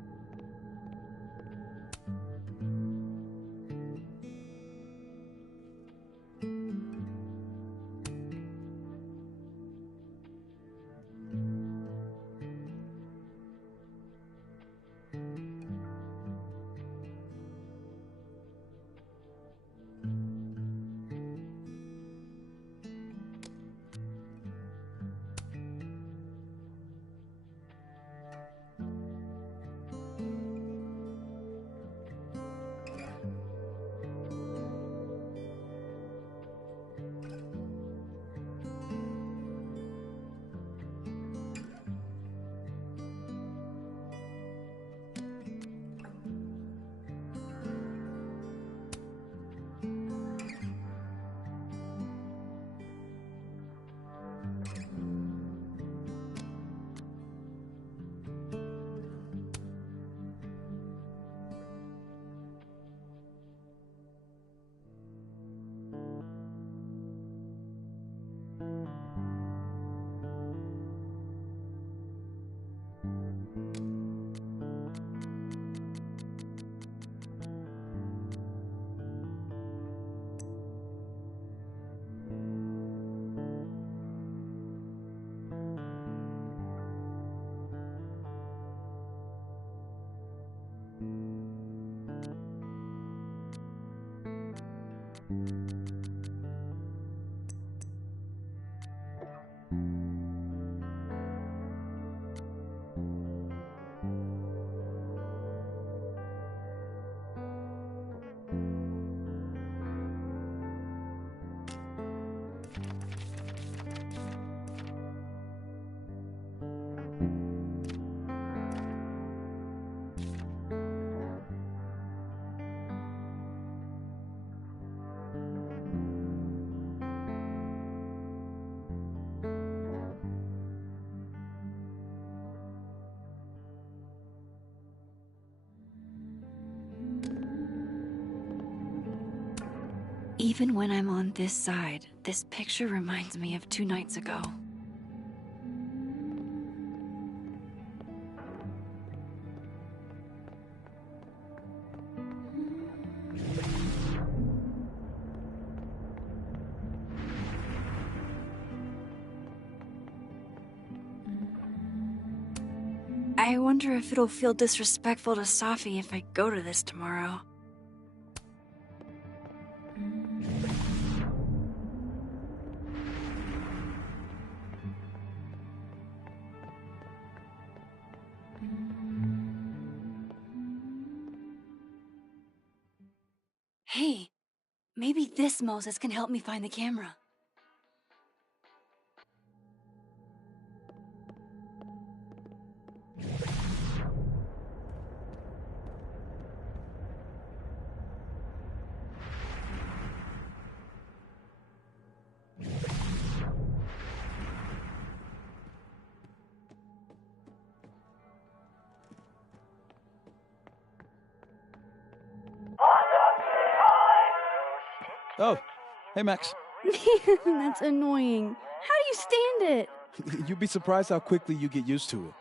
Even when I'm on this side, this picture reminds me of 2 nights ago. I wonder if it'll feel disrespectful to Safi if I go to this tomorrow. Hey, maybe this Moses can help me find the camera. Oh, hey, Max. That's annoying. How do you stand it? You'd be surprised how quickly you get used to it.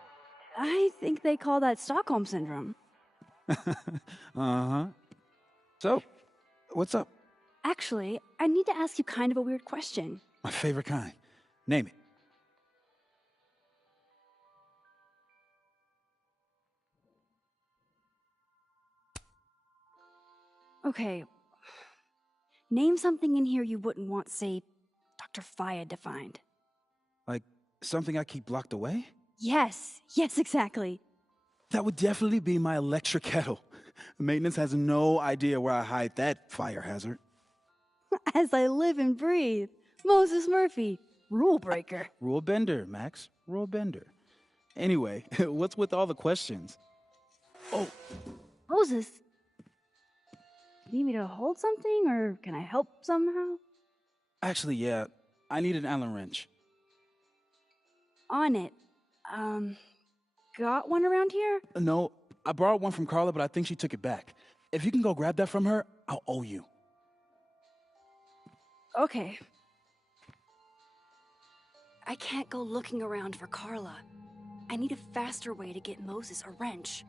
I think they call that Stockholm Syndrome. Uh-huh. So, what's up? Actually, I need to ask you kind of a weird question. My favorite kind. Name it. Okay. Name something in here you wouldn't want, say, Dr. Fayed to find. Like, something I keep locked away? Yes, exactly. That would definitely be my electric kettle. Maintenance has no idea where I hide that fire hazard. As I live and breathe. Moses Murphy, rule breaker. Rule bender, Max. Rule bender. Anyway, what's with all the questions? Oh. Moses, you need me to hold something, or can I help somehow? Actually, yeah. I need an Allen wrench. On it. Got one around here? No, I borrowed one from Carla, but I think she took it back. If you can go grab that from her, I'll owe you. Okay. I can't go looking around for Carla. I need a faster way to get Moses a wrench.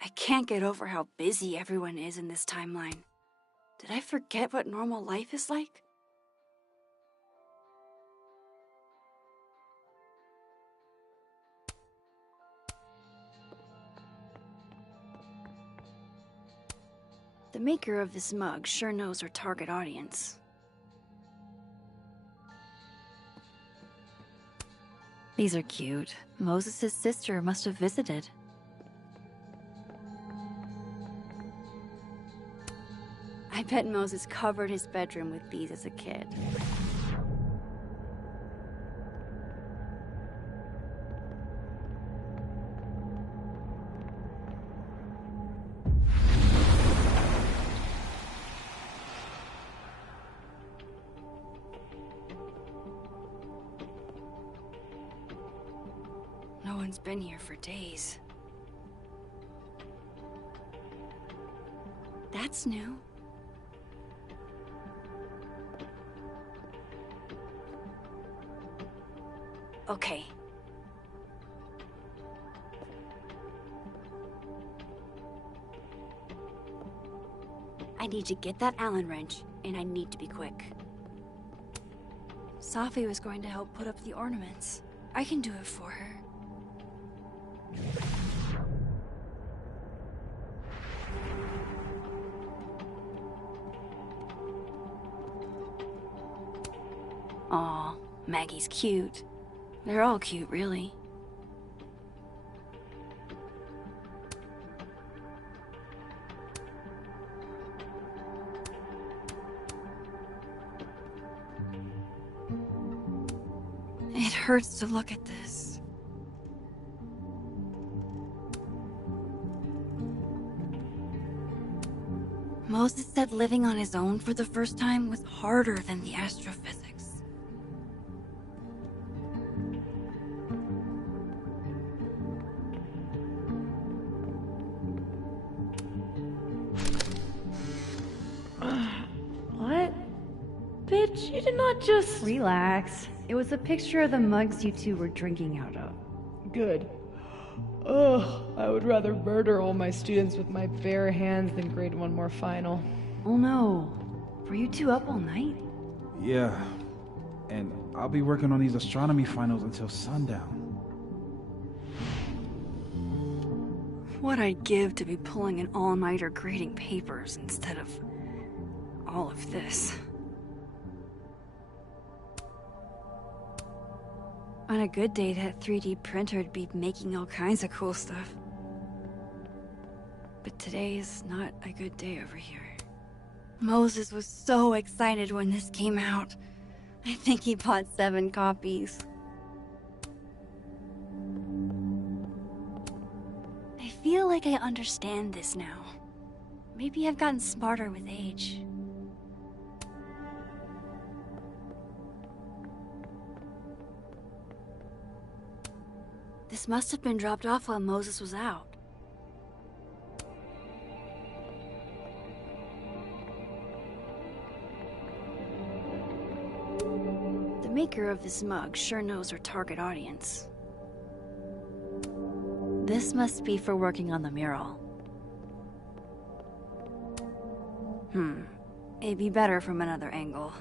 I can't get over how busy everyone is in this timeline. Did I forget what normal life is like? The maker of this mug sure knows her target audience. These are cute. Moses' sister must have visited. I bet Moses covered his bedroom with these as a kid. No one's been here for days. That's new. Okay. I need to get that Allen wrench, and I need to be quick. Safi was going to help put up the ornaments. I can do it for her. Aw, Maggie's cute. They're all cute, really. It hurts to look at this. Moses said living on his own for the first time was harder than the astrophysics. What? Bitch, you did not just... Relax. It was a picture of the mugs you two were drinking out of. Good. Ugh, I would rather murder all my students with my bare hands than grade one more final. Oh no. Were you two up all night? Yeah. And I'll be working on these astronomy finals until sundown. What I'd give to be pulling an all-nighter grading papers instead of all of this. On a good day, that 3D printer'd be making all kinds of cool stuff. But today is not a good day over here. Moses was so excited when this came out. I think he bought 7 copies. I feel like I understand this now. Maybe I've gotten smarter with age. This must have been dropped off while Moses was out. The maker of this mug sure knows her target audience. This must be for working on the mural. It'd be better from another angle.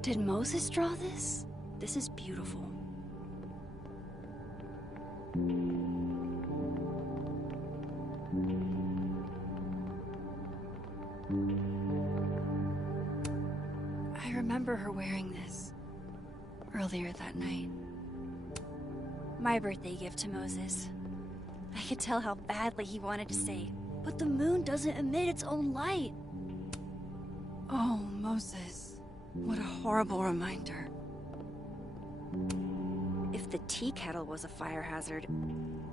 Did Moses draw this? This is beautiful. I remember her wearing this earlier that night. My birthday gift to Moses. I could tell how badly he wanted to say, but the moon doesn't emit its own light. Oh, Moses. What a horrible reminder. If the tea kettle was a fire hazard,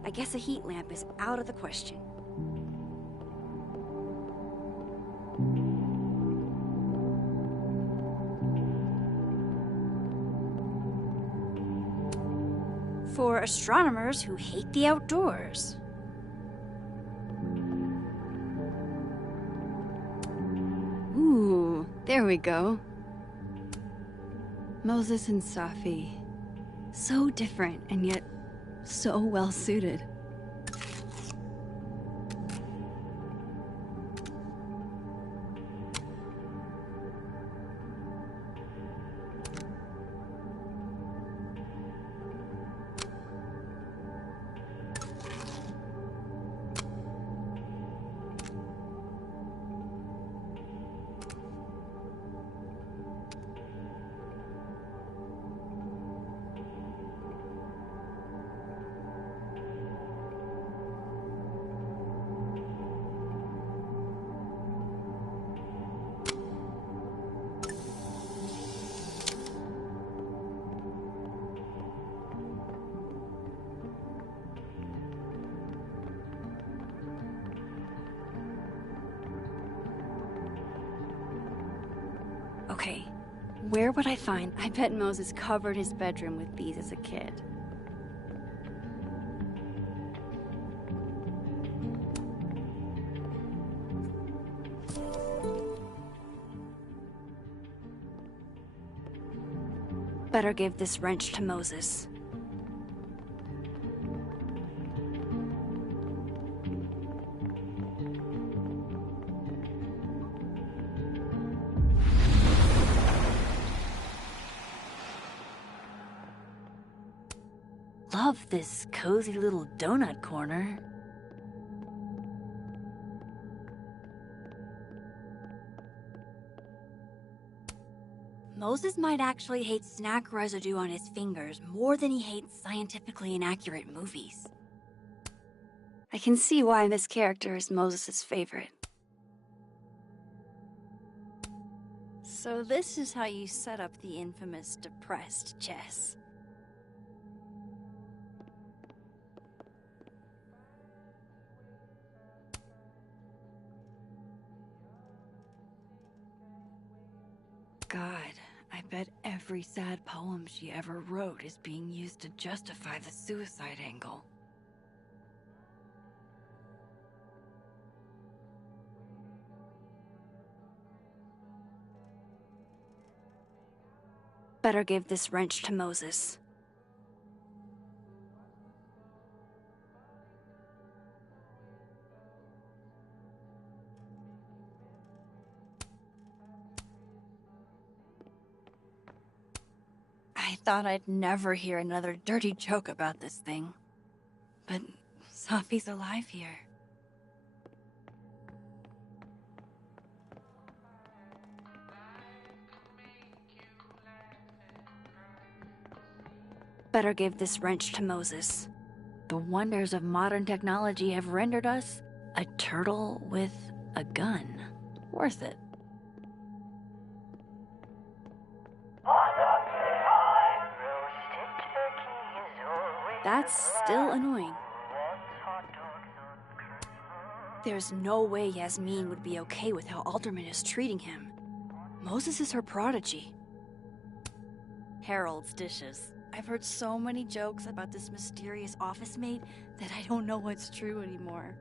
I guess a heat lamp is out of the question. For astronomers who hate the outdoors. There we go. Moses and Safi. So different, and yet so well suited. Okay, where would I find? I bet Moses covered his bedroom with these as a kid. Better give this wrench to Moses. Love this cozy little donut corner. Moses might actually hate snack residue on his fingers more than he hates scientifically inaccurate movies. I can see why this character is Moses' favorite. So this is how you set up the infamous depressed Jess. God, I bet every sad poem she ever wrote is being used to justify the suicide angle. Better give this wrench to Moses. I thought I'd never hear another dirty joke about this thing. But Safi's alive here. Better give this wrench to Moses. The wonders of modern technology have rendered us a turtle with a gun. Worth it. That's still annoying. There's no way Yasmin would be okay with how Alderman is treating him. Moses is her prodigy. Harold's dishes. I've heard so many jokes about this mysterious office mate that I don't know what's true anymore.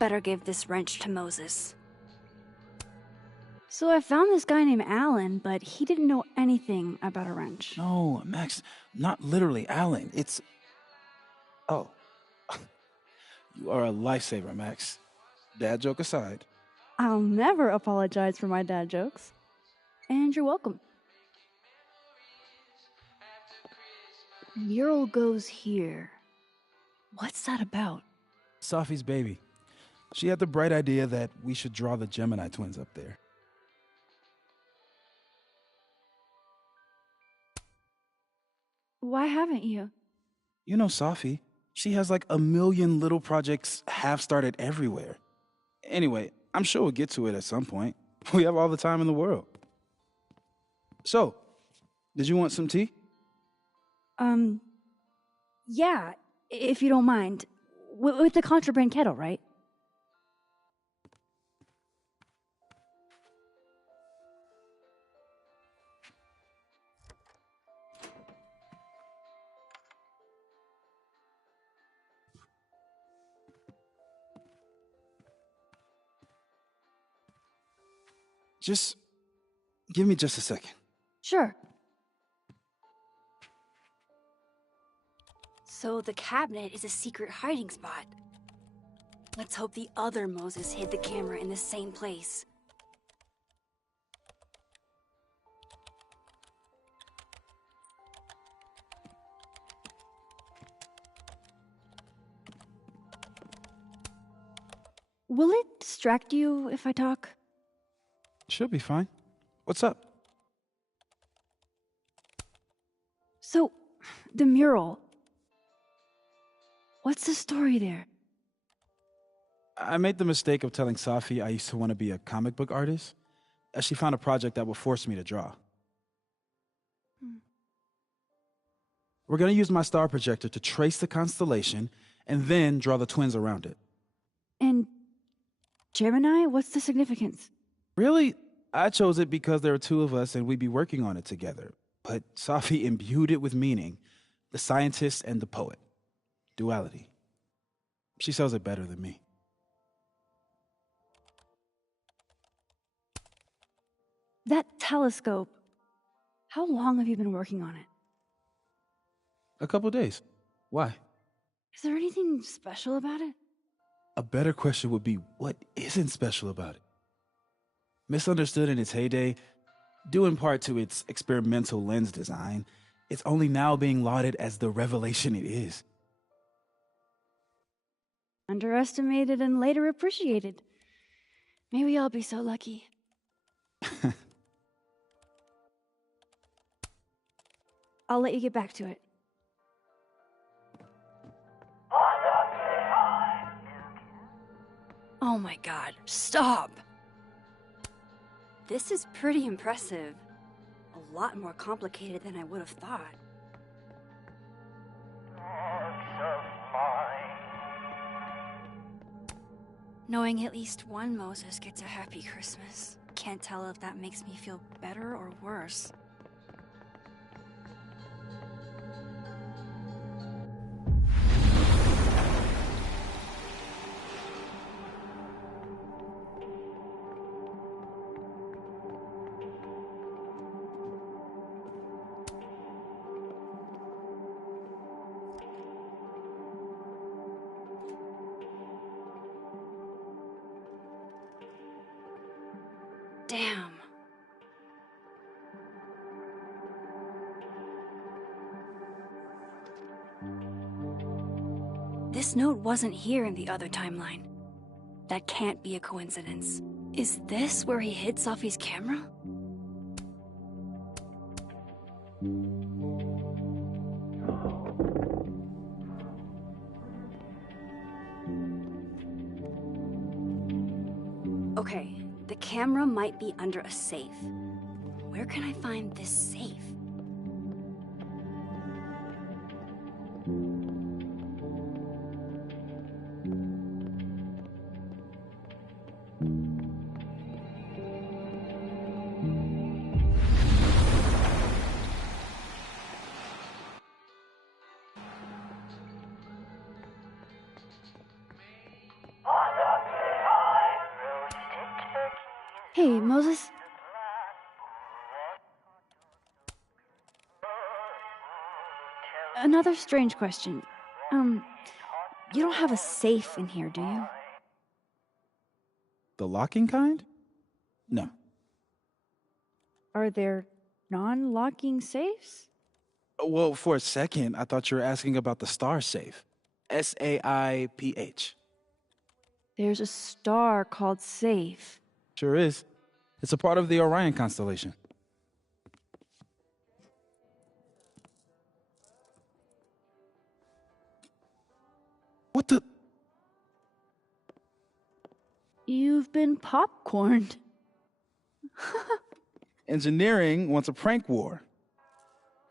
Better give this wrench to Moses. So I found this guy named Alan, but he didn't know anything about a wrench. No, Max, not literally Alan. It's... Oh. You are a lifesaver, Max. Dad joke aside. I'll never apologize for my dad jokes. And you're welcome. Mural goes here. What's that about? Safi's baby. She had the bright idea that we should draw the Gemini twins up there. Why haven't you? You know Safi. She has like 1 million little projects half-started everywhere. Anyway, I'm sure we'll get to it at some point. We have all the time in the world. So, did you want some tea? Yeah, if you don't mind. With the contraband kettle, right? Just give me just a second. Sure. So the cabinet is a secret hiding spot. Let's hope the other Moses hid the camera in the same place. Will it distract you if I talk? Should be fine. What's up? So, the mural. What's the story there? I made the mistake of telling Safi I used to want to be a comic book artist, as she found a project that would force me to draw. We're going to use my star projector to trace the constellation and then draw the twins around it. And Gemini? What's the significance? Really? I chose it because there are two of us and we'd be working on it together. But Safi imbued it with meaning, the scientist and the poet. Duality. She sells it better than me. That telescope. How long have you been working on it? A couple days. Why? Is there anything special about it? A better question would be, what isn't special about it? Misunderstood in its heyday, due in part to its experimental lens design, it's only now being lauded as the revelation it is. Underestimated and later appreciated. Maybe I'll be so lucky. I'll let you get back to it. Oh my god, stop! This is pretty impressive. A lot more complicated than I would have thought. Knowing at least one Moses gets a happy Christmas. Can't tell if that makes me feel better or worse. Damn. This note wasn't here in the other timeline. That can't be a coincidence. Is this where he hid Safi's camera? Okay. The camera might be under a safe. Where can I find this safe? Hey, Moses? Another strange question. You don't have a safe in here, do you? The locking kind? No. Are there non-locking safes? Well, for a second, I thought you were asking about the star safe. SAIPH. There's a star called Safe. Sure is. It's a part of the Orion constellation. What the? You've been popcorned. Engineering wants a prank war.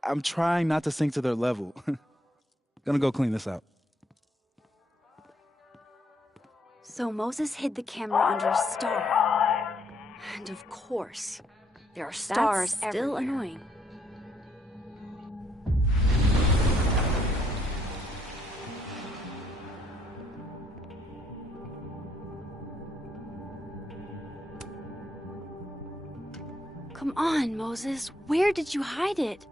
I'm trying not to sink to their level. Gonna go clean this out. So Moses hid the camera under a star. And of course, there are stars That's still everywhere. annoying. Come on, Moses. Where did you hide it?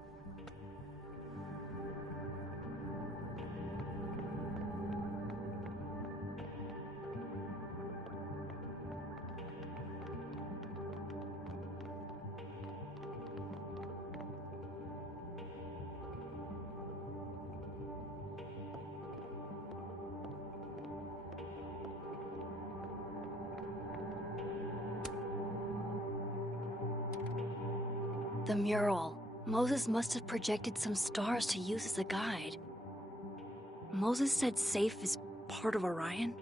The mural. Moses must have projected some stars to use as a guide. Moses said Safe is part of Orion?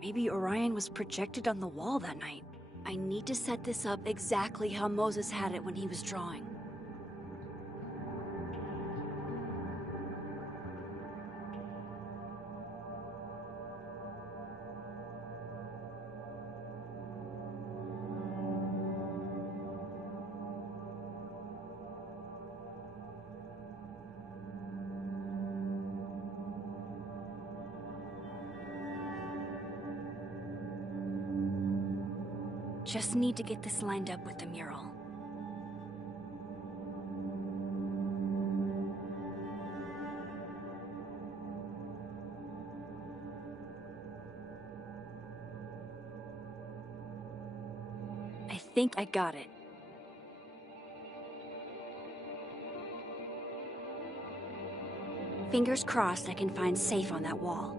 Maybe Orion was projected on the wall that night. I need to set this up exactly how Moses had it when he was drawing. Just need to get this lined up with the mural. I think I got it. Fingers crossed I can find Safe on that wall.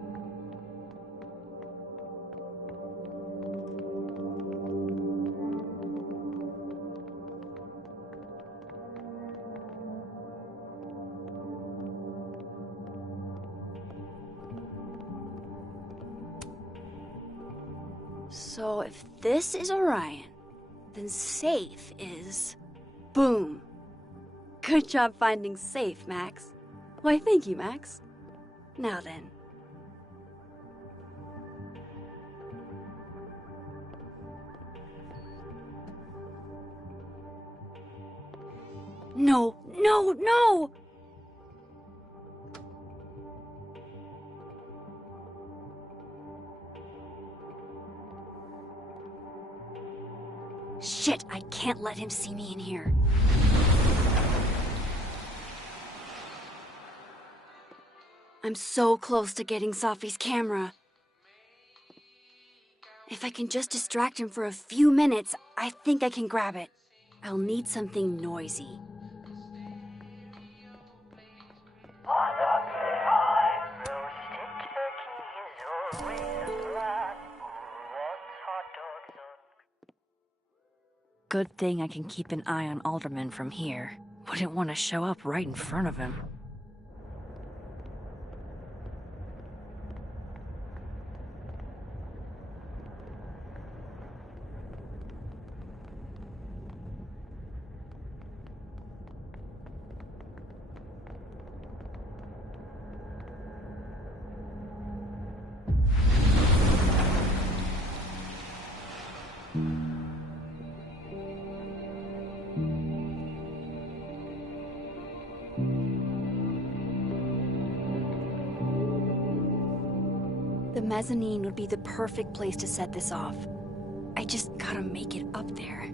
So if this is Orion, then Safe is... Boom! Good job finding Safe, Max. Why, thank you, Max. Now then. No, no, no! Shit, I can't let him see me in here. I'm so close to getting Safi's camera. If I can just distract him for a few minutes, I think I can grab it. I'll need something noisy. Good thing I can keep an eye on Alderman from here. Wouldn't want to show up right in front of him. The mezzanine would be the perfect place to set this off. I just gotta make it up there.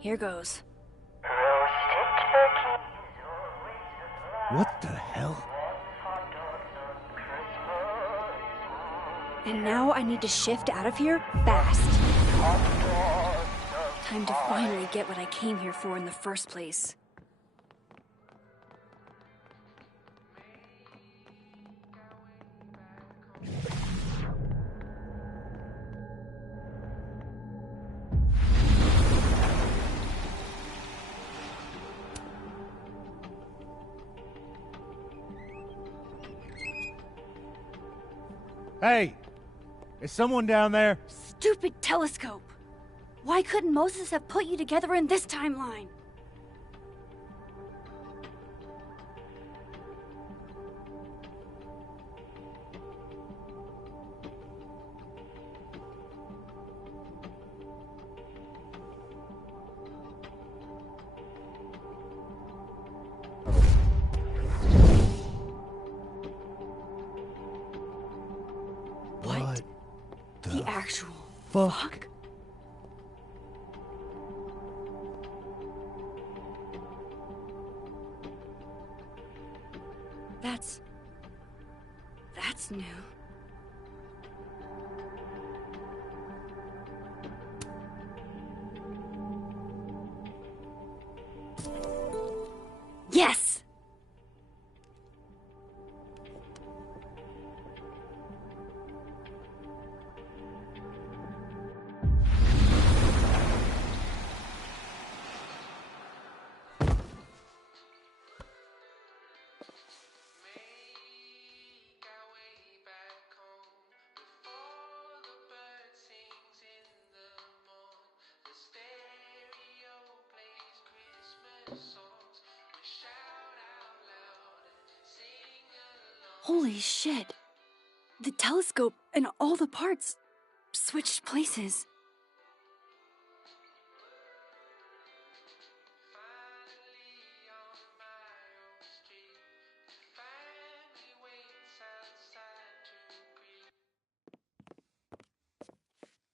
Here goes. What the hell? And now I need to shift out of here fast. Time to finally get what I came here for in the first place. Hey! Is someone down there? Stupid telescope! Why couldn't Moses have put you together in this timeline? What The actual fuck? That's new. Yes! Holy shit. The telescope and all the parts switched places.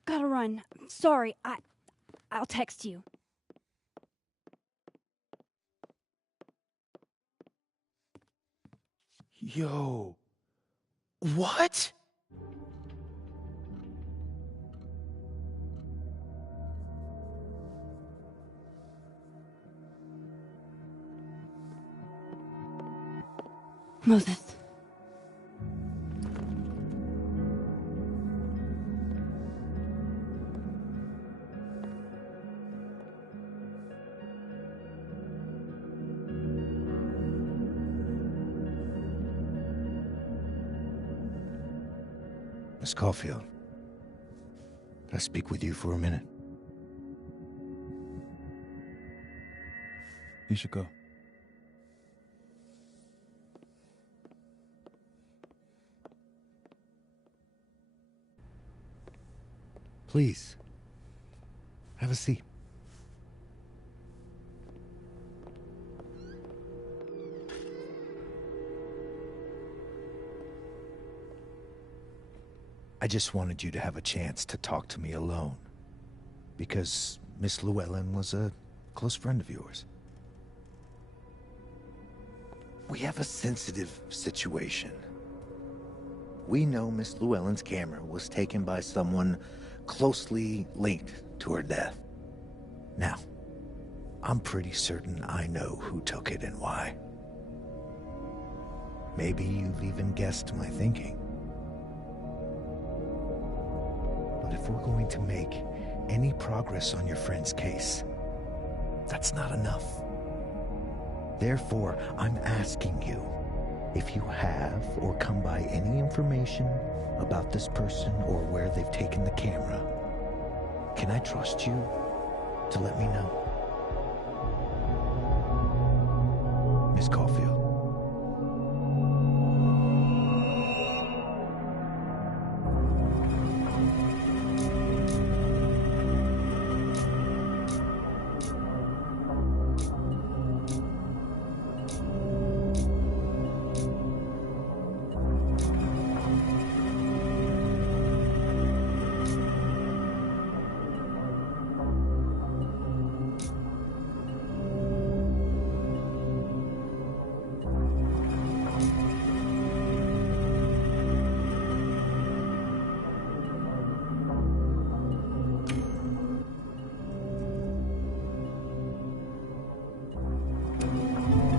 Gotta run. Sorry, I'll text you. Yo. What? Moses. Miss Caulfield, can I speak with you for a minute? You should go. Please, have a seat. I just wanted you to have a chance to talk to me alone, because Miss Llewellyn was a close friend of yours. We have a sensitive situation. We know Miss Llewellyn's camera was taken by someone closely linked to her death. Now, I'm pretty certain I know who took it and why. Maybe you've even guessed my thinking. But if we're going to make any progress on your friend's case, that's not enough. Therefore, I'm asking you, if you have or come by any information about this person or where they've taken the camera, can I trust you to let me know? Miss Caulfield.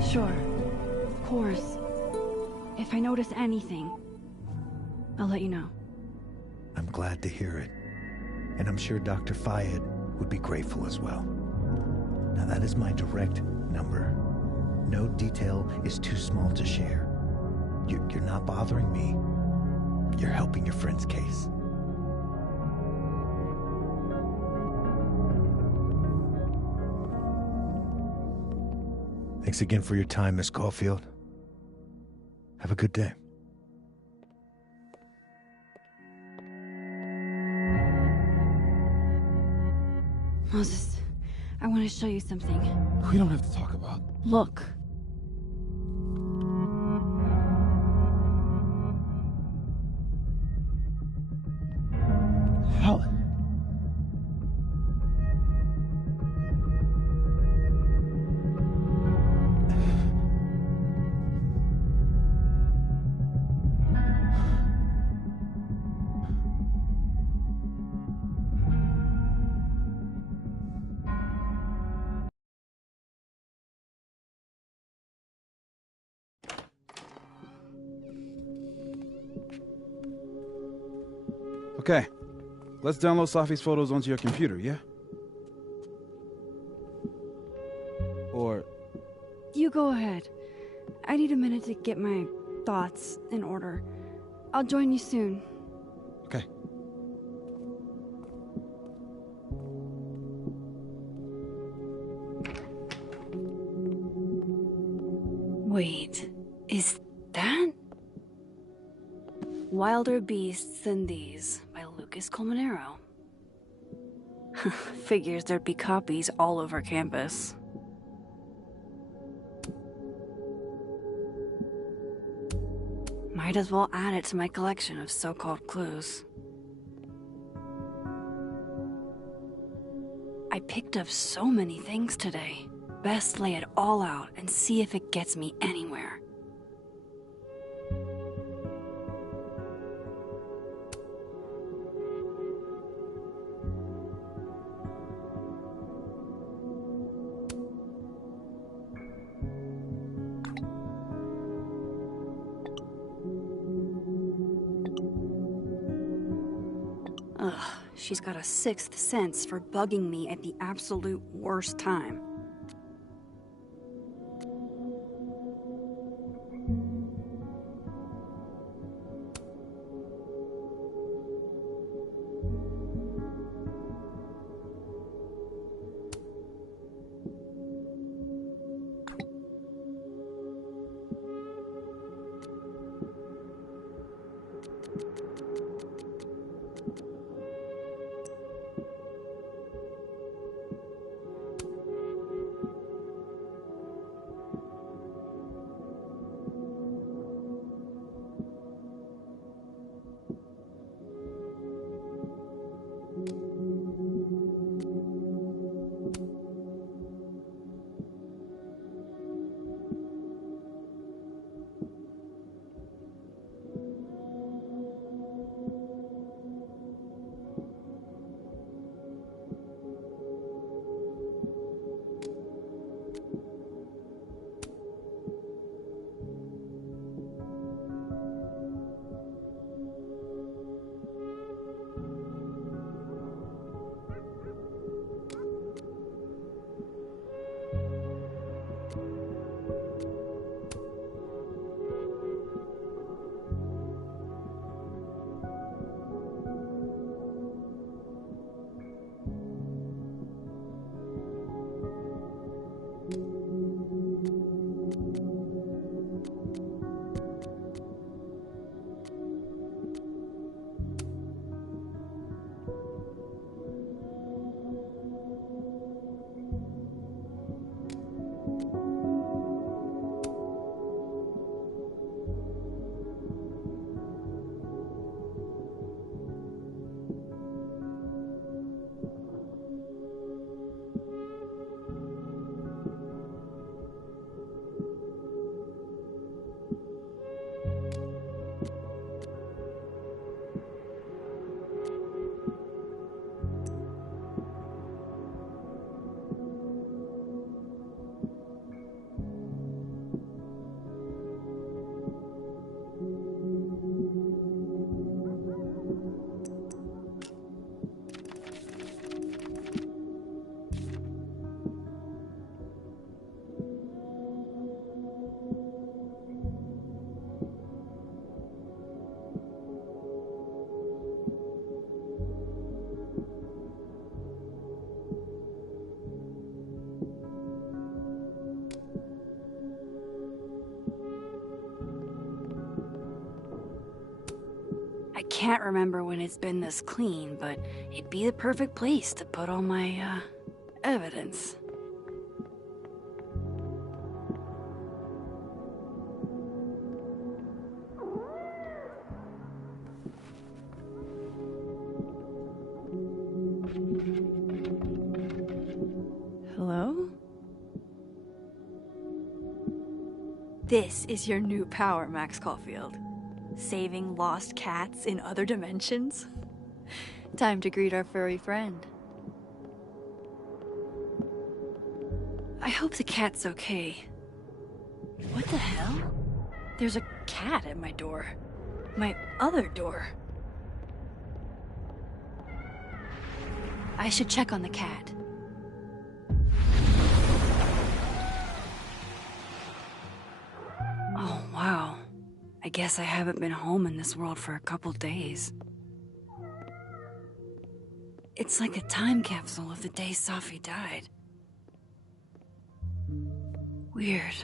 Sure. Of course. If I notice anything, I'll let you know. I'm glad to hear it. And I'm sure Dr. Fayed would be grateful as well. Now that is my direct number. No detail is too small to share. You're not bothering me. you're helping your friend's case. Thanks again for your time, Miss Caulfield. Have a good day. Moses, I want to show you something. We don't have to talk about. Look. Helen. Okay, let's download Safi's photos onto your computer, yeah? Or... You go ahead. I need a minute to get my thoughts in order. I'll join you soon. Okay. Wait, is that... Wilder Beasts Than These by Lucas Colmenero. Figures there'd be copies all over campus. Might as well add it to my collection of so-called clues. I picked up so many things today. Best lay it all out and see if it gets me anywhere. Ugh, she's got a sixth sense for bugging me at the absolute worst time. can't remember when it's been this clean, but it'd be the perfect place to put all my, evidence. Hello? This is your new power, Max Caulfield. Saving lost cats in other dimensions? Time to greet our furry friend. I hope the cat's okay. What the hell? There's a cat at my door. My other door. I should check on the cat. Oh, wow. I guess I haven't been home in this world for a couple days. It's like a time capsule of the day Safi died. Weird.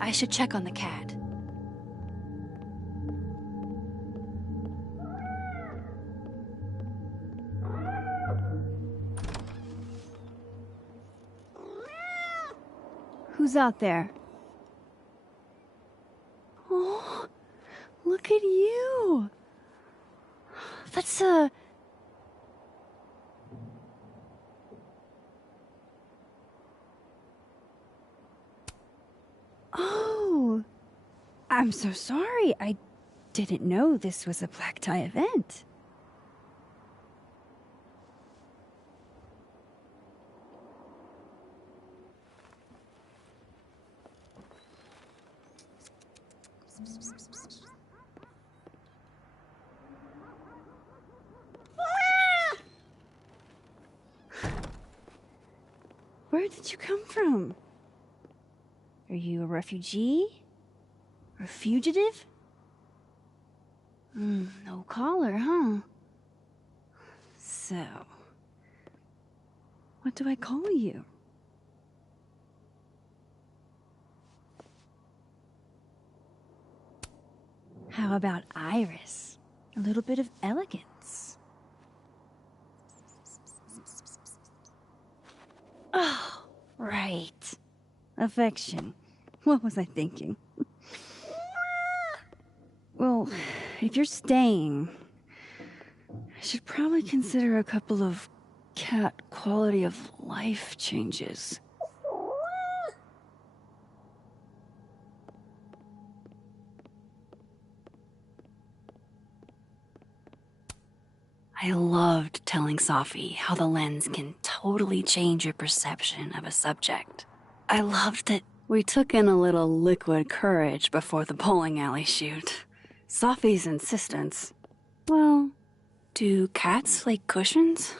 I should check on the cat. Who's out there? Oh, look at you. That's Oh, I'm so sorry. I didn't know this was a black tie event. Where did you come from? Are you a refugee? Or a fugitive? No collar, huh? So, what do I call you? How about Iris? A little bit of elegance. Oh, right. Affection. What was I thinking? Well, if you're staying, I should probably consider a couple of cat quality of life changes. I loved telling Safi how the lens can totally change your perception of a subject. I loved that we took in a little liquid courage before the bowling alley shoot. Safi's insistence. Well, do cats like cushions?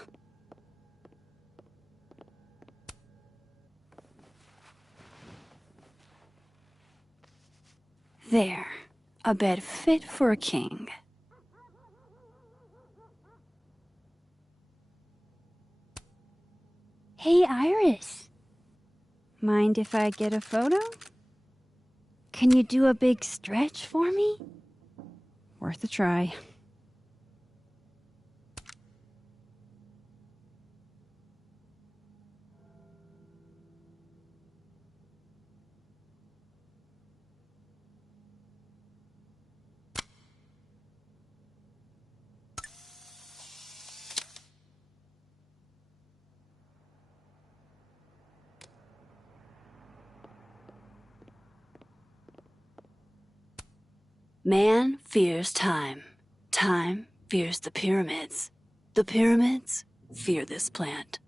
There, a bed fit for a king. Hey, Iris. Mind if I get a photo? Can you do a big stretch for me? Worth a try. Man fears time. Time fears the pyramids. The pyramids fear this plant.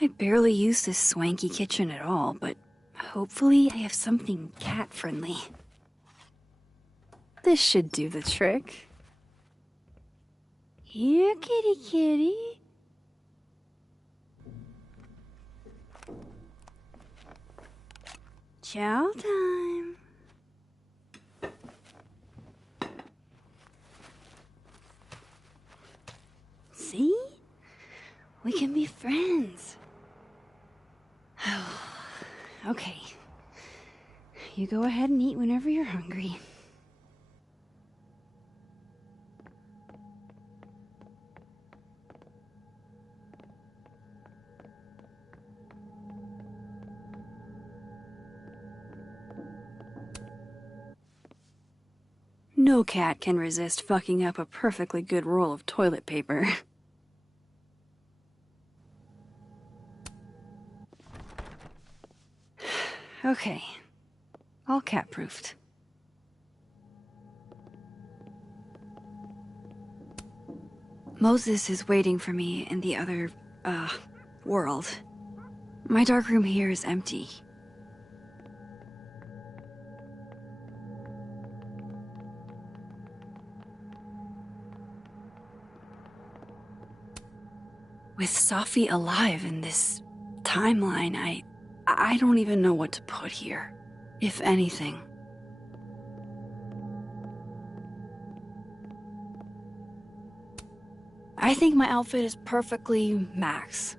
I barely use this swanky kitchen at all, but hopefully I have something cat-friendly. This should do the trick. Here, kitty kitty. Chow time. See? We can be friends. Okay. You go ahead and eat whenever you're hungry. No cat can resist fucking up a perfectly good roll of toilet paper. Okay. All cat-proofed. Moses is waiting for me in the other, world. My darkroom here is empty. With Safi alive in this timeline, I don't even know what to put here, if anything. I think my outfit is perfectly max.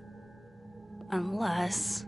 Unless...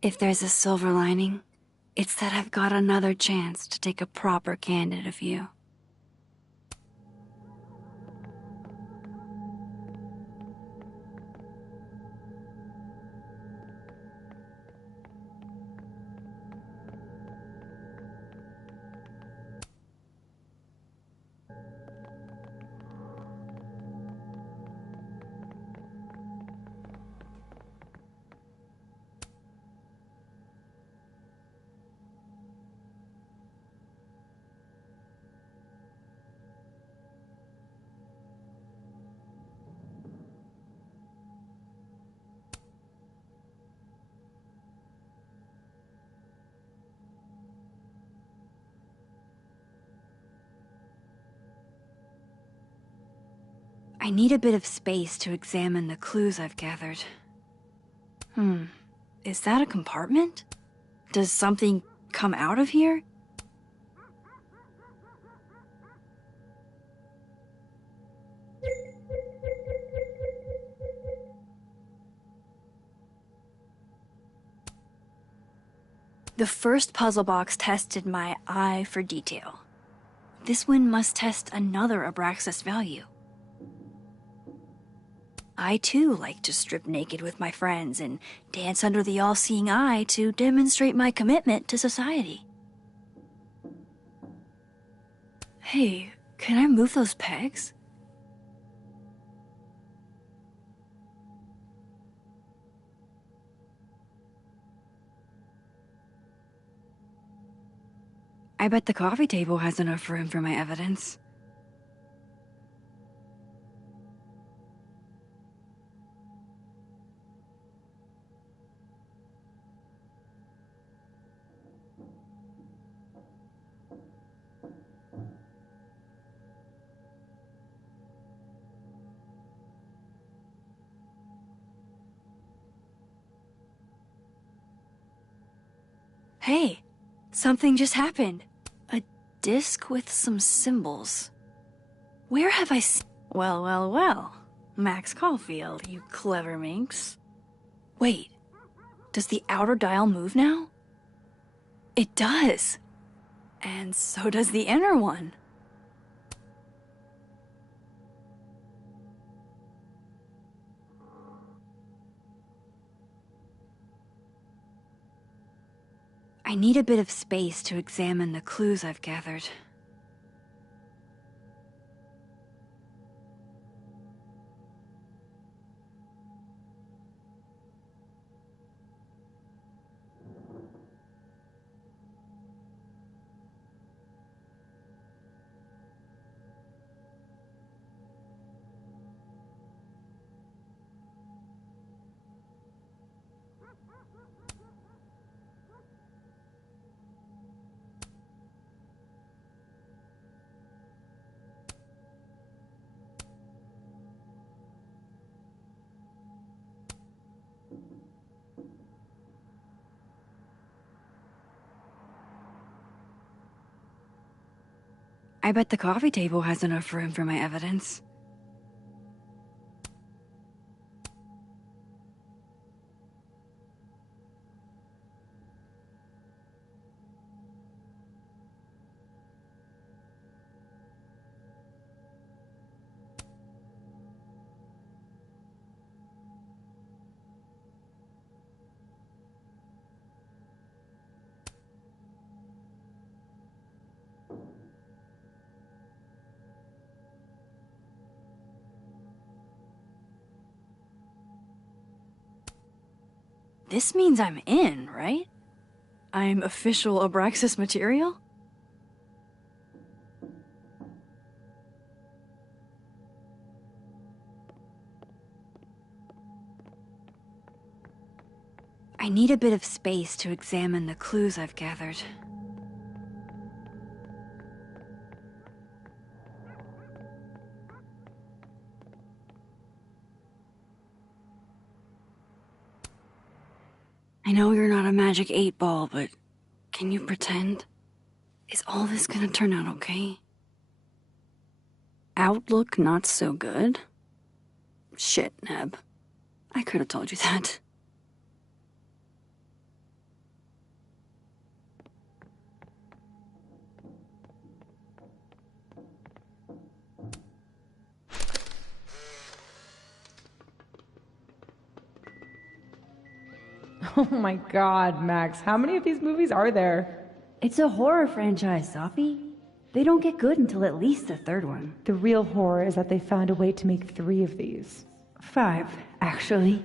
If there's a silver lining, it's that I've got another chance to take a proper candid view. I need a bit of space to examine the clues I've gathered. Is that a compartment? Does something come out of here? The first puzzle box tested my eye for detail. This one must test another Abraxas value. I too like to strip naked with my friends and dance under the all-seeing eye to demonstrate my commitment to society. Hey, can I move those pegs? I bet the coffee table has enough room for my evidence. Hey, something just happened. A disc with some symbols. Where have I seen? Well, well, well. Max Caulfield, you clever minx. Wait, does the outer dial move now? It does. And so does the inner one. I need a bit of space to examine the clues I've gathered. I bet the coffee table has enough room for my evidence. This means I'm in, right? I'm official Abraxas material? I need a bit of space to examine the clues I've gathered. I know you're not a magic 8-ball, but can you pretend? Is all this gonna turn out okay? Outlook not so good? Shit, Neb. I could have told you that. Oh my god, Max, how many of these movies are there? It's a horror franchise, Sophie. They don't get good until at least the third one. The real horror is that they found a way to make 3 of these. 5, actually.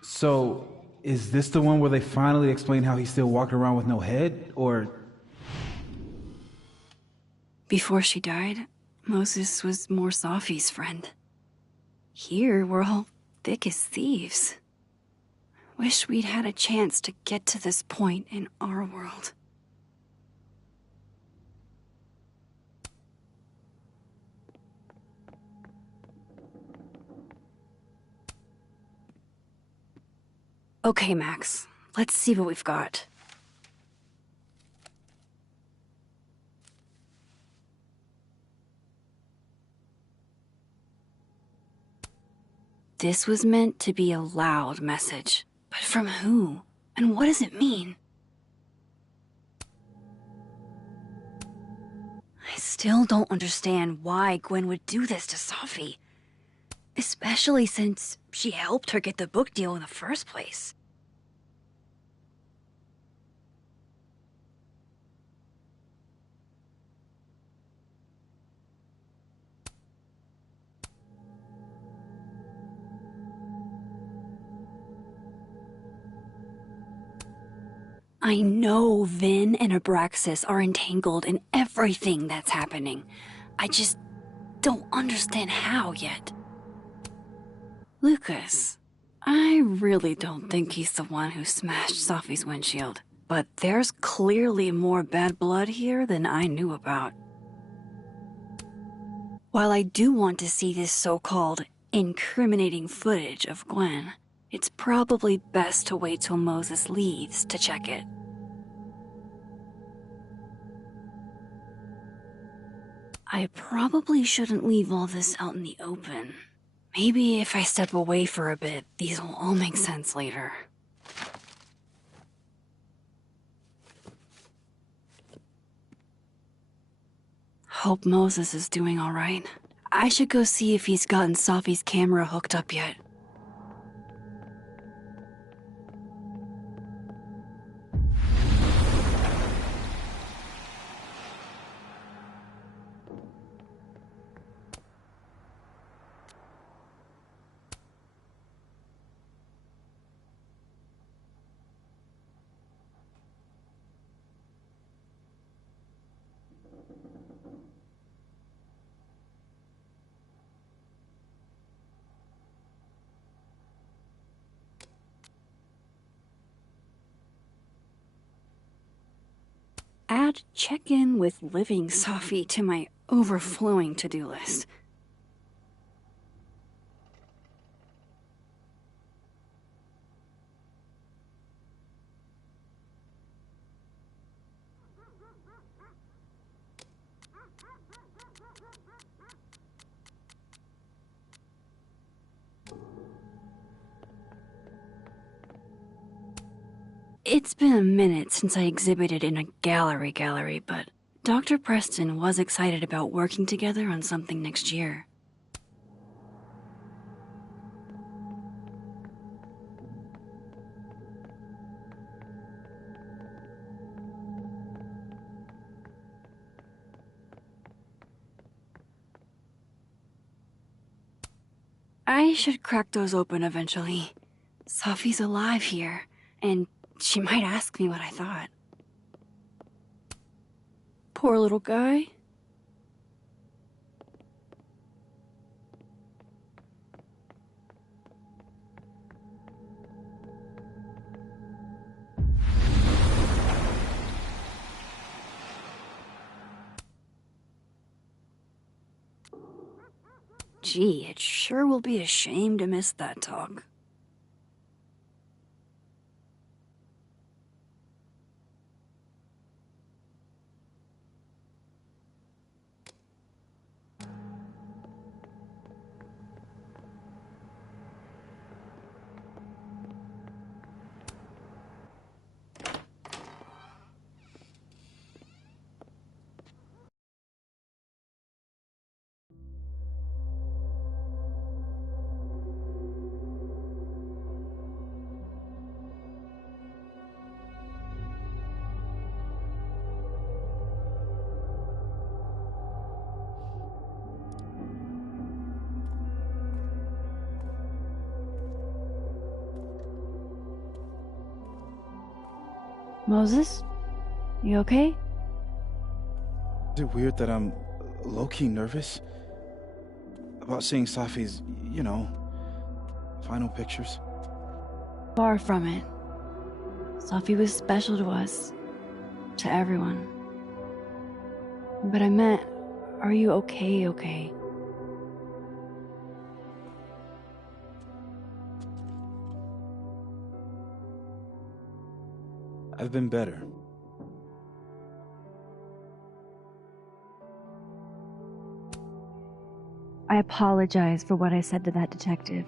So, is this the one where they finally explain how he's still walking around with no head, or...? Before she died, Moses was more Sophie's friend. Here, we're all thick as thieves. Wish we'd had a chance to get to this point in our world. Okay, Max. Let's see what we've got. This was meant to be a loud message. But from who? And what does it mean? still don't understand why Gwen would do this to Safi. Especially since she helped her get the book deal in the first place. I know Vin and Abraxas are entangled in everything that's happening. I just don't understand how yet. Lucas, I really don't think he's the one who smashed Safi's windshield. But there's clearly more bad blood here than I knew about. While I do want to see this so-called incriminating footage of Gwen, it's probably best to wait till Moses leaves to check it. I probably shouldn't leave all this out in the open. Maybe if I step away for a bit, these will all make sense later. Hope Moses is doing all right. I should go see if he's gotten Safi's camera hooked up yet. Add check-in with living Safi to my overflowing to-do list. It's been a minute since I exhibited in a gallery, but Dr. Preston was excited about working together on something next year. I should crack those open eventually. Safi's alive here, and she might ask me what I thought. Poor little guy. Gee, it sure will be a shame to miss that talk. Moses? You okay? Is it weird that I'm low-key nervous about seeing Safi's, final pictures? Far from it. Safi was special to us. To everyone. But I meant, are you okay? I've been better. I apologize for what I said to that detective.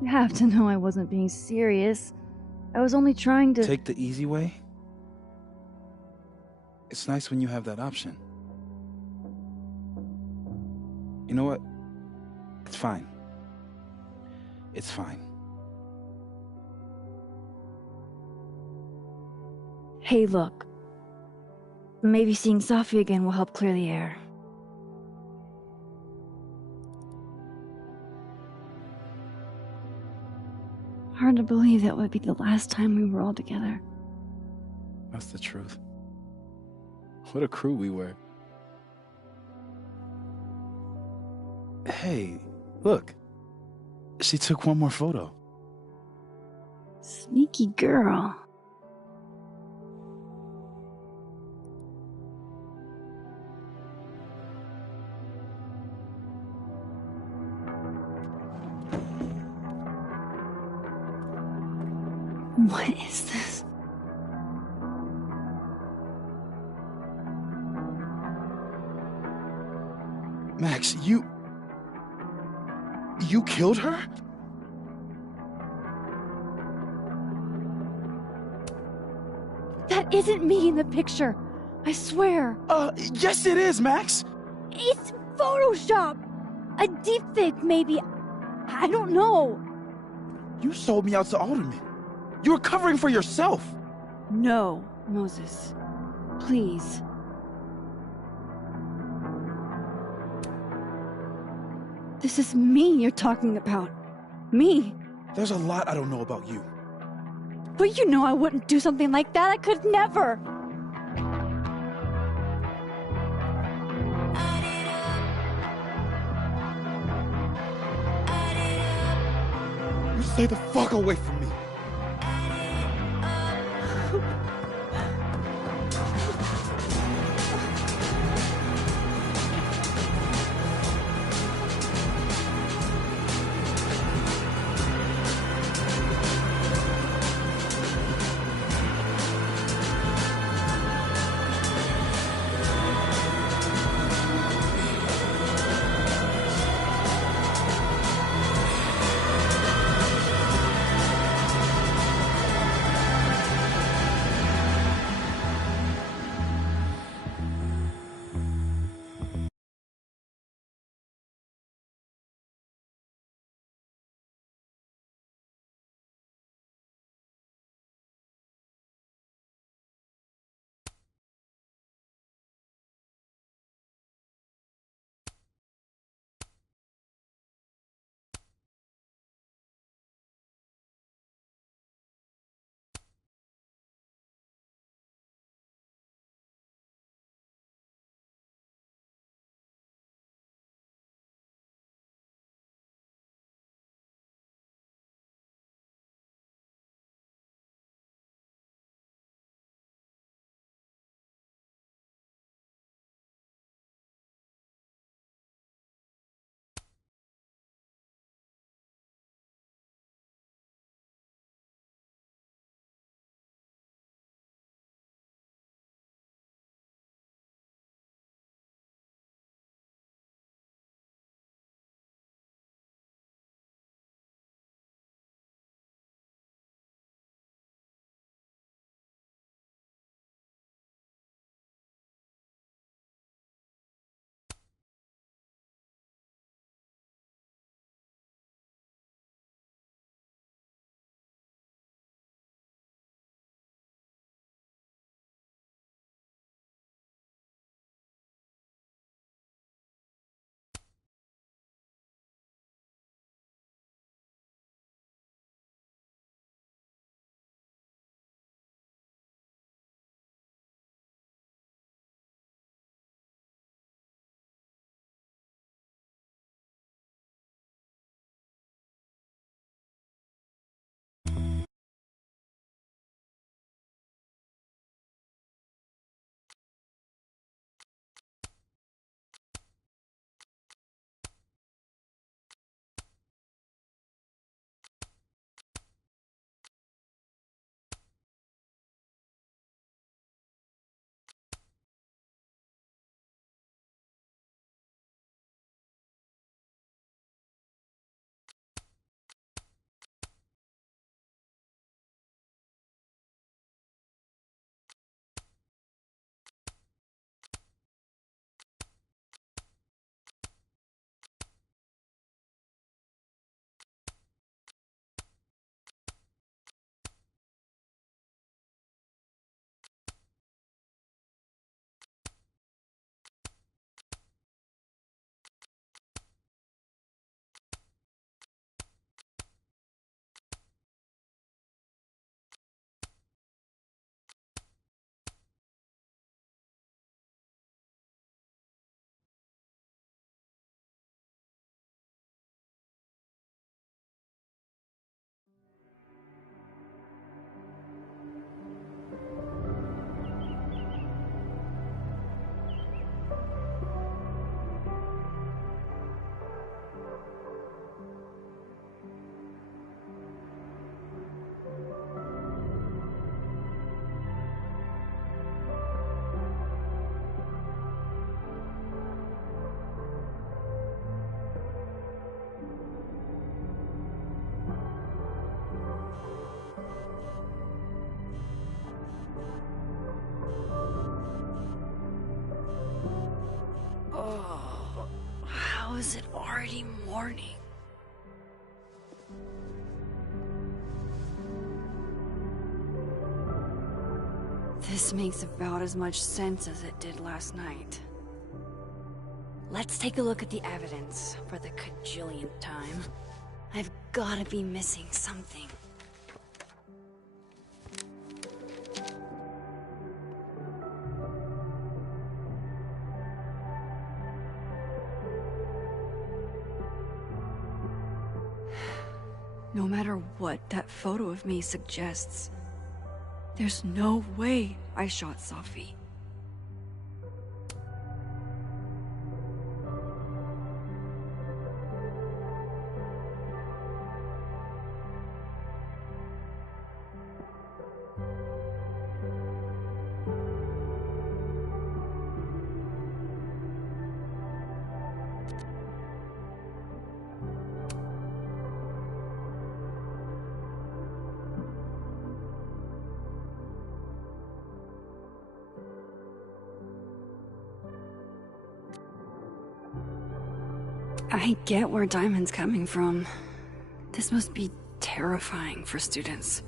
You have to know I wasn't being serious. I was only trying to... Take the easy way? It's nice when you have that option. You know what? It's fine. It's fine. Hey, look. Maybe seeing Safi again will help clear the air. Hard to believe that would be the last time we were all together. That's the truth. What a crew we were. Hey, look. She took one more photo. Sneaky girl. What is this? Max, you killed her? That isn't me in the picture. I swear. Yes it is, Max. It's Photoshop. A deepfake, maybe. I don't know. You sold me out to Alderman. You were covering for yourself. No, Moses. Please. This is me you're talking about. Me. There's a lot I don't know about you. But you know I wouldn't do something like that. I could never. You stay the fuck away from me. Was it already morning? This makes about as much sense as it did last night. Let's take a look at the evidence for the cajillionth time. I've gotta be missing something. No matter what that photo of me suggests, there's no way I shot Safi. I get where Diamond's coming from. This must be terrifying for students.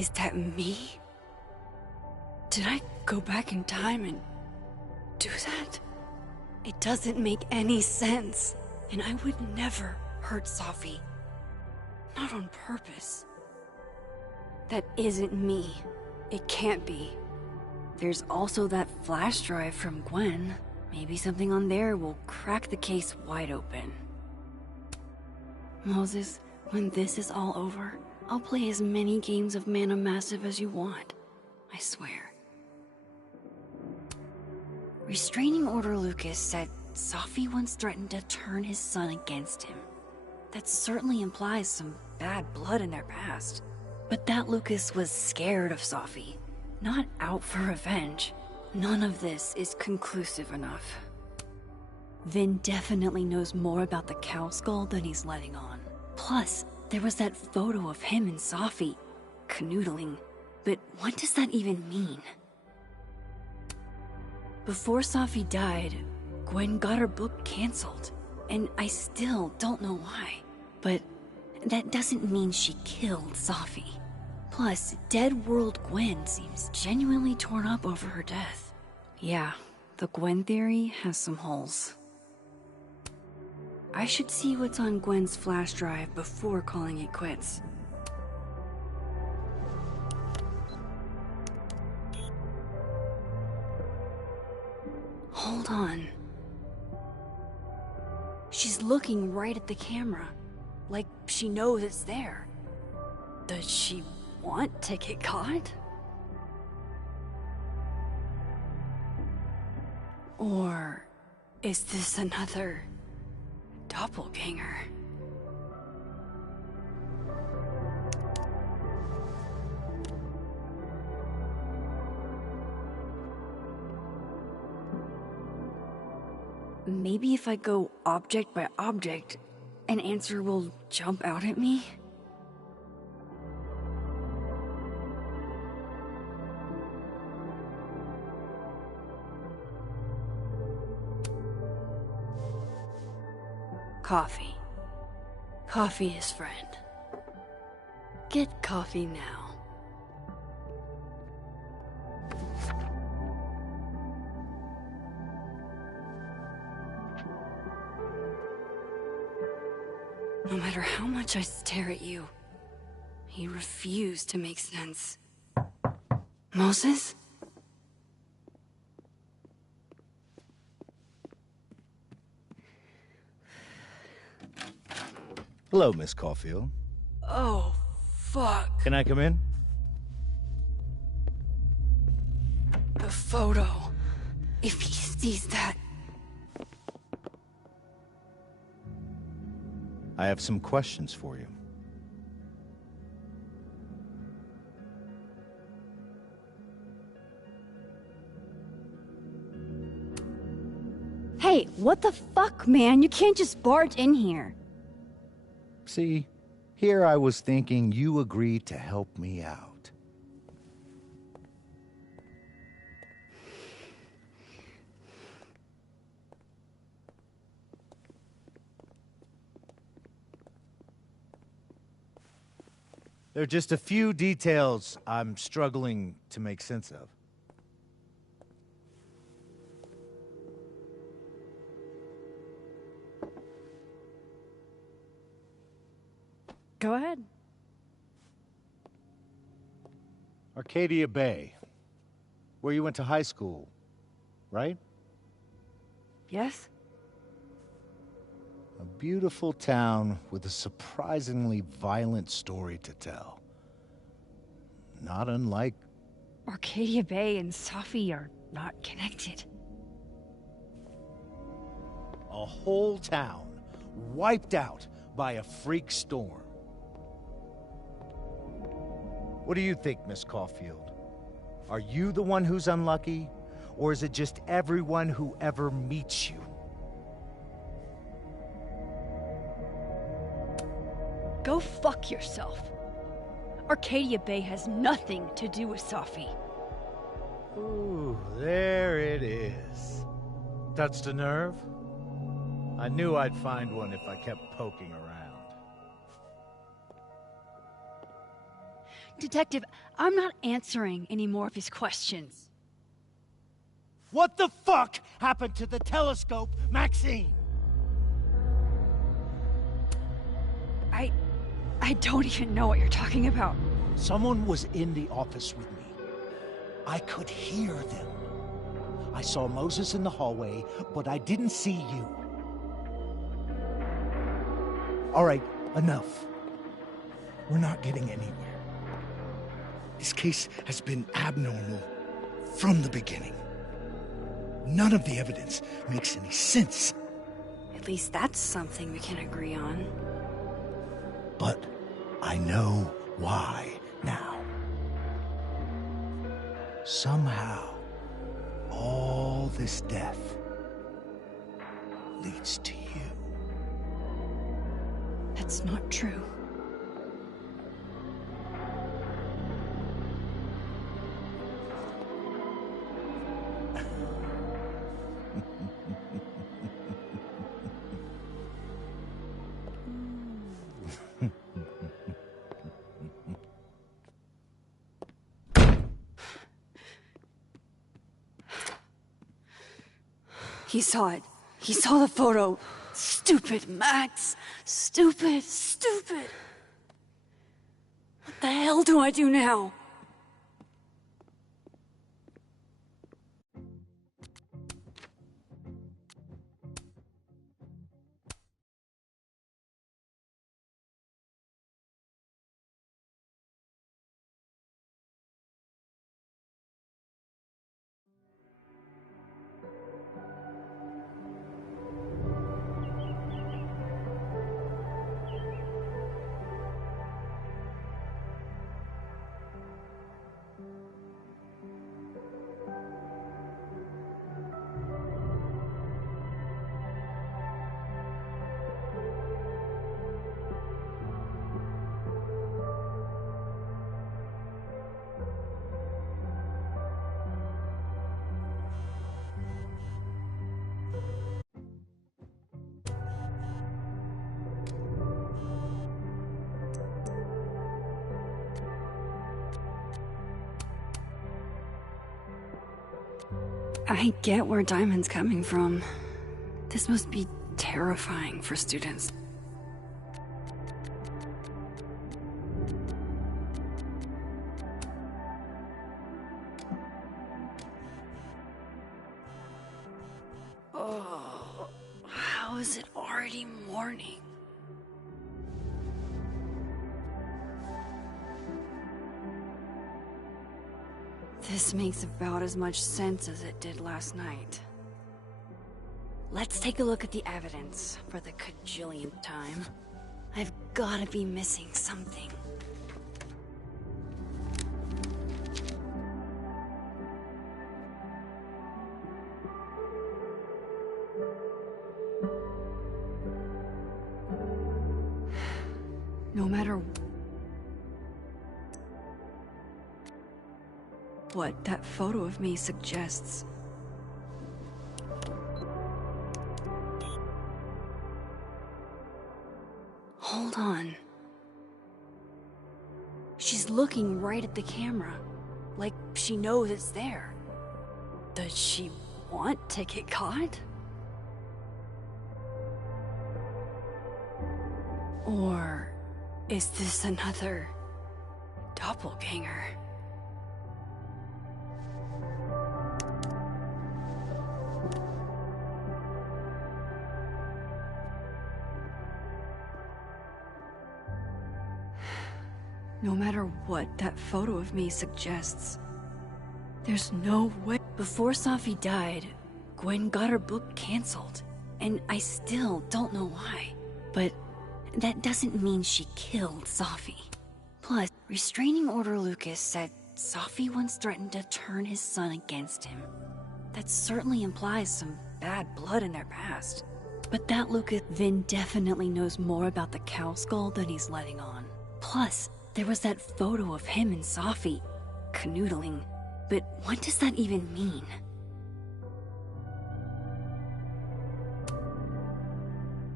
Is that me? Did I go back in time and do that? It doesn't make any sense. And I would never hurt Safi. Not on purpose. That isn't me. It can't be. There's also that flash drive from Gwen. Maybe something on there will crack the case wide open. Moses, when this is all over, I'll play as many games of Mana Massive as you want. I swear. Restraining Order Lucas said Safi once threatened to turn his son against him. That certainly implies some bad blood in their past. But that Lucas was scared of Safi, not out for revenge. None of this is conclusive enough. Vin definitely knows more about the cow skull than he's letting on. Plus, there was that photo of him and Safi canoodling. But what does that even mean? Before Safi died, Gwen got her book canceled. And I still don't know why. But that doesn't mean she killed Safi. Plus, Dead World Gwen seems genuinely torn up over her death. Yeah, the Gwen theory has some holes. I should see what's on Gwen's flash drive before calling it quits. Hold on. She's looking right at the camera, like she knows it's there. Does she want to get caught? Or is this another doppelganger. Maybe if I go object by object, an answer will jump out at me? Coffee. Coffee is friend. Get coffee now. No matter how much I stare at you, you refuse to make sense. Moses? Hello, Miss Caulfield. Oh, fuck. Can I come in? The photo. If he sees that... I have some questions for you. Hey, what the fuck, man? You can't just barge in here. See, here I was thinking you agreed to help me out. There are just a few details I'm struggling to make sense of. Go ahead. Arcadia Bay, where you went to high school, right? Yes? A beautiful town with a surprisingly violent story to tell. Not unlike... Arcadia Bay and Safi are not connected. A whole town wiped out by a freak storm. What do you think, Miss Caulfield? Are you the one who's unlucky, or is it just everyone who ever meets you? Go fuck yourself. Arcadia Bay has nothing to do with Safi. Ooh, there it is. Touched a nerve? I knew I'd find one if I kept poking around. Detective, I'm not answering any more of his questions. What the fuck happened to the telescope, Maxine? I don't even know what you're talking about. Someone was in the office with me. I could hear them. I saw Moses in the hallway, but I didn't see you. All right, enough. We're not getting anywhere. This case has been abnormal from the beginning. None of the evidence makes any sense. At least that's something we can agree on. But I know why now. Somehow, all this death leads to you. That's not true. He saw it. He saw the photo. Stupid Max. Stupid, stupid. What the hell do I do now? I get where Diamond's coming from. This must be terrifying for students. Oh, how is it already morning? This makes about as much sense as it did last night. Let's take a look at the evidence for the cajillionth time. I've gotta be missing something. No matter what that photo of me suggests. Hold on. She's looking right at the camera, like she knows it's there. Does she want to get caught? Or is this another doppelganger? No matter what that photo of me suggests, there's no way. Before Safi died, Gwen got her book canceled, and I still don't know why. But that doesn't mean she killed Safi. Plus, Restraining Order Lucas said Safi once threatened to turn his son against him. That certainly implies some bad blood in their past. But that Lucas then definitely knows more about the cow skull than he's letting on. Plus, there was that photo of him and Safi canoodling. But what does that even mean?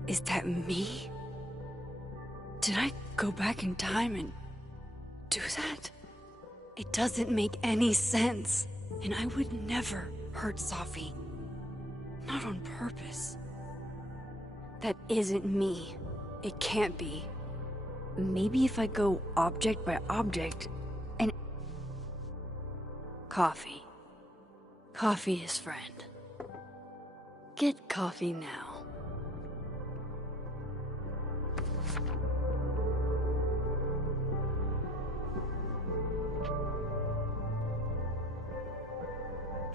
Is that me? Did I go back in time and do that? It doesn't make any sense. And I would never hurt Safi. Not on purpose. That isn't me. It can't be. Maybe if I go object by object and... Coffee. Coffee is friend. Get coffee now.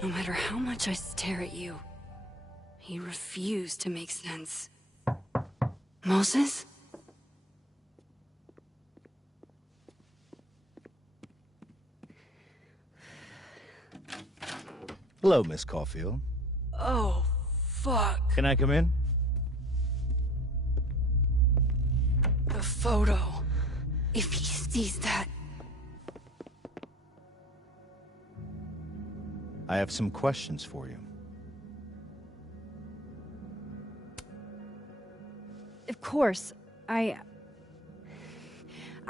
No matter how much I stare at you, you refuse to make sense. Moses? Hello, Miss Caulfield. Oh, fuck. Can I come in? The photo. If he sees that... I have some questions for you. Of course. I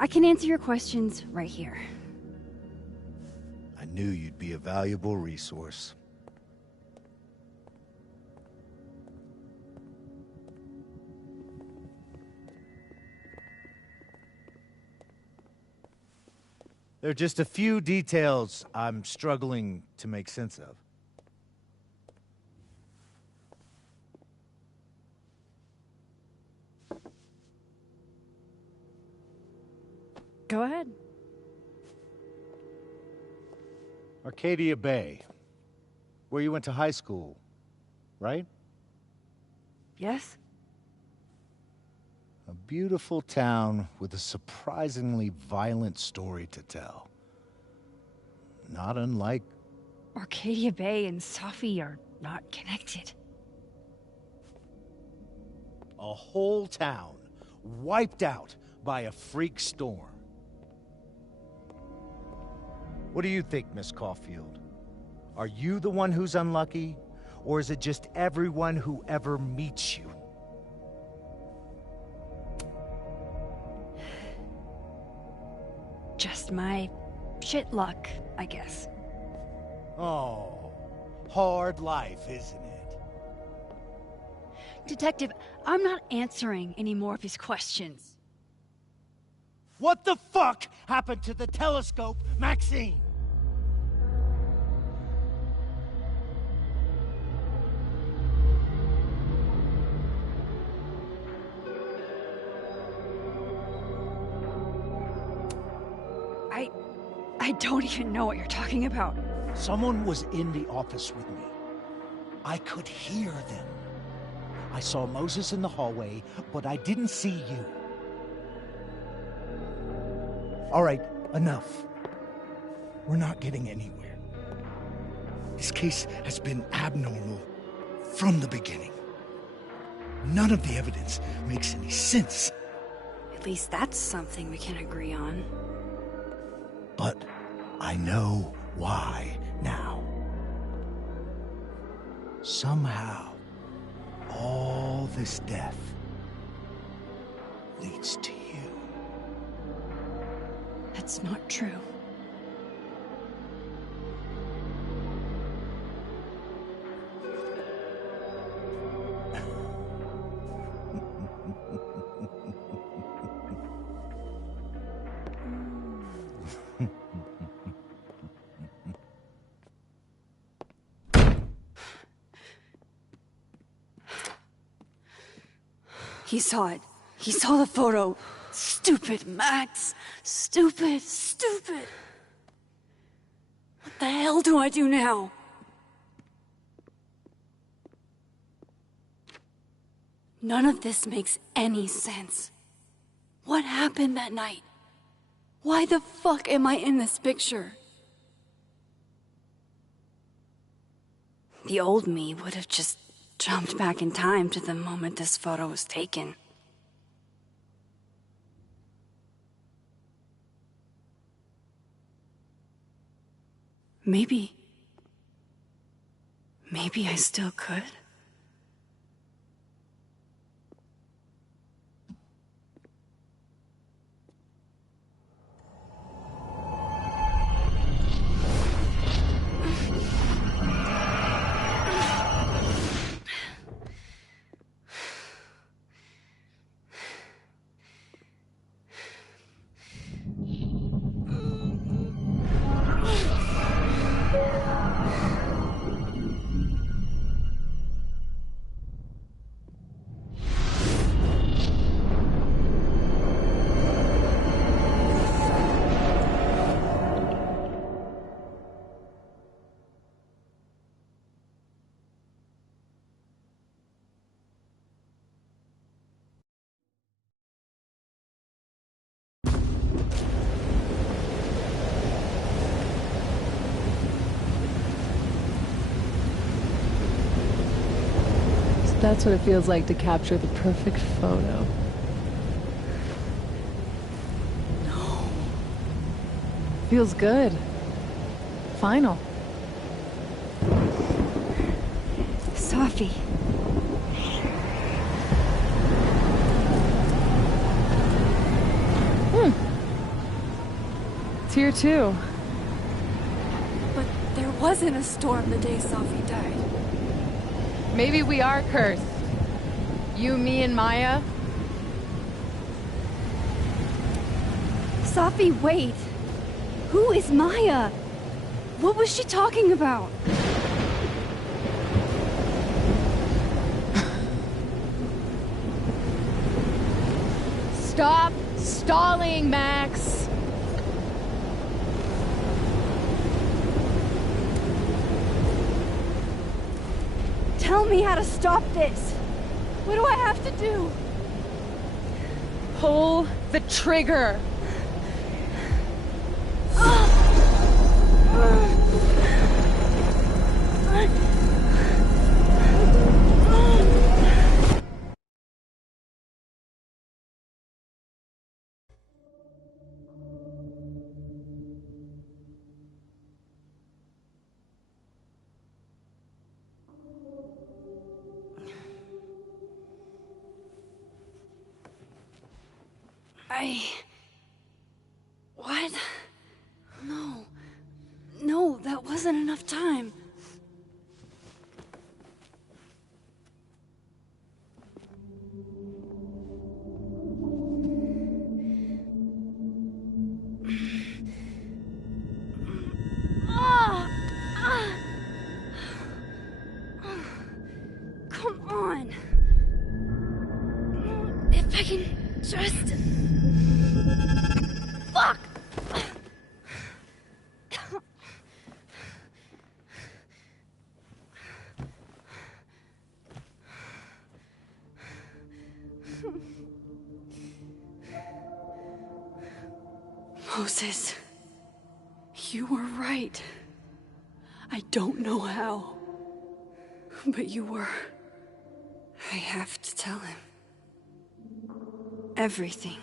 can answer your questions right here. I knew you'd be a valuable resource. There are just a few details I'm struggling to make sense of. Go ahead. Arcadia Bay, where you went to high school, right? Yes? A beautiful town with a surprisingly violent story to tell. Not unlike... Arcadia Bay and Safi are not connected. A whole town wiped out by a freak storm. What do you think, Miss Caulfield? Are you the one who's unlucky, or is it just everyone who ever meets you? Just my shit luck, I guess. Oh, Hard life, isn't it? Detective, I'm not answering any more of his questions. What the fuck happened to the telescope, Maxine? I don't even know what you're talking about. Someone was in the office with me. I could hear them. I saw Moses in the hallway, but I didn't see you. All right, enough. We're not getting anywhere. This case has been abnormal from the beginning. None of the evidence makes any sense. At least that's something we can agree on. But I know why now. Somehow, all this death leads to you. That's not true. He saw it. He saw the photo. Stupid, Max. Stupid, stupid. What the hell do I do now? None of this makes any sense. What happened that night? Why the fuck am I in this picture? The old me would have just jumped back in time to the moment this photo was taken. Maybe I still could. That's what it feels like to capture the perfect photo. No. Feels good. Final. Safi. It's here too. But there wasn't a storm the day Safi died. Maybe we are cursed. You, me, and Maya. Safi, wait. Who is Maya? What was she talking about? Stop stalling, Max. Tell me how to stop this. What do I have to do? Pull the trigger. What? No, that wasn't enough time. Come on. If I can just... Fuck! Moses, you were right. I don't know how, but you were. I have to tell him. Everything.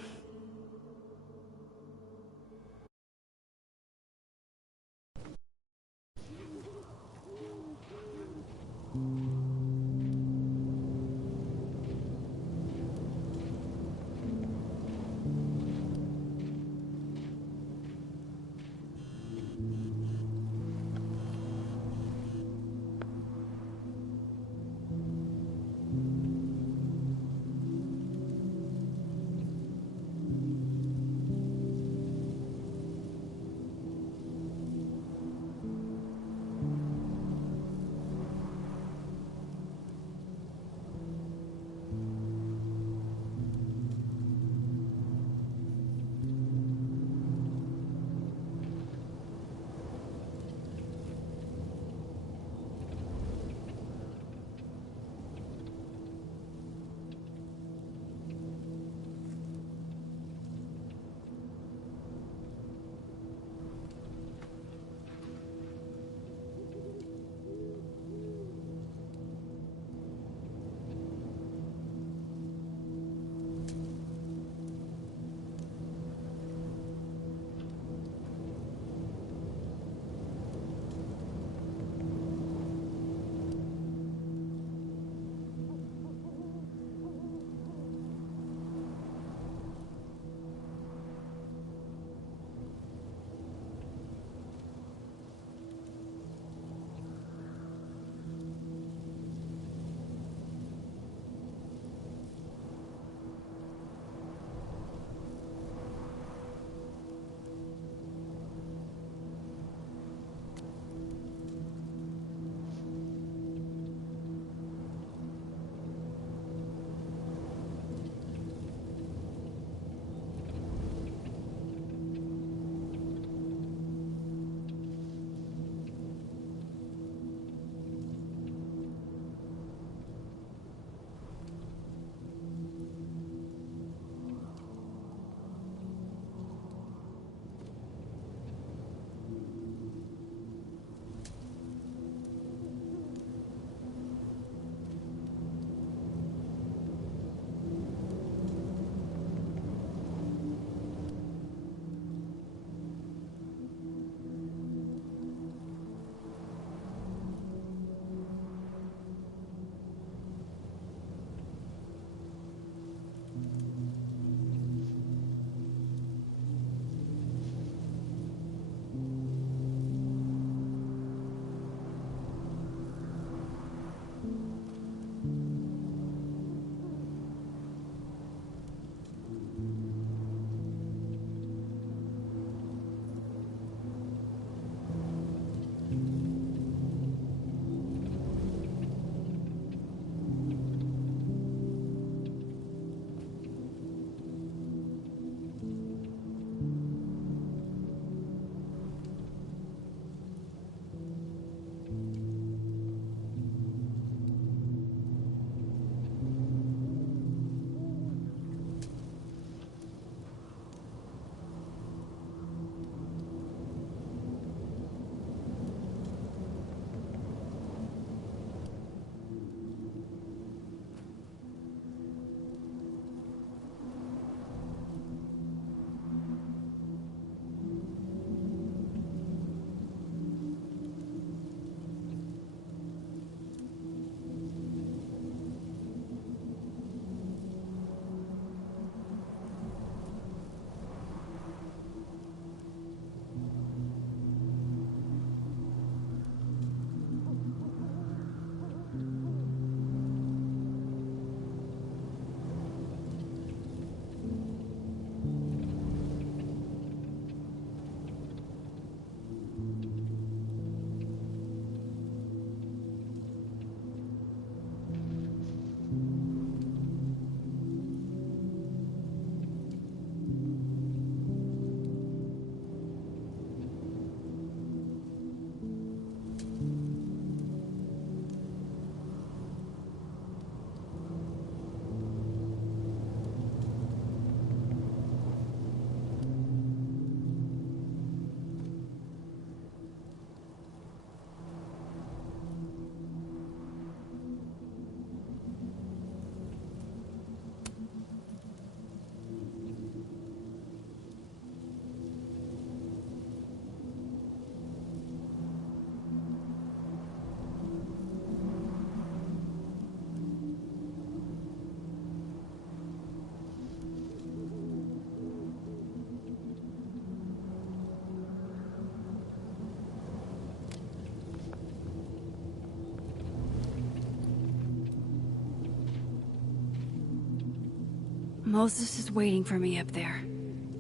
Moses is waiting for me up there.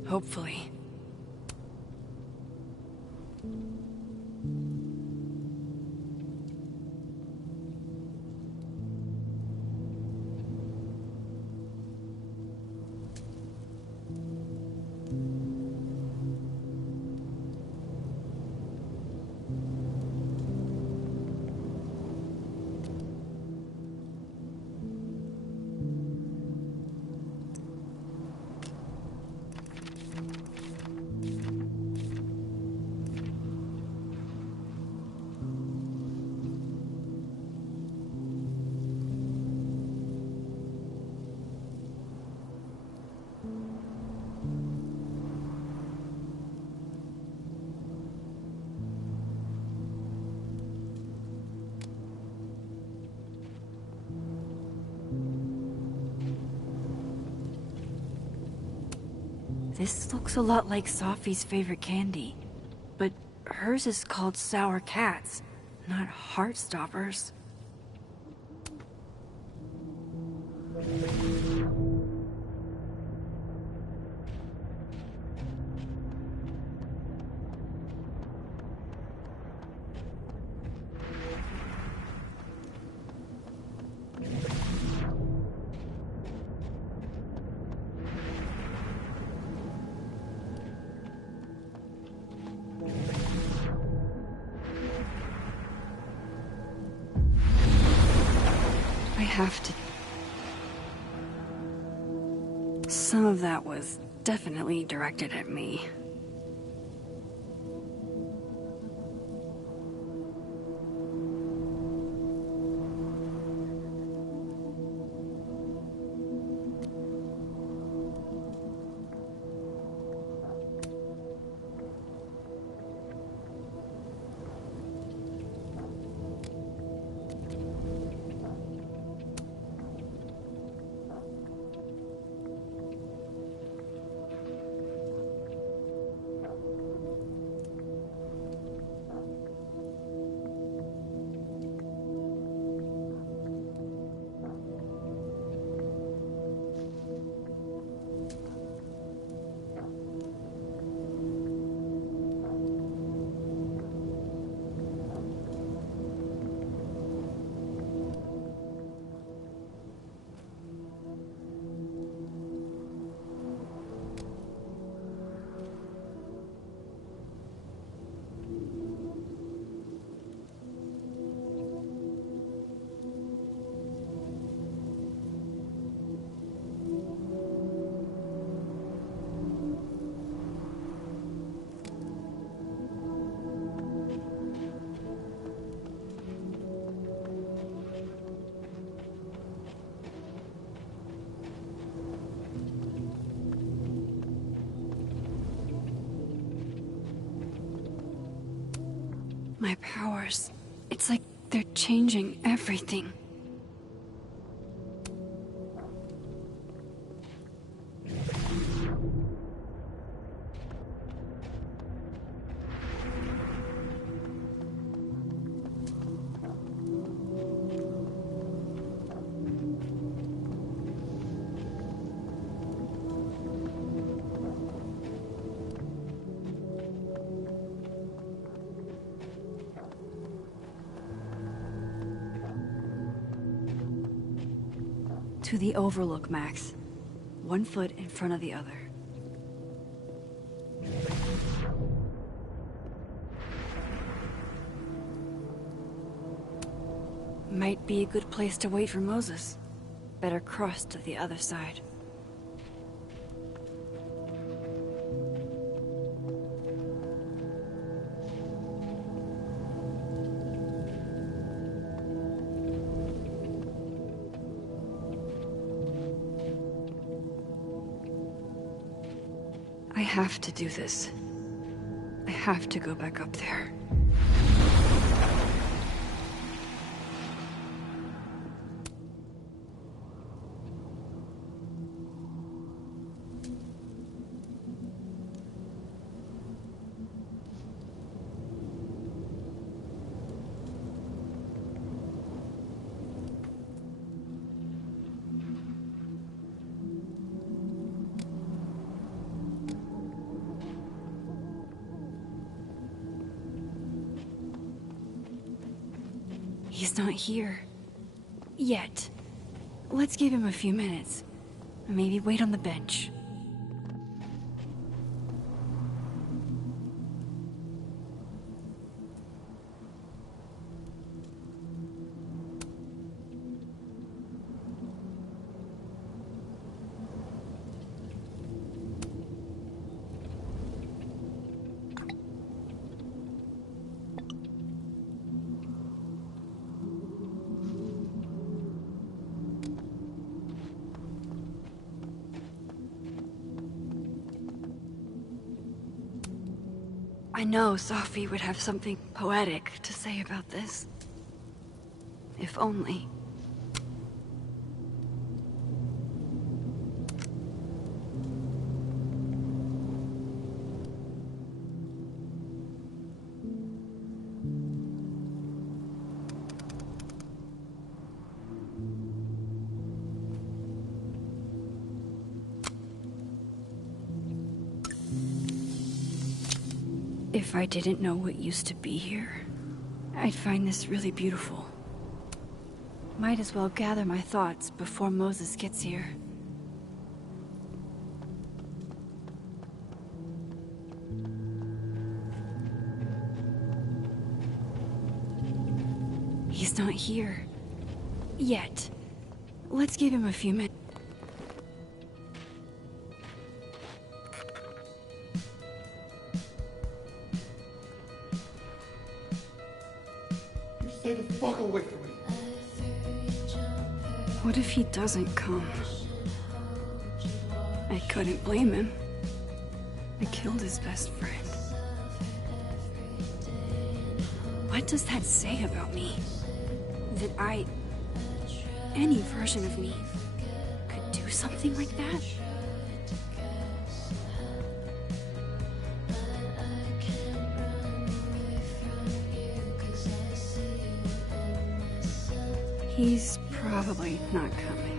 Hopefully. This looks a lot like Sophie's favorite candy, but hers is called Sour Cats, not Heartstoppers. I have to. Some of that was definitely directed at me. My powers. It's like they're changing everything. To the Overlook, Max. 1 foot in front of the other. Might be a good place to wait for Moses. Better cross to the other side. I have to do this. I have to go back up there. He's not here. Yet. Let's give him a few minutes. Maybe wait on the bench. I know Sophie would have something poetic to say about this. If only. If I didn't know what used to be here, I'd find this really beautiful. Might as well gather my thoughts before Moses gets here. He's not here. Yet. Let's give him a few minutes. Stay the fuck away from me. What if he doesn't come? I couldn't blame him. I killed his best friend. What does that say about me? That any version of me, could do something like that? He's probably not coming.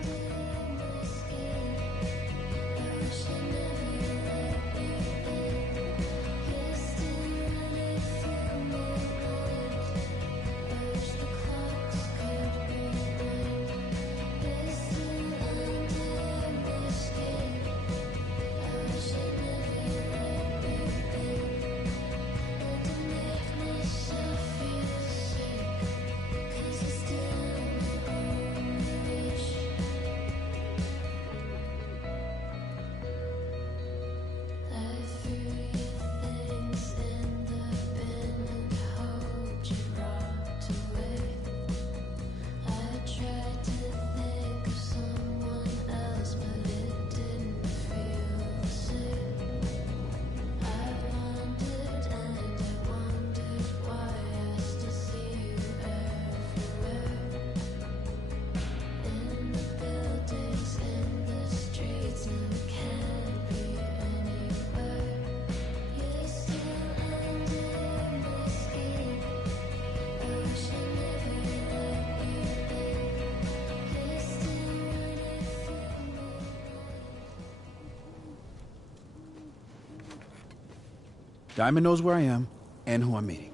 Diamond knows where I am and who I'm meeting.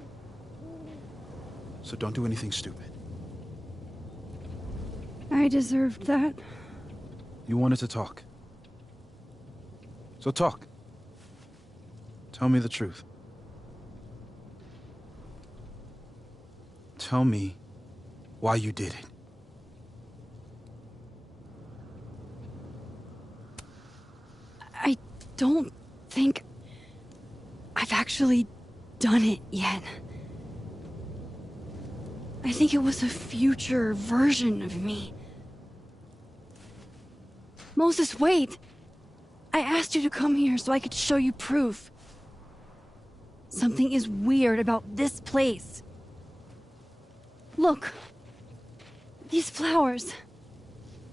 So don't do anything stupid. I deserved that. You wanted to talk. So talk. Tell me the truth. Tell me why you did it. I don't think I've actually done it yet. I think it was a future version of me. Moses, wait! I asked you to come here so I could show you proof. Something is weird about this place. Look. These flowers.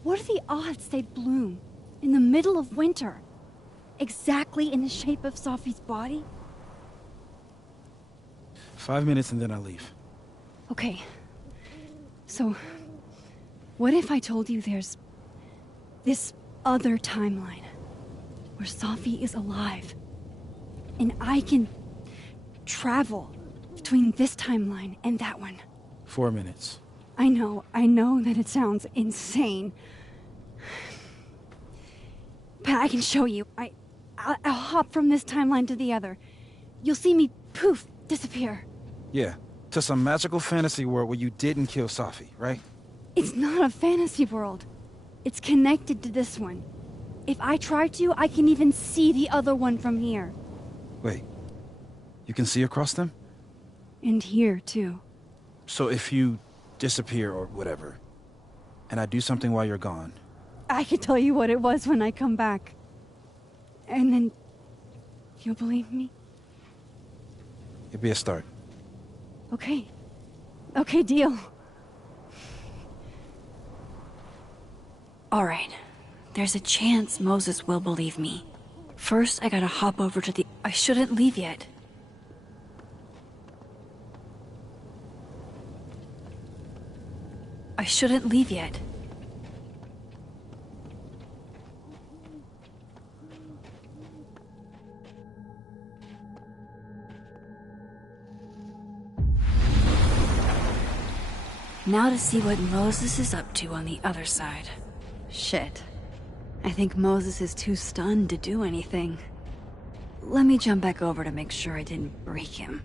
What are the odds they bloom in the middle of winter? Exactly in the shape of Sophie's body? 5 minutes and then I leave. Okay. So, what if I told you there's this other timeline where Sophie is alive and I can travel between this timeline and that one? 4 minutes. I know that it sounds insane. But I can show you. I'll hop from this timeline to the other. You'll see me, poof, disappear. Yeah, to some magical fantasy world where you didn't kill Safi, right? It's not a fantasy world. It's connected to this one. If I try to, I can even see the other one from here. Wait, you can see across them? And here, too. So if you disappear or whatever, and I do something while you're gone... I can tell you what it was when I come back. And then... you'll believe me? It'd be a start. Okay. Okay, deal. All right. There's a chance Moses will believe me. First, I gotta hop over to the... I shouldn't leave yet. I shouldn't leave yet. Now to see what Moses is up to on the other side. Shit. I think Moses is too stunned to do anything. Let me jump back over to make sure I didn't break him.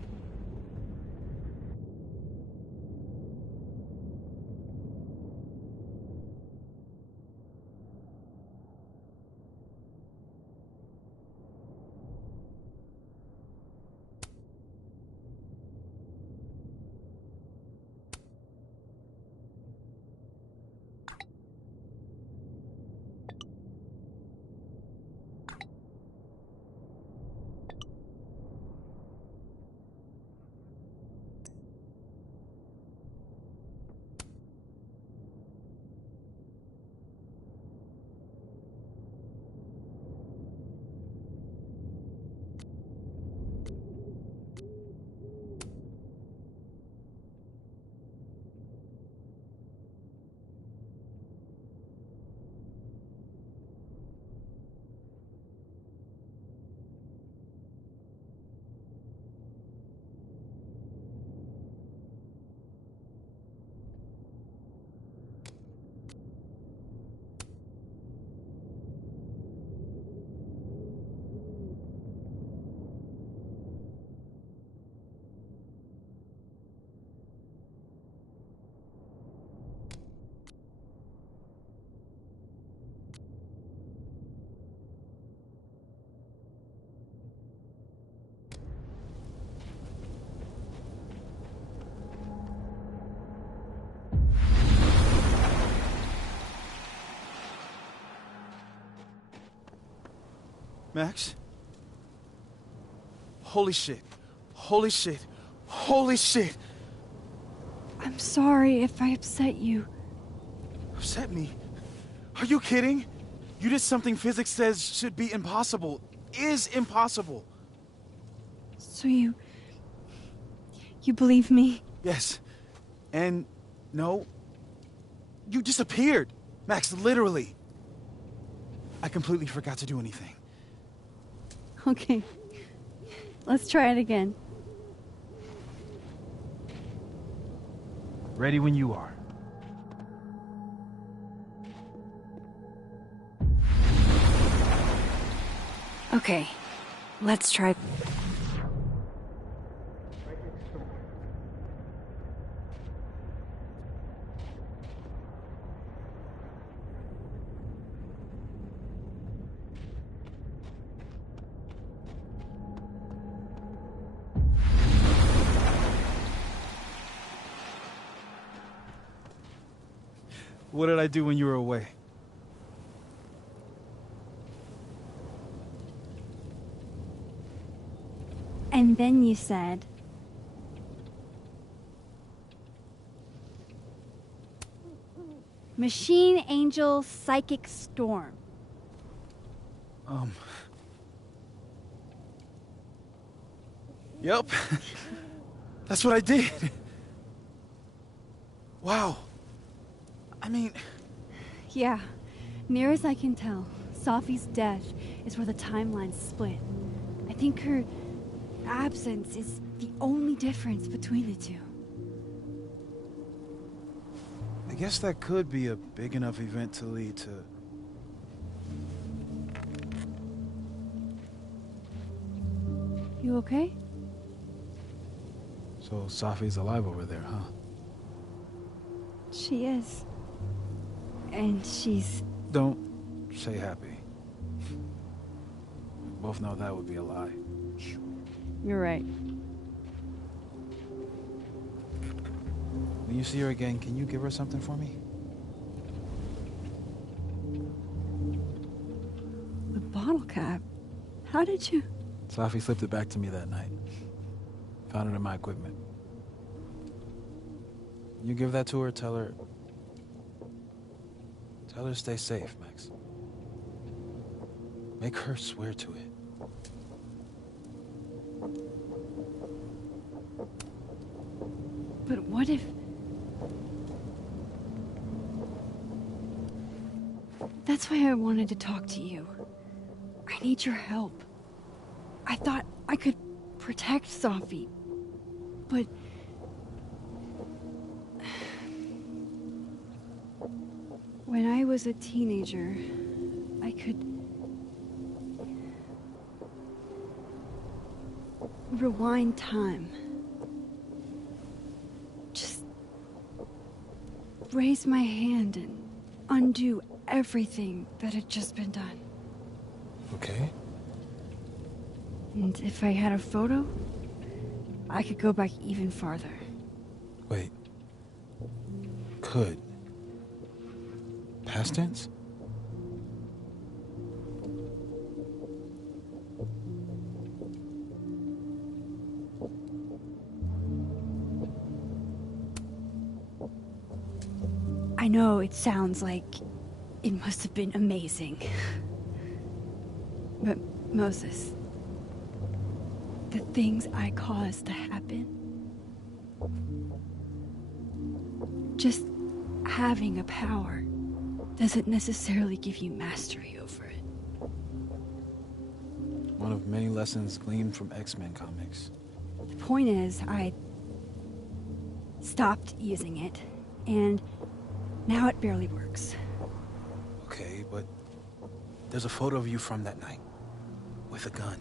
Max? Holy shit. Holy shit. Holy shit! I'm sorry if I upset you. Upset me? Are you kidding? You did something physics says should be impossible. Is impossible. So you believe me? Yes. And no. You disappeared. Max, literally. I completely forgot to do anything. Okay. Let's try it again. Ready when you are. Okay. Let's try... What did I do when you were away? And then you said... Machine Angel Psychic Storm. Yep. That's what I did. Wow. I mean... Yeah. Near as I can tell, Safi's death is where the timelines split. I think her absence is the only difference between the two. guess that could be a big enough event to lead to... You okay? So Safi's alive over there, huh? She is. And she's... Don't say happy. We both know that would be a lie. You're right. When you see her again, can you give her something for me? The bottle cap? How did you... Safi slipped it back to me that night. Found it in my equipment. You give that to her, tell her to stay safe, Max. Make her swear to it. But what if... That's why I wanted to talk to you. I need your help. I thought I could protect Safi, but... When I was a teenager, I could... rewind time. Just... raise my hand and undo everything that had just been done. Okay. And if I had a photo, I could go back even farther. Wait. Could. Past tense? I know it sounds like it must have been amazing. But Moses, the things I caused to happen, just having a power doesn't necessarily give you mastery over it. One of many lessons gleaned from X-Men comics. The point is, I stopped using it, and now it barely works. Okay, but there's a photo of you from that night, with a gun.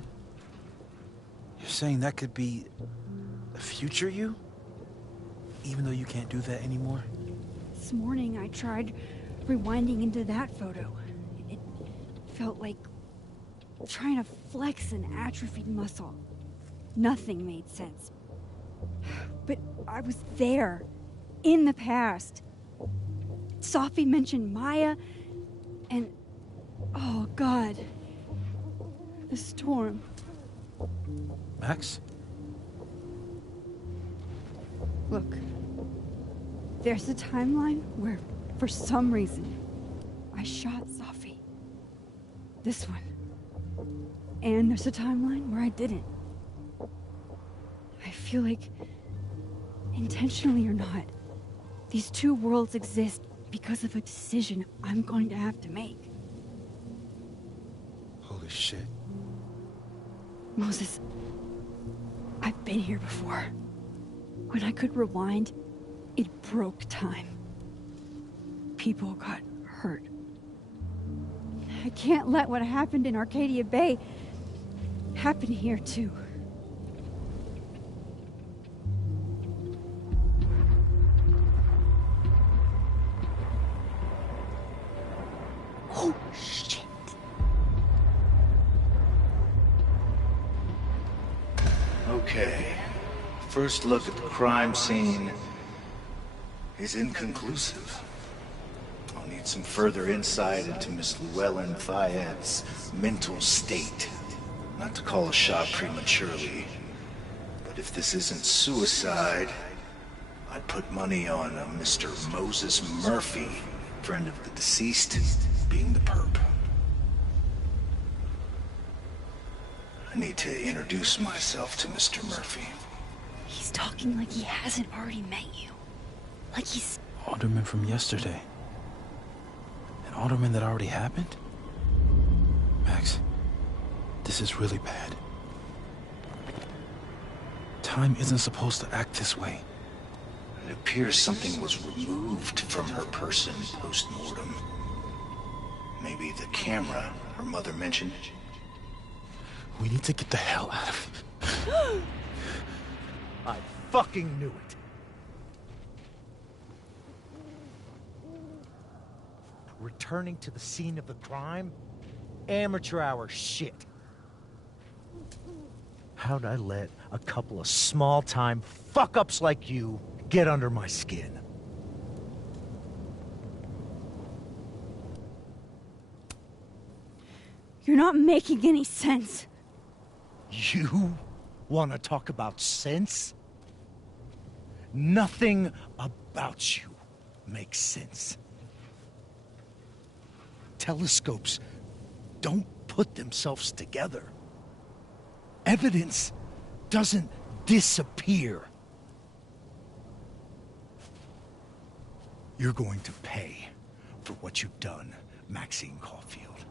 You're saying that could be the future you? Even though you can't do that anymore? This morning I tried rewinding into that photo. It felt like trying to flex an atrophied muscle. Nothing made sense. But I was there, in the past. Safi mentioned Maya, and... oh, God. The storm. Max? Look. There's a timeline where, for some reason, I shot Safi. This one. And there's a timeline where I didn't. I feel like, intentionally or not, these two worlds exist because of a decision I'm going to have to make. Holy shit. Moses, I've been here before. When I could rewind, it broke time. People got hurt. I can't let what happened in Arcadia Bay happen here, too. Oh, shit. Okay. First look at the crime scene is inconclusive. I'll need some further insight into Miss Llewellyn Fayette's mental state. Not to call a shot prematurely, but if this isn't suicide, I'd put money on a Mr. Moses Murphy, friend of the deceased, being the perp. I need to introduce myself to Mr. Murphy. He's talking like he hasn't already met you. Like he's... Alderman from yesterday. An alderman that already happened? Max, this is really bad. Time isn't supposed to act this way. It appears something was removed from her person post-mortem. Maybe the camera her mother mentioned. We need to get the hell out of here. I fucking knew it. Returning to the scene of the crime? Amateur hour shit. How'd I let a couple of small-time fuck-ups like you get under my skin? You're not making any sense. You want to talk about sense? Nothing about you makes sense. Telescopes don't put themselves together. Evidence doesn't disappear. You're going to pay for what you've done, Maxine Caulfield.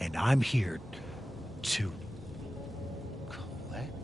And I'm here to collect.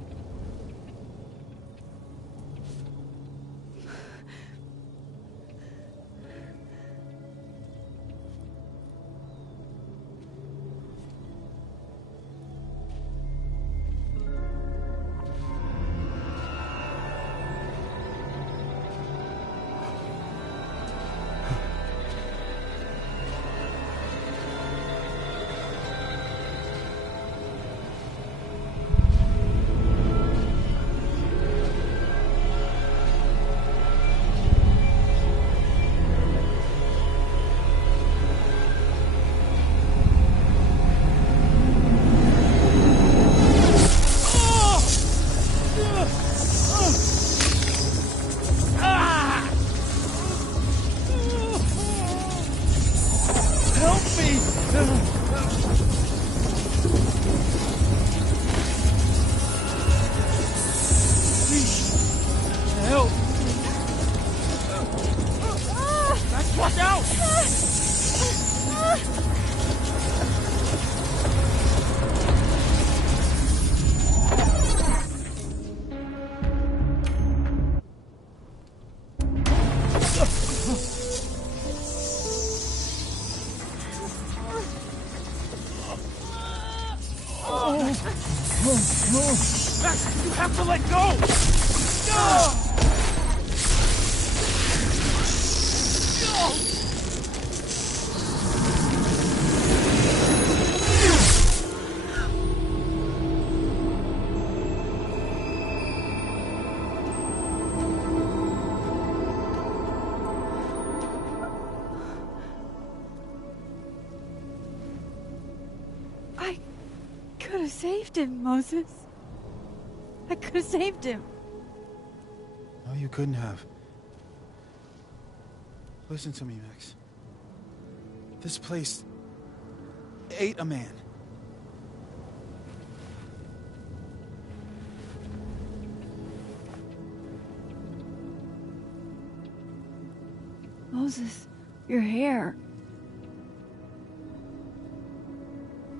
Max, you have to let go! No! I could have saved him, Moses. I could have saved him. No, you couldn't have. Listen to me, Max. This place ate a man. Moses, your hair.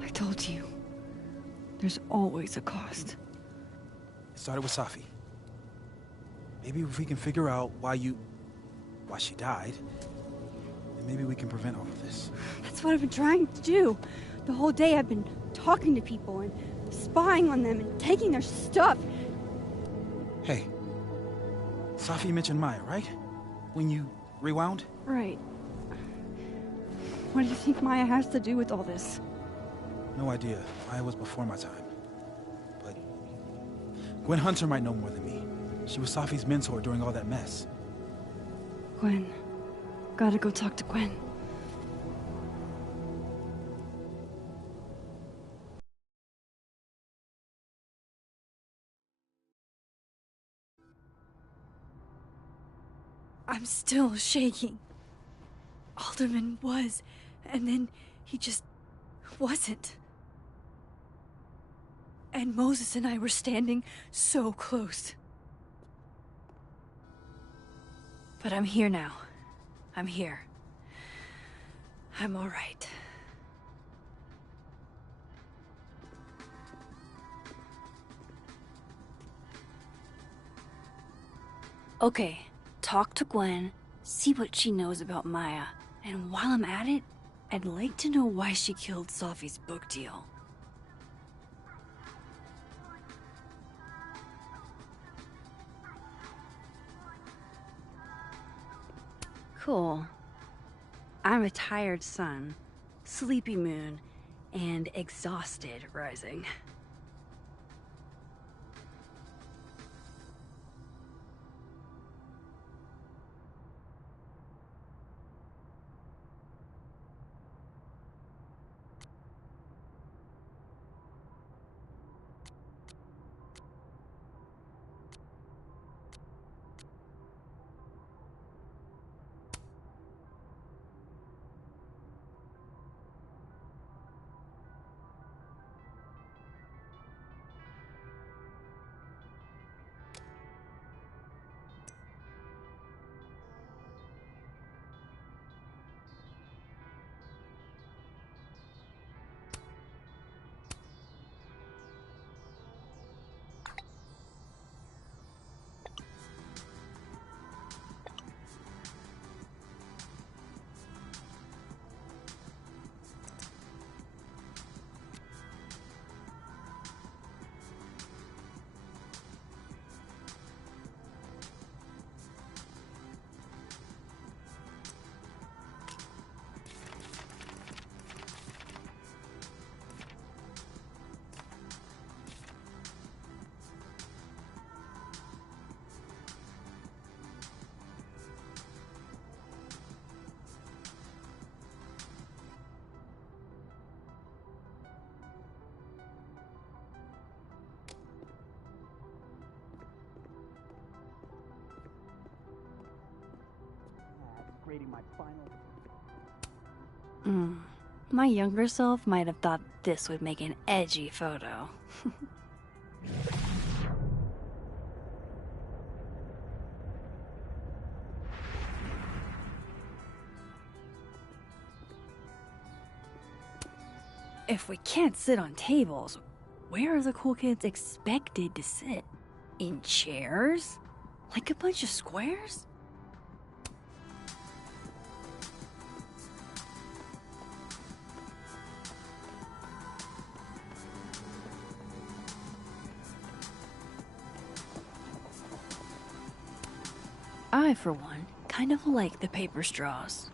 I told you. There's always a cost. It started with Safi. Maybe if we can figure out why she died, then maybe we can prevent all of this. That's what I've been trying to do. The whole day I've been talking to people and spying on them and taking their stuff. Hey, Safi mentioned Maya, right? When you rewound? Right. What do you think Maya has to do with all this? No idea. Maya was before my time. But Gwen Hunter might know more than me. She was Safi's mentor during all that mess. Gwen. Gotta go talk to Gwen. I'm still shaking. Alderman was, and then he just wasn't. And Moses and I were standing so close. But I'm here now. I'm here. I'm all right. Okay, talk to Gwen, see what she knows about Maya, and while I'm at it, I'd like to know why she killed Sophie's book deal. Cool. I'm a tired sun, sleepy moon, and exhausted rising. Grading my final. My younger self might have thought this would make an edgy photo. If we can't sit on tables, where are the cool kids expected to sit? In chairs? Like a bunch of squares? I, for one, kind of like the paper straws.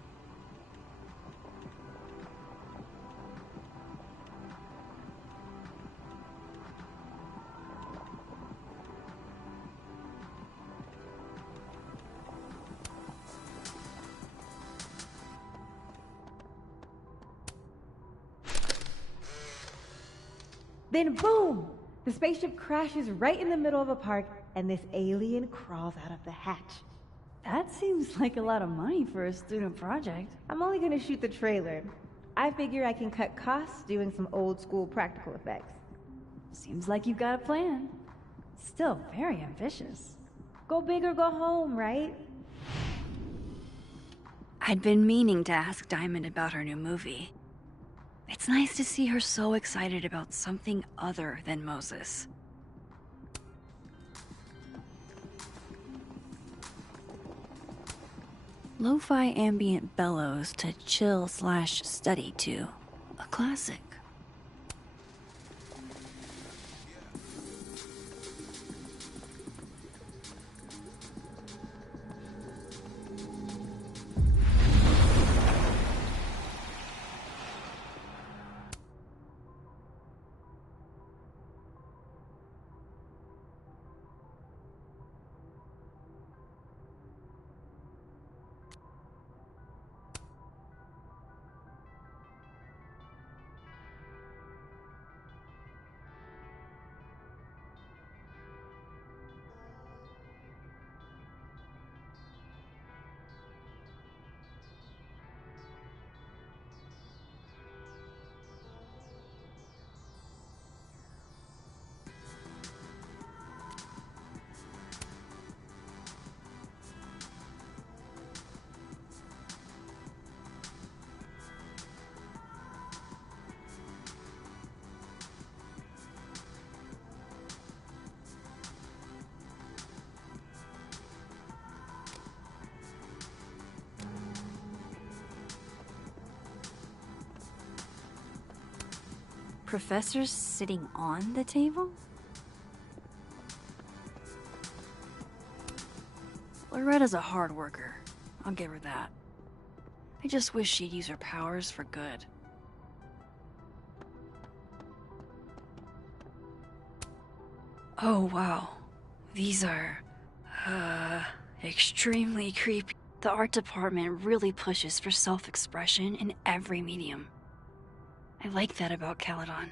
Then boom! The spaceship crashes right in the middle of a park, and this alien crawls out of the hatch. That seems like a lot of money for a student project. I'm only gonna shoot the trailer. I figure I can cut costs doing some old school practical effects. Seems like you've got a plan. Still very ambitious. Go big or go home, right? I'd been meaning to ask Diamond about her new movie. It's nice to see her so excited about something other than Moses. Lo-fi ambient bellows to chill/study to. A classic. Professor's sitting on the table? Loretta's a hard worker. I'll give her that. I just wish she'd use her powers for good. Oh, wow. These are, extremely creepy. The art department really pushes for self-expression in every medium. I like that about Caledon.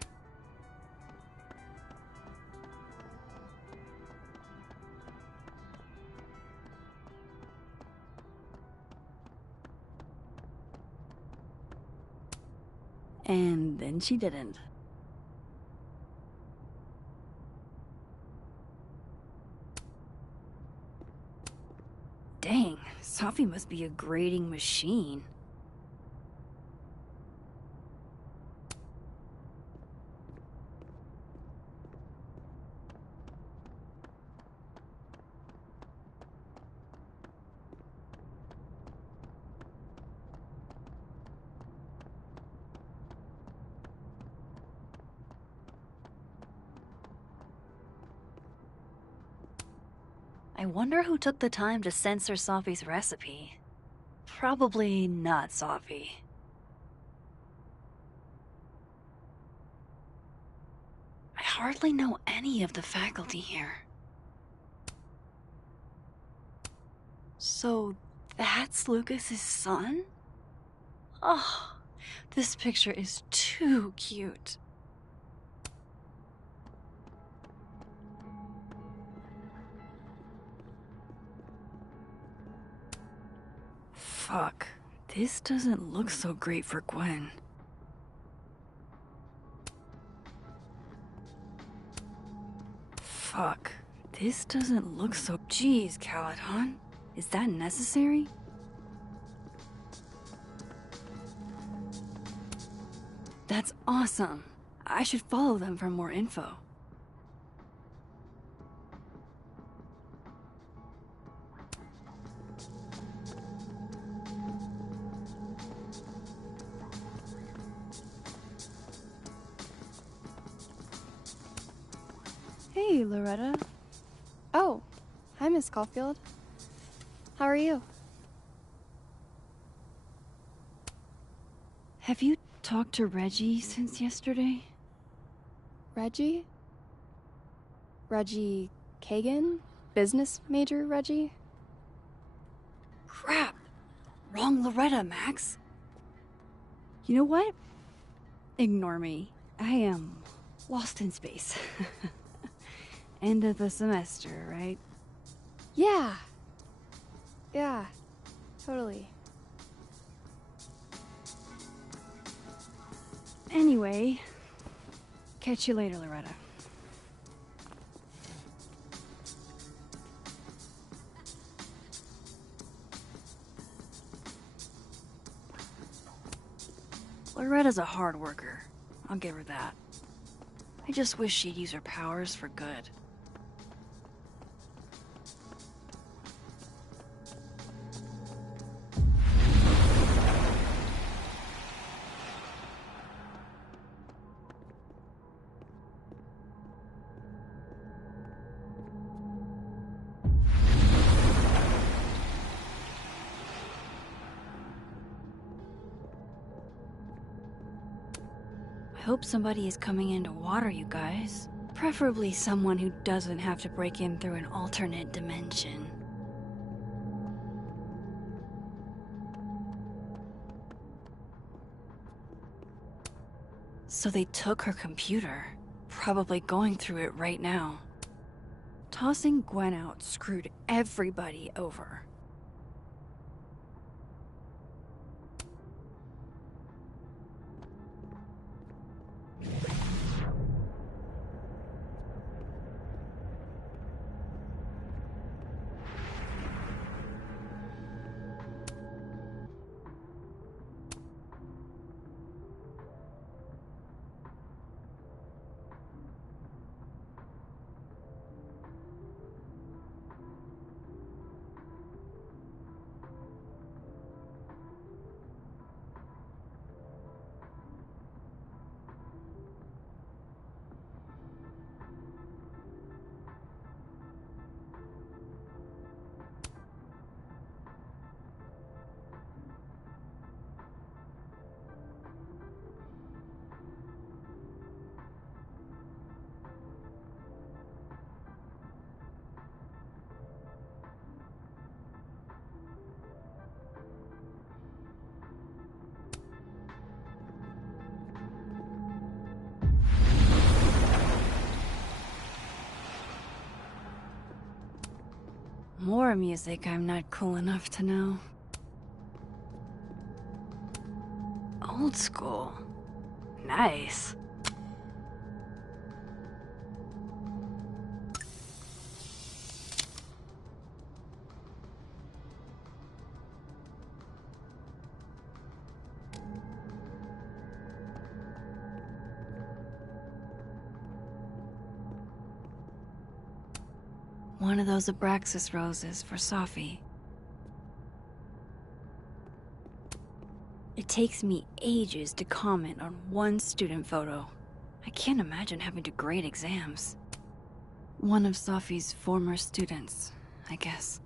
And then she didn't. Dang, Sophie must be a grading machine. I wonder who took the time to censor Sophie's recipe. Probably not Sophie. I hardly know any of the faculty here. So that's Lucas's son? Oh, this picture is too cute. Fuck, this doesn't look so great for Gwen. Fuck, this doesn't look so... Jeez, Caledon, is that necessary? That's awesome. I should follow them for more info. Hey, Loretta. Oh, hi, Miss Caulfield. How are you? Have you talked to Reggie since yesterday? Reggie? Reggie Kagan? Business major Reggie? Crap! Wrong Loretta, Max. You know what? Ignore me. I am lost in space. End of the semester, right? Yeah. Yeah, totally. Anyway, catch you later, Loretta. Loretta's a hard worker. I'll give her that. I just wish she'd use her powers for good. I hope somebody is coming in to water you guys. Preferably someone who doesn't have to break in through an alternate dimension. So they took her computer. Probably going through it right now. Tossing Gwen out screwed everybody over. your music I'm not cool enough to know. Old school. Nice. One of those Abraxas roses for Sophie. It takes me ages to comment on one student photo. I can't imagine having to grade exams. One of Sophie's former students, I guess.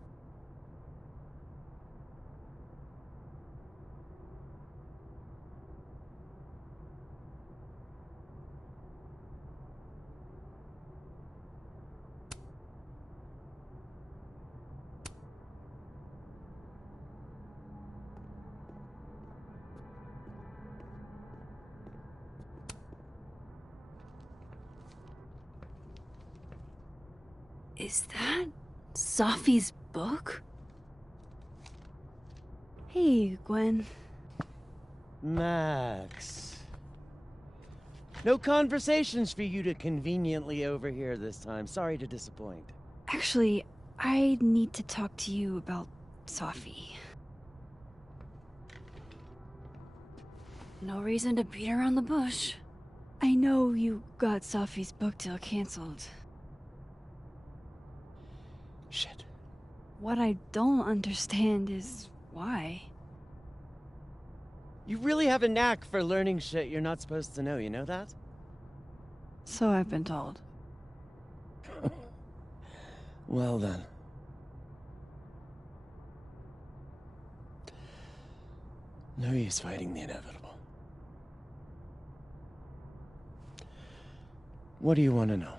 Is that Sophie's book? Hey, Gwen. Max. No conversations for you to conveniently overhear this time. Sorry to disappoint. Actually, I need to talk to you about Sophie. No reason to beat around the bush. I know you got Sophie's book deal canceled. Shit. What I don't understand is why. You really have a knack for learning shit you're not supposed to know, you know that? So I've been told. Well then. No use fighting the inevitable. What do you want to know?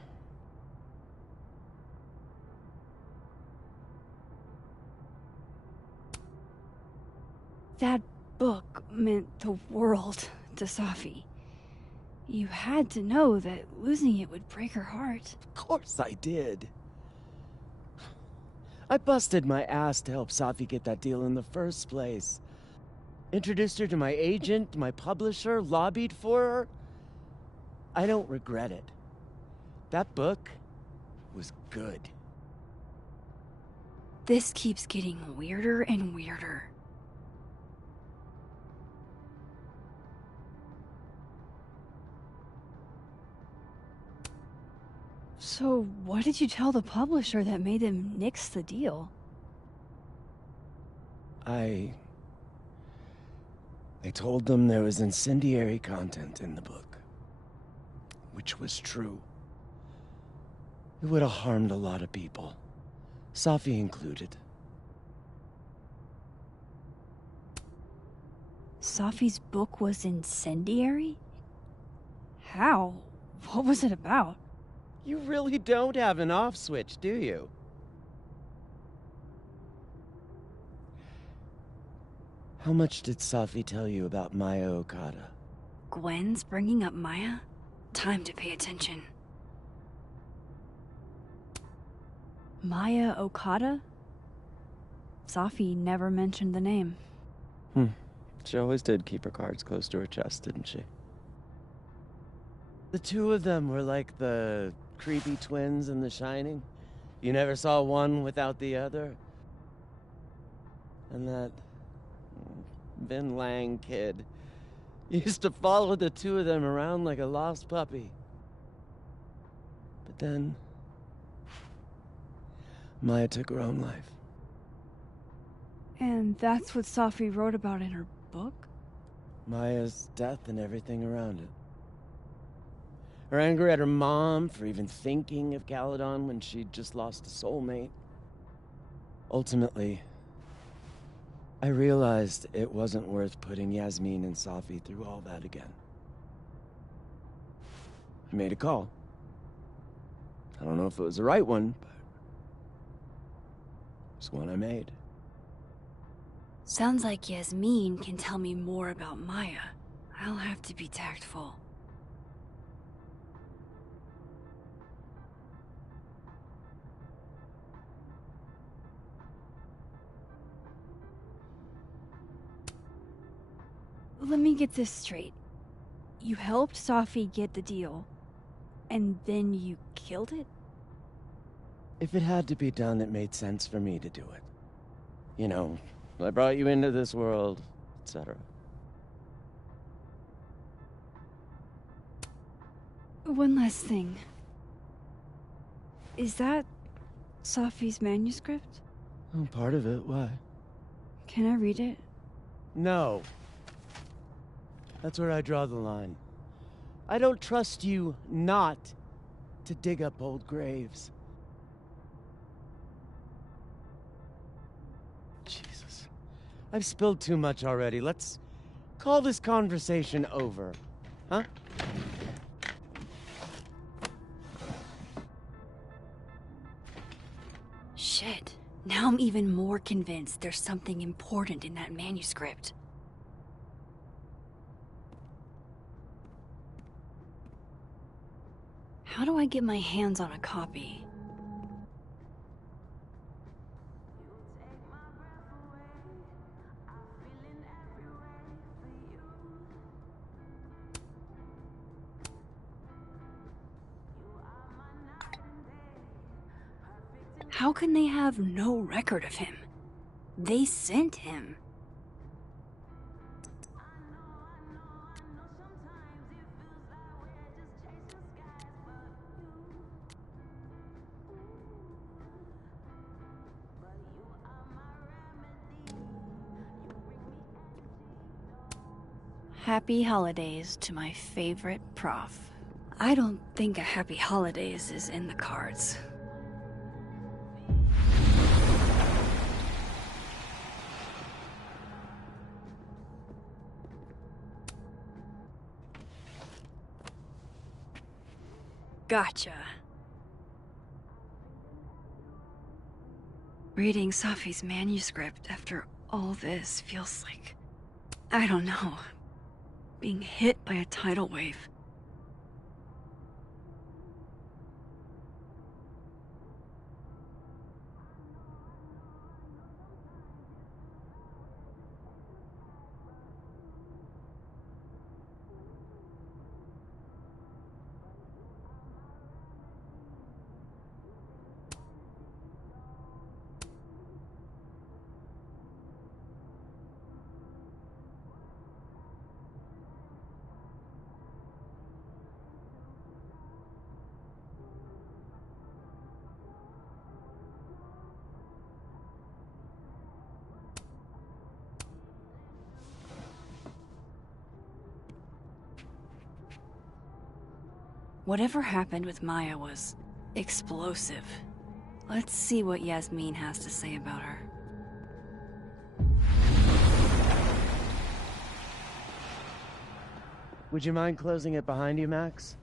That book meant the world to Sophie. You had to know that losing it would break her heart. Of course I did. I busted my ass to help Sophie get that deal in the first place. Introduced her to my agent, my publisher, lobbied for her. I don't regret it. That book was good. This keeps getting weirder and weirder. So, what did you tell the publisher that made them nix the deal? I told them there was incendiary content in the book. Which was true. It would have harmed a lot of people. Sophie included. Sophie's book was incendiary? How? What was it about? You really don't have an off switch, do you? How much did Sophie tell you about Maya Okada? Gwen's bringing up Maya? Time to pay attention. Maya Okada? Sophie never mentioned the name. She always did keep her cards close to her chest, didn't she? The two of them were like the creepy twins in The Shining. You never saw one without the other. And that Vin Lang kid used to follow the two of them around like a lost puppy. But then Maya took her own life. And that's what Sophie wrote about in her book? Maya's death and everything around it. Her anger at her mom for even thinking of Caledon when she'd just lost a soulmate. Ultimately, I realized it wasn't worth putting Yasmin and Sophie through all that again. I made a call. I don't know if it was the right one, but it's one I made. Sounds like Yasmin can tell me more about Maya. I'll have to be tactful. Let me get this straight. You helped Sophie get the deal, and then you killed it? If it had to be done, it made sense for me to do it. You know, I brought you into this world, etc. One last thing. Is that Sophie's manuscript? Oh, part of it. Why? Can I read it? No. That's where I draw the line. I don't trust you not to dig up old graves. Jesus. I've spilled too much already. Let's call this conversation over. Huh? Shit. Now I'm even more convinced there's something important in that manuscript. How do I get my hands on a copy? How can they have no record of him? They sent him. Happy holidays to my favorite prof. I don't think a happy holidays is in the cards. Gotcha. Reading Sophie's manuscript after all this feels like, I don't know, being hit by a tidal wave. Whatever happened with Maya was explosive. Let's see what Yasmin has to say about her. Would you mind closing it behind you, Max?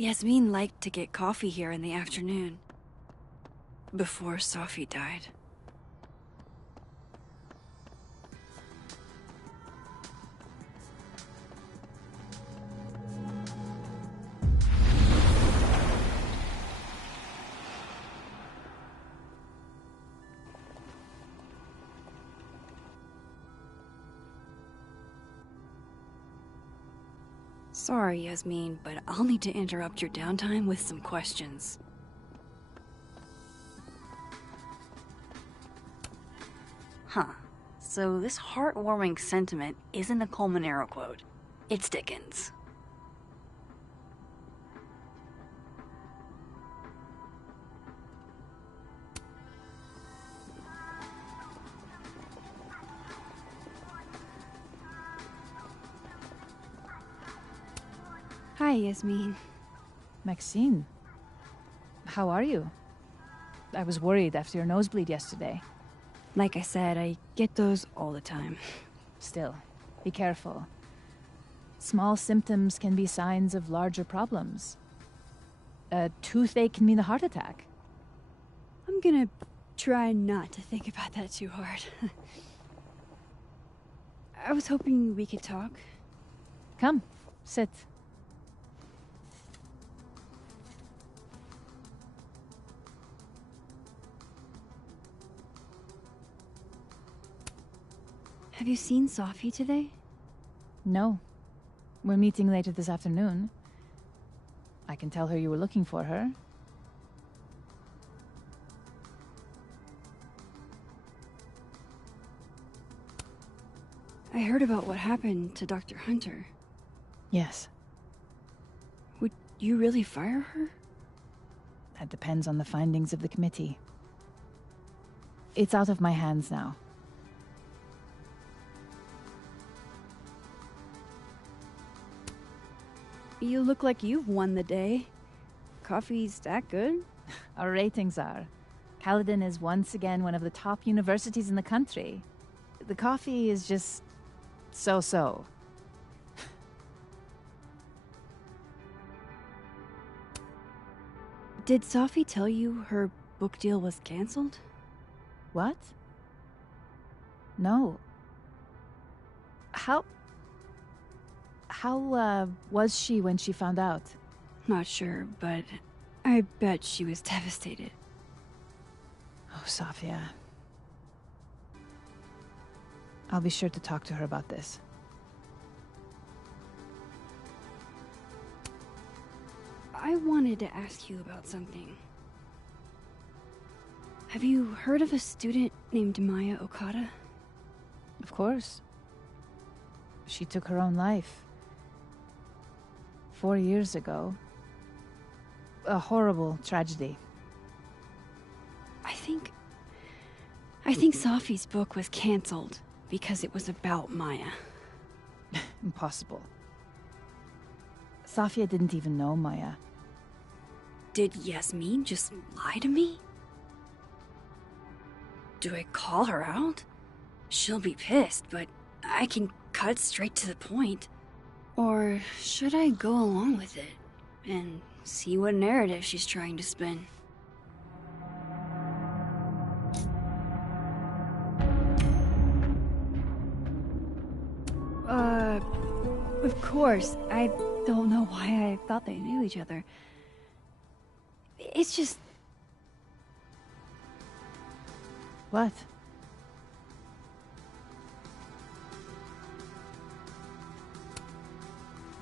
Yasmin liked to get coffee here in the afternoon. Before Sophie died. Sorry, Yasmin, but I'll need to interrupt your downtime with some questions. Huh. So this heartwarming sentiment isn't a Colmenero quote. It's Dickens. Hi, Yasmin. Maxine, how are you? I was worried after your nosebleed yesterday. Like I said, I get those all the time. Still, be careful. Small symptoms can be signs of larger problems. A toothache can mean a heart attack. I'm gonna try not to think about that too hard. I was hoping we could talk. Come, sit. Have you seen Sophie today? No. We're meeting later this afternoon. I can tell her you were looking for her. I heard about what happened to Dr. Hunter. Yes. Would you really fire her? That depends on the findings of the committee. It's out of my hands now. You look like you've won the day. Coffee's that good? Our ratings are. Caledon is once again one of the top universities in the country. The coffee is just so-so. Did Sophie tell you her book deal was canceled? What? No. How was she when she found out? Not sure, but I bet she was devastated. Oh, Safia. I'll be sure to talk to her about this. I wanted to ask you about something. Have you heard of a student named Maya Okada? Of course. She took her own life. 4 years ago. A horrible tragedy. I think Sophie's book was cancelled because it was about Maya. Impossible. Safia didn't even know Maya. Did Yasmin just lie to me? Do I call her out? She'll be pissed, but I can cut straight to the point. Or should I go along with it and see what narrative she's trying to spin? Of course. I don't know why I thought they knew each other. It's just... What?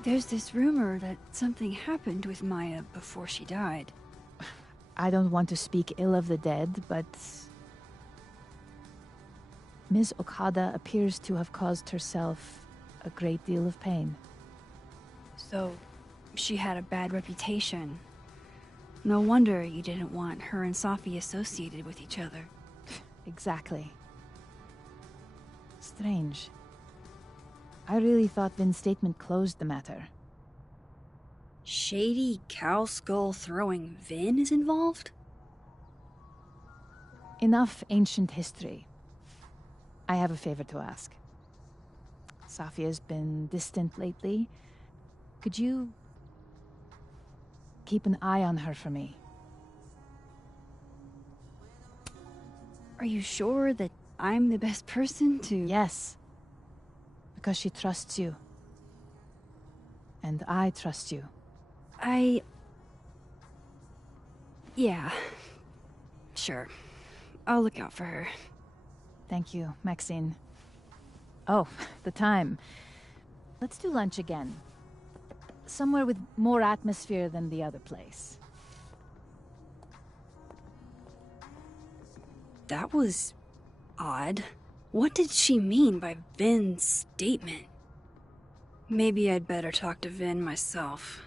There's this rumor that something happened with Maya before she died. I don't want to speak ill of the dead, but... Ms. Okada appears to have caused herself a great deal of pain. So, she had a bad reputation. No wonder you didn't want her and Sophie associated with each other. Exactly. Strange. I really thought Vin's statement closed the matter. Shady cow skull throwing Vin is involved? Enough ancient history. I have a favor to ask. Safia's been distant lately. Could you keep an eye on her for me? Are you sure that I'm the best person to... Yes. Because she trusts you. And I trust you. Yeah. Sure. I'll look out for her. Thank you, Maxine. Oh, the time. Let's do lunch again. Somewhere with more atmosphere than the other place. That was... odd. What did she mean by Vin's statement? Maybe I'd better talk to Vin myself.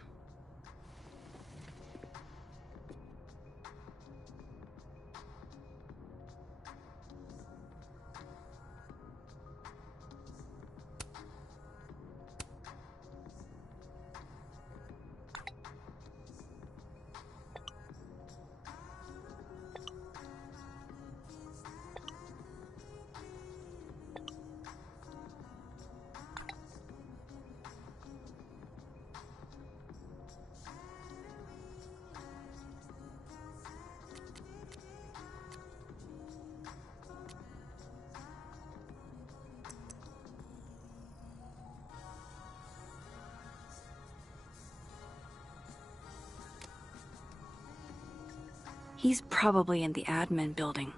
He's probably in the admin building.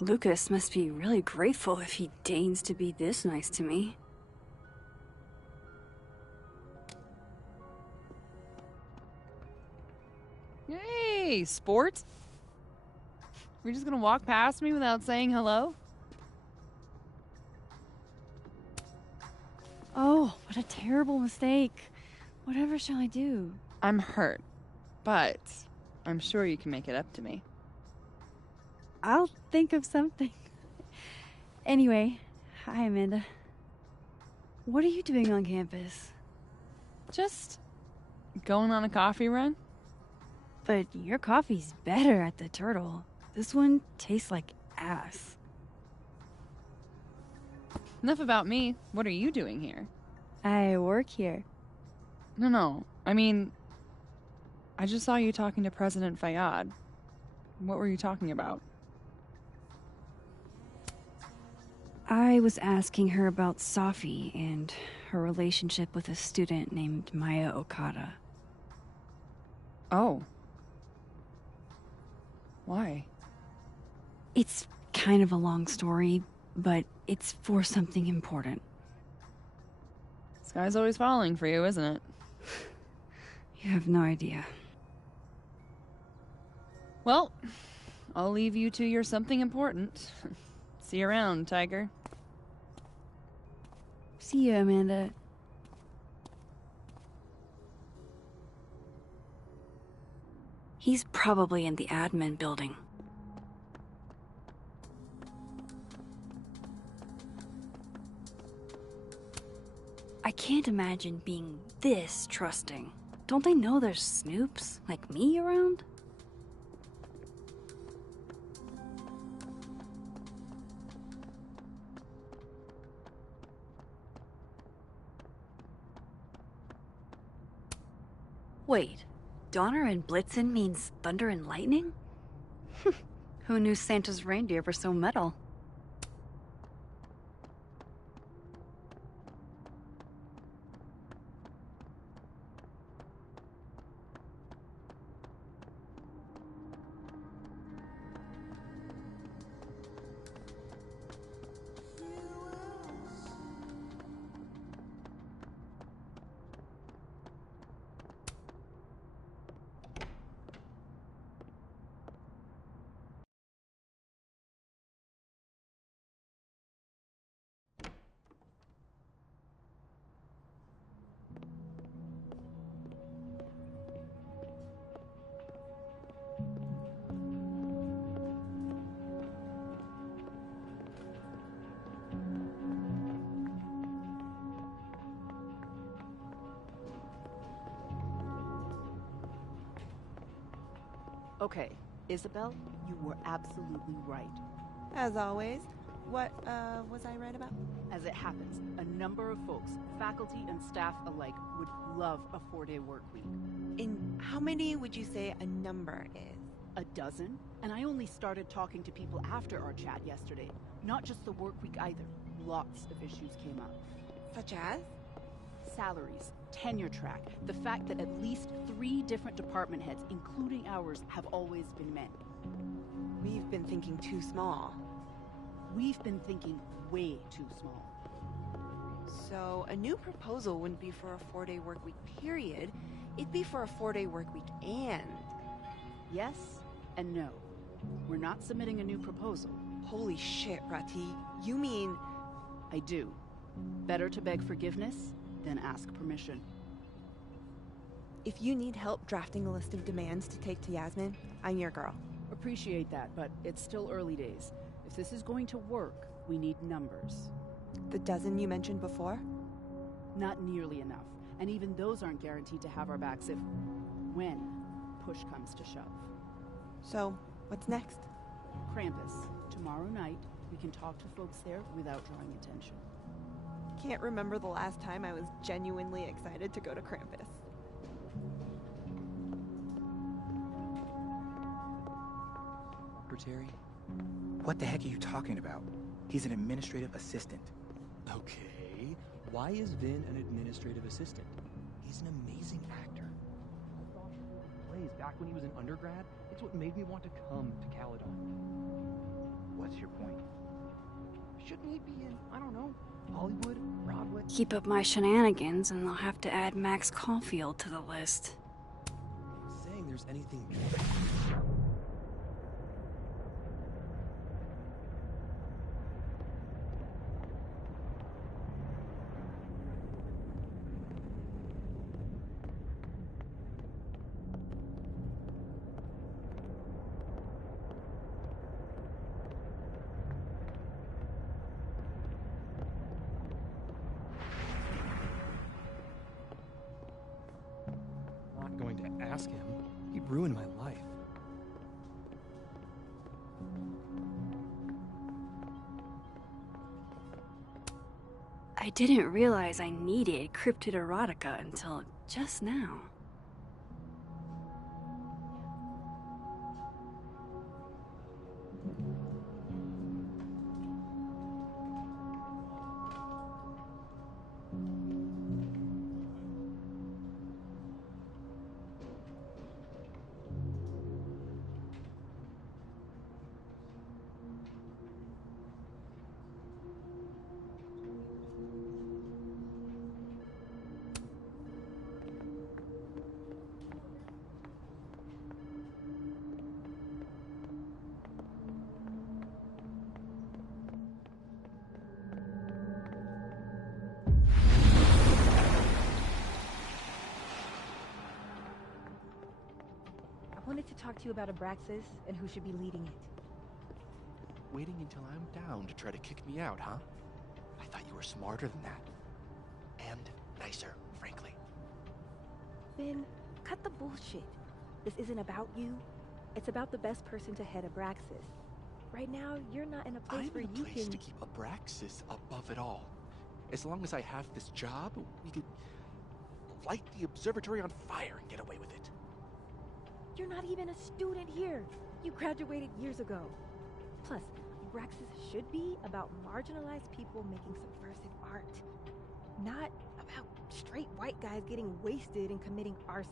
Lucas must be really grateful if he deigns to be this nice to me. Hey, sport. You're just gonna walk past me without saying hello? Oh, what a terrible mistake. Whatever shall I do? I'm hurt, but I'm sure you can make it up to me. I'll think of something. Anyway, hi Amanda. What are you doing on campus? Just going on a coffee run? But your coffee's better at the Turtle. This one tastes like ass. Enough about me. What are you doing here? I work here. No. I mean, I just saw you talking to President Fayyad. What were you talking about? I was asking her about Safi and her relationship with a student named Maya Okada. Oh. Why? It's kind of a long story, but it's for something important. Sky's always falling for you, isn't it? You have no idea. Well, I'll leave you to your something important. See you around, Tiger. See you, Amanda. He's probably in the admin building. I can't imagine being this trusting. Don't they know there's snoops like me around? Wait, Donner and Blitzen means thunder and lightning? Who knew Santa's reindeer were so metal? Okay, Isabel, you were absolutely right. As always. What, was I right about? As it happens, a number of folks, faculty and staff alike, would love a 4-day work week. And how many would you say a number is? A dozen? And I only started talking to people after our chat yesterday. Not just the work week either. Lots of issues came up. Such as? Salaries, tenure track, the fact that at least 3 different department heads, including ours, have always been men. We've been thinking too small. We've been thinking way too small. So, a new proposal wouldn't be for a 4-day work week period. It'd be for a 4-day work week and... Yes and no. We're not submitting a new proposal. Holy shit, Rati. You mean... I do. Better to beg forgiveness than ask permission. If you need help drafting a list of demands to take to Yasmin, I'm your girl. Appreciate that, but it's still early days. If this is going to work, we need numbers. The dozen you mentioned before? Not nearly enough. And even those aren't guaranteed to have our backs if... when push comes to shove. So, what's next? Krampus. Tomorrow night, we can talk to folks there without drawing attention. can't remember the last time I was genuinely excited to go to Krampus. Terry? What the heck are you talking about? He's an administrative assistant. Okay. Why is Vin an administrative assistant? He's an amazing actor. I saw him in plays back when he was an undergrad. It's what made me want to come to Caledon. What's your point? Shouldn't he be in, I don't know, Hollywood, Broadway? Keep up my shenanigans and I'll have to add Max Caulfield to the list. I'm not saying there's anything... going to ask him. He ruined my life. I didn't realize I needed cryptid erotica until just now. I wanted to talk to you about Abraxas and who should be leading it. Waiting until I'm down to try to kick me out, huh? I thought you were smarter than that. And nicer, frankly. Then, cut the bullshit. This isn't about you. It's about the best person to head Abraxas. Right now, you're not in a place where you can... to keep Abraxas above it all. As long as I have this job, we could light the observatory on fire and get away with it. You're not even a student here. You graduated years ago. Plus, Abraxas should be about marginalized people making subversive art. Not about straight white guys getting wasted and committing arson.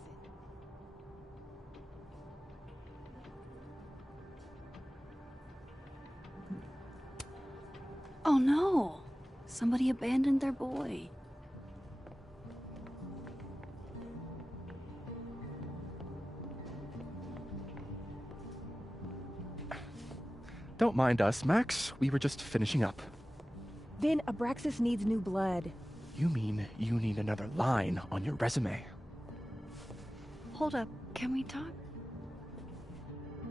Oh no! Somebody abandoned their boy. Don't mind us, Max. We were just finishing up. Then Abraxas needs new blood. You mean you need another line on your resume? Hold up, can we talk?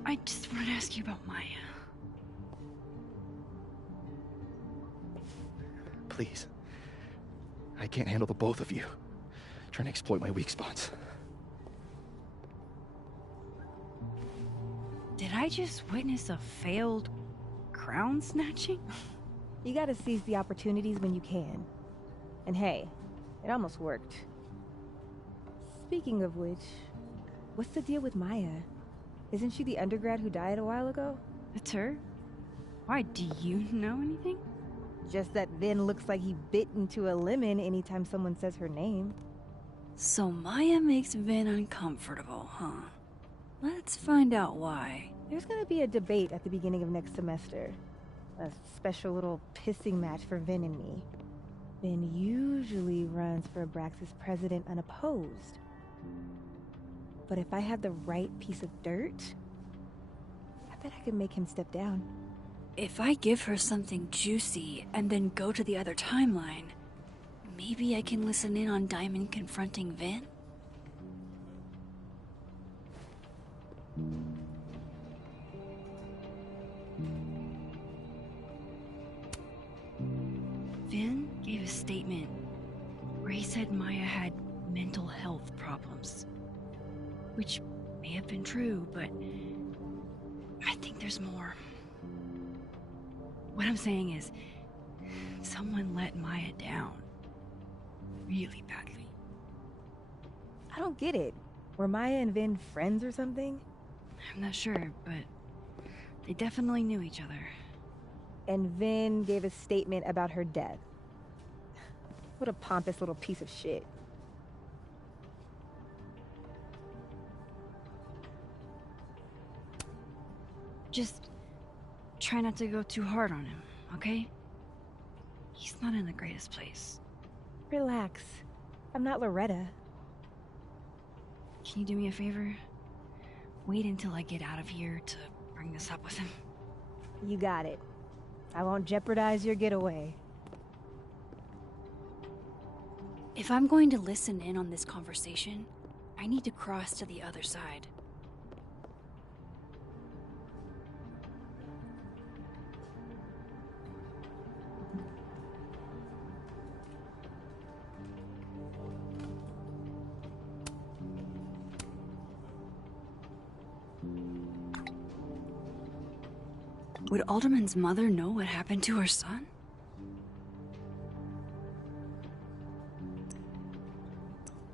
I just want to ask you about Maya. Please. I can't handle the both of you. Trying to exploit my weak spots. Did I just witness a failed crown snatching? You gotta seize the opportunities when you can. And hey, it almost worked. Speaking of which, what's the deal with Maya? Isn't she the undergrad who died a while ago? It's her? Why, do you know anything? Just that Vin looks like he bit into a lemon anytime someone says her name. So Maya makes Vin uncomfortable, huh? Let's find out why. There's gonna be a debate at the beginning of next semester. A special little pissing match for Vin and me. Vin usually runs for Abraxas president unopposed. But if I had the right piece of dirt, I bet I could make him step down. If I give her something juicy and then go to the other timeline, maybe I can listen in on Diamond confronting Vin? Vin gave a statement where he said Maya had mental health problems. Which may have been true, but I think there's more. What I'm saying is, someone let Maya down. really badly. I don't get it. Were Maya and Vin friends or something? I'm not sure, but they definitely knew each other. And Vin gave a statement about her death. What a pompous little piece of shit. Just try not to go too hard on him, okay? He's not in the greatest place. Relax. I'm not Loretta. Can you do me a favor? Wait until I get out of here to bring this up with him. You got it. I won't jeopardize your getaway. If I'm going to listen in on this conversation, I need to cross to the other side. Would Alderman's mother know what happened to her son?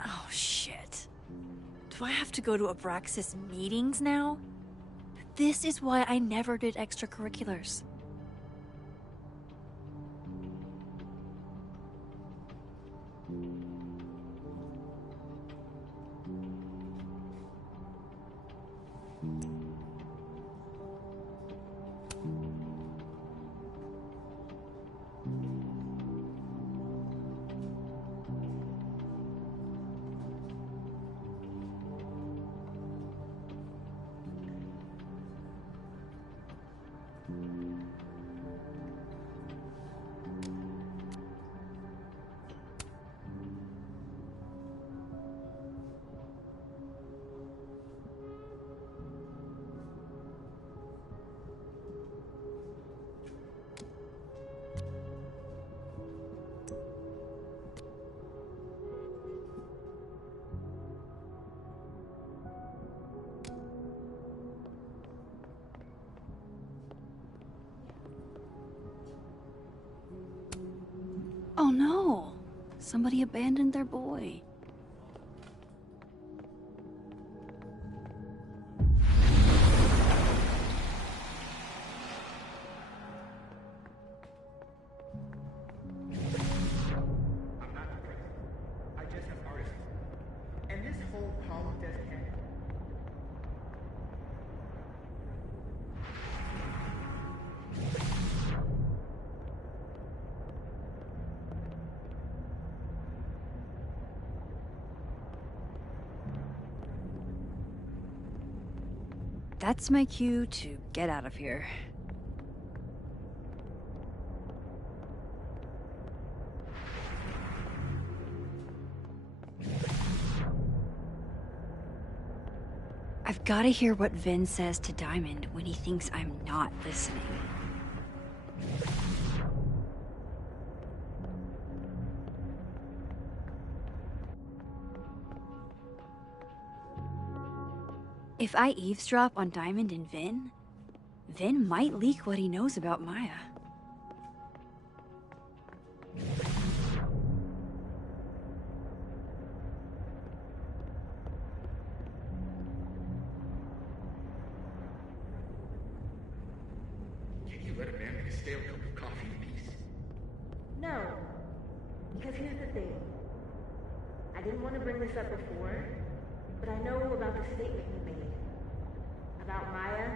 Oh, shit. Do I have to go to Abraxas meetings now? This is why I never did extracurriculars. Oh no! Somebody abandoned their boy. I'm not the president. I just have artists. And this whole Paulo doesn't have it. That's my cue to get out of here. I've got to hear what Vin says to Diamond when he thinks I'm not listening. If I eavesdrop on Diamond and Vin, Vin might leak what he knows about Maya. Can you let a man make a stale cup of coffee in peace? No. Because here's the thing. I didn't want to bring this up before, but I know about the statement you made. About Maya.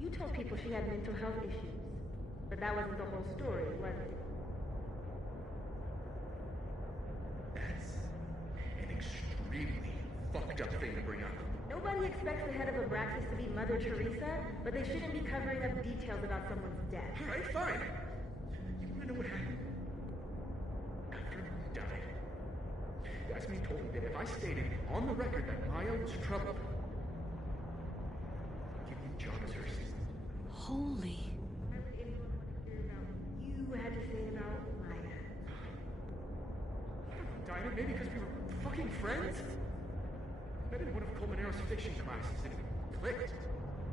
You told people she had mental health issues, but that wasn't the whole story, was it? That's an extremely fucked up thing to bring up. Nobody expects the head of Abraxas to be Mother Teresa, but they shouldn't be covering up details about someone's death. Alright, fine. You wanna know what happened? After he died, Yasmin told me that if I stated on the record that Maya was troubled, give me a job as her assistant. Holy. You had to say about Maya. Diamond, maybe because we were fucking friends? I met in one of Colmenaro's fiction classes and it clicked.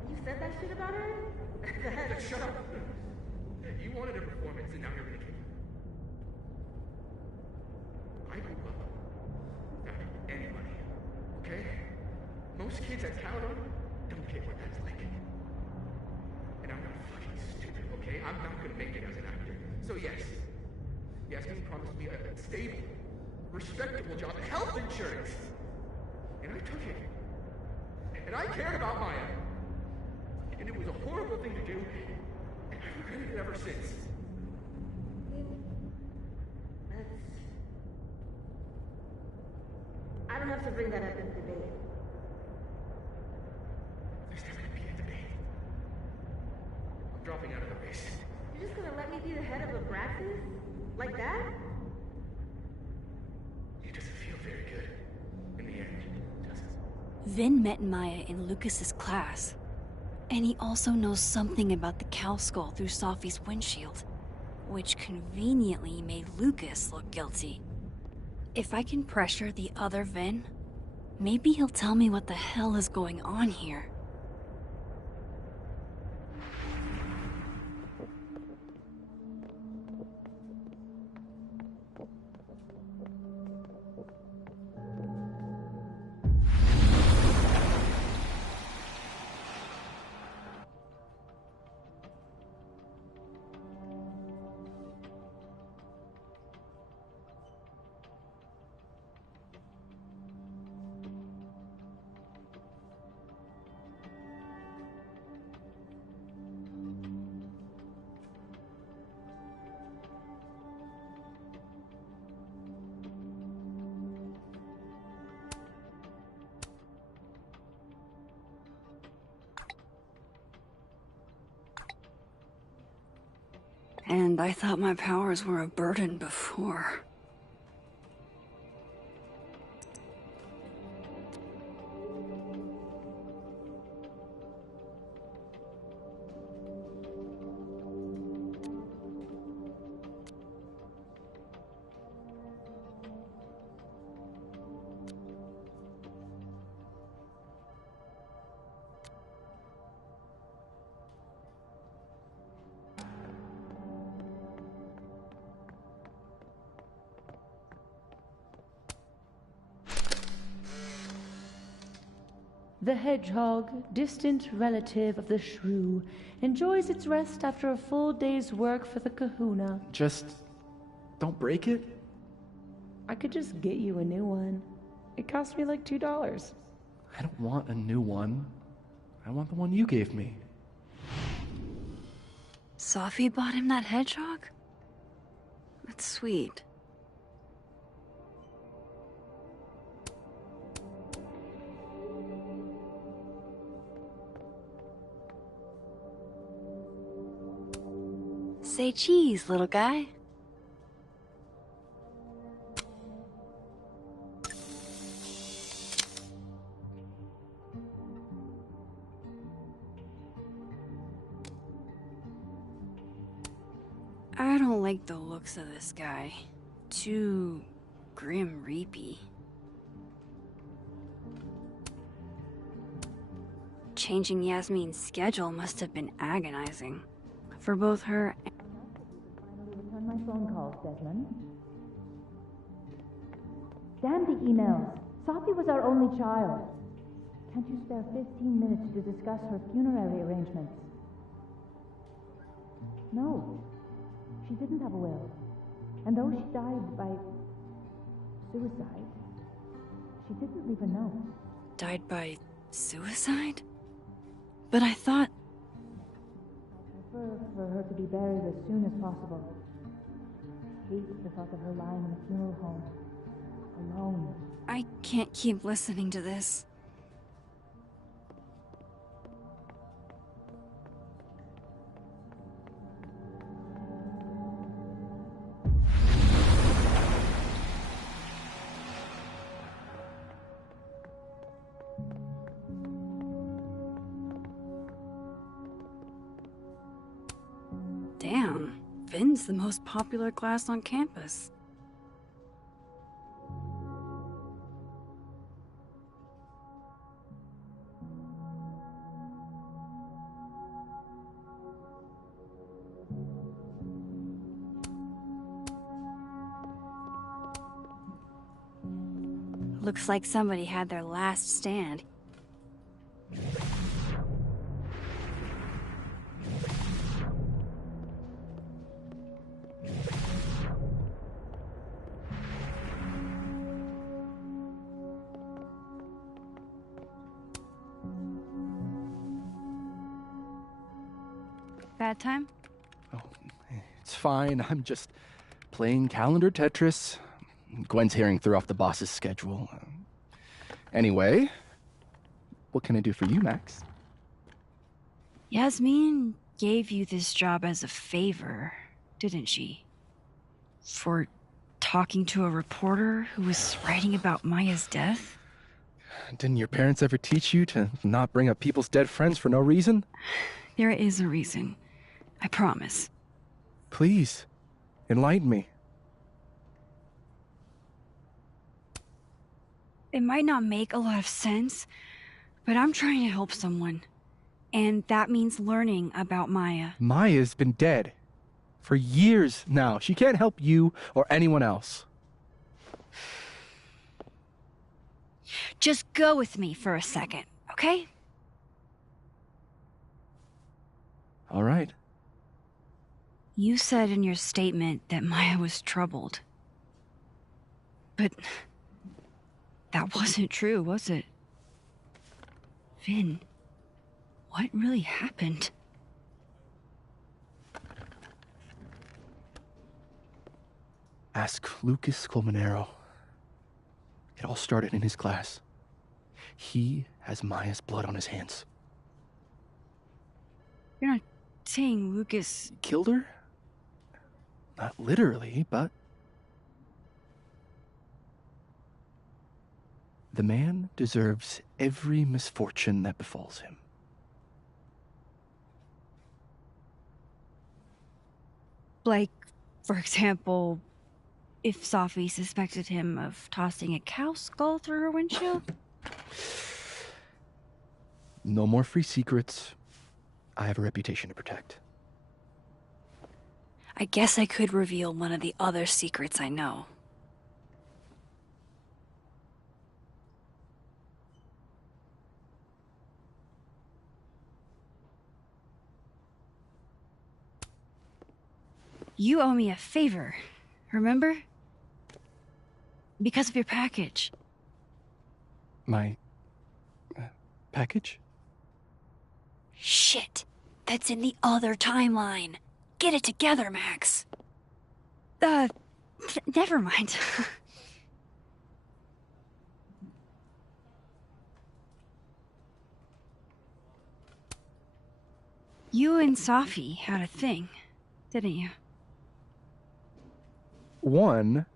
You said that shit about her? Shut up! You wanted a performance and now you're making it. most kids at Caledon don't get what that's like. And I'm not fucking stupid, okay? I'm not gonna make it as an actor. So yes, Yasmin promised me a stable, respectable job, health insurance. And I took it. And I cared about Maya. And it was a horrible thing to do, and I've regretted it ever since. I don't have to bring that up in debate. There's never gonna be a debate. I'm dropping out of the race. You're just gonna let me be the head of Abraxas? Like that? It doesn't feel very good. In the end, does it? Vin met Maya in Lucas's class. And he also knows something about the cow skull through Sophie's windshield, which conveniently made Lucas look guilty. If I can pressure the other Vin, maybe he'll tell me what the hell is going on here. And I thought my powers were a burden before. The hedgehog, distant relative of the shrew, enjoys its rest after a full day's work for the kahuna. Just don't break it? I could just get you a new one. It cost me like $2. I don't want a new one. I want the one you gave me. Sophie bought him that hedgehog? That's sweet. Say cheese, little guy. I don't like the looks of this guy. Too grim reapy. Changing Yasmin's schedule must have been agonizing. For both her and... Return my phone calls, Desmond. Damn the emails. Sophie was our only child. Can't you spare 15 minutes to discuss her funerary arrangements? No. She didn't have a will. And though she died by suicide, she didn't leave a note. Died by suicide? But I thought... I prefer for her to be buried as soon as possible. I hate the thought of her lying in a funeral home, alone. I can't keep listening to this. Damn, Vin's the most popular class on campus. Looks like somebody had their last stand. Bad time? It's fine. I'm just playing calendar Tetris. Gwen's hearing threw off the boss's schedule. Anyway, what can I do for you, Max? Yasmin gave you this job as a favor, didn't she? For talking to a reporter who was writing about Maya's death? Didn't your parents ever teach you to not bring up people's dead friends for no reason? There is a reason. I promise. Please, enlighten me. It might not make a lot of sense, but I'm trying to help someone. And that means learning about Maya. Maya's been dead for years now. She can't help you or anyone else. Just go with me for a second, okay? All right. You said in your statement that Maya was troubled. But that wasn't true, was it? Vin, what really happened? Ask Lucas Colmenero. It all started in his class. He has Maya's blood on his hands. You're not saying Lucas killed her? Not literally, but... The man deserves every misfortune that befalls him. Like, for example, if Safi suspected him of tossing a cow skull through her windshield? No more free secrets. I have a reputation to protect. I guess I could reveal one of the other secrets I know. You owe me a favor, remember? Because of your package. My... package? Shit! That's in the other timeline! Get it together, Max! Never mind. You and Safi had a thing, didn't you? One,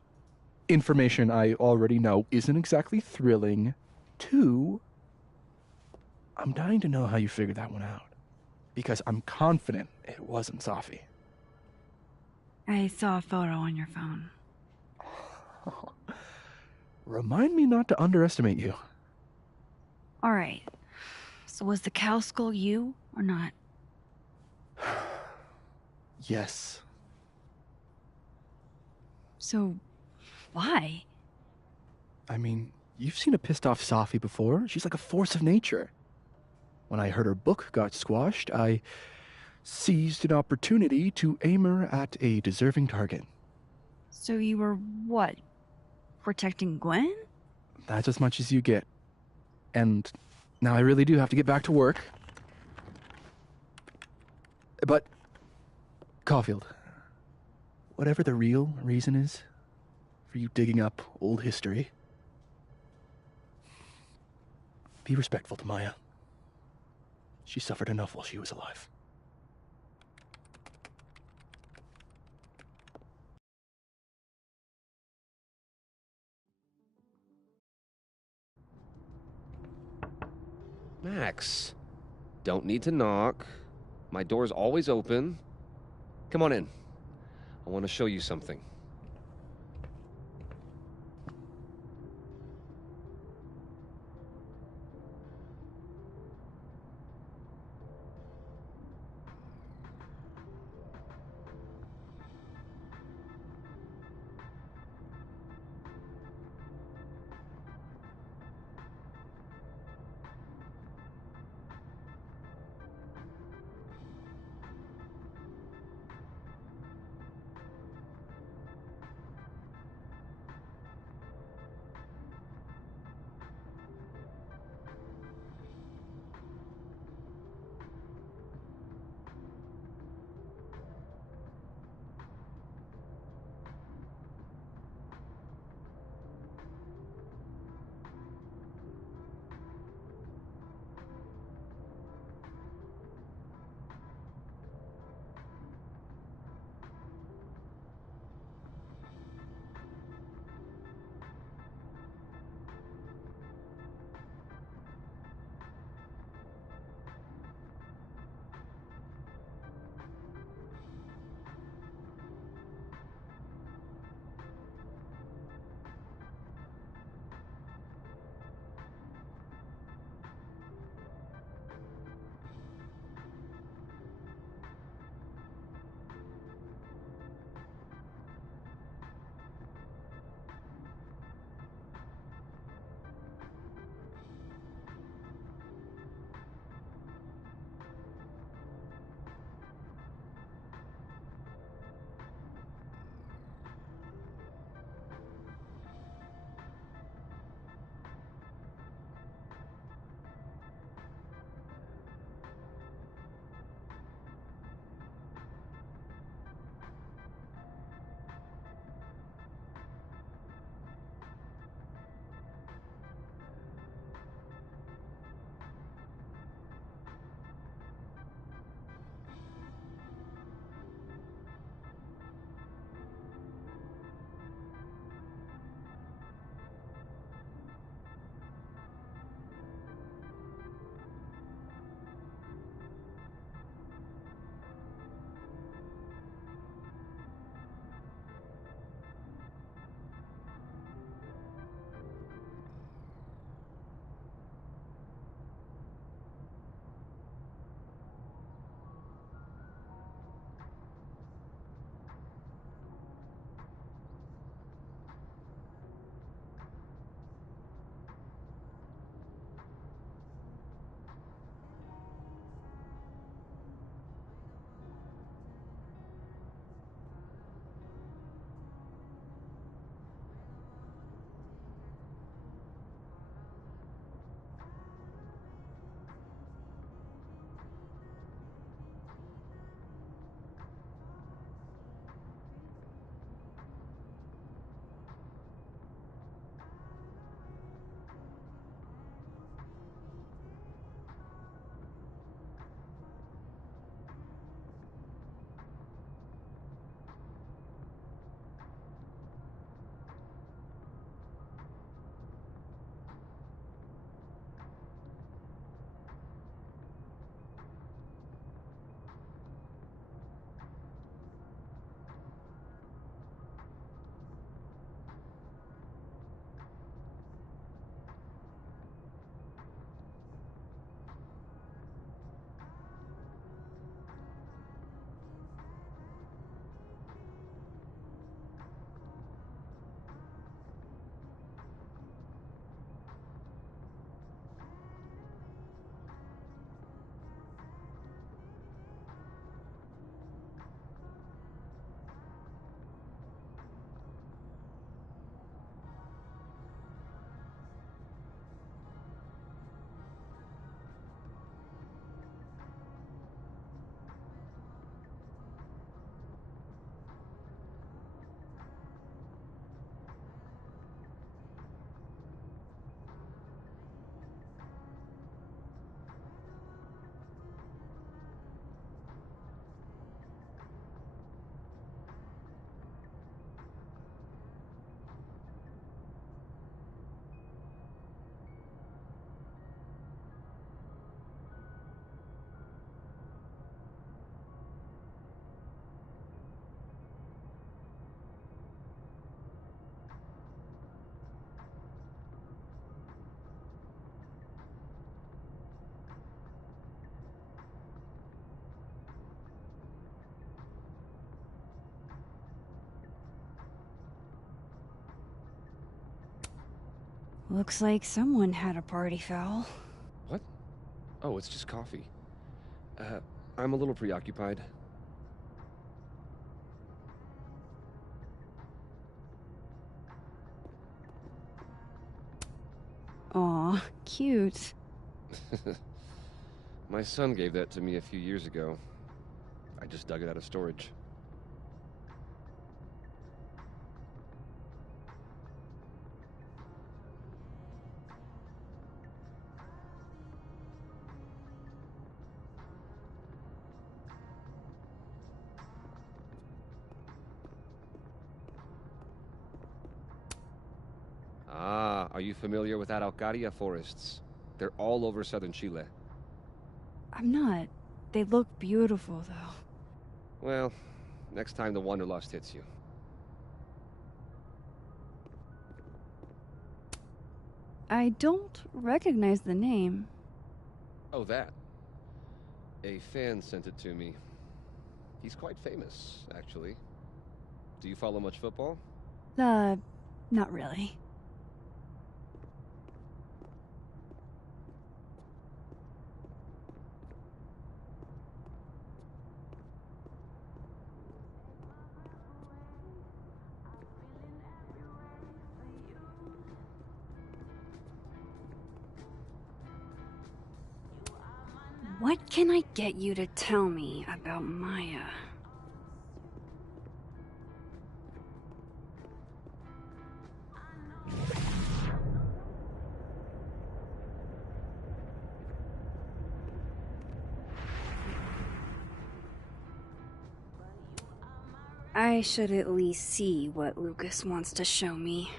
information I already know isn't exactly thrilling. Two, I'm dying to know how you figured that one out. Because I'm confident it wasn't Safi. I saw a photo on your phone. Remind me not to underestimate you. Alright. So was the cow skull you, or not? Yes. So, why? I mean, you've seen a pissed off Safi before. She's like a force of nature. When I heard her book got squashed, I seized an opportunity to aim her at a deserving target. So you were, what, protecting Gwen? That's as much as you get. And now I really do have to get back to work. But, Caulfield, whatever the real reason is for you digging up old history, be respectful to Maya. She suffered enough while she was alive. Max, don't need to knock. My door's always open. Come on in. I want to show you something. Looks like someone had a party foul. What? Oh, it's just coffee. I'm a little preoccupied. Aw, cute. My son gave that to me a few years ago. I just dug it out of storage. Ah, are you familiar with Araucaria forests? They're all over southern Chile. I'm not. They look beautiful, though. Well, next time the Wanderlust hits you. I don't recognize the name. Oh, that. A fan sent it to me. He's quite famous, actually. Do you follow much football? Not really. What can I get you to tell me about Maya? I should at least see what Lucas wants to show me.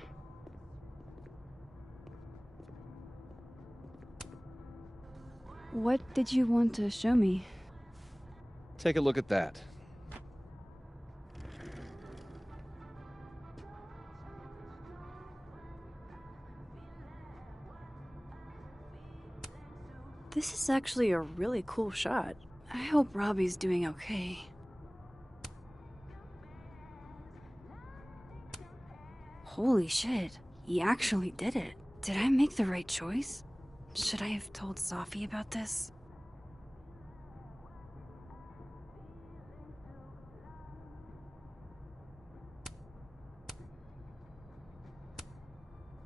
What did you want to show me? Take a look at that. This is actually a really cool shot. I hope Robbie's doing okay. Holy shit, he actually did it. Did I make the right choice? Should I have told Safi about this?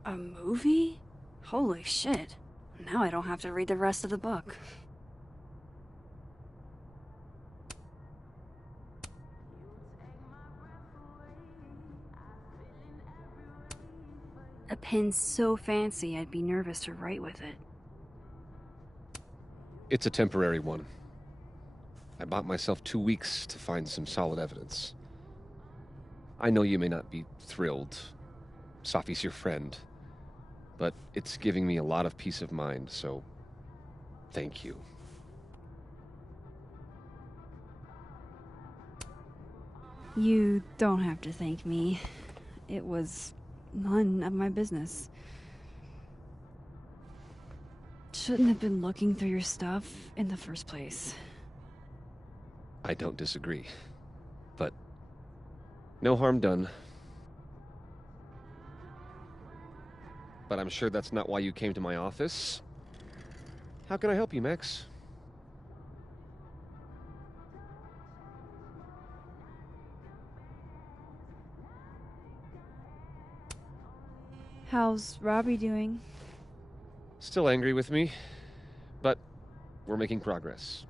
A movie? Holy shit. Now I don't have to read the rest of the book. A pen so fancy I'd be nervous to write with it. It's a temporary one. I bought myself 2 weeks to find some solid evidence. I know you may not be thrilled. Safi's your friend. But it's giving me a lot of peace of mind, so thank you. You don't have to thank me. It was none of my business. Shouldn't have been looking through your stuff in the first place. I don't disagree. But no harm done. But I'm sure that's not why you came to my office. How can I help you, Max? How's Robbie doing? Still angry with me, but we're making progress.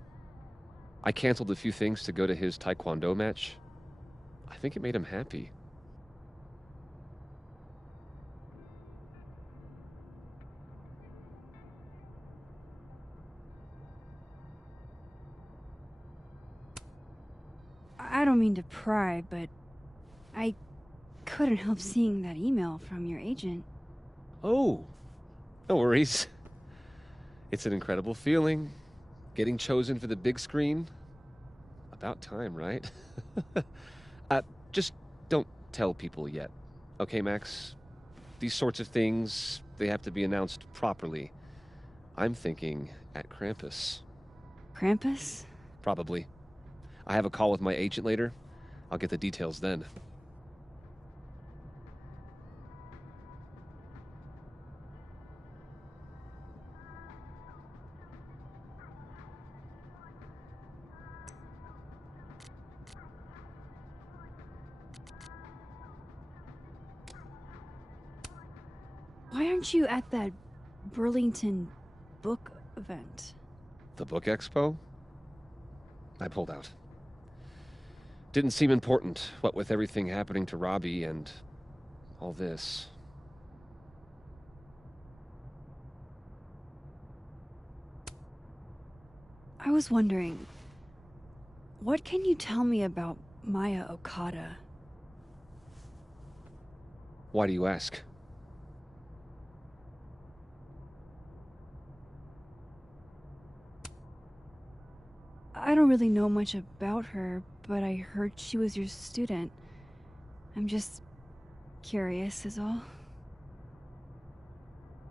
I canceled a few things to go to his Taekwondo match. I think it made him happy. I don't mean to pry, but I couldn't help seeing that email from your agent. Oh, no worries. It's an incredible feeling. Getting chosen for the big screen. About time, right? Just don't tell people yet. Okay, Max? These sorts of things, they have to be announced properly. I'm thinking at Krampus. Krampus? Probably. I have a call with my agent later. I'll get the details then. Why aren't you at that Burlington book event? The book expo? I pulled out. Didn't seem important, what with everything happening to Robbie and all this. I was wondering, what can you tell me about Maya Okada? Why do you ask? I don't really know much about her, but I heard she was your student. I'm just curious is all.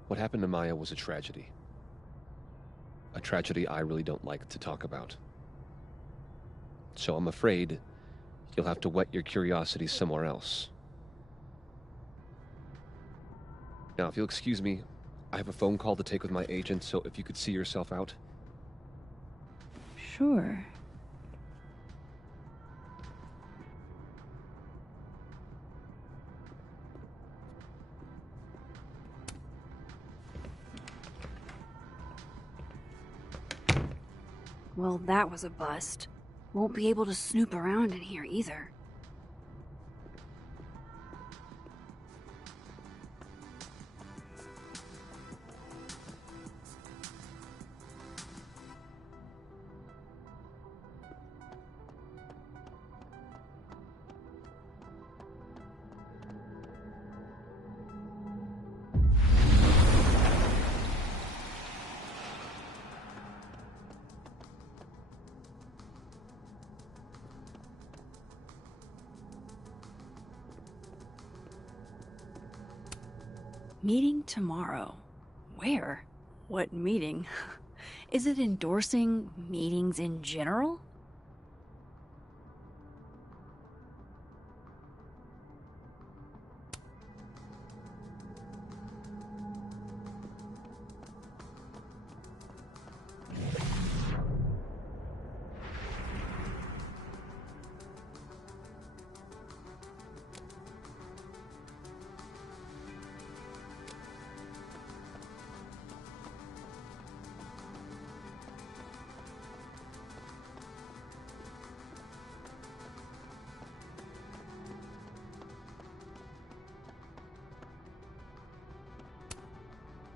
What happened to Maya was a tragedy. A tragedy I really don't like to talk about. So I'm afraid you'll have to whet your curiosity somewhere else. Now, if you'll excuse me, I have a phone call to take with my agent, so if you could see yourself out. Sure. Well, that was a bust. Won't be able to snoop around in here either. Meeting tomorrow. Where? What meeting? Is it endorsing meetings in general?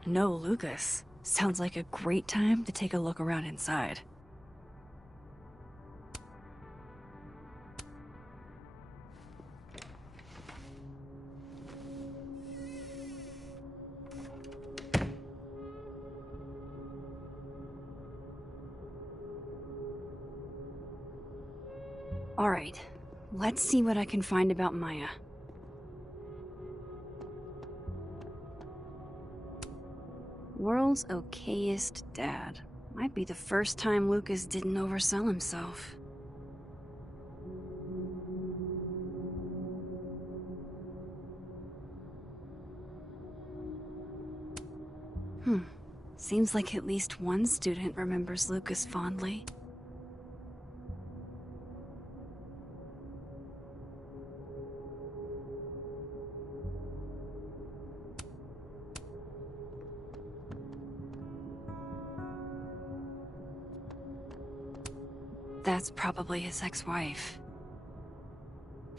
No, Lucas. Sounds like a great time to take a look around inside. All right, let's see what I can find about Maya. World's okayest dad. Might be the first time Lucas didn't oversell himself. Seems like at least one student remembers Lucas fondly. That's probably his ex-wife.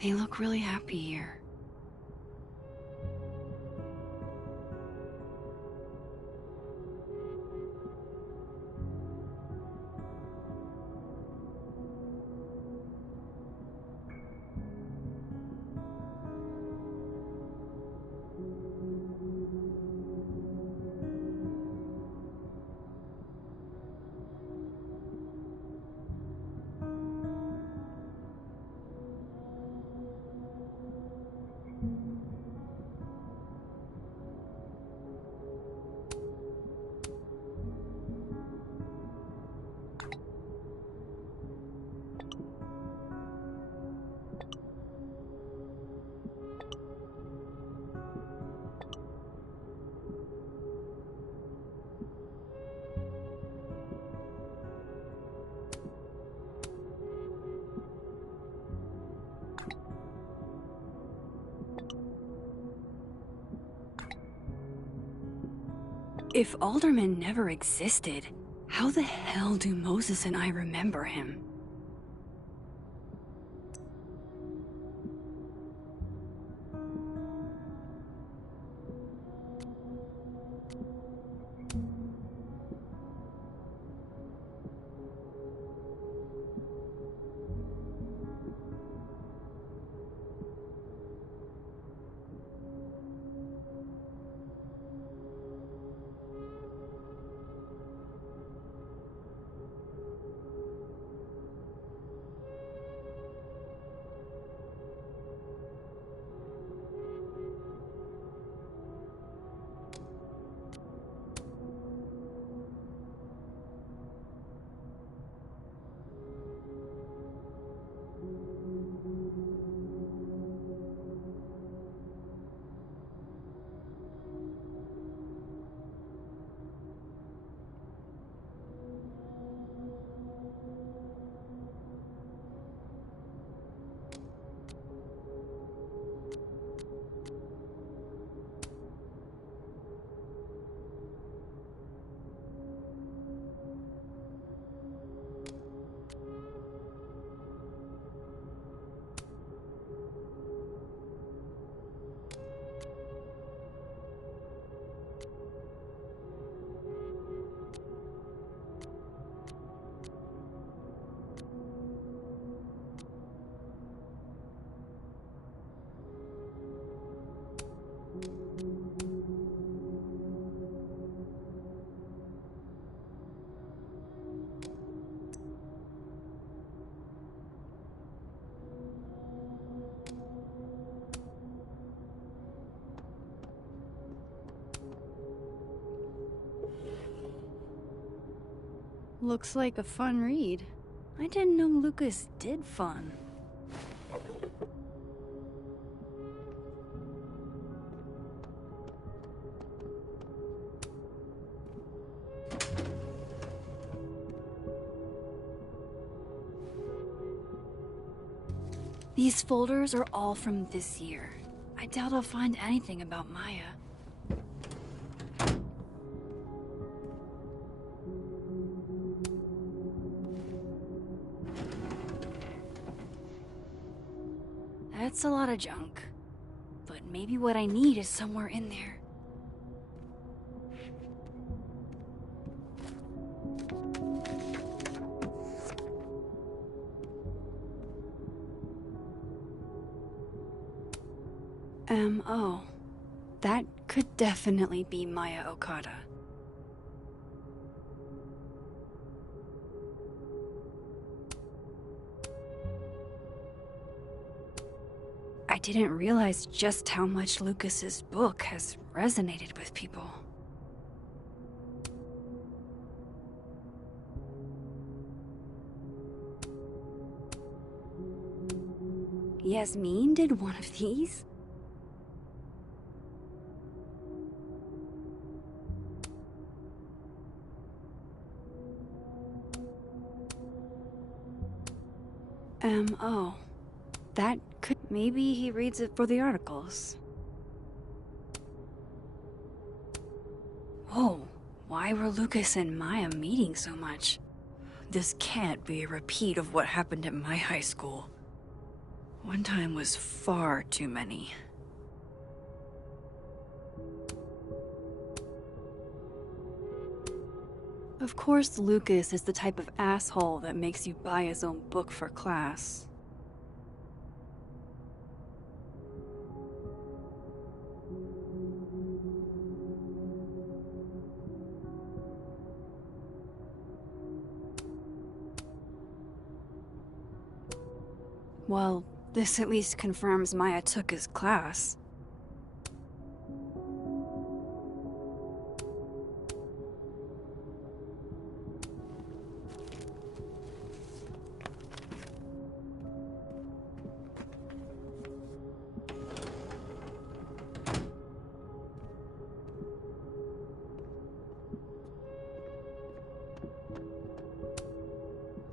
They look really happy here. If Alderman never existed, how the hell do Moses and I remember him? Looks like a fun read. I didn't know Lucas did fun. These folders are all from this year. I doubt I'll find anything about Maya. That's a lot of junk. But maybe what I need is somewhere in there. M.O. That could definitely be Maya Okada. I didn't realize just how much Lucas's book has resonated with people. Yasmin did one of these? M.O. That could... Maybe he reads it for the articles. Whoa, why were Lucas and Maya meeting so much? This can't be a repeat of what happened at my high school. One time was far too many. Of course, Lucas is the type of asshole that makes you buy his own book for class. Well, this at least confirms Maya took his class.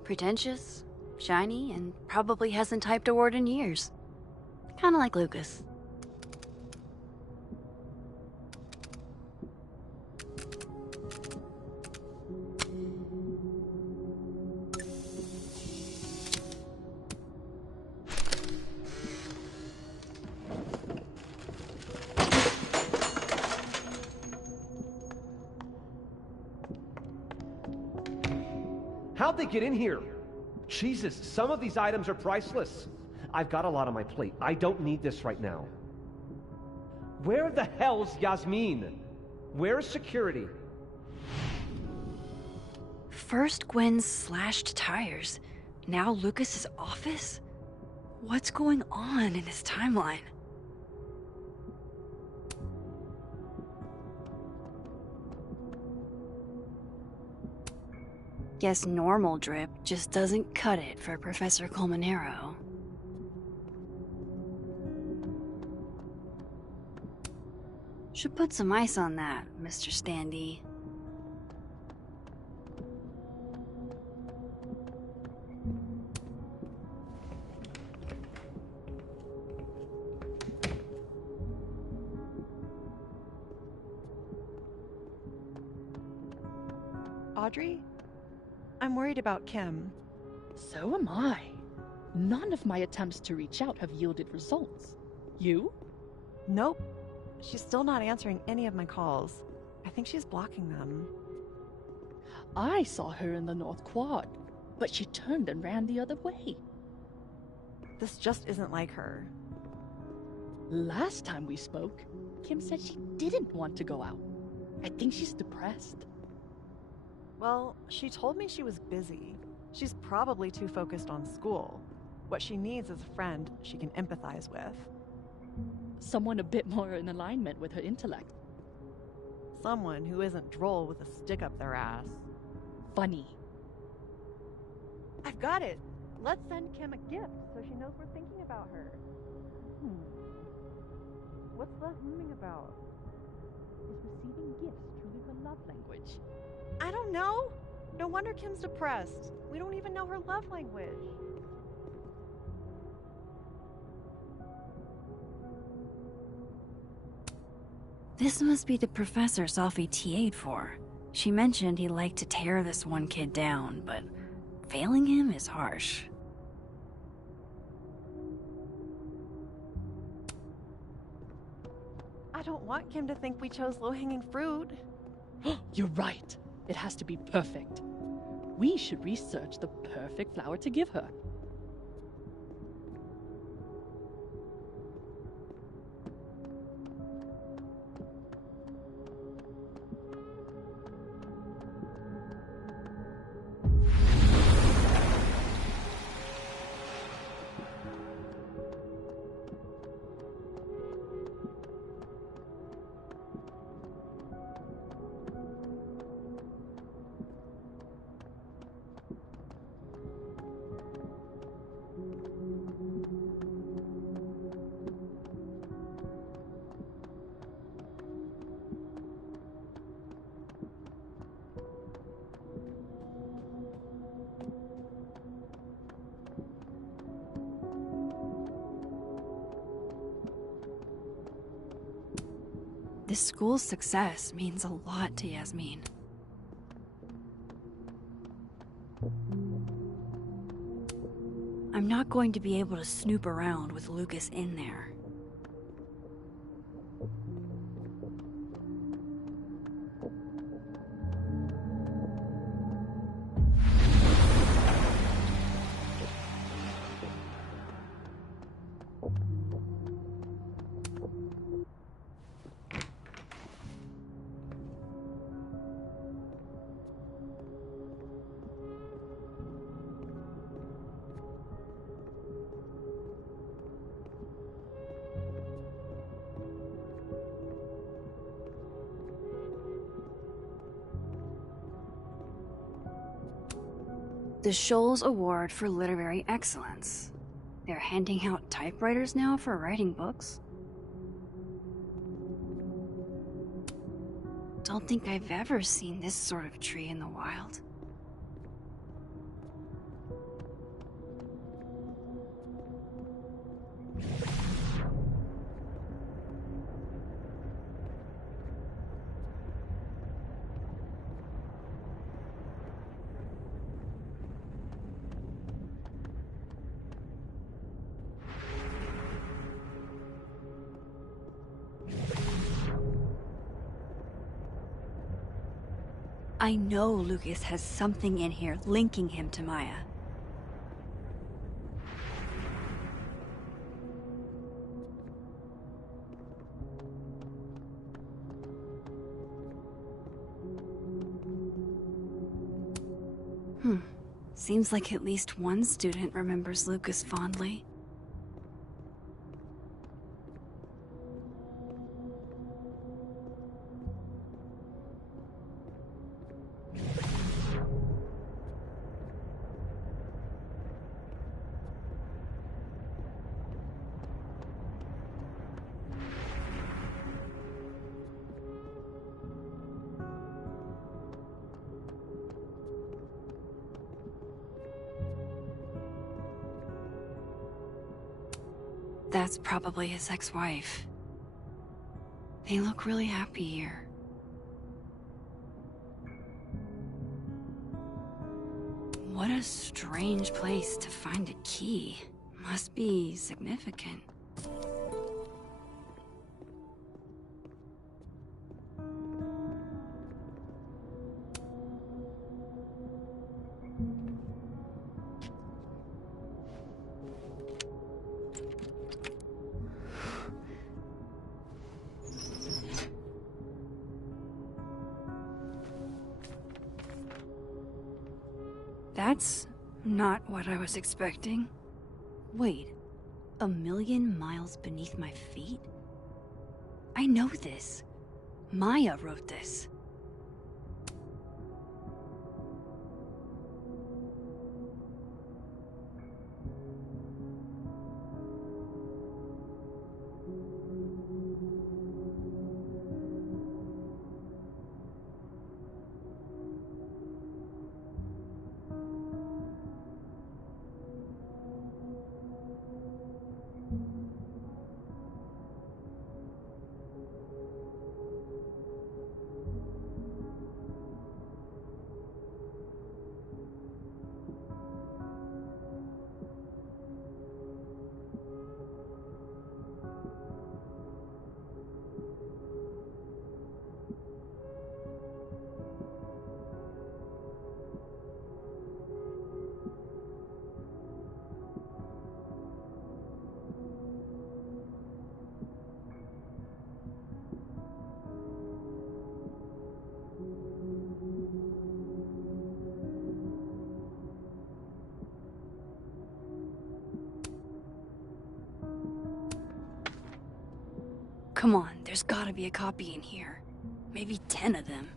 Pretentious, shiny, and probably hasn't typed a word in years. Kinda like Lucas. How'd they get in here? Jesus, some of these items are priceless. I've got a lot on my plate. I don't need this right now. Where the hell's Yasmin? Where's security? First Gwen's slashed tires, now Lucas's office? What's going on in his timeline? Guess normal drip just doesn't cut it for Professor Colmenero. Should put some ice on that, Mr. Standy. Audrey? I'm worried about Kim. So am I. None of my attempts to reach out have yielded results. You? Nope. She's still not answering any of my calls. I think she's blocking them. I saw her in the North Quad, but she turned and ran the other way. This just isn't like her. Last time we spoke, Kim said she didn't want to go out. I think she's depressed. Well, she told me she was busy. She's probably too focused on school. What she needs is a friend she can empathize with. Someone a bit more in alignment with her intellect. Someone who isn't droll with a stick up their ass. Funny. I've got it! Let's send Kim a gift so she knows we're thinking about her. What's the humming about? Is receiving gifts truly her love language? I don't know! No wonder Kim's depressed. We don't even know her love language. This must be the professor Sophie TA'd for. She mentioned he liked to tear this one kid down, but failing him is harsh. I don't want Kim to think we chose low-hanging fruit. You're right. It has to be perfect. We should research the perfect flower to give her. This school's success means a lot to Yasmin. I'm not going to be able to snoop around with Lucas in there. The Shoals Award for Literary Excellence. They're handing out typewriters now for writing books. Don't think I've ever seen this sort of tree in the wild. I know Lucas has something in here linking him to Maya. Seems like at least one student remembers Lucas fondly. That's probably his ex-wife. They look really happy here. What a strange place to find a key. Must be significant. That's not what I was expecting. Wait, 1,000,000 miles beneath my feet? I know this. Maya wrote this. Come on, there's gotta be a copy in here. Maybe 10 of them.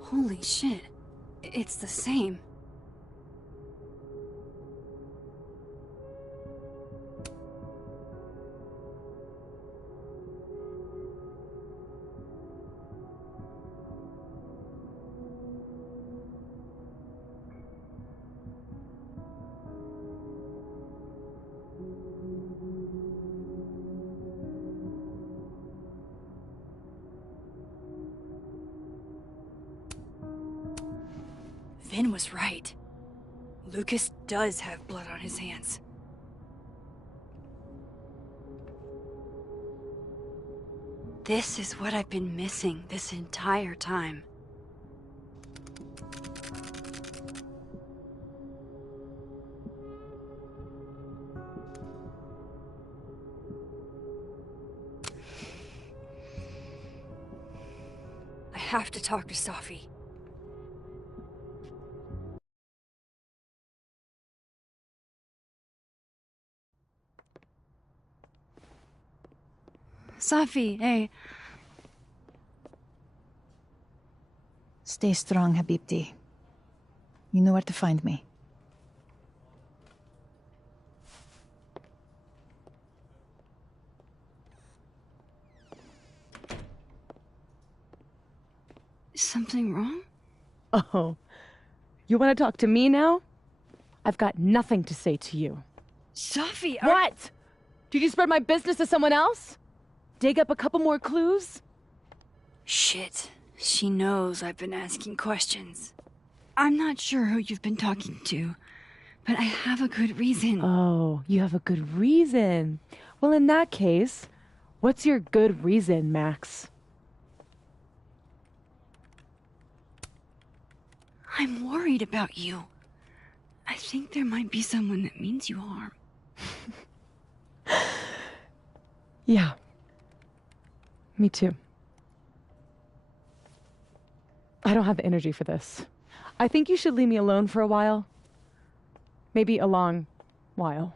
Holy shit. It's the same. Vin was right. Lucas does have blood on his hands. This is what I've been missing this entire time. I have to talk to Safi. Safi, hey. Stay strong, Habibti. You know where to find me. Is something wrong? Oh, you want to talk to me now? I've got nothing to say to you. Safi, What? Did you spread my business to someone else? Dig up a couple more clues? Shit. She knows I've been asking questions. I'm not sure who you've been talking to, but I have a good reason. Oh, you have a good reason. Well, in that case, what's your good reason, Max? I'm worried about you. I think there might be someone that means you harm. Yeah. Me too. I don't have the energy for this. I think you should leave me alone for a while. Maybe a long while.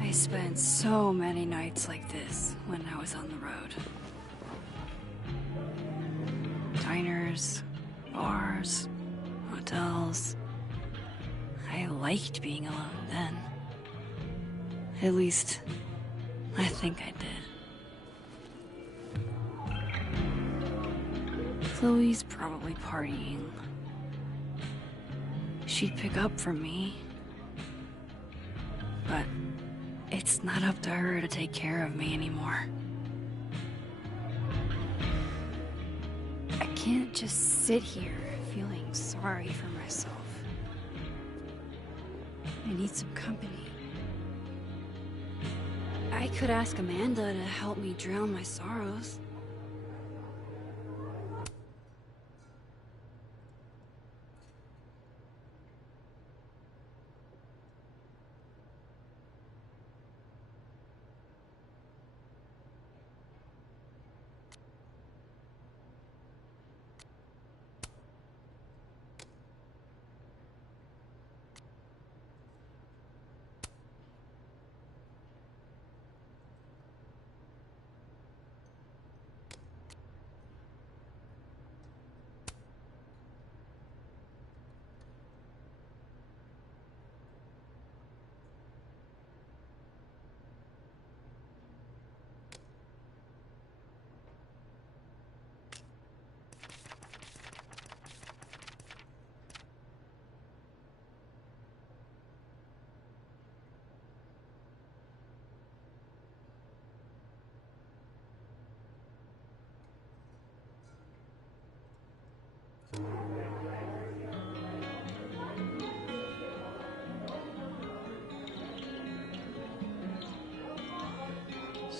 I spent so many nights like this when I was on the road. Diners, bars, hotels. I liked being alone then. At least, I think I did. Chloe's probably partying. She'd pick up for me. But it's not up to her to take care of me anymore. I can't just sit here feeling sorry for myself. I need some company. I could ask Amanda to help me drown my sorrows.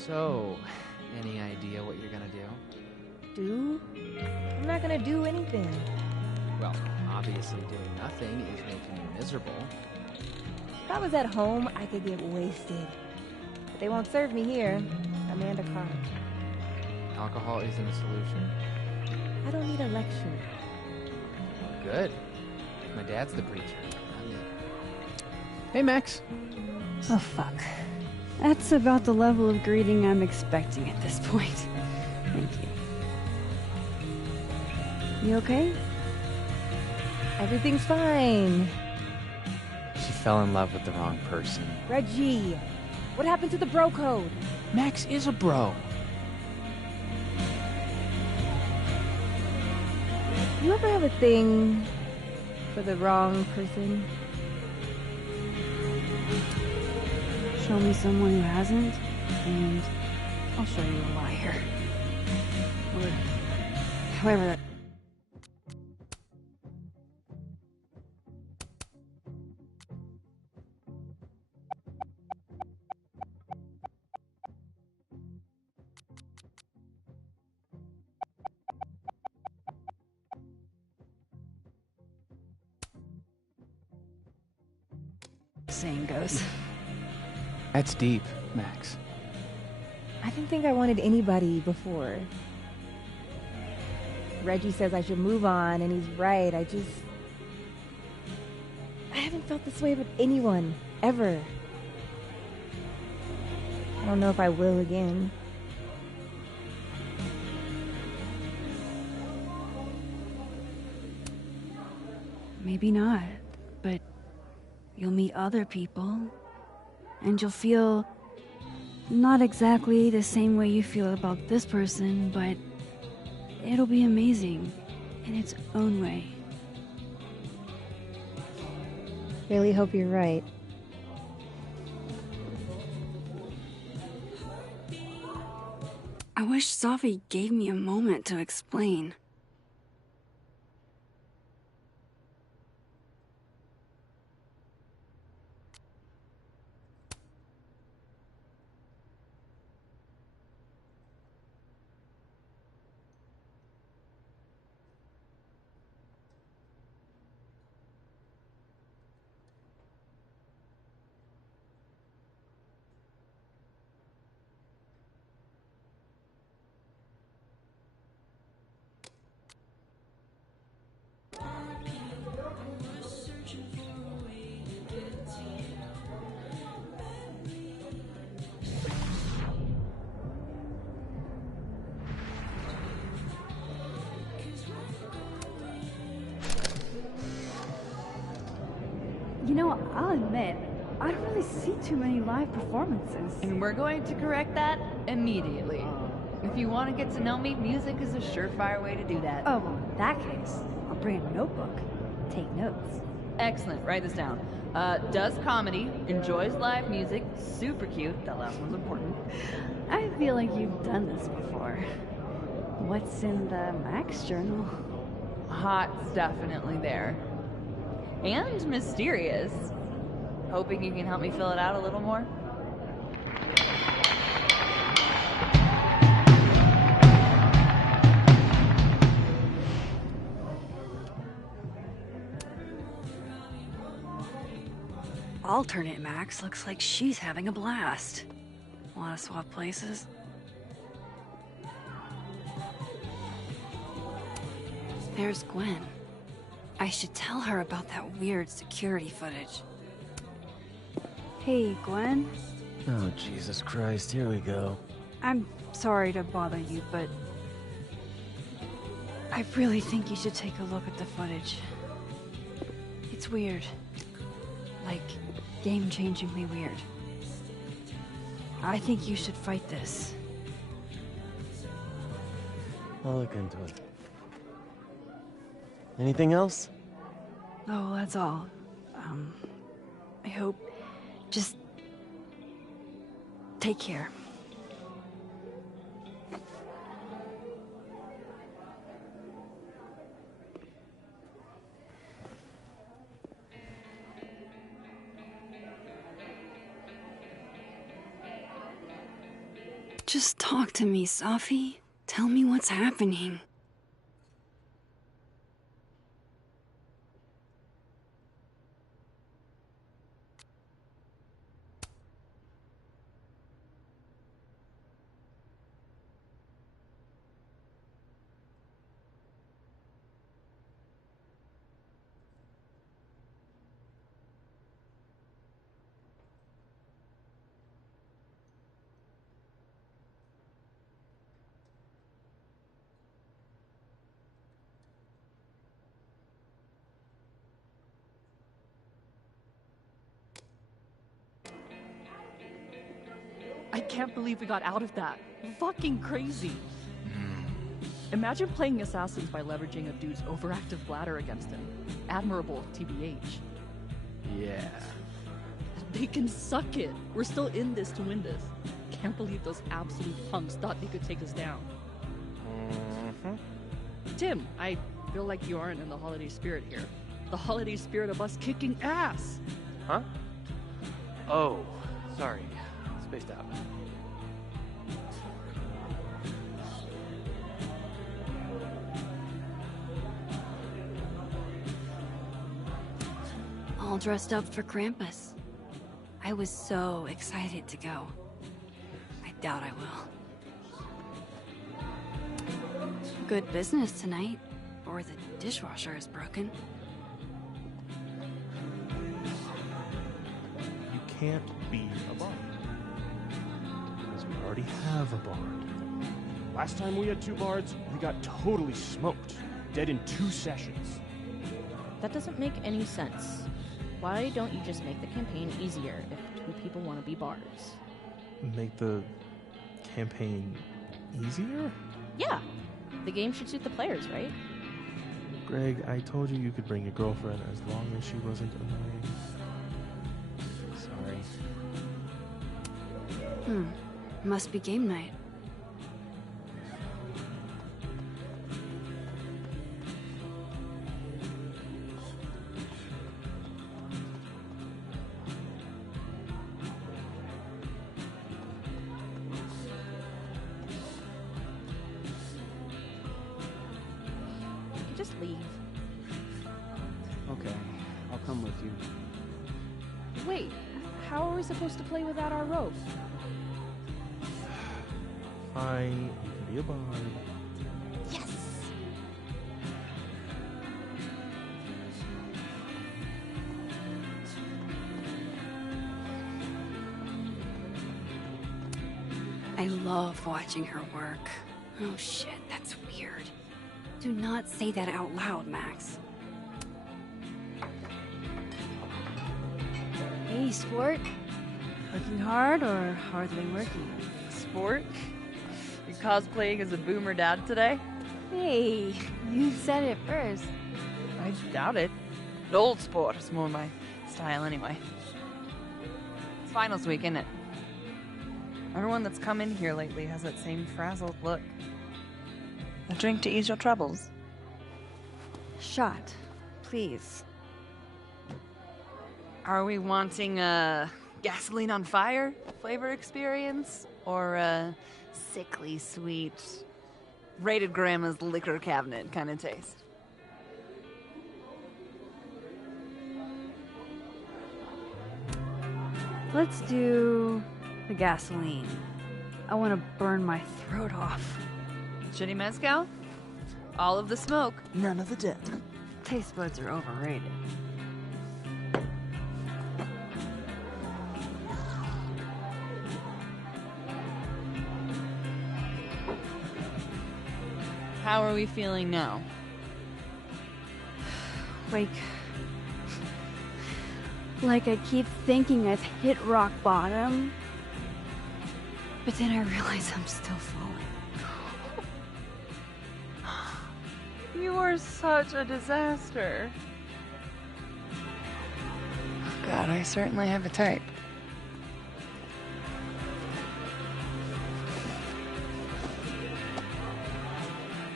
So, any idea what you're gonna do? Do? I'm not gonna do anything. Well, obviously doing nothing is making you miserable. If I was at home, I could get wasted. But they won't serve me here. Amanda can't. Alcohol isn't a solution. I don't need a lecture. Good. My dad's the preacher, not me. Hey, Max. Oh, fuck. That's about the level of greeting I'm expecting at this point. Thank you. You okay? Everything's fine. She fell in love with the wrong person. Reggie, what happened to the bro code? Max is a bro. You ever have a thing for the wrong person? Show me someone who hasn't, and I'll show you a liar. Or however that... saying goes. That's deep, Max. I didn't think I wanted anybody before. Reggie says I should move on, and he's right. I haven't felt this way about anyone, ever. I don't know if I will again. Maybe not, but you'll meet other people, and you'll feel not exactly the same way you feel about this person, but it'll be amazing in its own way. Really hope you're right. I wish Safi gave me a moment to explain. You know, I'll admit, I don't really see too many live performances. And we're going to correct that immediately. If you want to get to know me, music is a surefire way to do that. Oh, well, in that case, I'll bring a notebook. Take notes. Excellent, write this down. Does comedy, enjoys live music, super cute, that last one's important. I feel like you've done this before. What's in the Max journal? Hot's definitely there. And mysterious. Hoping you can help me fill it out a little more? Alternate Max looks like she's having a blast. Wanna swap places? There's Gwen. I should tell her about that weird security footage. Hey, Gwen. Oh, Jesus Christ, here we go. I'm sorry to bother you, but I really think you should take a look at the footage. It's weird. Like, game-changingly weird. I think you should fight this. I'll look into it. Anything else? Oh, that's all. I hope... Just... take care. Just talk to me, Safi. Tell me what's happening. I can't believe we got out of that. Fucking crazy. Imagine playing assassins by leveraging a dude's overactive bladder against him. Admirable, TBH. Yeah. They can suck it. We're still in this to win this. Can't believe those absolute punks thought they could take us down. Tim, I feel like you aren't in the holiday spirit here. The holiday spirit of us kicking ass. Huh? Oh, sorry. Spaced out. All dressed up for Krampus. I was so excited to go. I doubt I will. good business tonight, or the dishwasher is broken. You can't be a bard. Because we already have a bard. Last time we had 2 bards, we got totally smoked. Dead in 2 sessions. That doesn't make any sense. Why don't you just make the campaign easier if 2 people want to be bards? Make the campaign easier? Yeah, the game should suit the players, right? Greg, I told you could bring your girlfriend as long as she wasn't annoying. Sorry. Must be game night. Just leave. Okay, I'll come with you. Wait, how are we supposed to play without our rope? Fine, you can be a bard. Yes! I love watching her work. Oh shit, that's weird. Do not say that out loud, Max. Hey, sport. Working hard or hardly working? Sport? You cosplaying as a boomer dad today? Hey, you said it first. I doubt it. Old sport is more my style anyway. It's finals week, isn't it? Everyone that's come in here lately has that same frazzled look. A drink to ease your troubles. Shot, please. Are we wanting a gasoline on fire flavor experience? Or a sickly sweet, rated grandma's liquor cabinet kind of taste? Let's do the gasoline. I want to burn my throat off. Shitty mezcal? All of the smoke, none of the dip. Taste buds are overrated. How are we feeling now? Like I keep thinking I've hit rock bottom, but then I realize I'm still falling. You are such a disaster. God, I certainly have a type.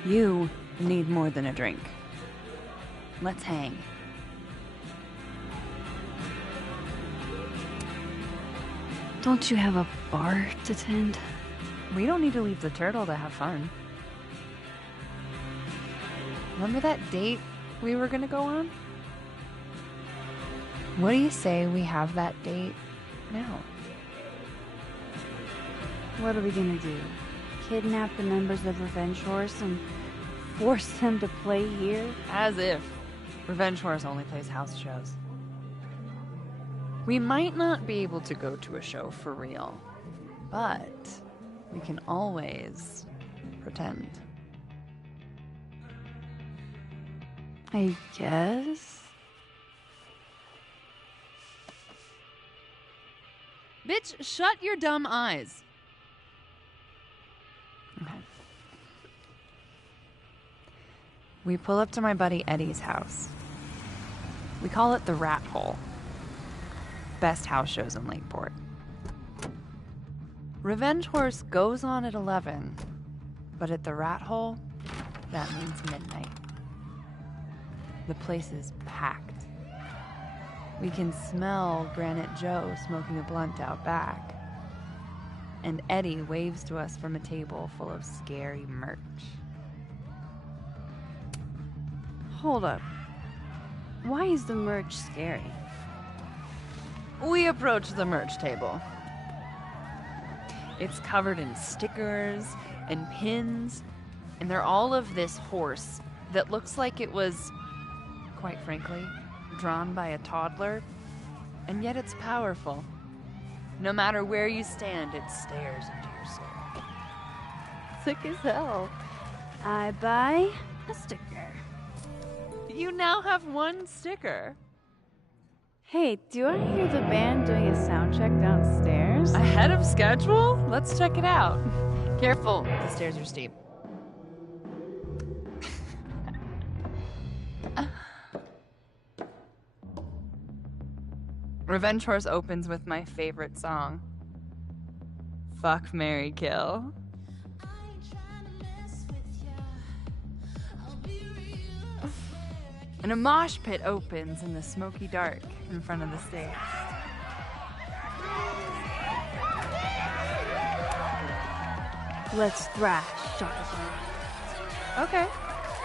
You need more than a drink. Let's hang. Don't you have a bar to tend? We don't need to leave the turtle to have fun. Remember that date we were gonna go on? What do you say we have that date now? What are we gonna do? Kidnap the members of Revenge Horse and force them to play here? As if Revenge Horse only plays house shows. We might not be able to go to a show for real, but we can always pretend. I guess. Bitch, shut your dumb eyes. Okay. We pull up to my buddy Eddie's house. We call it the Rat Hole. Best house shows in Lakeport. Revenge Horse goes on at 11, but at the Rat Hole, that means midnight. The place is packed. We can smell Granite Joe smoking a blunt out back. And Eddie waves to us from a table full of scary merch. Hold up. Why is the merch scary? We approach the merch table. It's covered in stickers and pins And they're all of this horse that looks like it was, quite frankly, drawn by a toddler, and yet it's powerful. No matter where you stand, it stares into your soul. Sick as hell. I buy a sticker. You now have one sticker. Hey, do I hear the band doing a sound check downstairs? Ahead of schedule? Let's check it out. Careful, the stairs are steep. Revenge Horse opens with my favorite song. Fuck, Marry, Kill. And a mosh pit opens in the smoky dark in front of the stage. Let's thrash, Shaka. Okay.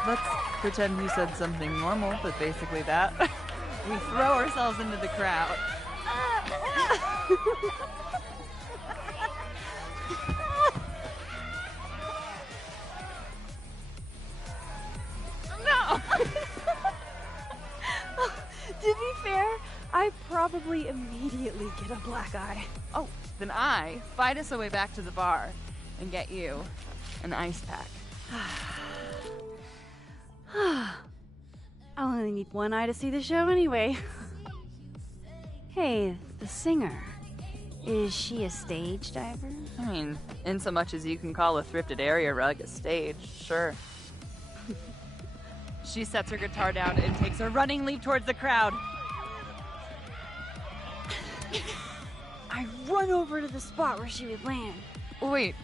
Let's pretend you said something normal, but basically that. We throw ourselves into the crowd. No! To be fair, I probably immediately get a black eye. Oh, then I fight us a way back to the bar and get you an ice pack. I'll only need one eye to see the show anyway. Hey, the singer. Is she a stage diver? I mean, in so much as you can call a thrifted area rug a stage, sure. She sets her guitar down and takes a running leap towards the crowd. I run over to the spot where she would land. Wait,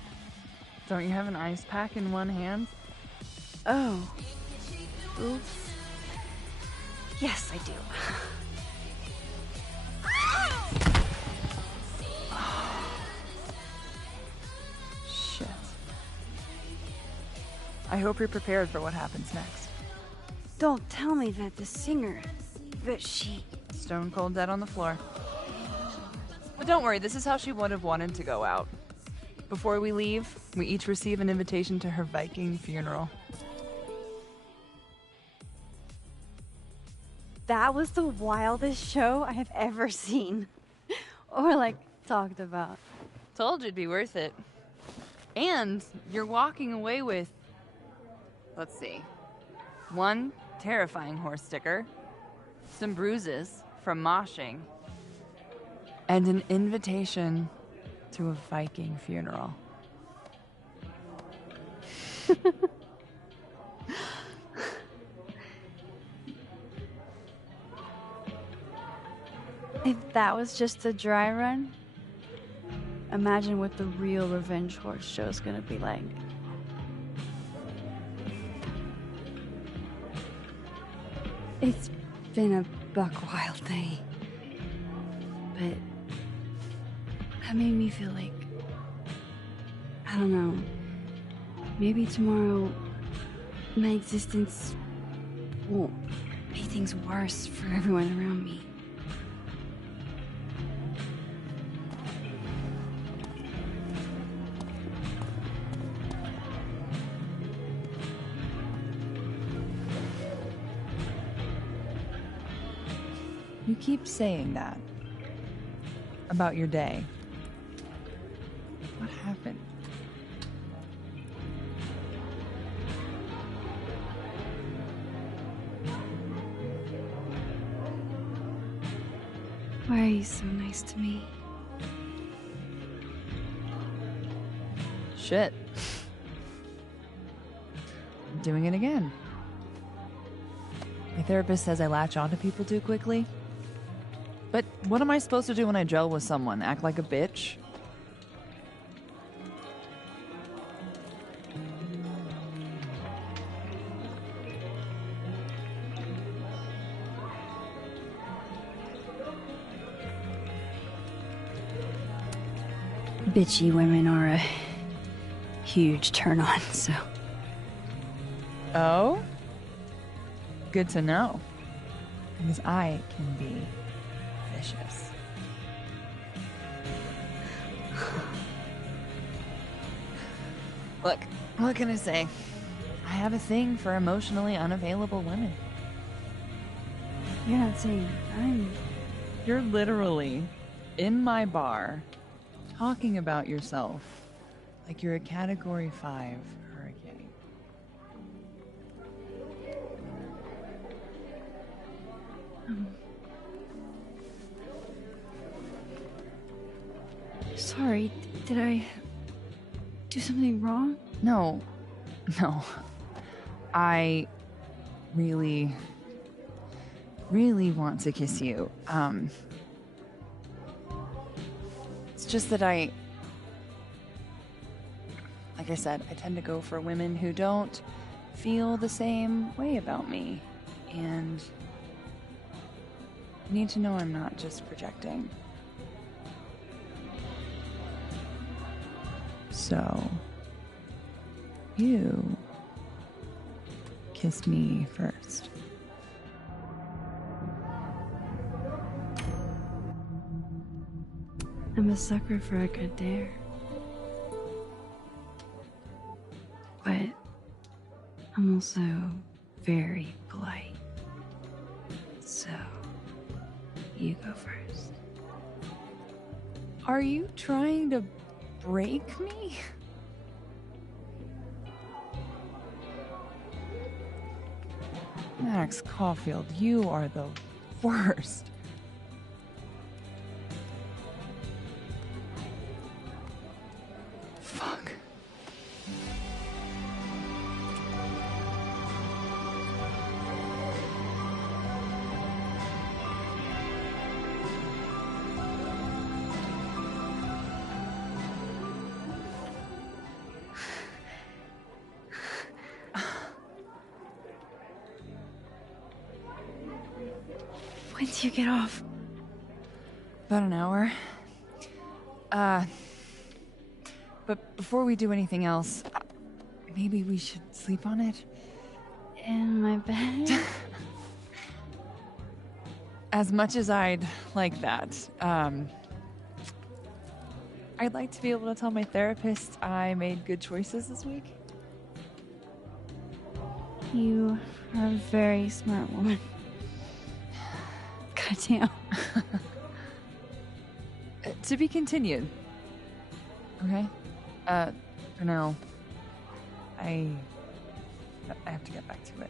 don't you have an ice pack in one hand? Oh. Oops. Yes, I do. Shit. I hope you're prepared for what happens next. Don't tell me that the singer, that she... Stone cold dead on the floor. But don't worry, this is how she would have wanted to go out. Before we leave, we each receive an invitation to her Viking funeral. That was the wildest show I have ever seen. Or, like, talked about. Told you it'd be worth it. And you're walking away with, let's see, one terrifying horse sticker, some bruises from moshing, and an invitation to a Viking funeral. If that was just a dry run, imagine what the real Revenge Horse show is gonna be like. It's been a buck wild day, but that made me feel like, I don't know, maybe tomorrow my existence won't make things worse for everyone around me. You keep saying that. About your day. What happened? Why are you so nice to me? Shit. I'm doing it again. My therapist says I latch onto people too quickly. But what am I supposed to do when I gel with someone? Act like a bitch? Bitchy women are a huge turn on, so. Oh? Good to know. Because I can be vicious. Look, what can I say? I have a thing for emotionally unavailable women. You're not saying You're literally in my bar talking about yourself like you're a Category 5 hurricane. Sorry, did I do something wrong? No. I really want to kiss you. It's just that like I said, I tend to go for women who don't feel the same way about me. And you need to know I'm not just projecting. So, you kiss me first. I'm a sucker for a good dare. But I'm also very polite. So, you go first. Are you trying to break me? Max Caulfield, you are the worst. Fuck. When do you get off? About an hour. But before we do anything else, maybe we should sleep on it? In my bed? As much as I'd like that, I'd like to be able to tell my therapist I made good choices this week. You are a very smart woman. Goddamn. To be continued. Okay? For now, I have to get back to it.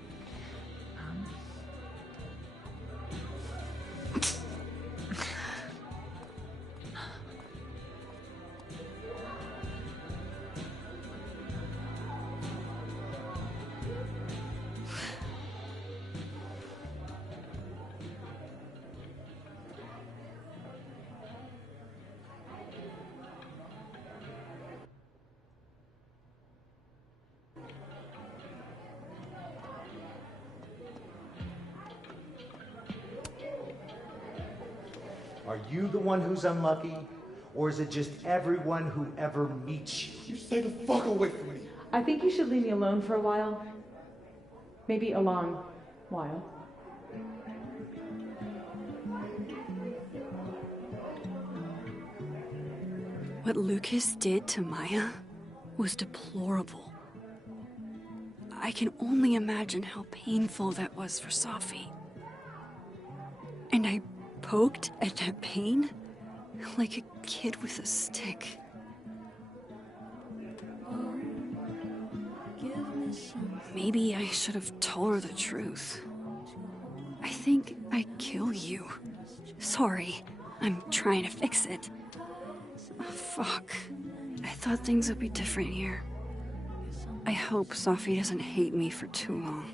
Are you the one who's unlucky? Or is it just everyone who ever meets you? You stay the fuck away from me. I think you should leave me alone for a while. Maybe a long while. What Lucas did to Maya was deplorable. I can only imagine how painful that was for Safi. And I poked at that pain like a kid with a stick. Maybe I should have told her the truth. I think I killed you. Sorry, I'm trying to fix it. Oh, fuck. I thought things would be different here. I hope Safi doesn't hate me for too long.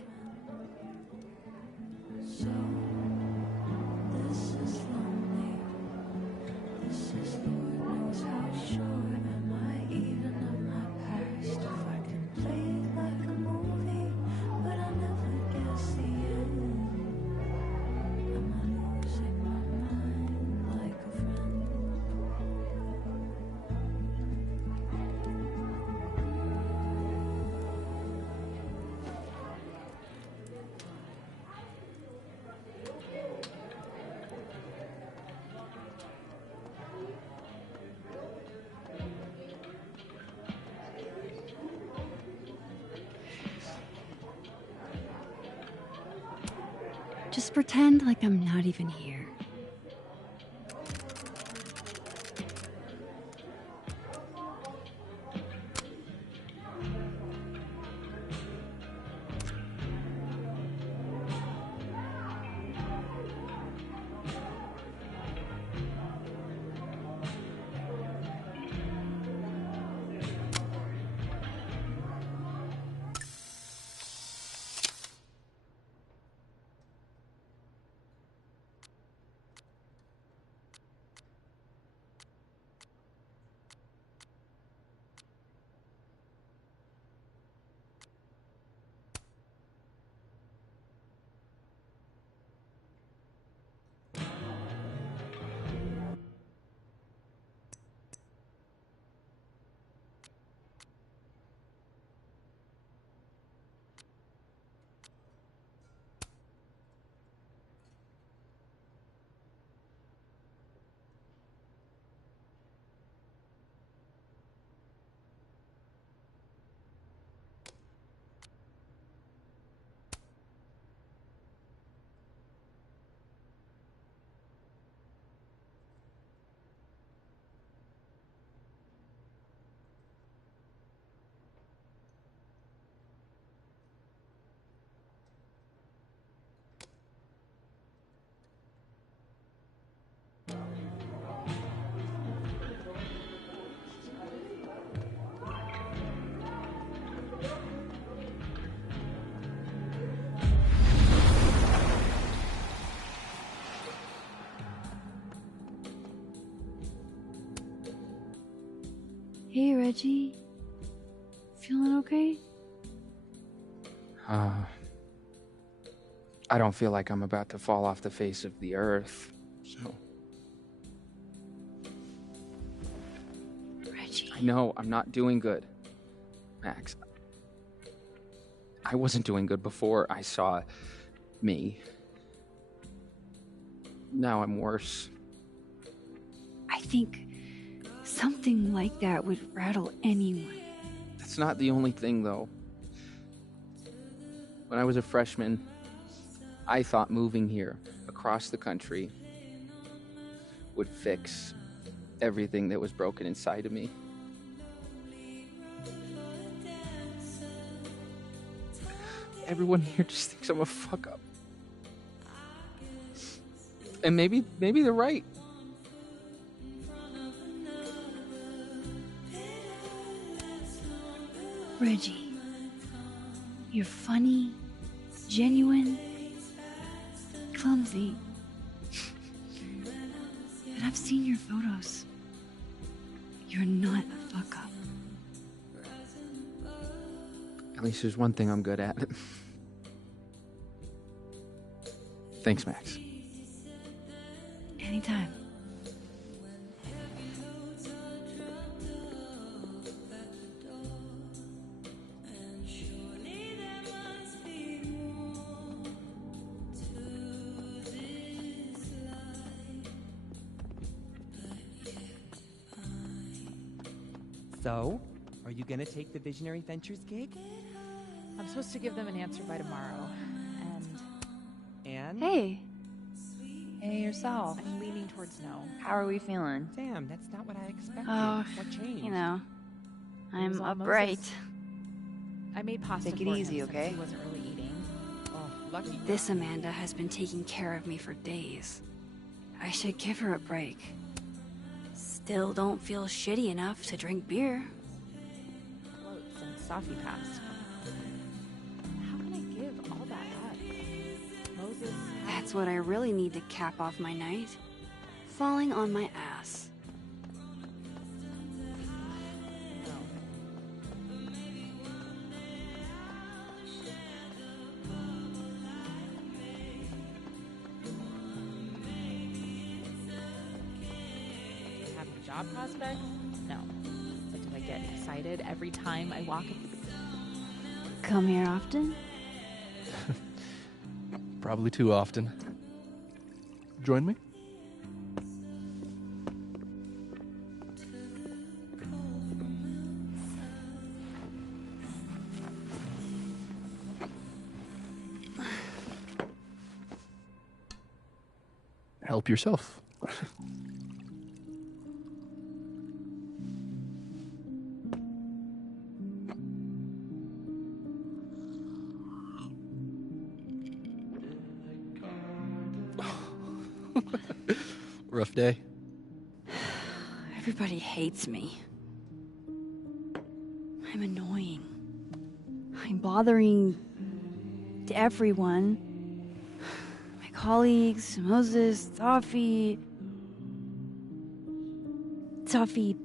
Just pretend like I'm not even here. Hey, Reggie. Feeling okay? I don't feel like I'm about to fall off the face of the earth, so... Reggie. I know, I'm not doing good. Max. I wasn't doing good before I saw me. Now I'm worse. I think something like that would rattle anyone. That's not the only thing, though. When I was a freshman, I thought moving here, across the country, would fix everything that was broken inside of me. Everyone here just thinks I'm a fuck-up. And maybe they're right. Reggie, you're funny, genuine, clumsy. But I've seen your photos. You're not a fuck-up. At least there's one thing I'm good at. Thanks, Max. Anytime. So, are you gonna take the Visionary Ventures gig? I'm supposed to give them an answer by tomorrow. And? Hey. Hey, yourself. I'm leaning towards no. How are we feeling? Damn, that's not what I expected. Oh, what changed? you know, I'm was all upright. Moses. I made pasta Take it for easy, him since okay? he wasn't really eating. Oh, lucky. This Amanda has been taking care of me for days. I should give her a break. Still don't feel shitty enough to drink beer. Since Safi passed. How can I give all that up? Moses. That's what I really need to cap off my night. Falling on my ass. Having a job prospect? No. But do I get excited every time I walk in? Come here often? Probably too often. Join me? help yourself. Rough day. Everybody hates me. I'm annoying. I'm bothering everyone. My colleagues, Moses, Safi. Safi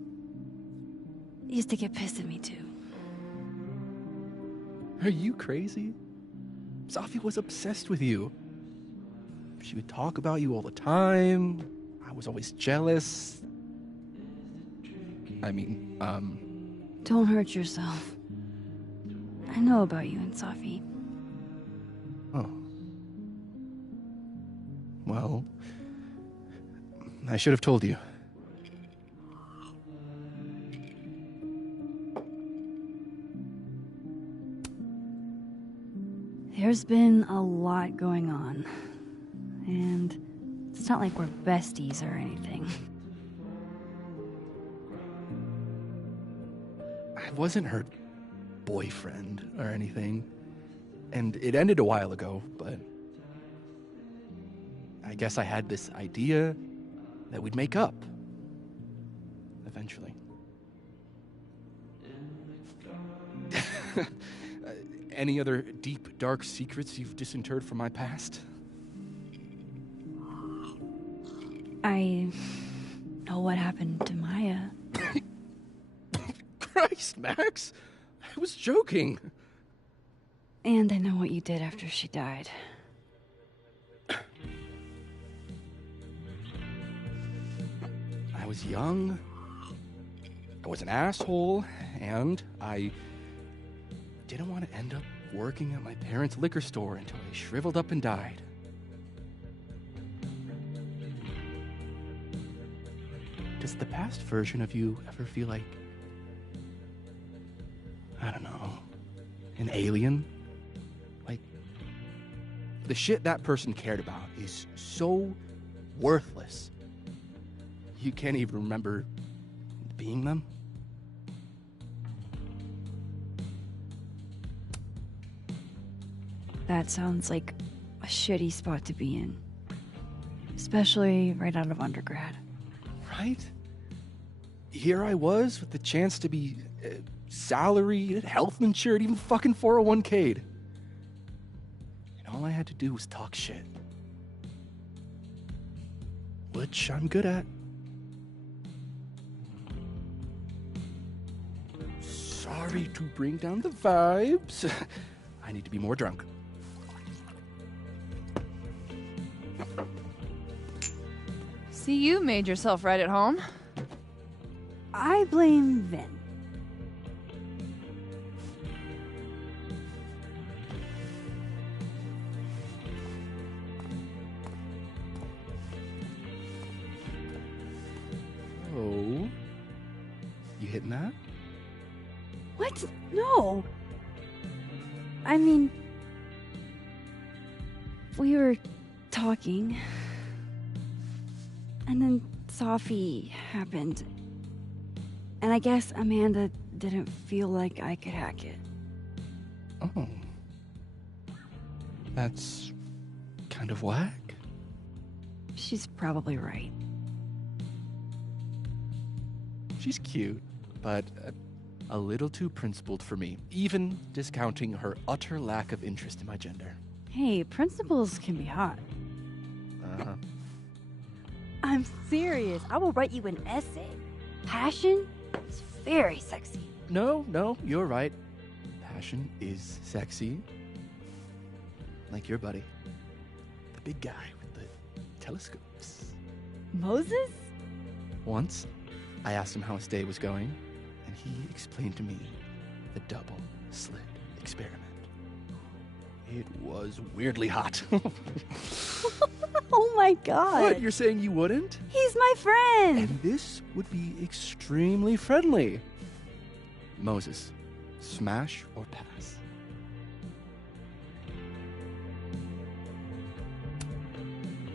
used to get pissed at me too. Are you crazy? Safi was obsessed with you. She would talk about you all the time. I was always jealous. I mean, Don't hurt yourself. I know about you and Safi. Oh. Well, I should have told you. There's been a lot going on. And it's not like we're besties or anything. I wasn't her boyfriend or anything. And it ended a while ago, but I guess I had this idea that we'd make up. Eventually. Any other deep, dark secrets you've disinterred from my past? I know what happened to Maya. Christ, Max! I was joking. And I know what you did after she died. I was young, I was an asshole, and I didn't want to end up working at my parents' liquor store until I shriveled up and died. Does the past version of you ever feel like, I don't know, an alien? Like, the shit that person cared about is so worthless. You can't even remember being them? That sounds like a shitty spot to be in. Especially right out of undergrad. Right? Here I was with the chance to be salaried, health insured, even fucking 401k'd. And all I had to do was talk shit. Which I'm good at. Sorry to bring down the vibes. I need to be more drunk. See, you made yourself right at home. I blame Vin. Oh. You hitting that? What? No. I mean, we were talking, and then Safi happened, and I guess Amanda didn't feel like I could hack it. Oh. That's kind of whack. She's probably right. She's cute, but a little too principled for me, even discounting her utter lack of interest in my gender. Hey, principals can be hot. Uh-huh. I'm serious. I will write you an essay. Passion is very sexy. No, you're right. Passion is sexy. Like your buddy. The big guy with the telescopes. Moses? Once, I asked him how his day was going, and he explained to me the double slit experiment. It was weirdly hot. Oh my god. What, you're saying you wouldn't? He's my friend. And this would be extremely friendly. Moses, smash or pass?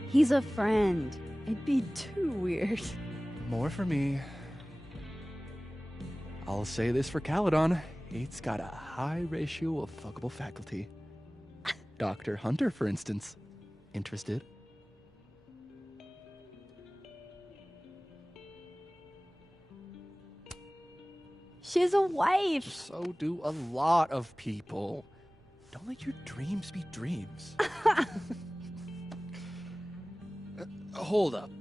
He's a friend. It'd be too weird. More for me. I'll say this for Caledon. It's got a high ratio of fuckable faculty. Dr. Hunter, for instance. Interested? She's a wife. So do a lot of people. Don't let your dreams be dreams. Hold up.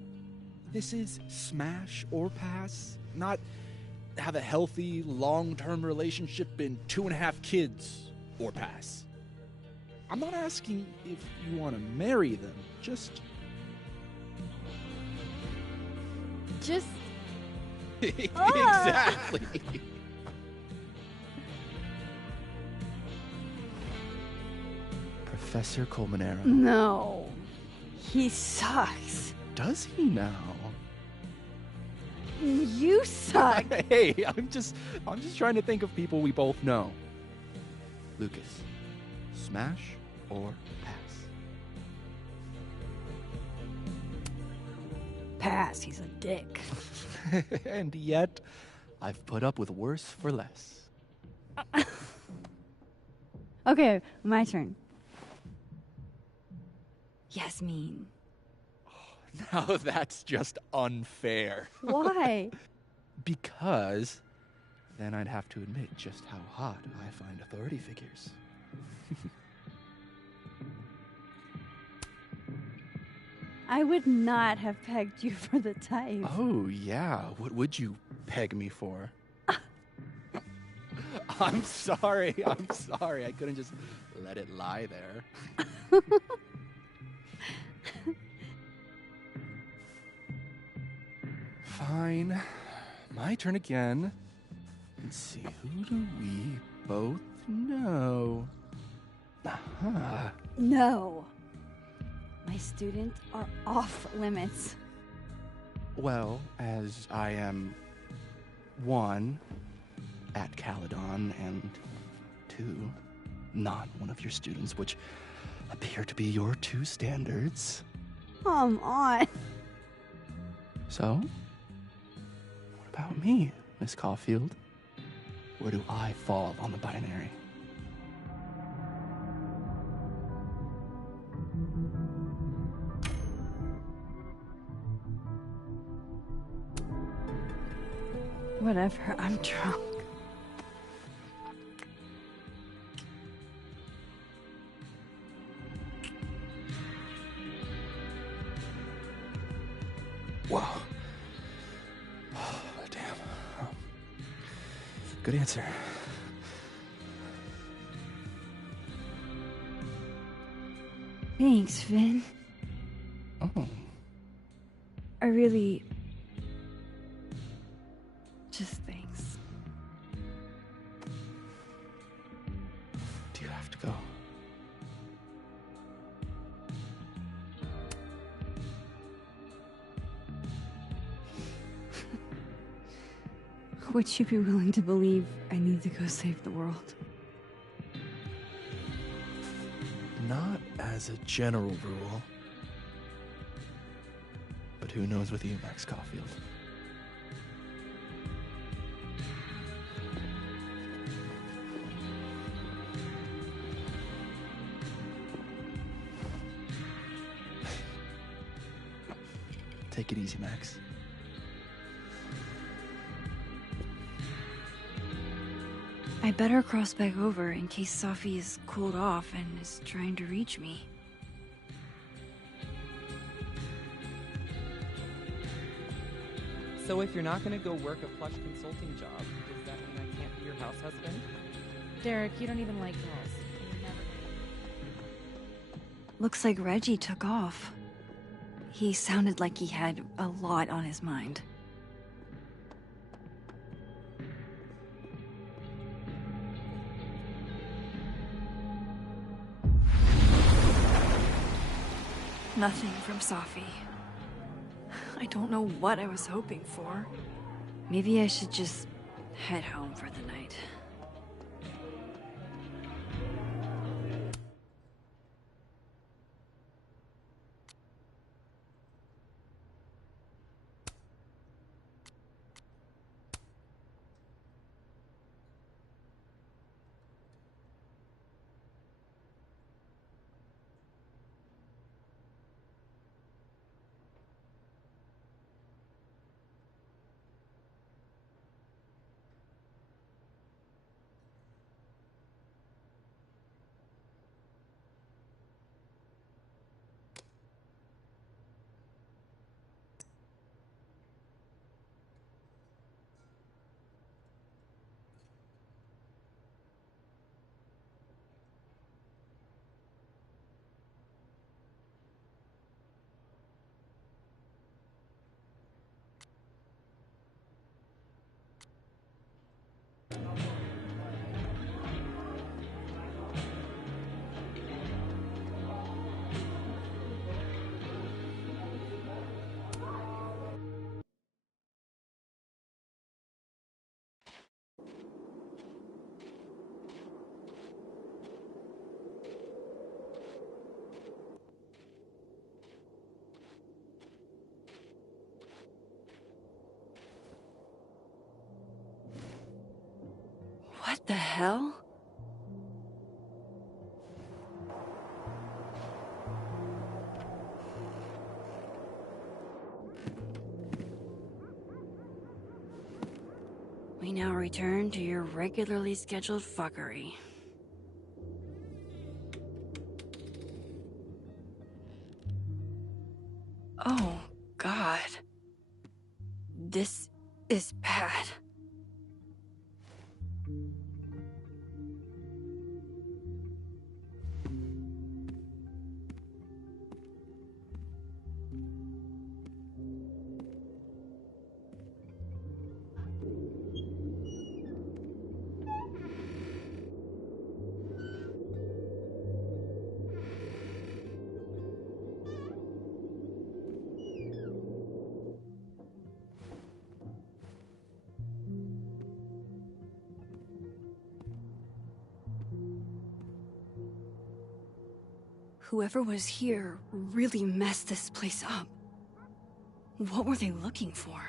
This is smash or pass, not have a healthy, long-term relationship and 2.5 kids or pass. I'm not asking if you want to marry them, just... Exactly. Professor Colmenero. No. He sucks. Does he now? You suck. Hey, I'm just trying to think of people we both know. Lucas, smash or pass? Pass. He's a dick. And yet, I've put up with worse for less. Okay, my turn. Yasmin. Now that's just unfair. Why? Because then I'd have to admit just how hot I find authority figures. I would not have pegged you for the type. Oh, yeah. What would you peg me for? I'm sorry. I couldn't just let it lie there. Fine. My turn again. Let's see, who do we both know? Aha. No. My students are off limits. Well, as I am 1, at Caledon, and 2, not one of your students, which appear to be your 2 standards. Come on. So, what about me, Miss Caulfield? Where do I fall on the binary? Whatever, I'm drunk. Whoa. Oh, damn. Good answer. Thanks, Vin. Oh. I really... just thanks. Do you have to go? Would you be willing to believe I need to go save the world? Not as a general rule. But who knows with you, Max Caulfield? Take it easy, Max. I better cross back over in case Safi is cooled off and is trying to reach me. So if you're not gonna go work a plush consulting job, does that mean I can't be your house husband? Derek, you don't even like girls. You never Looks like Reggie took off. He sounded like he had a lot on his mind. Nothing from Safi. I don't know what I was hoping for. Maybe I should just head home for the night. What the hell? We now return to your regularly scheduled fuckery. Oh, God. This is bad. Whoever was here really messed this place up. What were they looking for?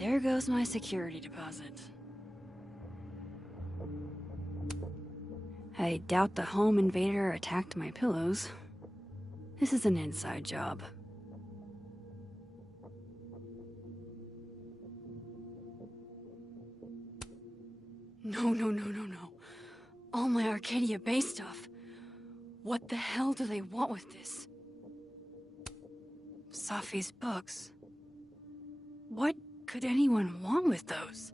There goes my security deposit. I doubt the home invader attacked my pillows. This is an inside job. No. All my Arcadia Bay stuff. What the hell do they want with this? Safi's books. What could anyone want with those?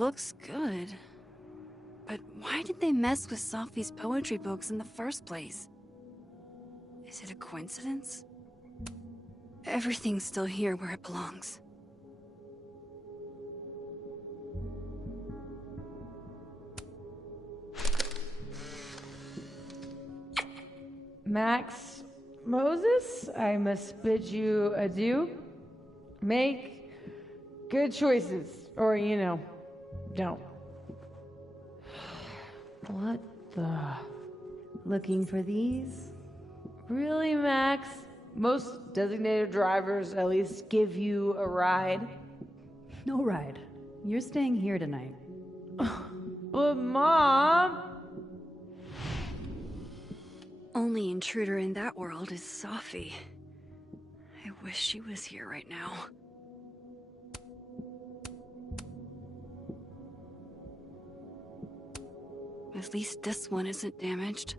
looks good. But why did they mess with Sophie's poetry books in the first place? Is it a coincidence? Everything's still here where it belongs. Max Moses, I must bid you adieu. Make good choices, or, don't. What the? Looking for these? Really, Max? Most designated drivers at least give you a ride. No ride. You're staying here tonight. But, Mom! Only intruder in that world is Sophie. I wish she was here right now. At least this one isn't damaged.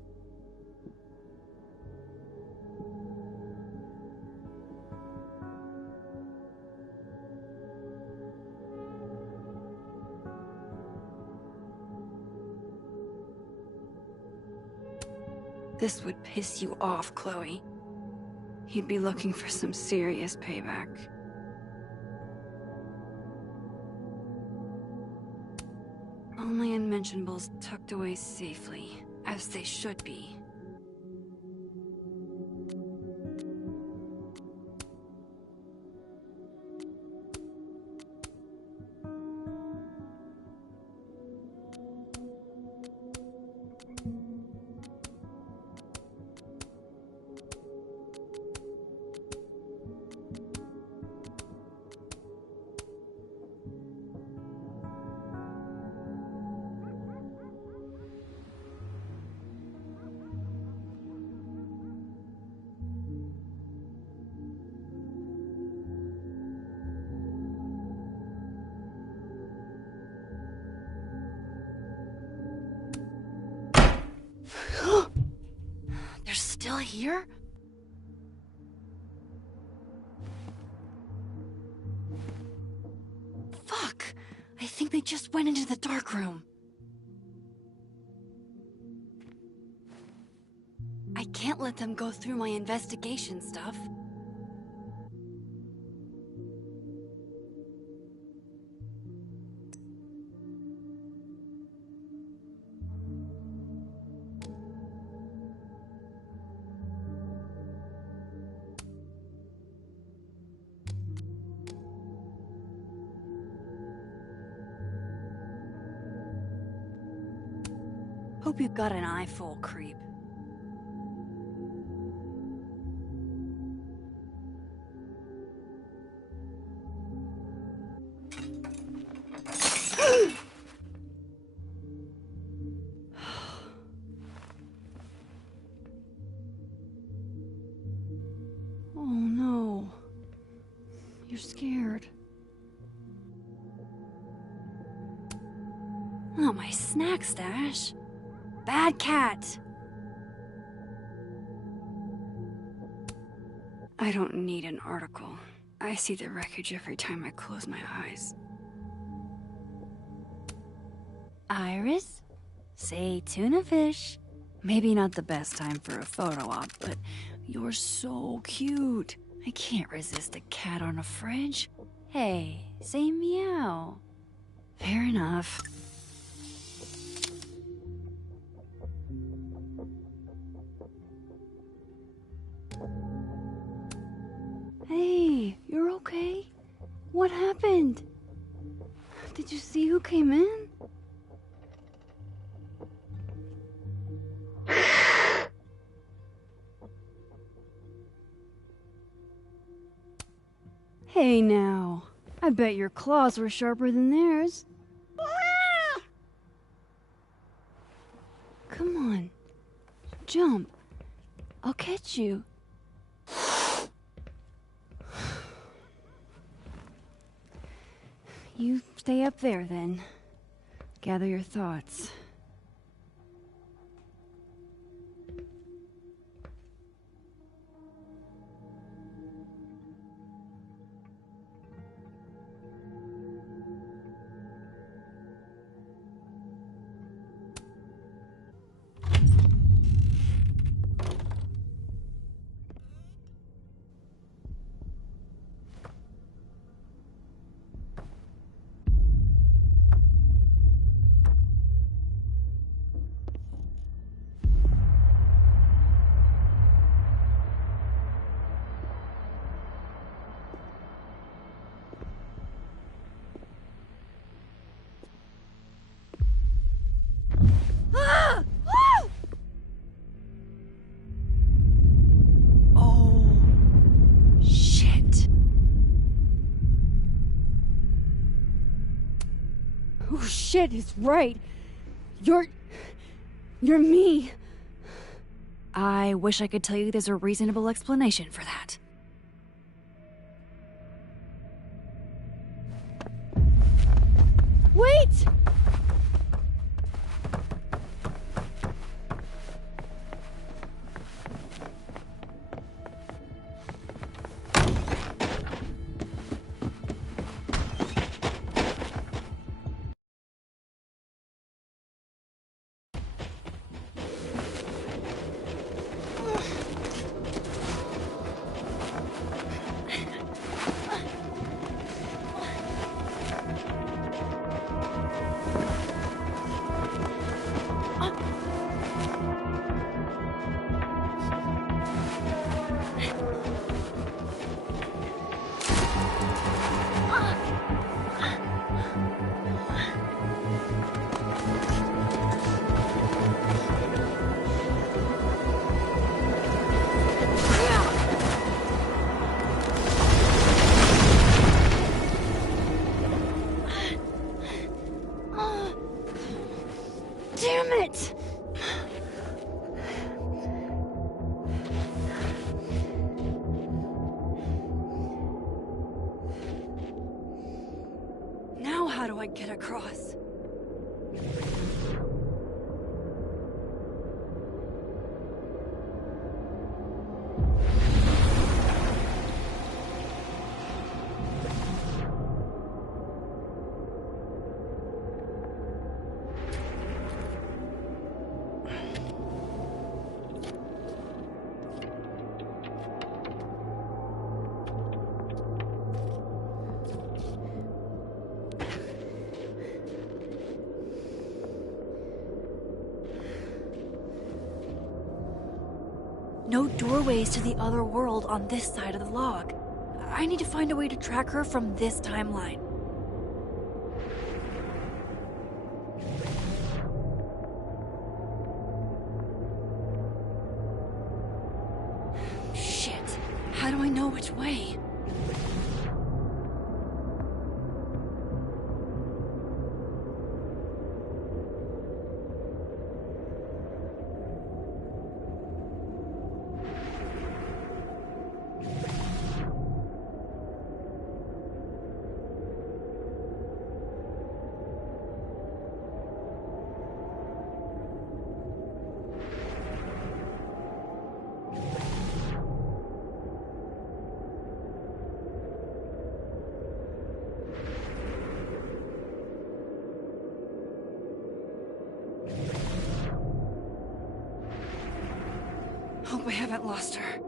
This would piss you off, Chloe. He'd be looking for some serious payback. All my unmentionables tucked away safely, as they should be. They're still here? Fuck! I think they just went into the dark room. I can't let them go through my investigation stuff. Hope you got an eyeful, creep. Oh no. You're scared. Not my snack stash. Bad cat! I don't need an article. I see the wreckage every time I close my eyes. Iris? Say tuna fish. Maybe not the best time for a photo op, but you're so cute. I can't resist a cat on a fridge. Hey, say meow. Fair enough. Hey, you're okay? What happened? Did you see who came in? Hey now, I bet your claws were sharper than theirs. Come on, jump. I'll catch you. You stay up there then. Gather your thoughts. shit is right. You're me. I wish I could tell you there's a reasonable explanation for that. Wait! Damn it! Now how do I get across? No doorways to the other world on this side of the log. I need to find a way to track her from this timeline. Shit. How do I know which way? Hope I haven't lost her.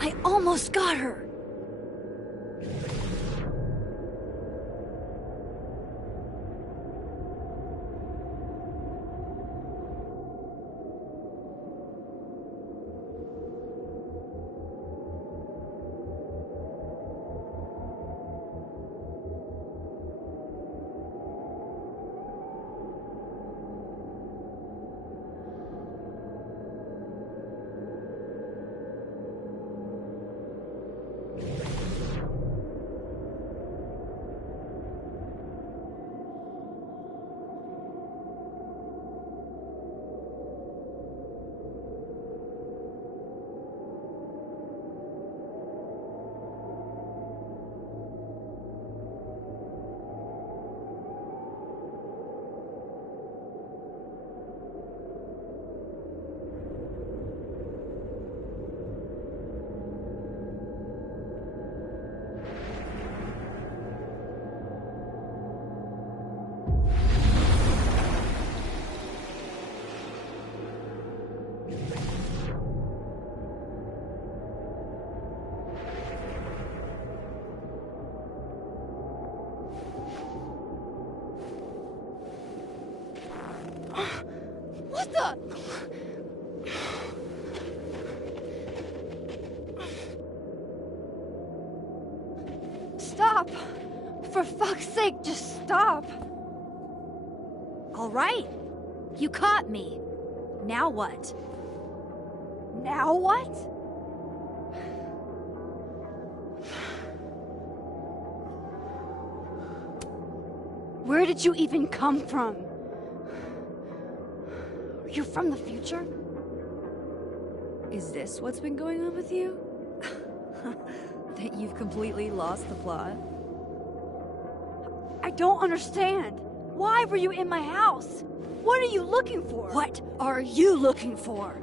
I almost got her! What the? Stop! For fuck's sake, just stop! All right. You caught me. Now what? Now what? Where did you even come from? Are you from the future? Is this what's been going on with you? That you've completely lost the plot? I don't understand. Why were you in my house? What are you looking for? What are you looking for?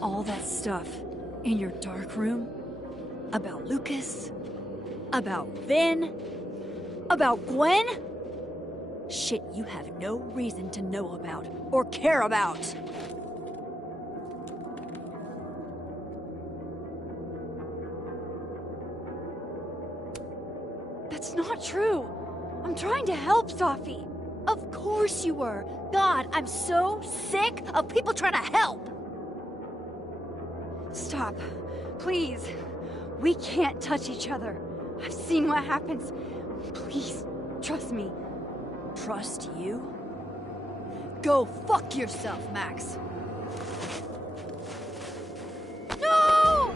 All that stuff in your dark room about Lucas, about Vin, about Gwen? Shit you have no reason to know about or care about. That's not true. I'm trying to help, Safi. Of course you were. God, I'm so sick of people trying to help. Stop. Please. We can't touch each other. I've seen what happens. Please, trust me. Trust you? Go fuck yourself, Max. No!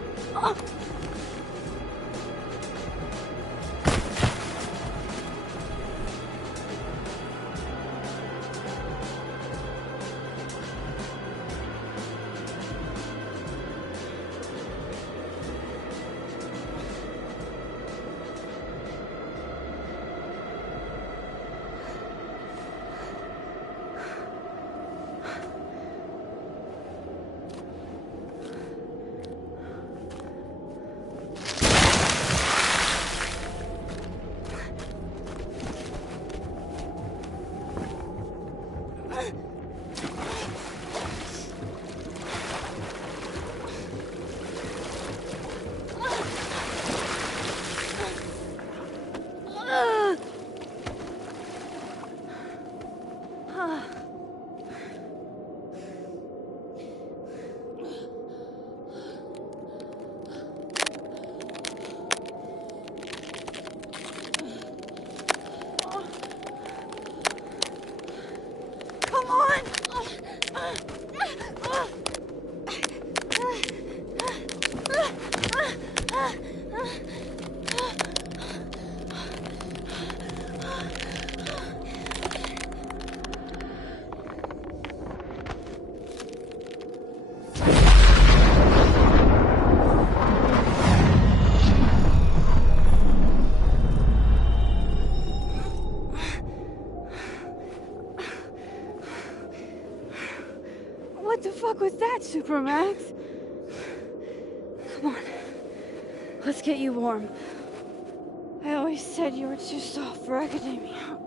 What the fuck was that, Supermax? Come on. Let's get you warm. I always said you were too soft for academia.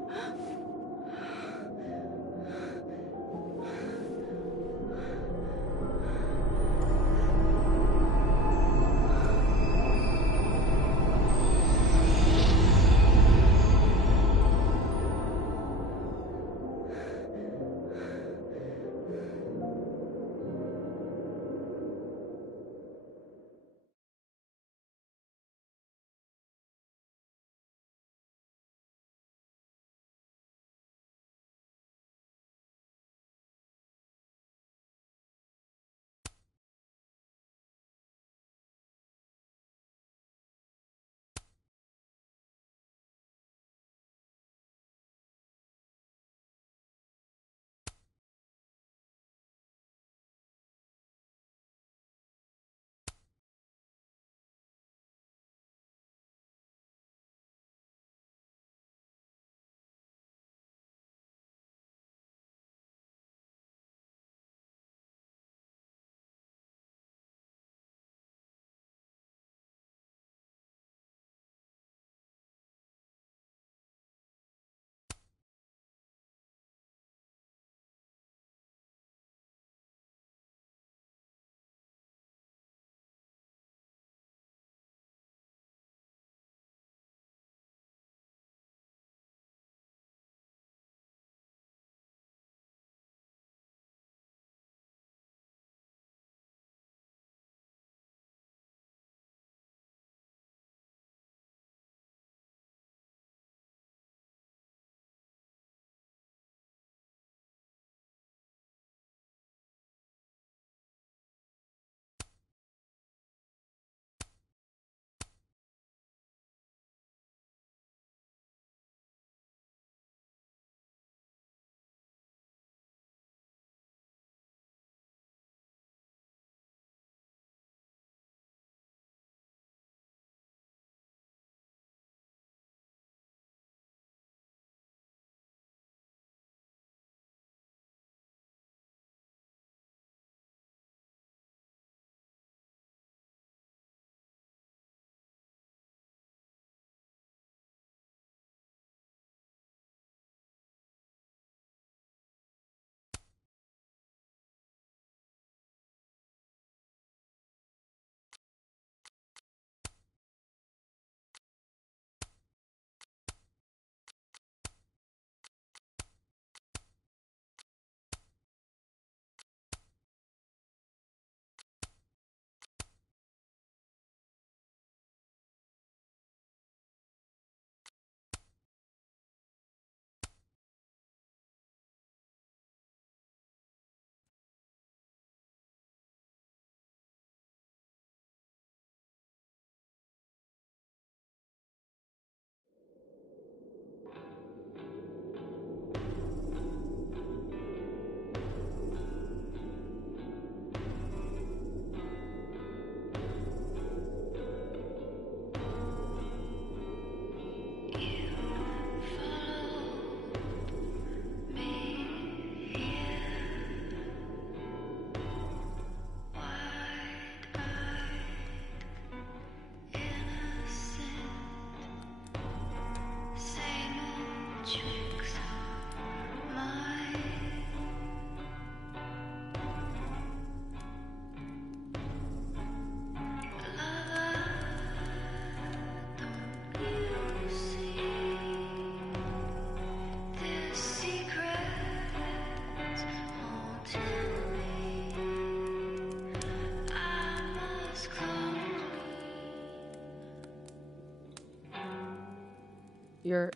You're,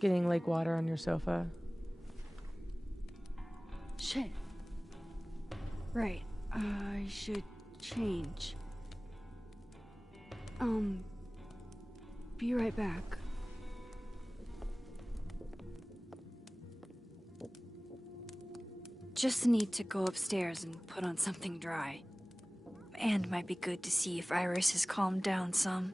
getting lake water on your sofa. Shit. Right. I should change. Be right back. Just need to go upstairs and put on something dry. And might be good to see if Iris has calmed down some.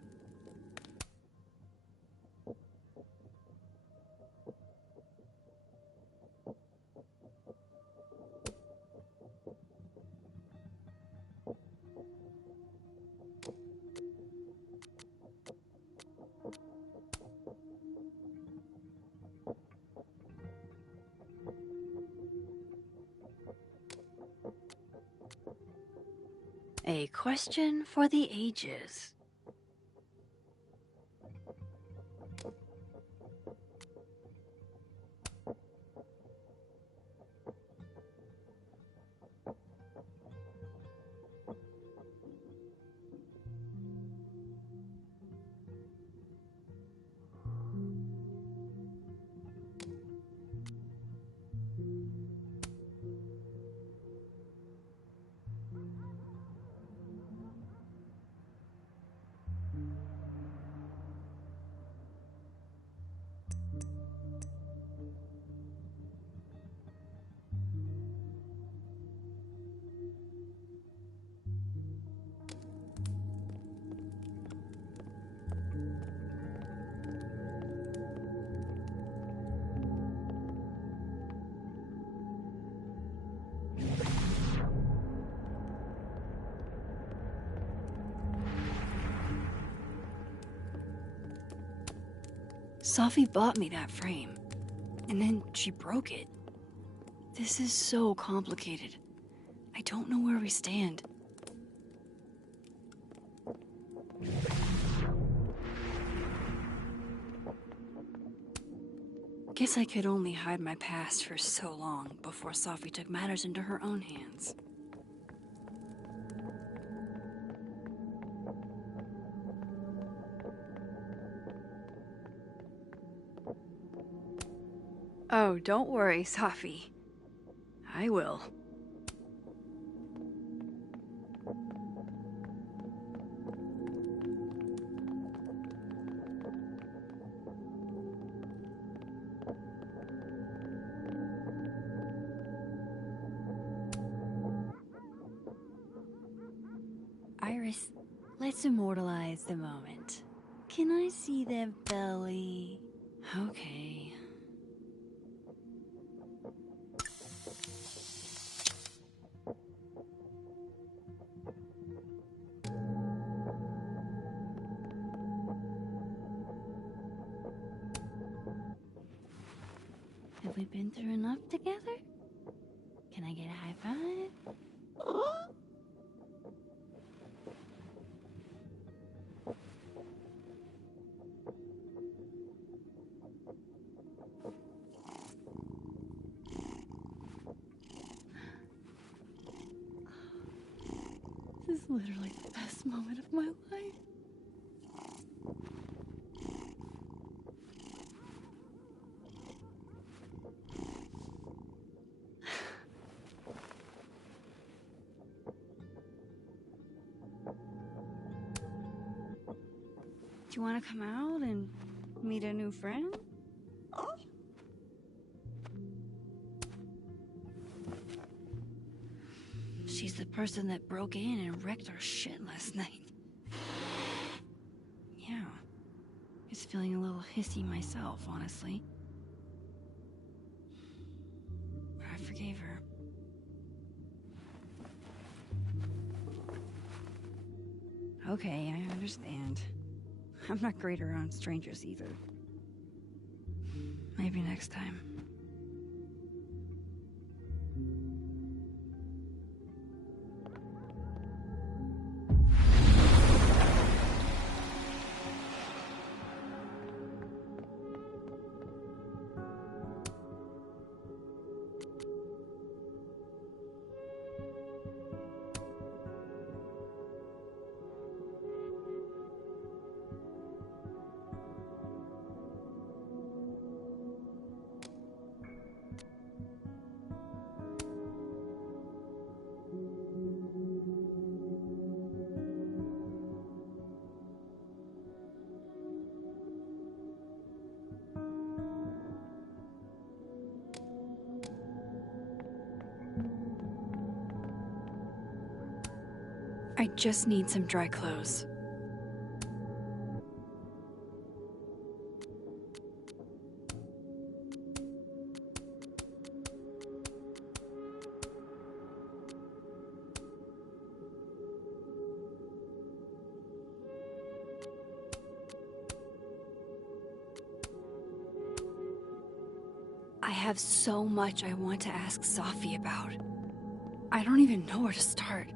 A question for the ages. Safi bought me that frame, and then she broke it. This is so complicated. I don't know where we stand. Guess I could only hide my past for so long before Safi took matters into her own hands. Oh, don't worry, Safi. I will. Iris, let's immortalize the moment. Can I see their belly? Okay. Have we been through enough together? Can I get a high five? This is literally the best moment of my life. Do you want to come out and meet a new friend? She's the person that broke in and wrecked our shit last night. Yeah. Just feeling a little hissy myself, honestly. But I forgave her. Okay, I understand. I'm not great around strangers either. Maybe next time. I just need some dry clothes. I have so much I want to ask Safi about. I don't even know where to start.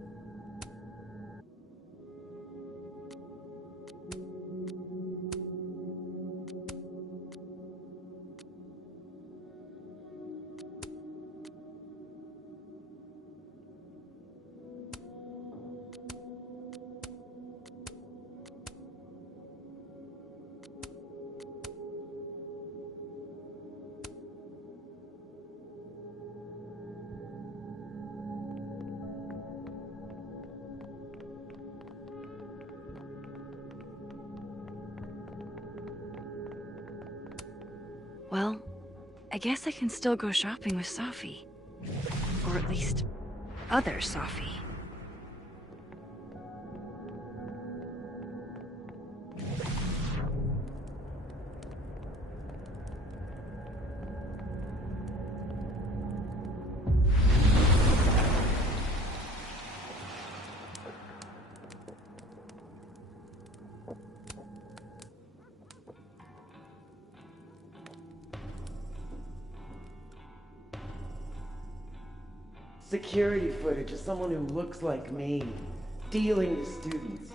Well, I guess I can still go shopping with Safi. Or at least, other Safi. Security footage of someone who looks like me, dealing with students.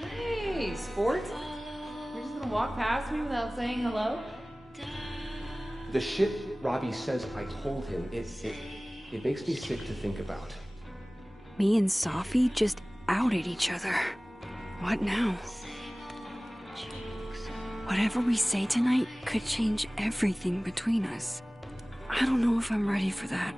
Hey, sports? You're just gonna walk past me without saying hello? The shit Robbie says I told him, it makes me sick to think about. Me and Safi just outed each other. What now? Whatever we say tonight could change everything between us. I don't know if I'm ready for that.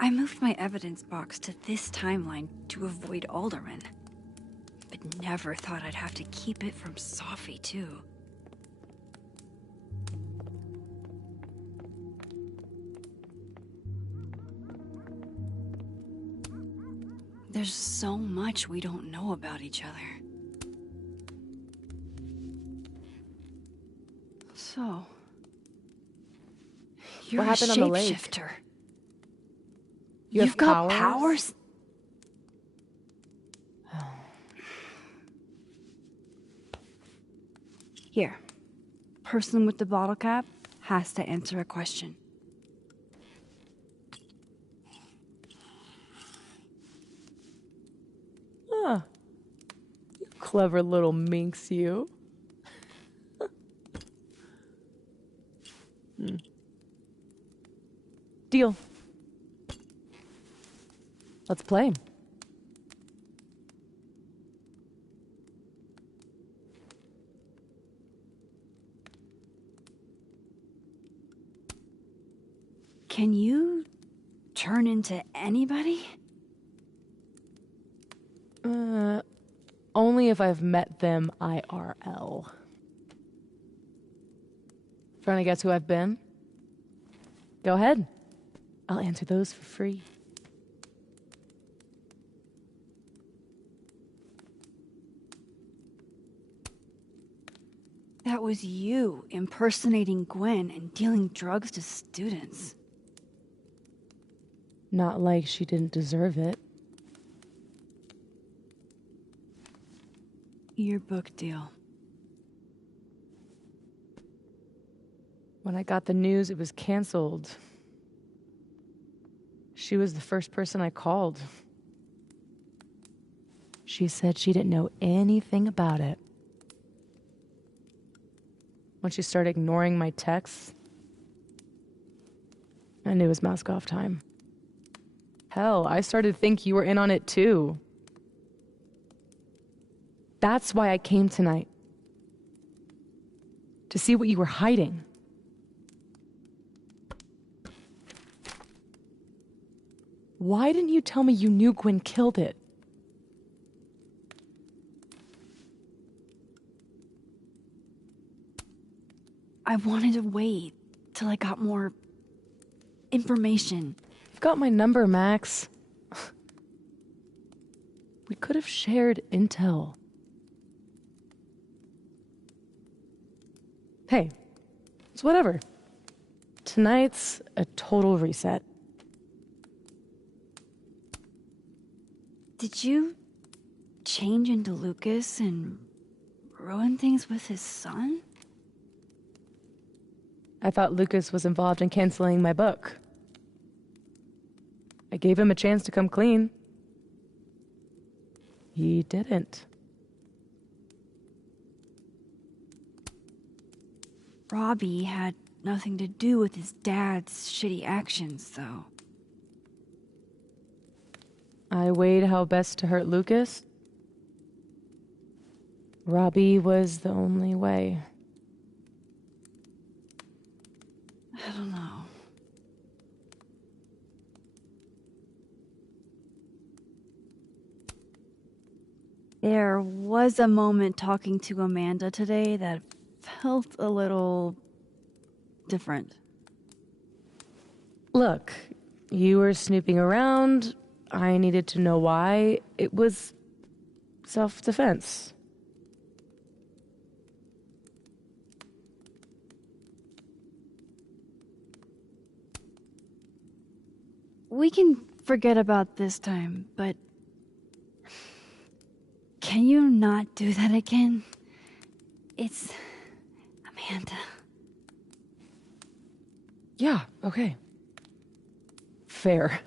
I moved my evidence box to this timeline to avoid Alderman. But never thought I'd have to keep it from Safi, too. There's so much we don't know about each other. So... You're What happened a on the lake? shapeshifter. You've got powers? Here. Person with the bottle cap has to answer a question. Huh. You clever little minx, you. Deal. Let's play. Can you turn into anybody? Only if I've met them IRL. Trying to guess who I've been? Go ahead. I'll answer those for free. That was you impersonating Gwen and dealing drugs to students. Not like she didn't deserve it. Your book deal. When I got the news it was canceled, she was the first person I called. She said she didn't know anything about it. When she started ignoring my texts, I knew it was mask off time. Hell, I started to think you were in on it too. That's why I came tonight. To see what you were hiding. Why didn't you tell me you knew Gwen killed it? I wanted to wait till I got more information. You've got my number, Max. We could have shared intel. Hey, it's whatever. Tonight's a total reset. Did you change into Lucas and ruin things with his son? I thought Lucas was involved in canceling my book. I gave him a chance to come clean. He didn't. Robbie had nothing to do with his dad's shitty actions, though. I weighed how best to hurt Lucas. Robbie was the only way. I don't know. There was a moment talking to Amanda today that felt a little different. Look, you were snooping around. I needed to know why. It was self-defense. We can forget about this time, but can you not do that again? It's Amanda. Yeah, okay. Fair.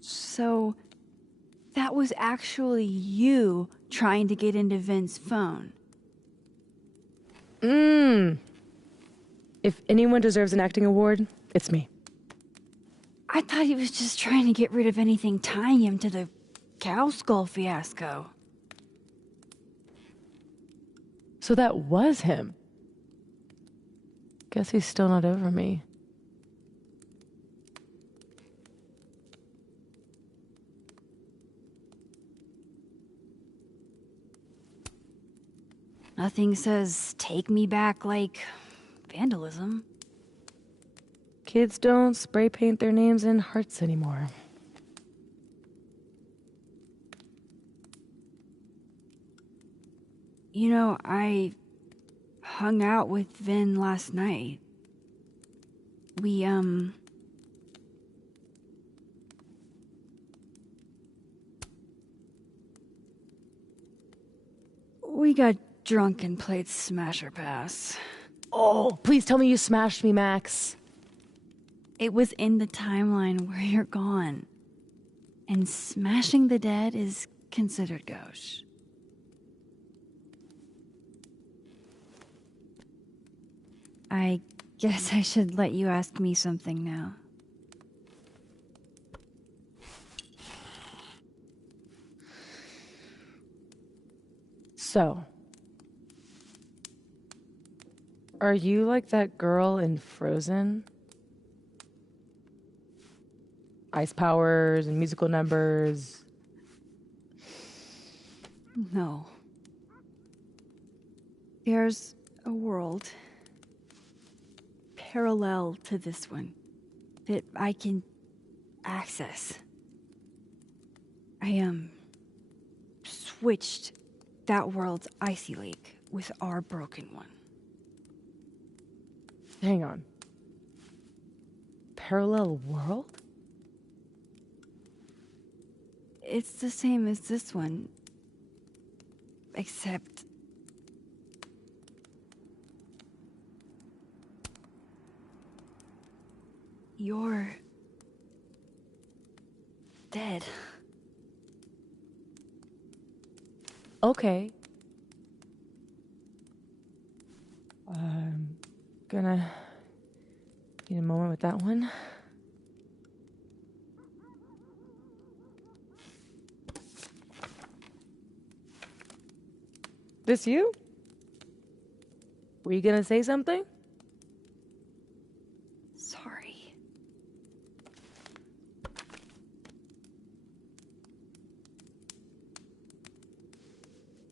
So, that was actually you trying to get into Vin's phone. If anyone deserves an acting award, it's me. I thought he was just trying to get rid of anything tying him to the cow skull fiasco. So that was him. Guess he's still not over me. Nothing says take me back like vandalism. Kids don't spray paint their names in hearts anymore. You know, I hung out with Vin last night. We got drunk and played Smasher Pass. Oh, please tell me you smashed me, Max. It was in the timeline where you're gone. And smashing the dead is considered gauche. I guess I should let you ask me something now. So, Are you like that girl in Frozen? Ice powers and musical numbers. No. There's a world parallel to this one that I can access. I switched that world's icy lake with our broken one. Hang on. Parallel world? It's the same as this one, except you're dead. Okay. I'm gonna need a moment with that one. This you? Were you gonna say something? Sorry.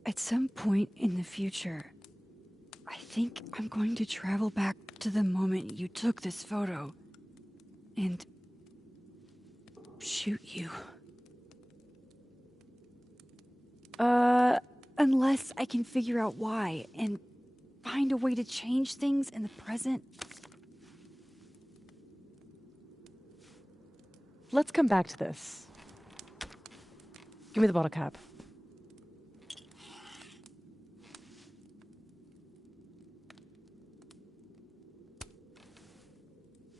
At some point in the future, I think I'm going to travel back to the moment you took this photo and shoot you. Unless I can figure out why and find a way to change things in the present. Let's come back to this. Give me the bottle cap.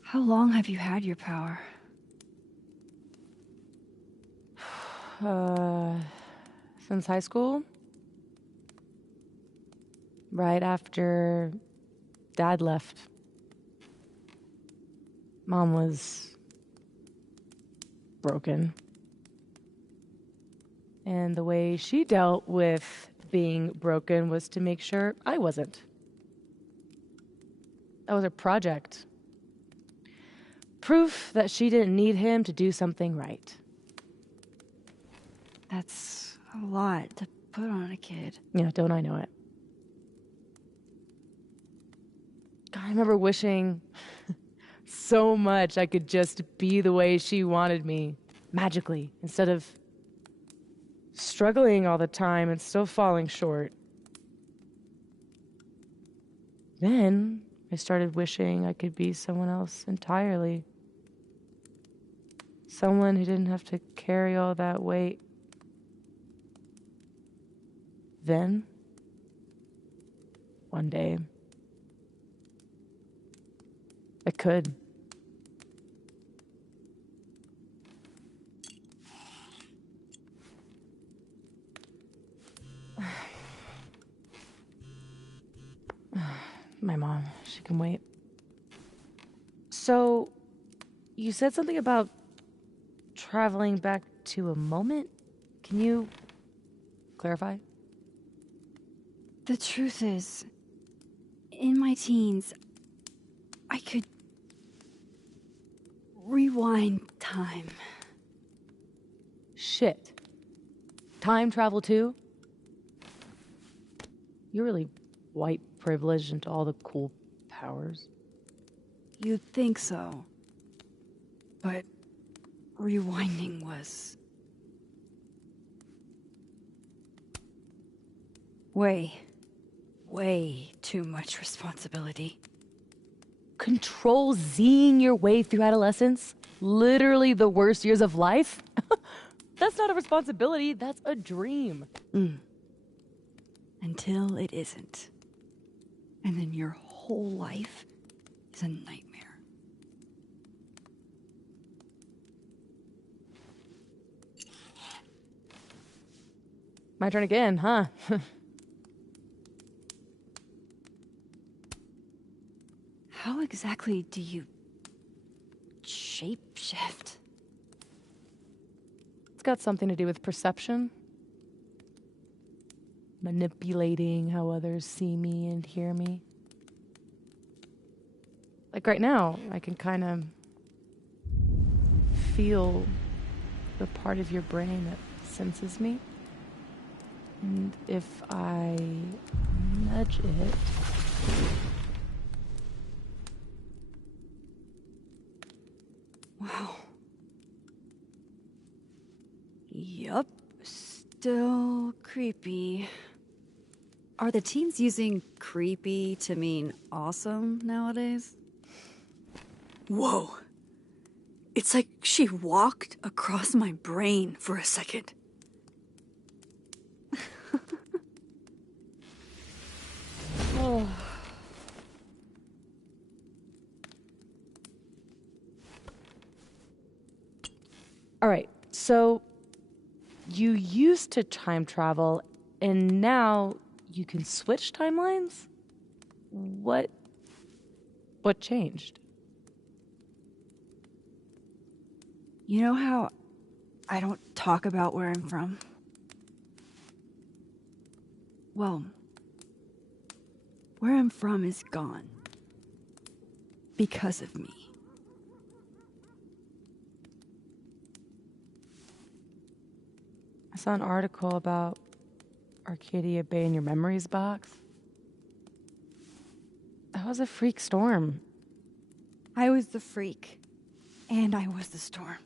How long have you had your power? Since high school? Right after Dad left. Mom was broken. And the way she dealt with being broken was to make sure I wasn't. That was a project. Proof that she didn't need him to do something right. That's a lot to put on a kid. Yeah, don't I know it? God, I remember wishing so much I could just be the way she wanted me, magically, instead of struggling all the time and still falling short. Then I started wishing I could be someone else entirely. Someone who didn't have to carry all that weight. Then, one day, I could. My mom, she can wait. So, you said something about traveling back to a moment? Can you clarify? The truth is, in my teens, I could rewind time. Shit. Time travel too? You're really white privileged into all the cool powers. You'd think so. But rewinding was way too much responsibility. Control Zing your way through adolescence? Literally the worst years of life? That's not a responsibility, that's a dream. Until it isn't. And then your whole life is a nightmare. My turn again, huh? How exactly do you shapeshift? It's got something to do with perception. Manipulating how others see me and hear me. Like right now, I can kind of feel the part of your brain that senses me. And if I nudge it... Wow. Yup. Still creepy. Are the teens using creepy to mean awesome nowadays? Whoa. It's like she walked across my brain for a second. Oh. All right, so you used to time travel, and now you can switch timelines? What changed? You know how I don't talk about where I'm from? Well, where I'm from is gone. Because of me. I saw an article about Arcadia Bay in your memories box. That was a freak storm. I was the freak. And I was the storm.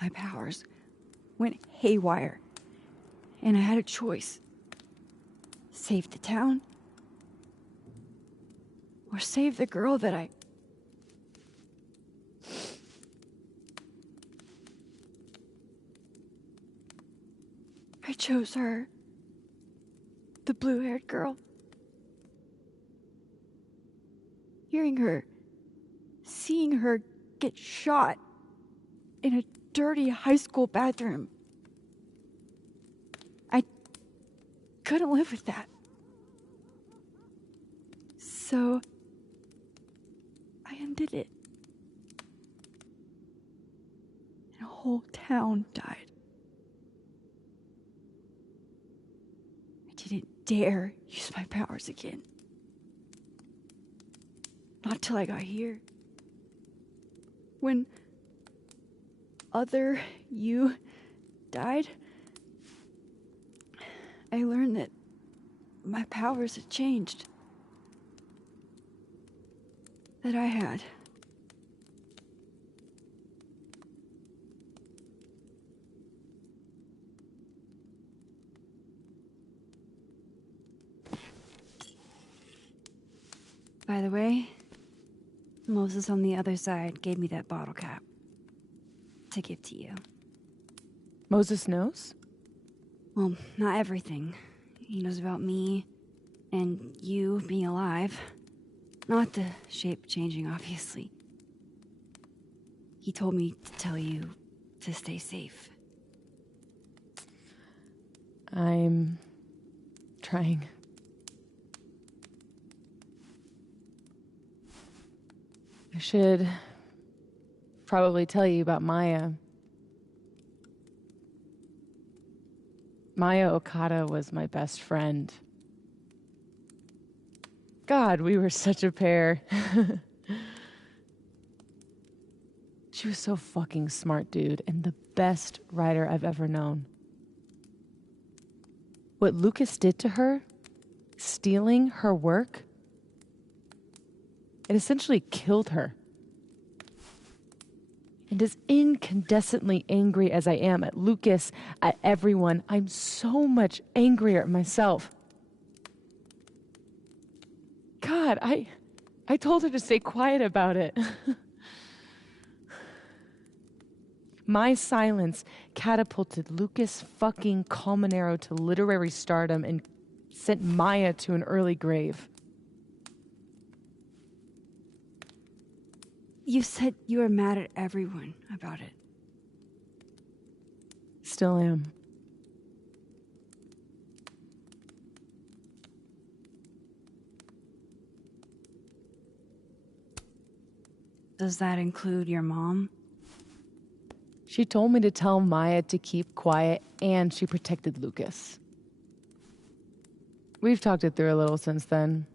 My powers went haywire. And I had a choice. Save the town. Or save the girl that I chose her. The blue-haired girl. Hearing her, seeing her get shot in a dirty high school bathroom. I couldn't live with that. So, I undid it. And a whole town died. I didn't dare use my powers again. Not till I got here. When other you died, I learned that my powers had changed. That I had. By the way, Moses on the other side gave me that bottle cap to give to you. Moses knows? Well, not everything. He knows about me and you being alive. Not the shape changing, obviously. He told me to tell you to stay safe. I'm trying. I should probably tell you about Maya. Maya Okada was my best friend. God, we were such a pair. She was so fucking smart, dude, and the best writer I've ever known. What Lucas did to her, stealing her work, it essentially killed her. And as incandescently angry as I am at Lucas, at everyone, I'm so much angrier at myself. God, I told her to stay quiet about it. My silence catapulted Lucas fucking Colmenero to literary stardom and sent Maya to an early grave. You said you were mad at everyone about it. Still am. Does that include your mom? She told me to tell Maya to keep quiet, and she protected Lucas. We've talked it through a little since then.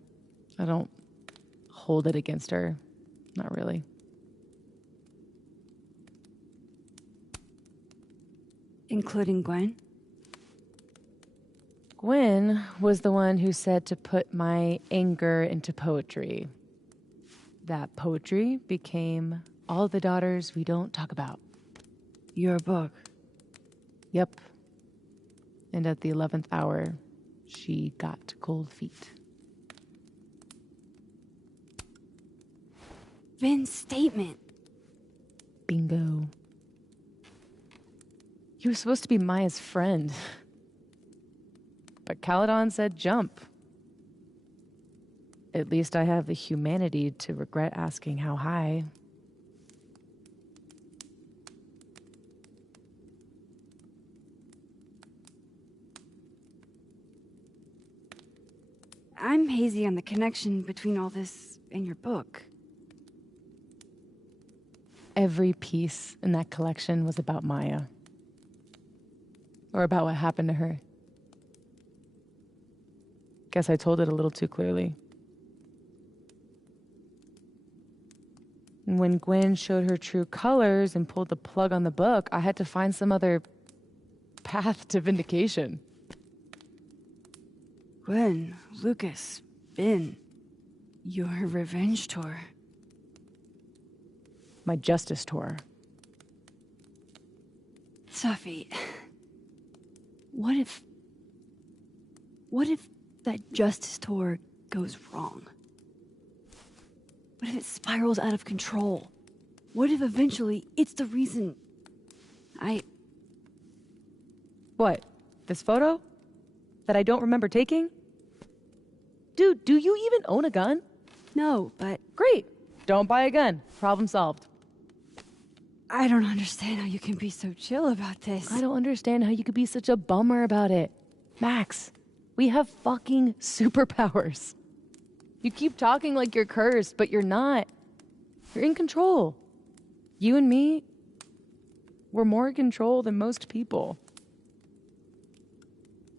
I don't hold it against her. Not really. Including Gwen? Gwen was the one who said to put my anger into poetry. That poetry became All the Daughters We Don't Talk About. Your book? Yep. And at the 11th hour, she got cold feet. Vin's statement. Bingo. He was supposed to be Maya's friend. But Caledon said jump. At least I have the humanity to regret asking how high. I'm hazy on the connection between all this and your book. Every piece in that collection was about Maya. Or about what happened to her. Guess I told it a little too clearly. And when Gwen showed her true colors and pulled the plug on the book, I had to find some other path to vindication. Gwen, Lucas, Vin, your revenge tour. My justice tour. Safi, what if that justice tour goes wrong? What if it spirals out of control? What if eventually it's the reason What? This photo? That I don't remember taking? Dude, do you even own a gun? No, but... Great! Don't buy a gun. Problem solved. I don't understand how you can be so chill about this. I don't understand how you could be such a bummer about it. Max, we have fucking superpowers. You keep talking like you're cursed, but you're not. You're in control. You and me, we're more in control than most people.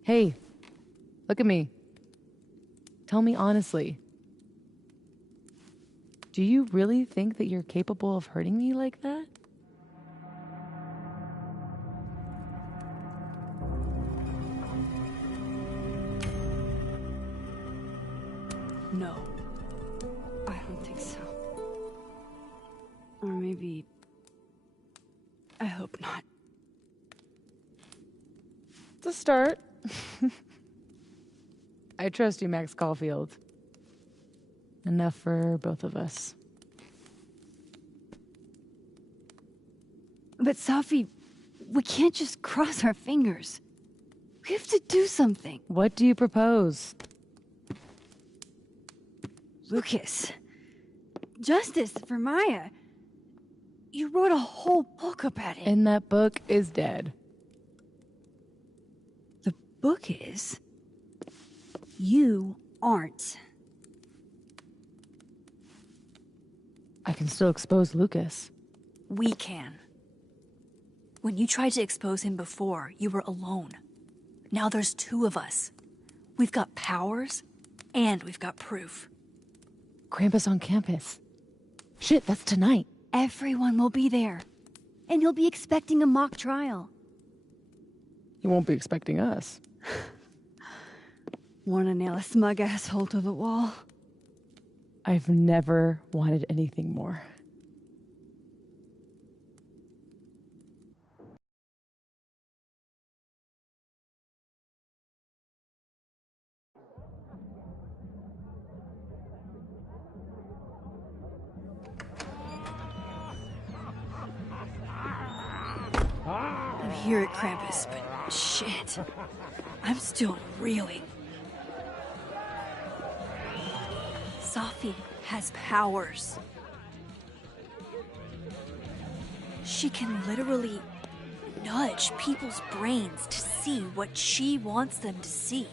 Hey, look at me. Tell me honestly. Do you really think that you're capable of hurting me like that? No. I don't think so. Or maybe... I hope not. It's a start. I trust you, Max Caulfield. Enough for both of us. But Safi, we can't just cross our fingers. We have to do something. What do you propose? Lucas. Justice for Maya. You wrote a whole book about it. And that book is dead. The book is... You aren't. I can still expose Lucas. We can. When you tried to expose him before, you were alone. Now there's two of us. We've got powers, and we've got proof. Krampus on campus. Shit, that's tonight. Everyone will be there. And he'll be expecting a mock trial. He won't be expecting us. Want to nail a smug asshole to the wall? I've never wanted anything more. I'm here at Krampus, but shit. I'm still reeling. Safi has powers. She can literally nudge people's brains to see what she wants them to see.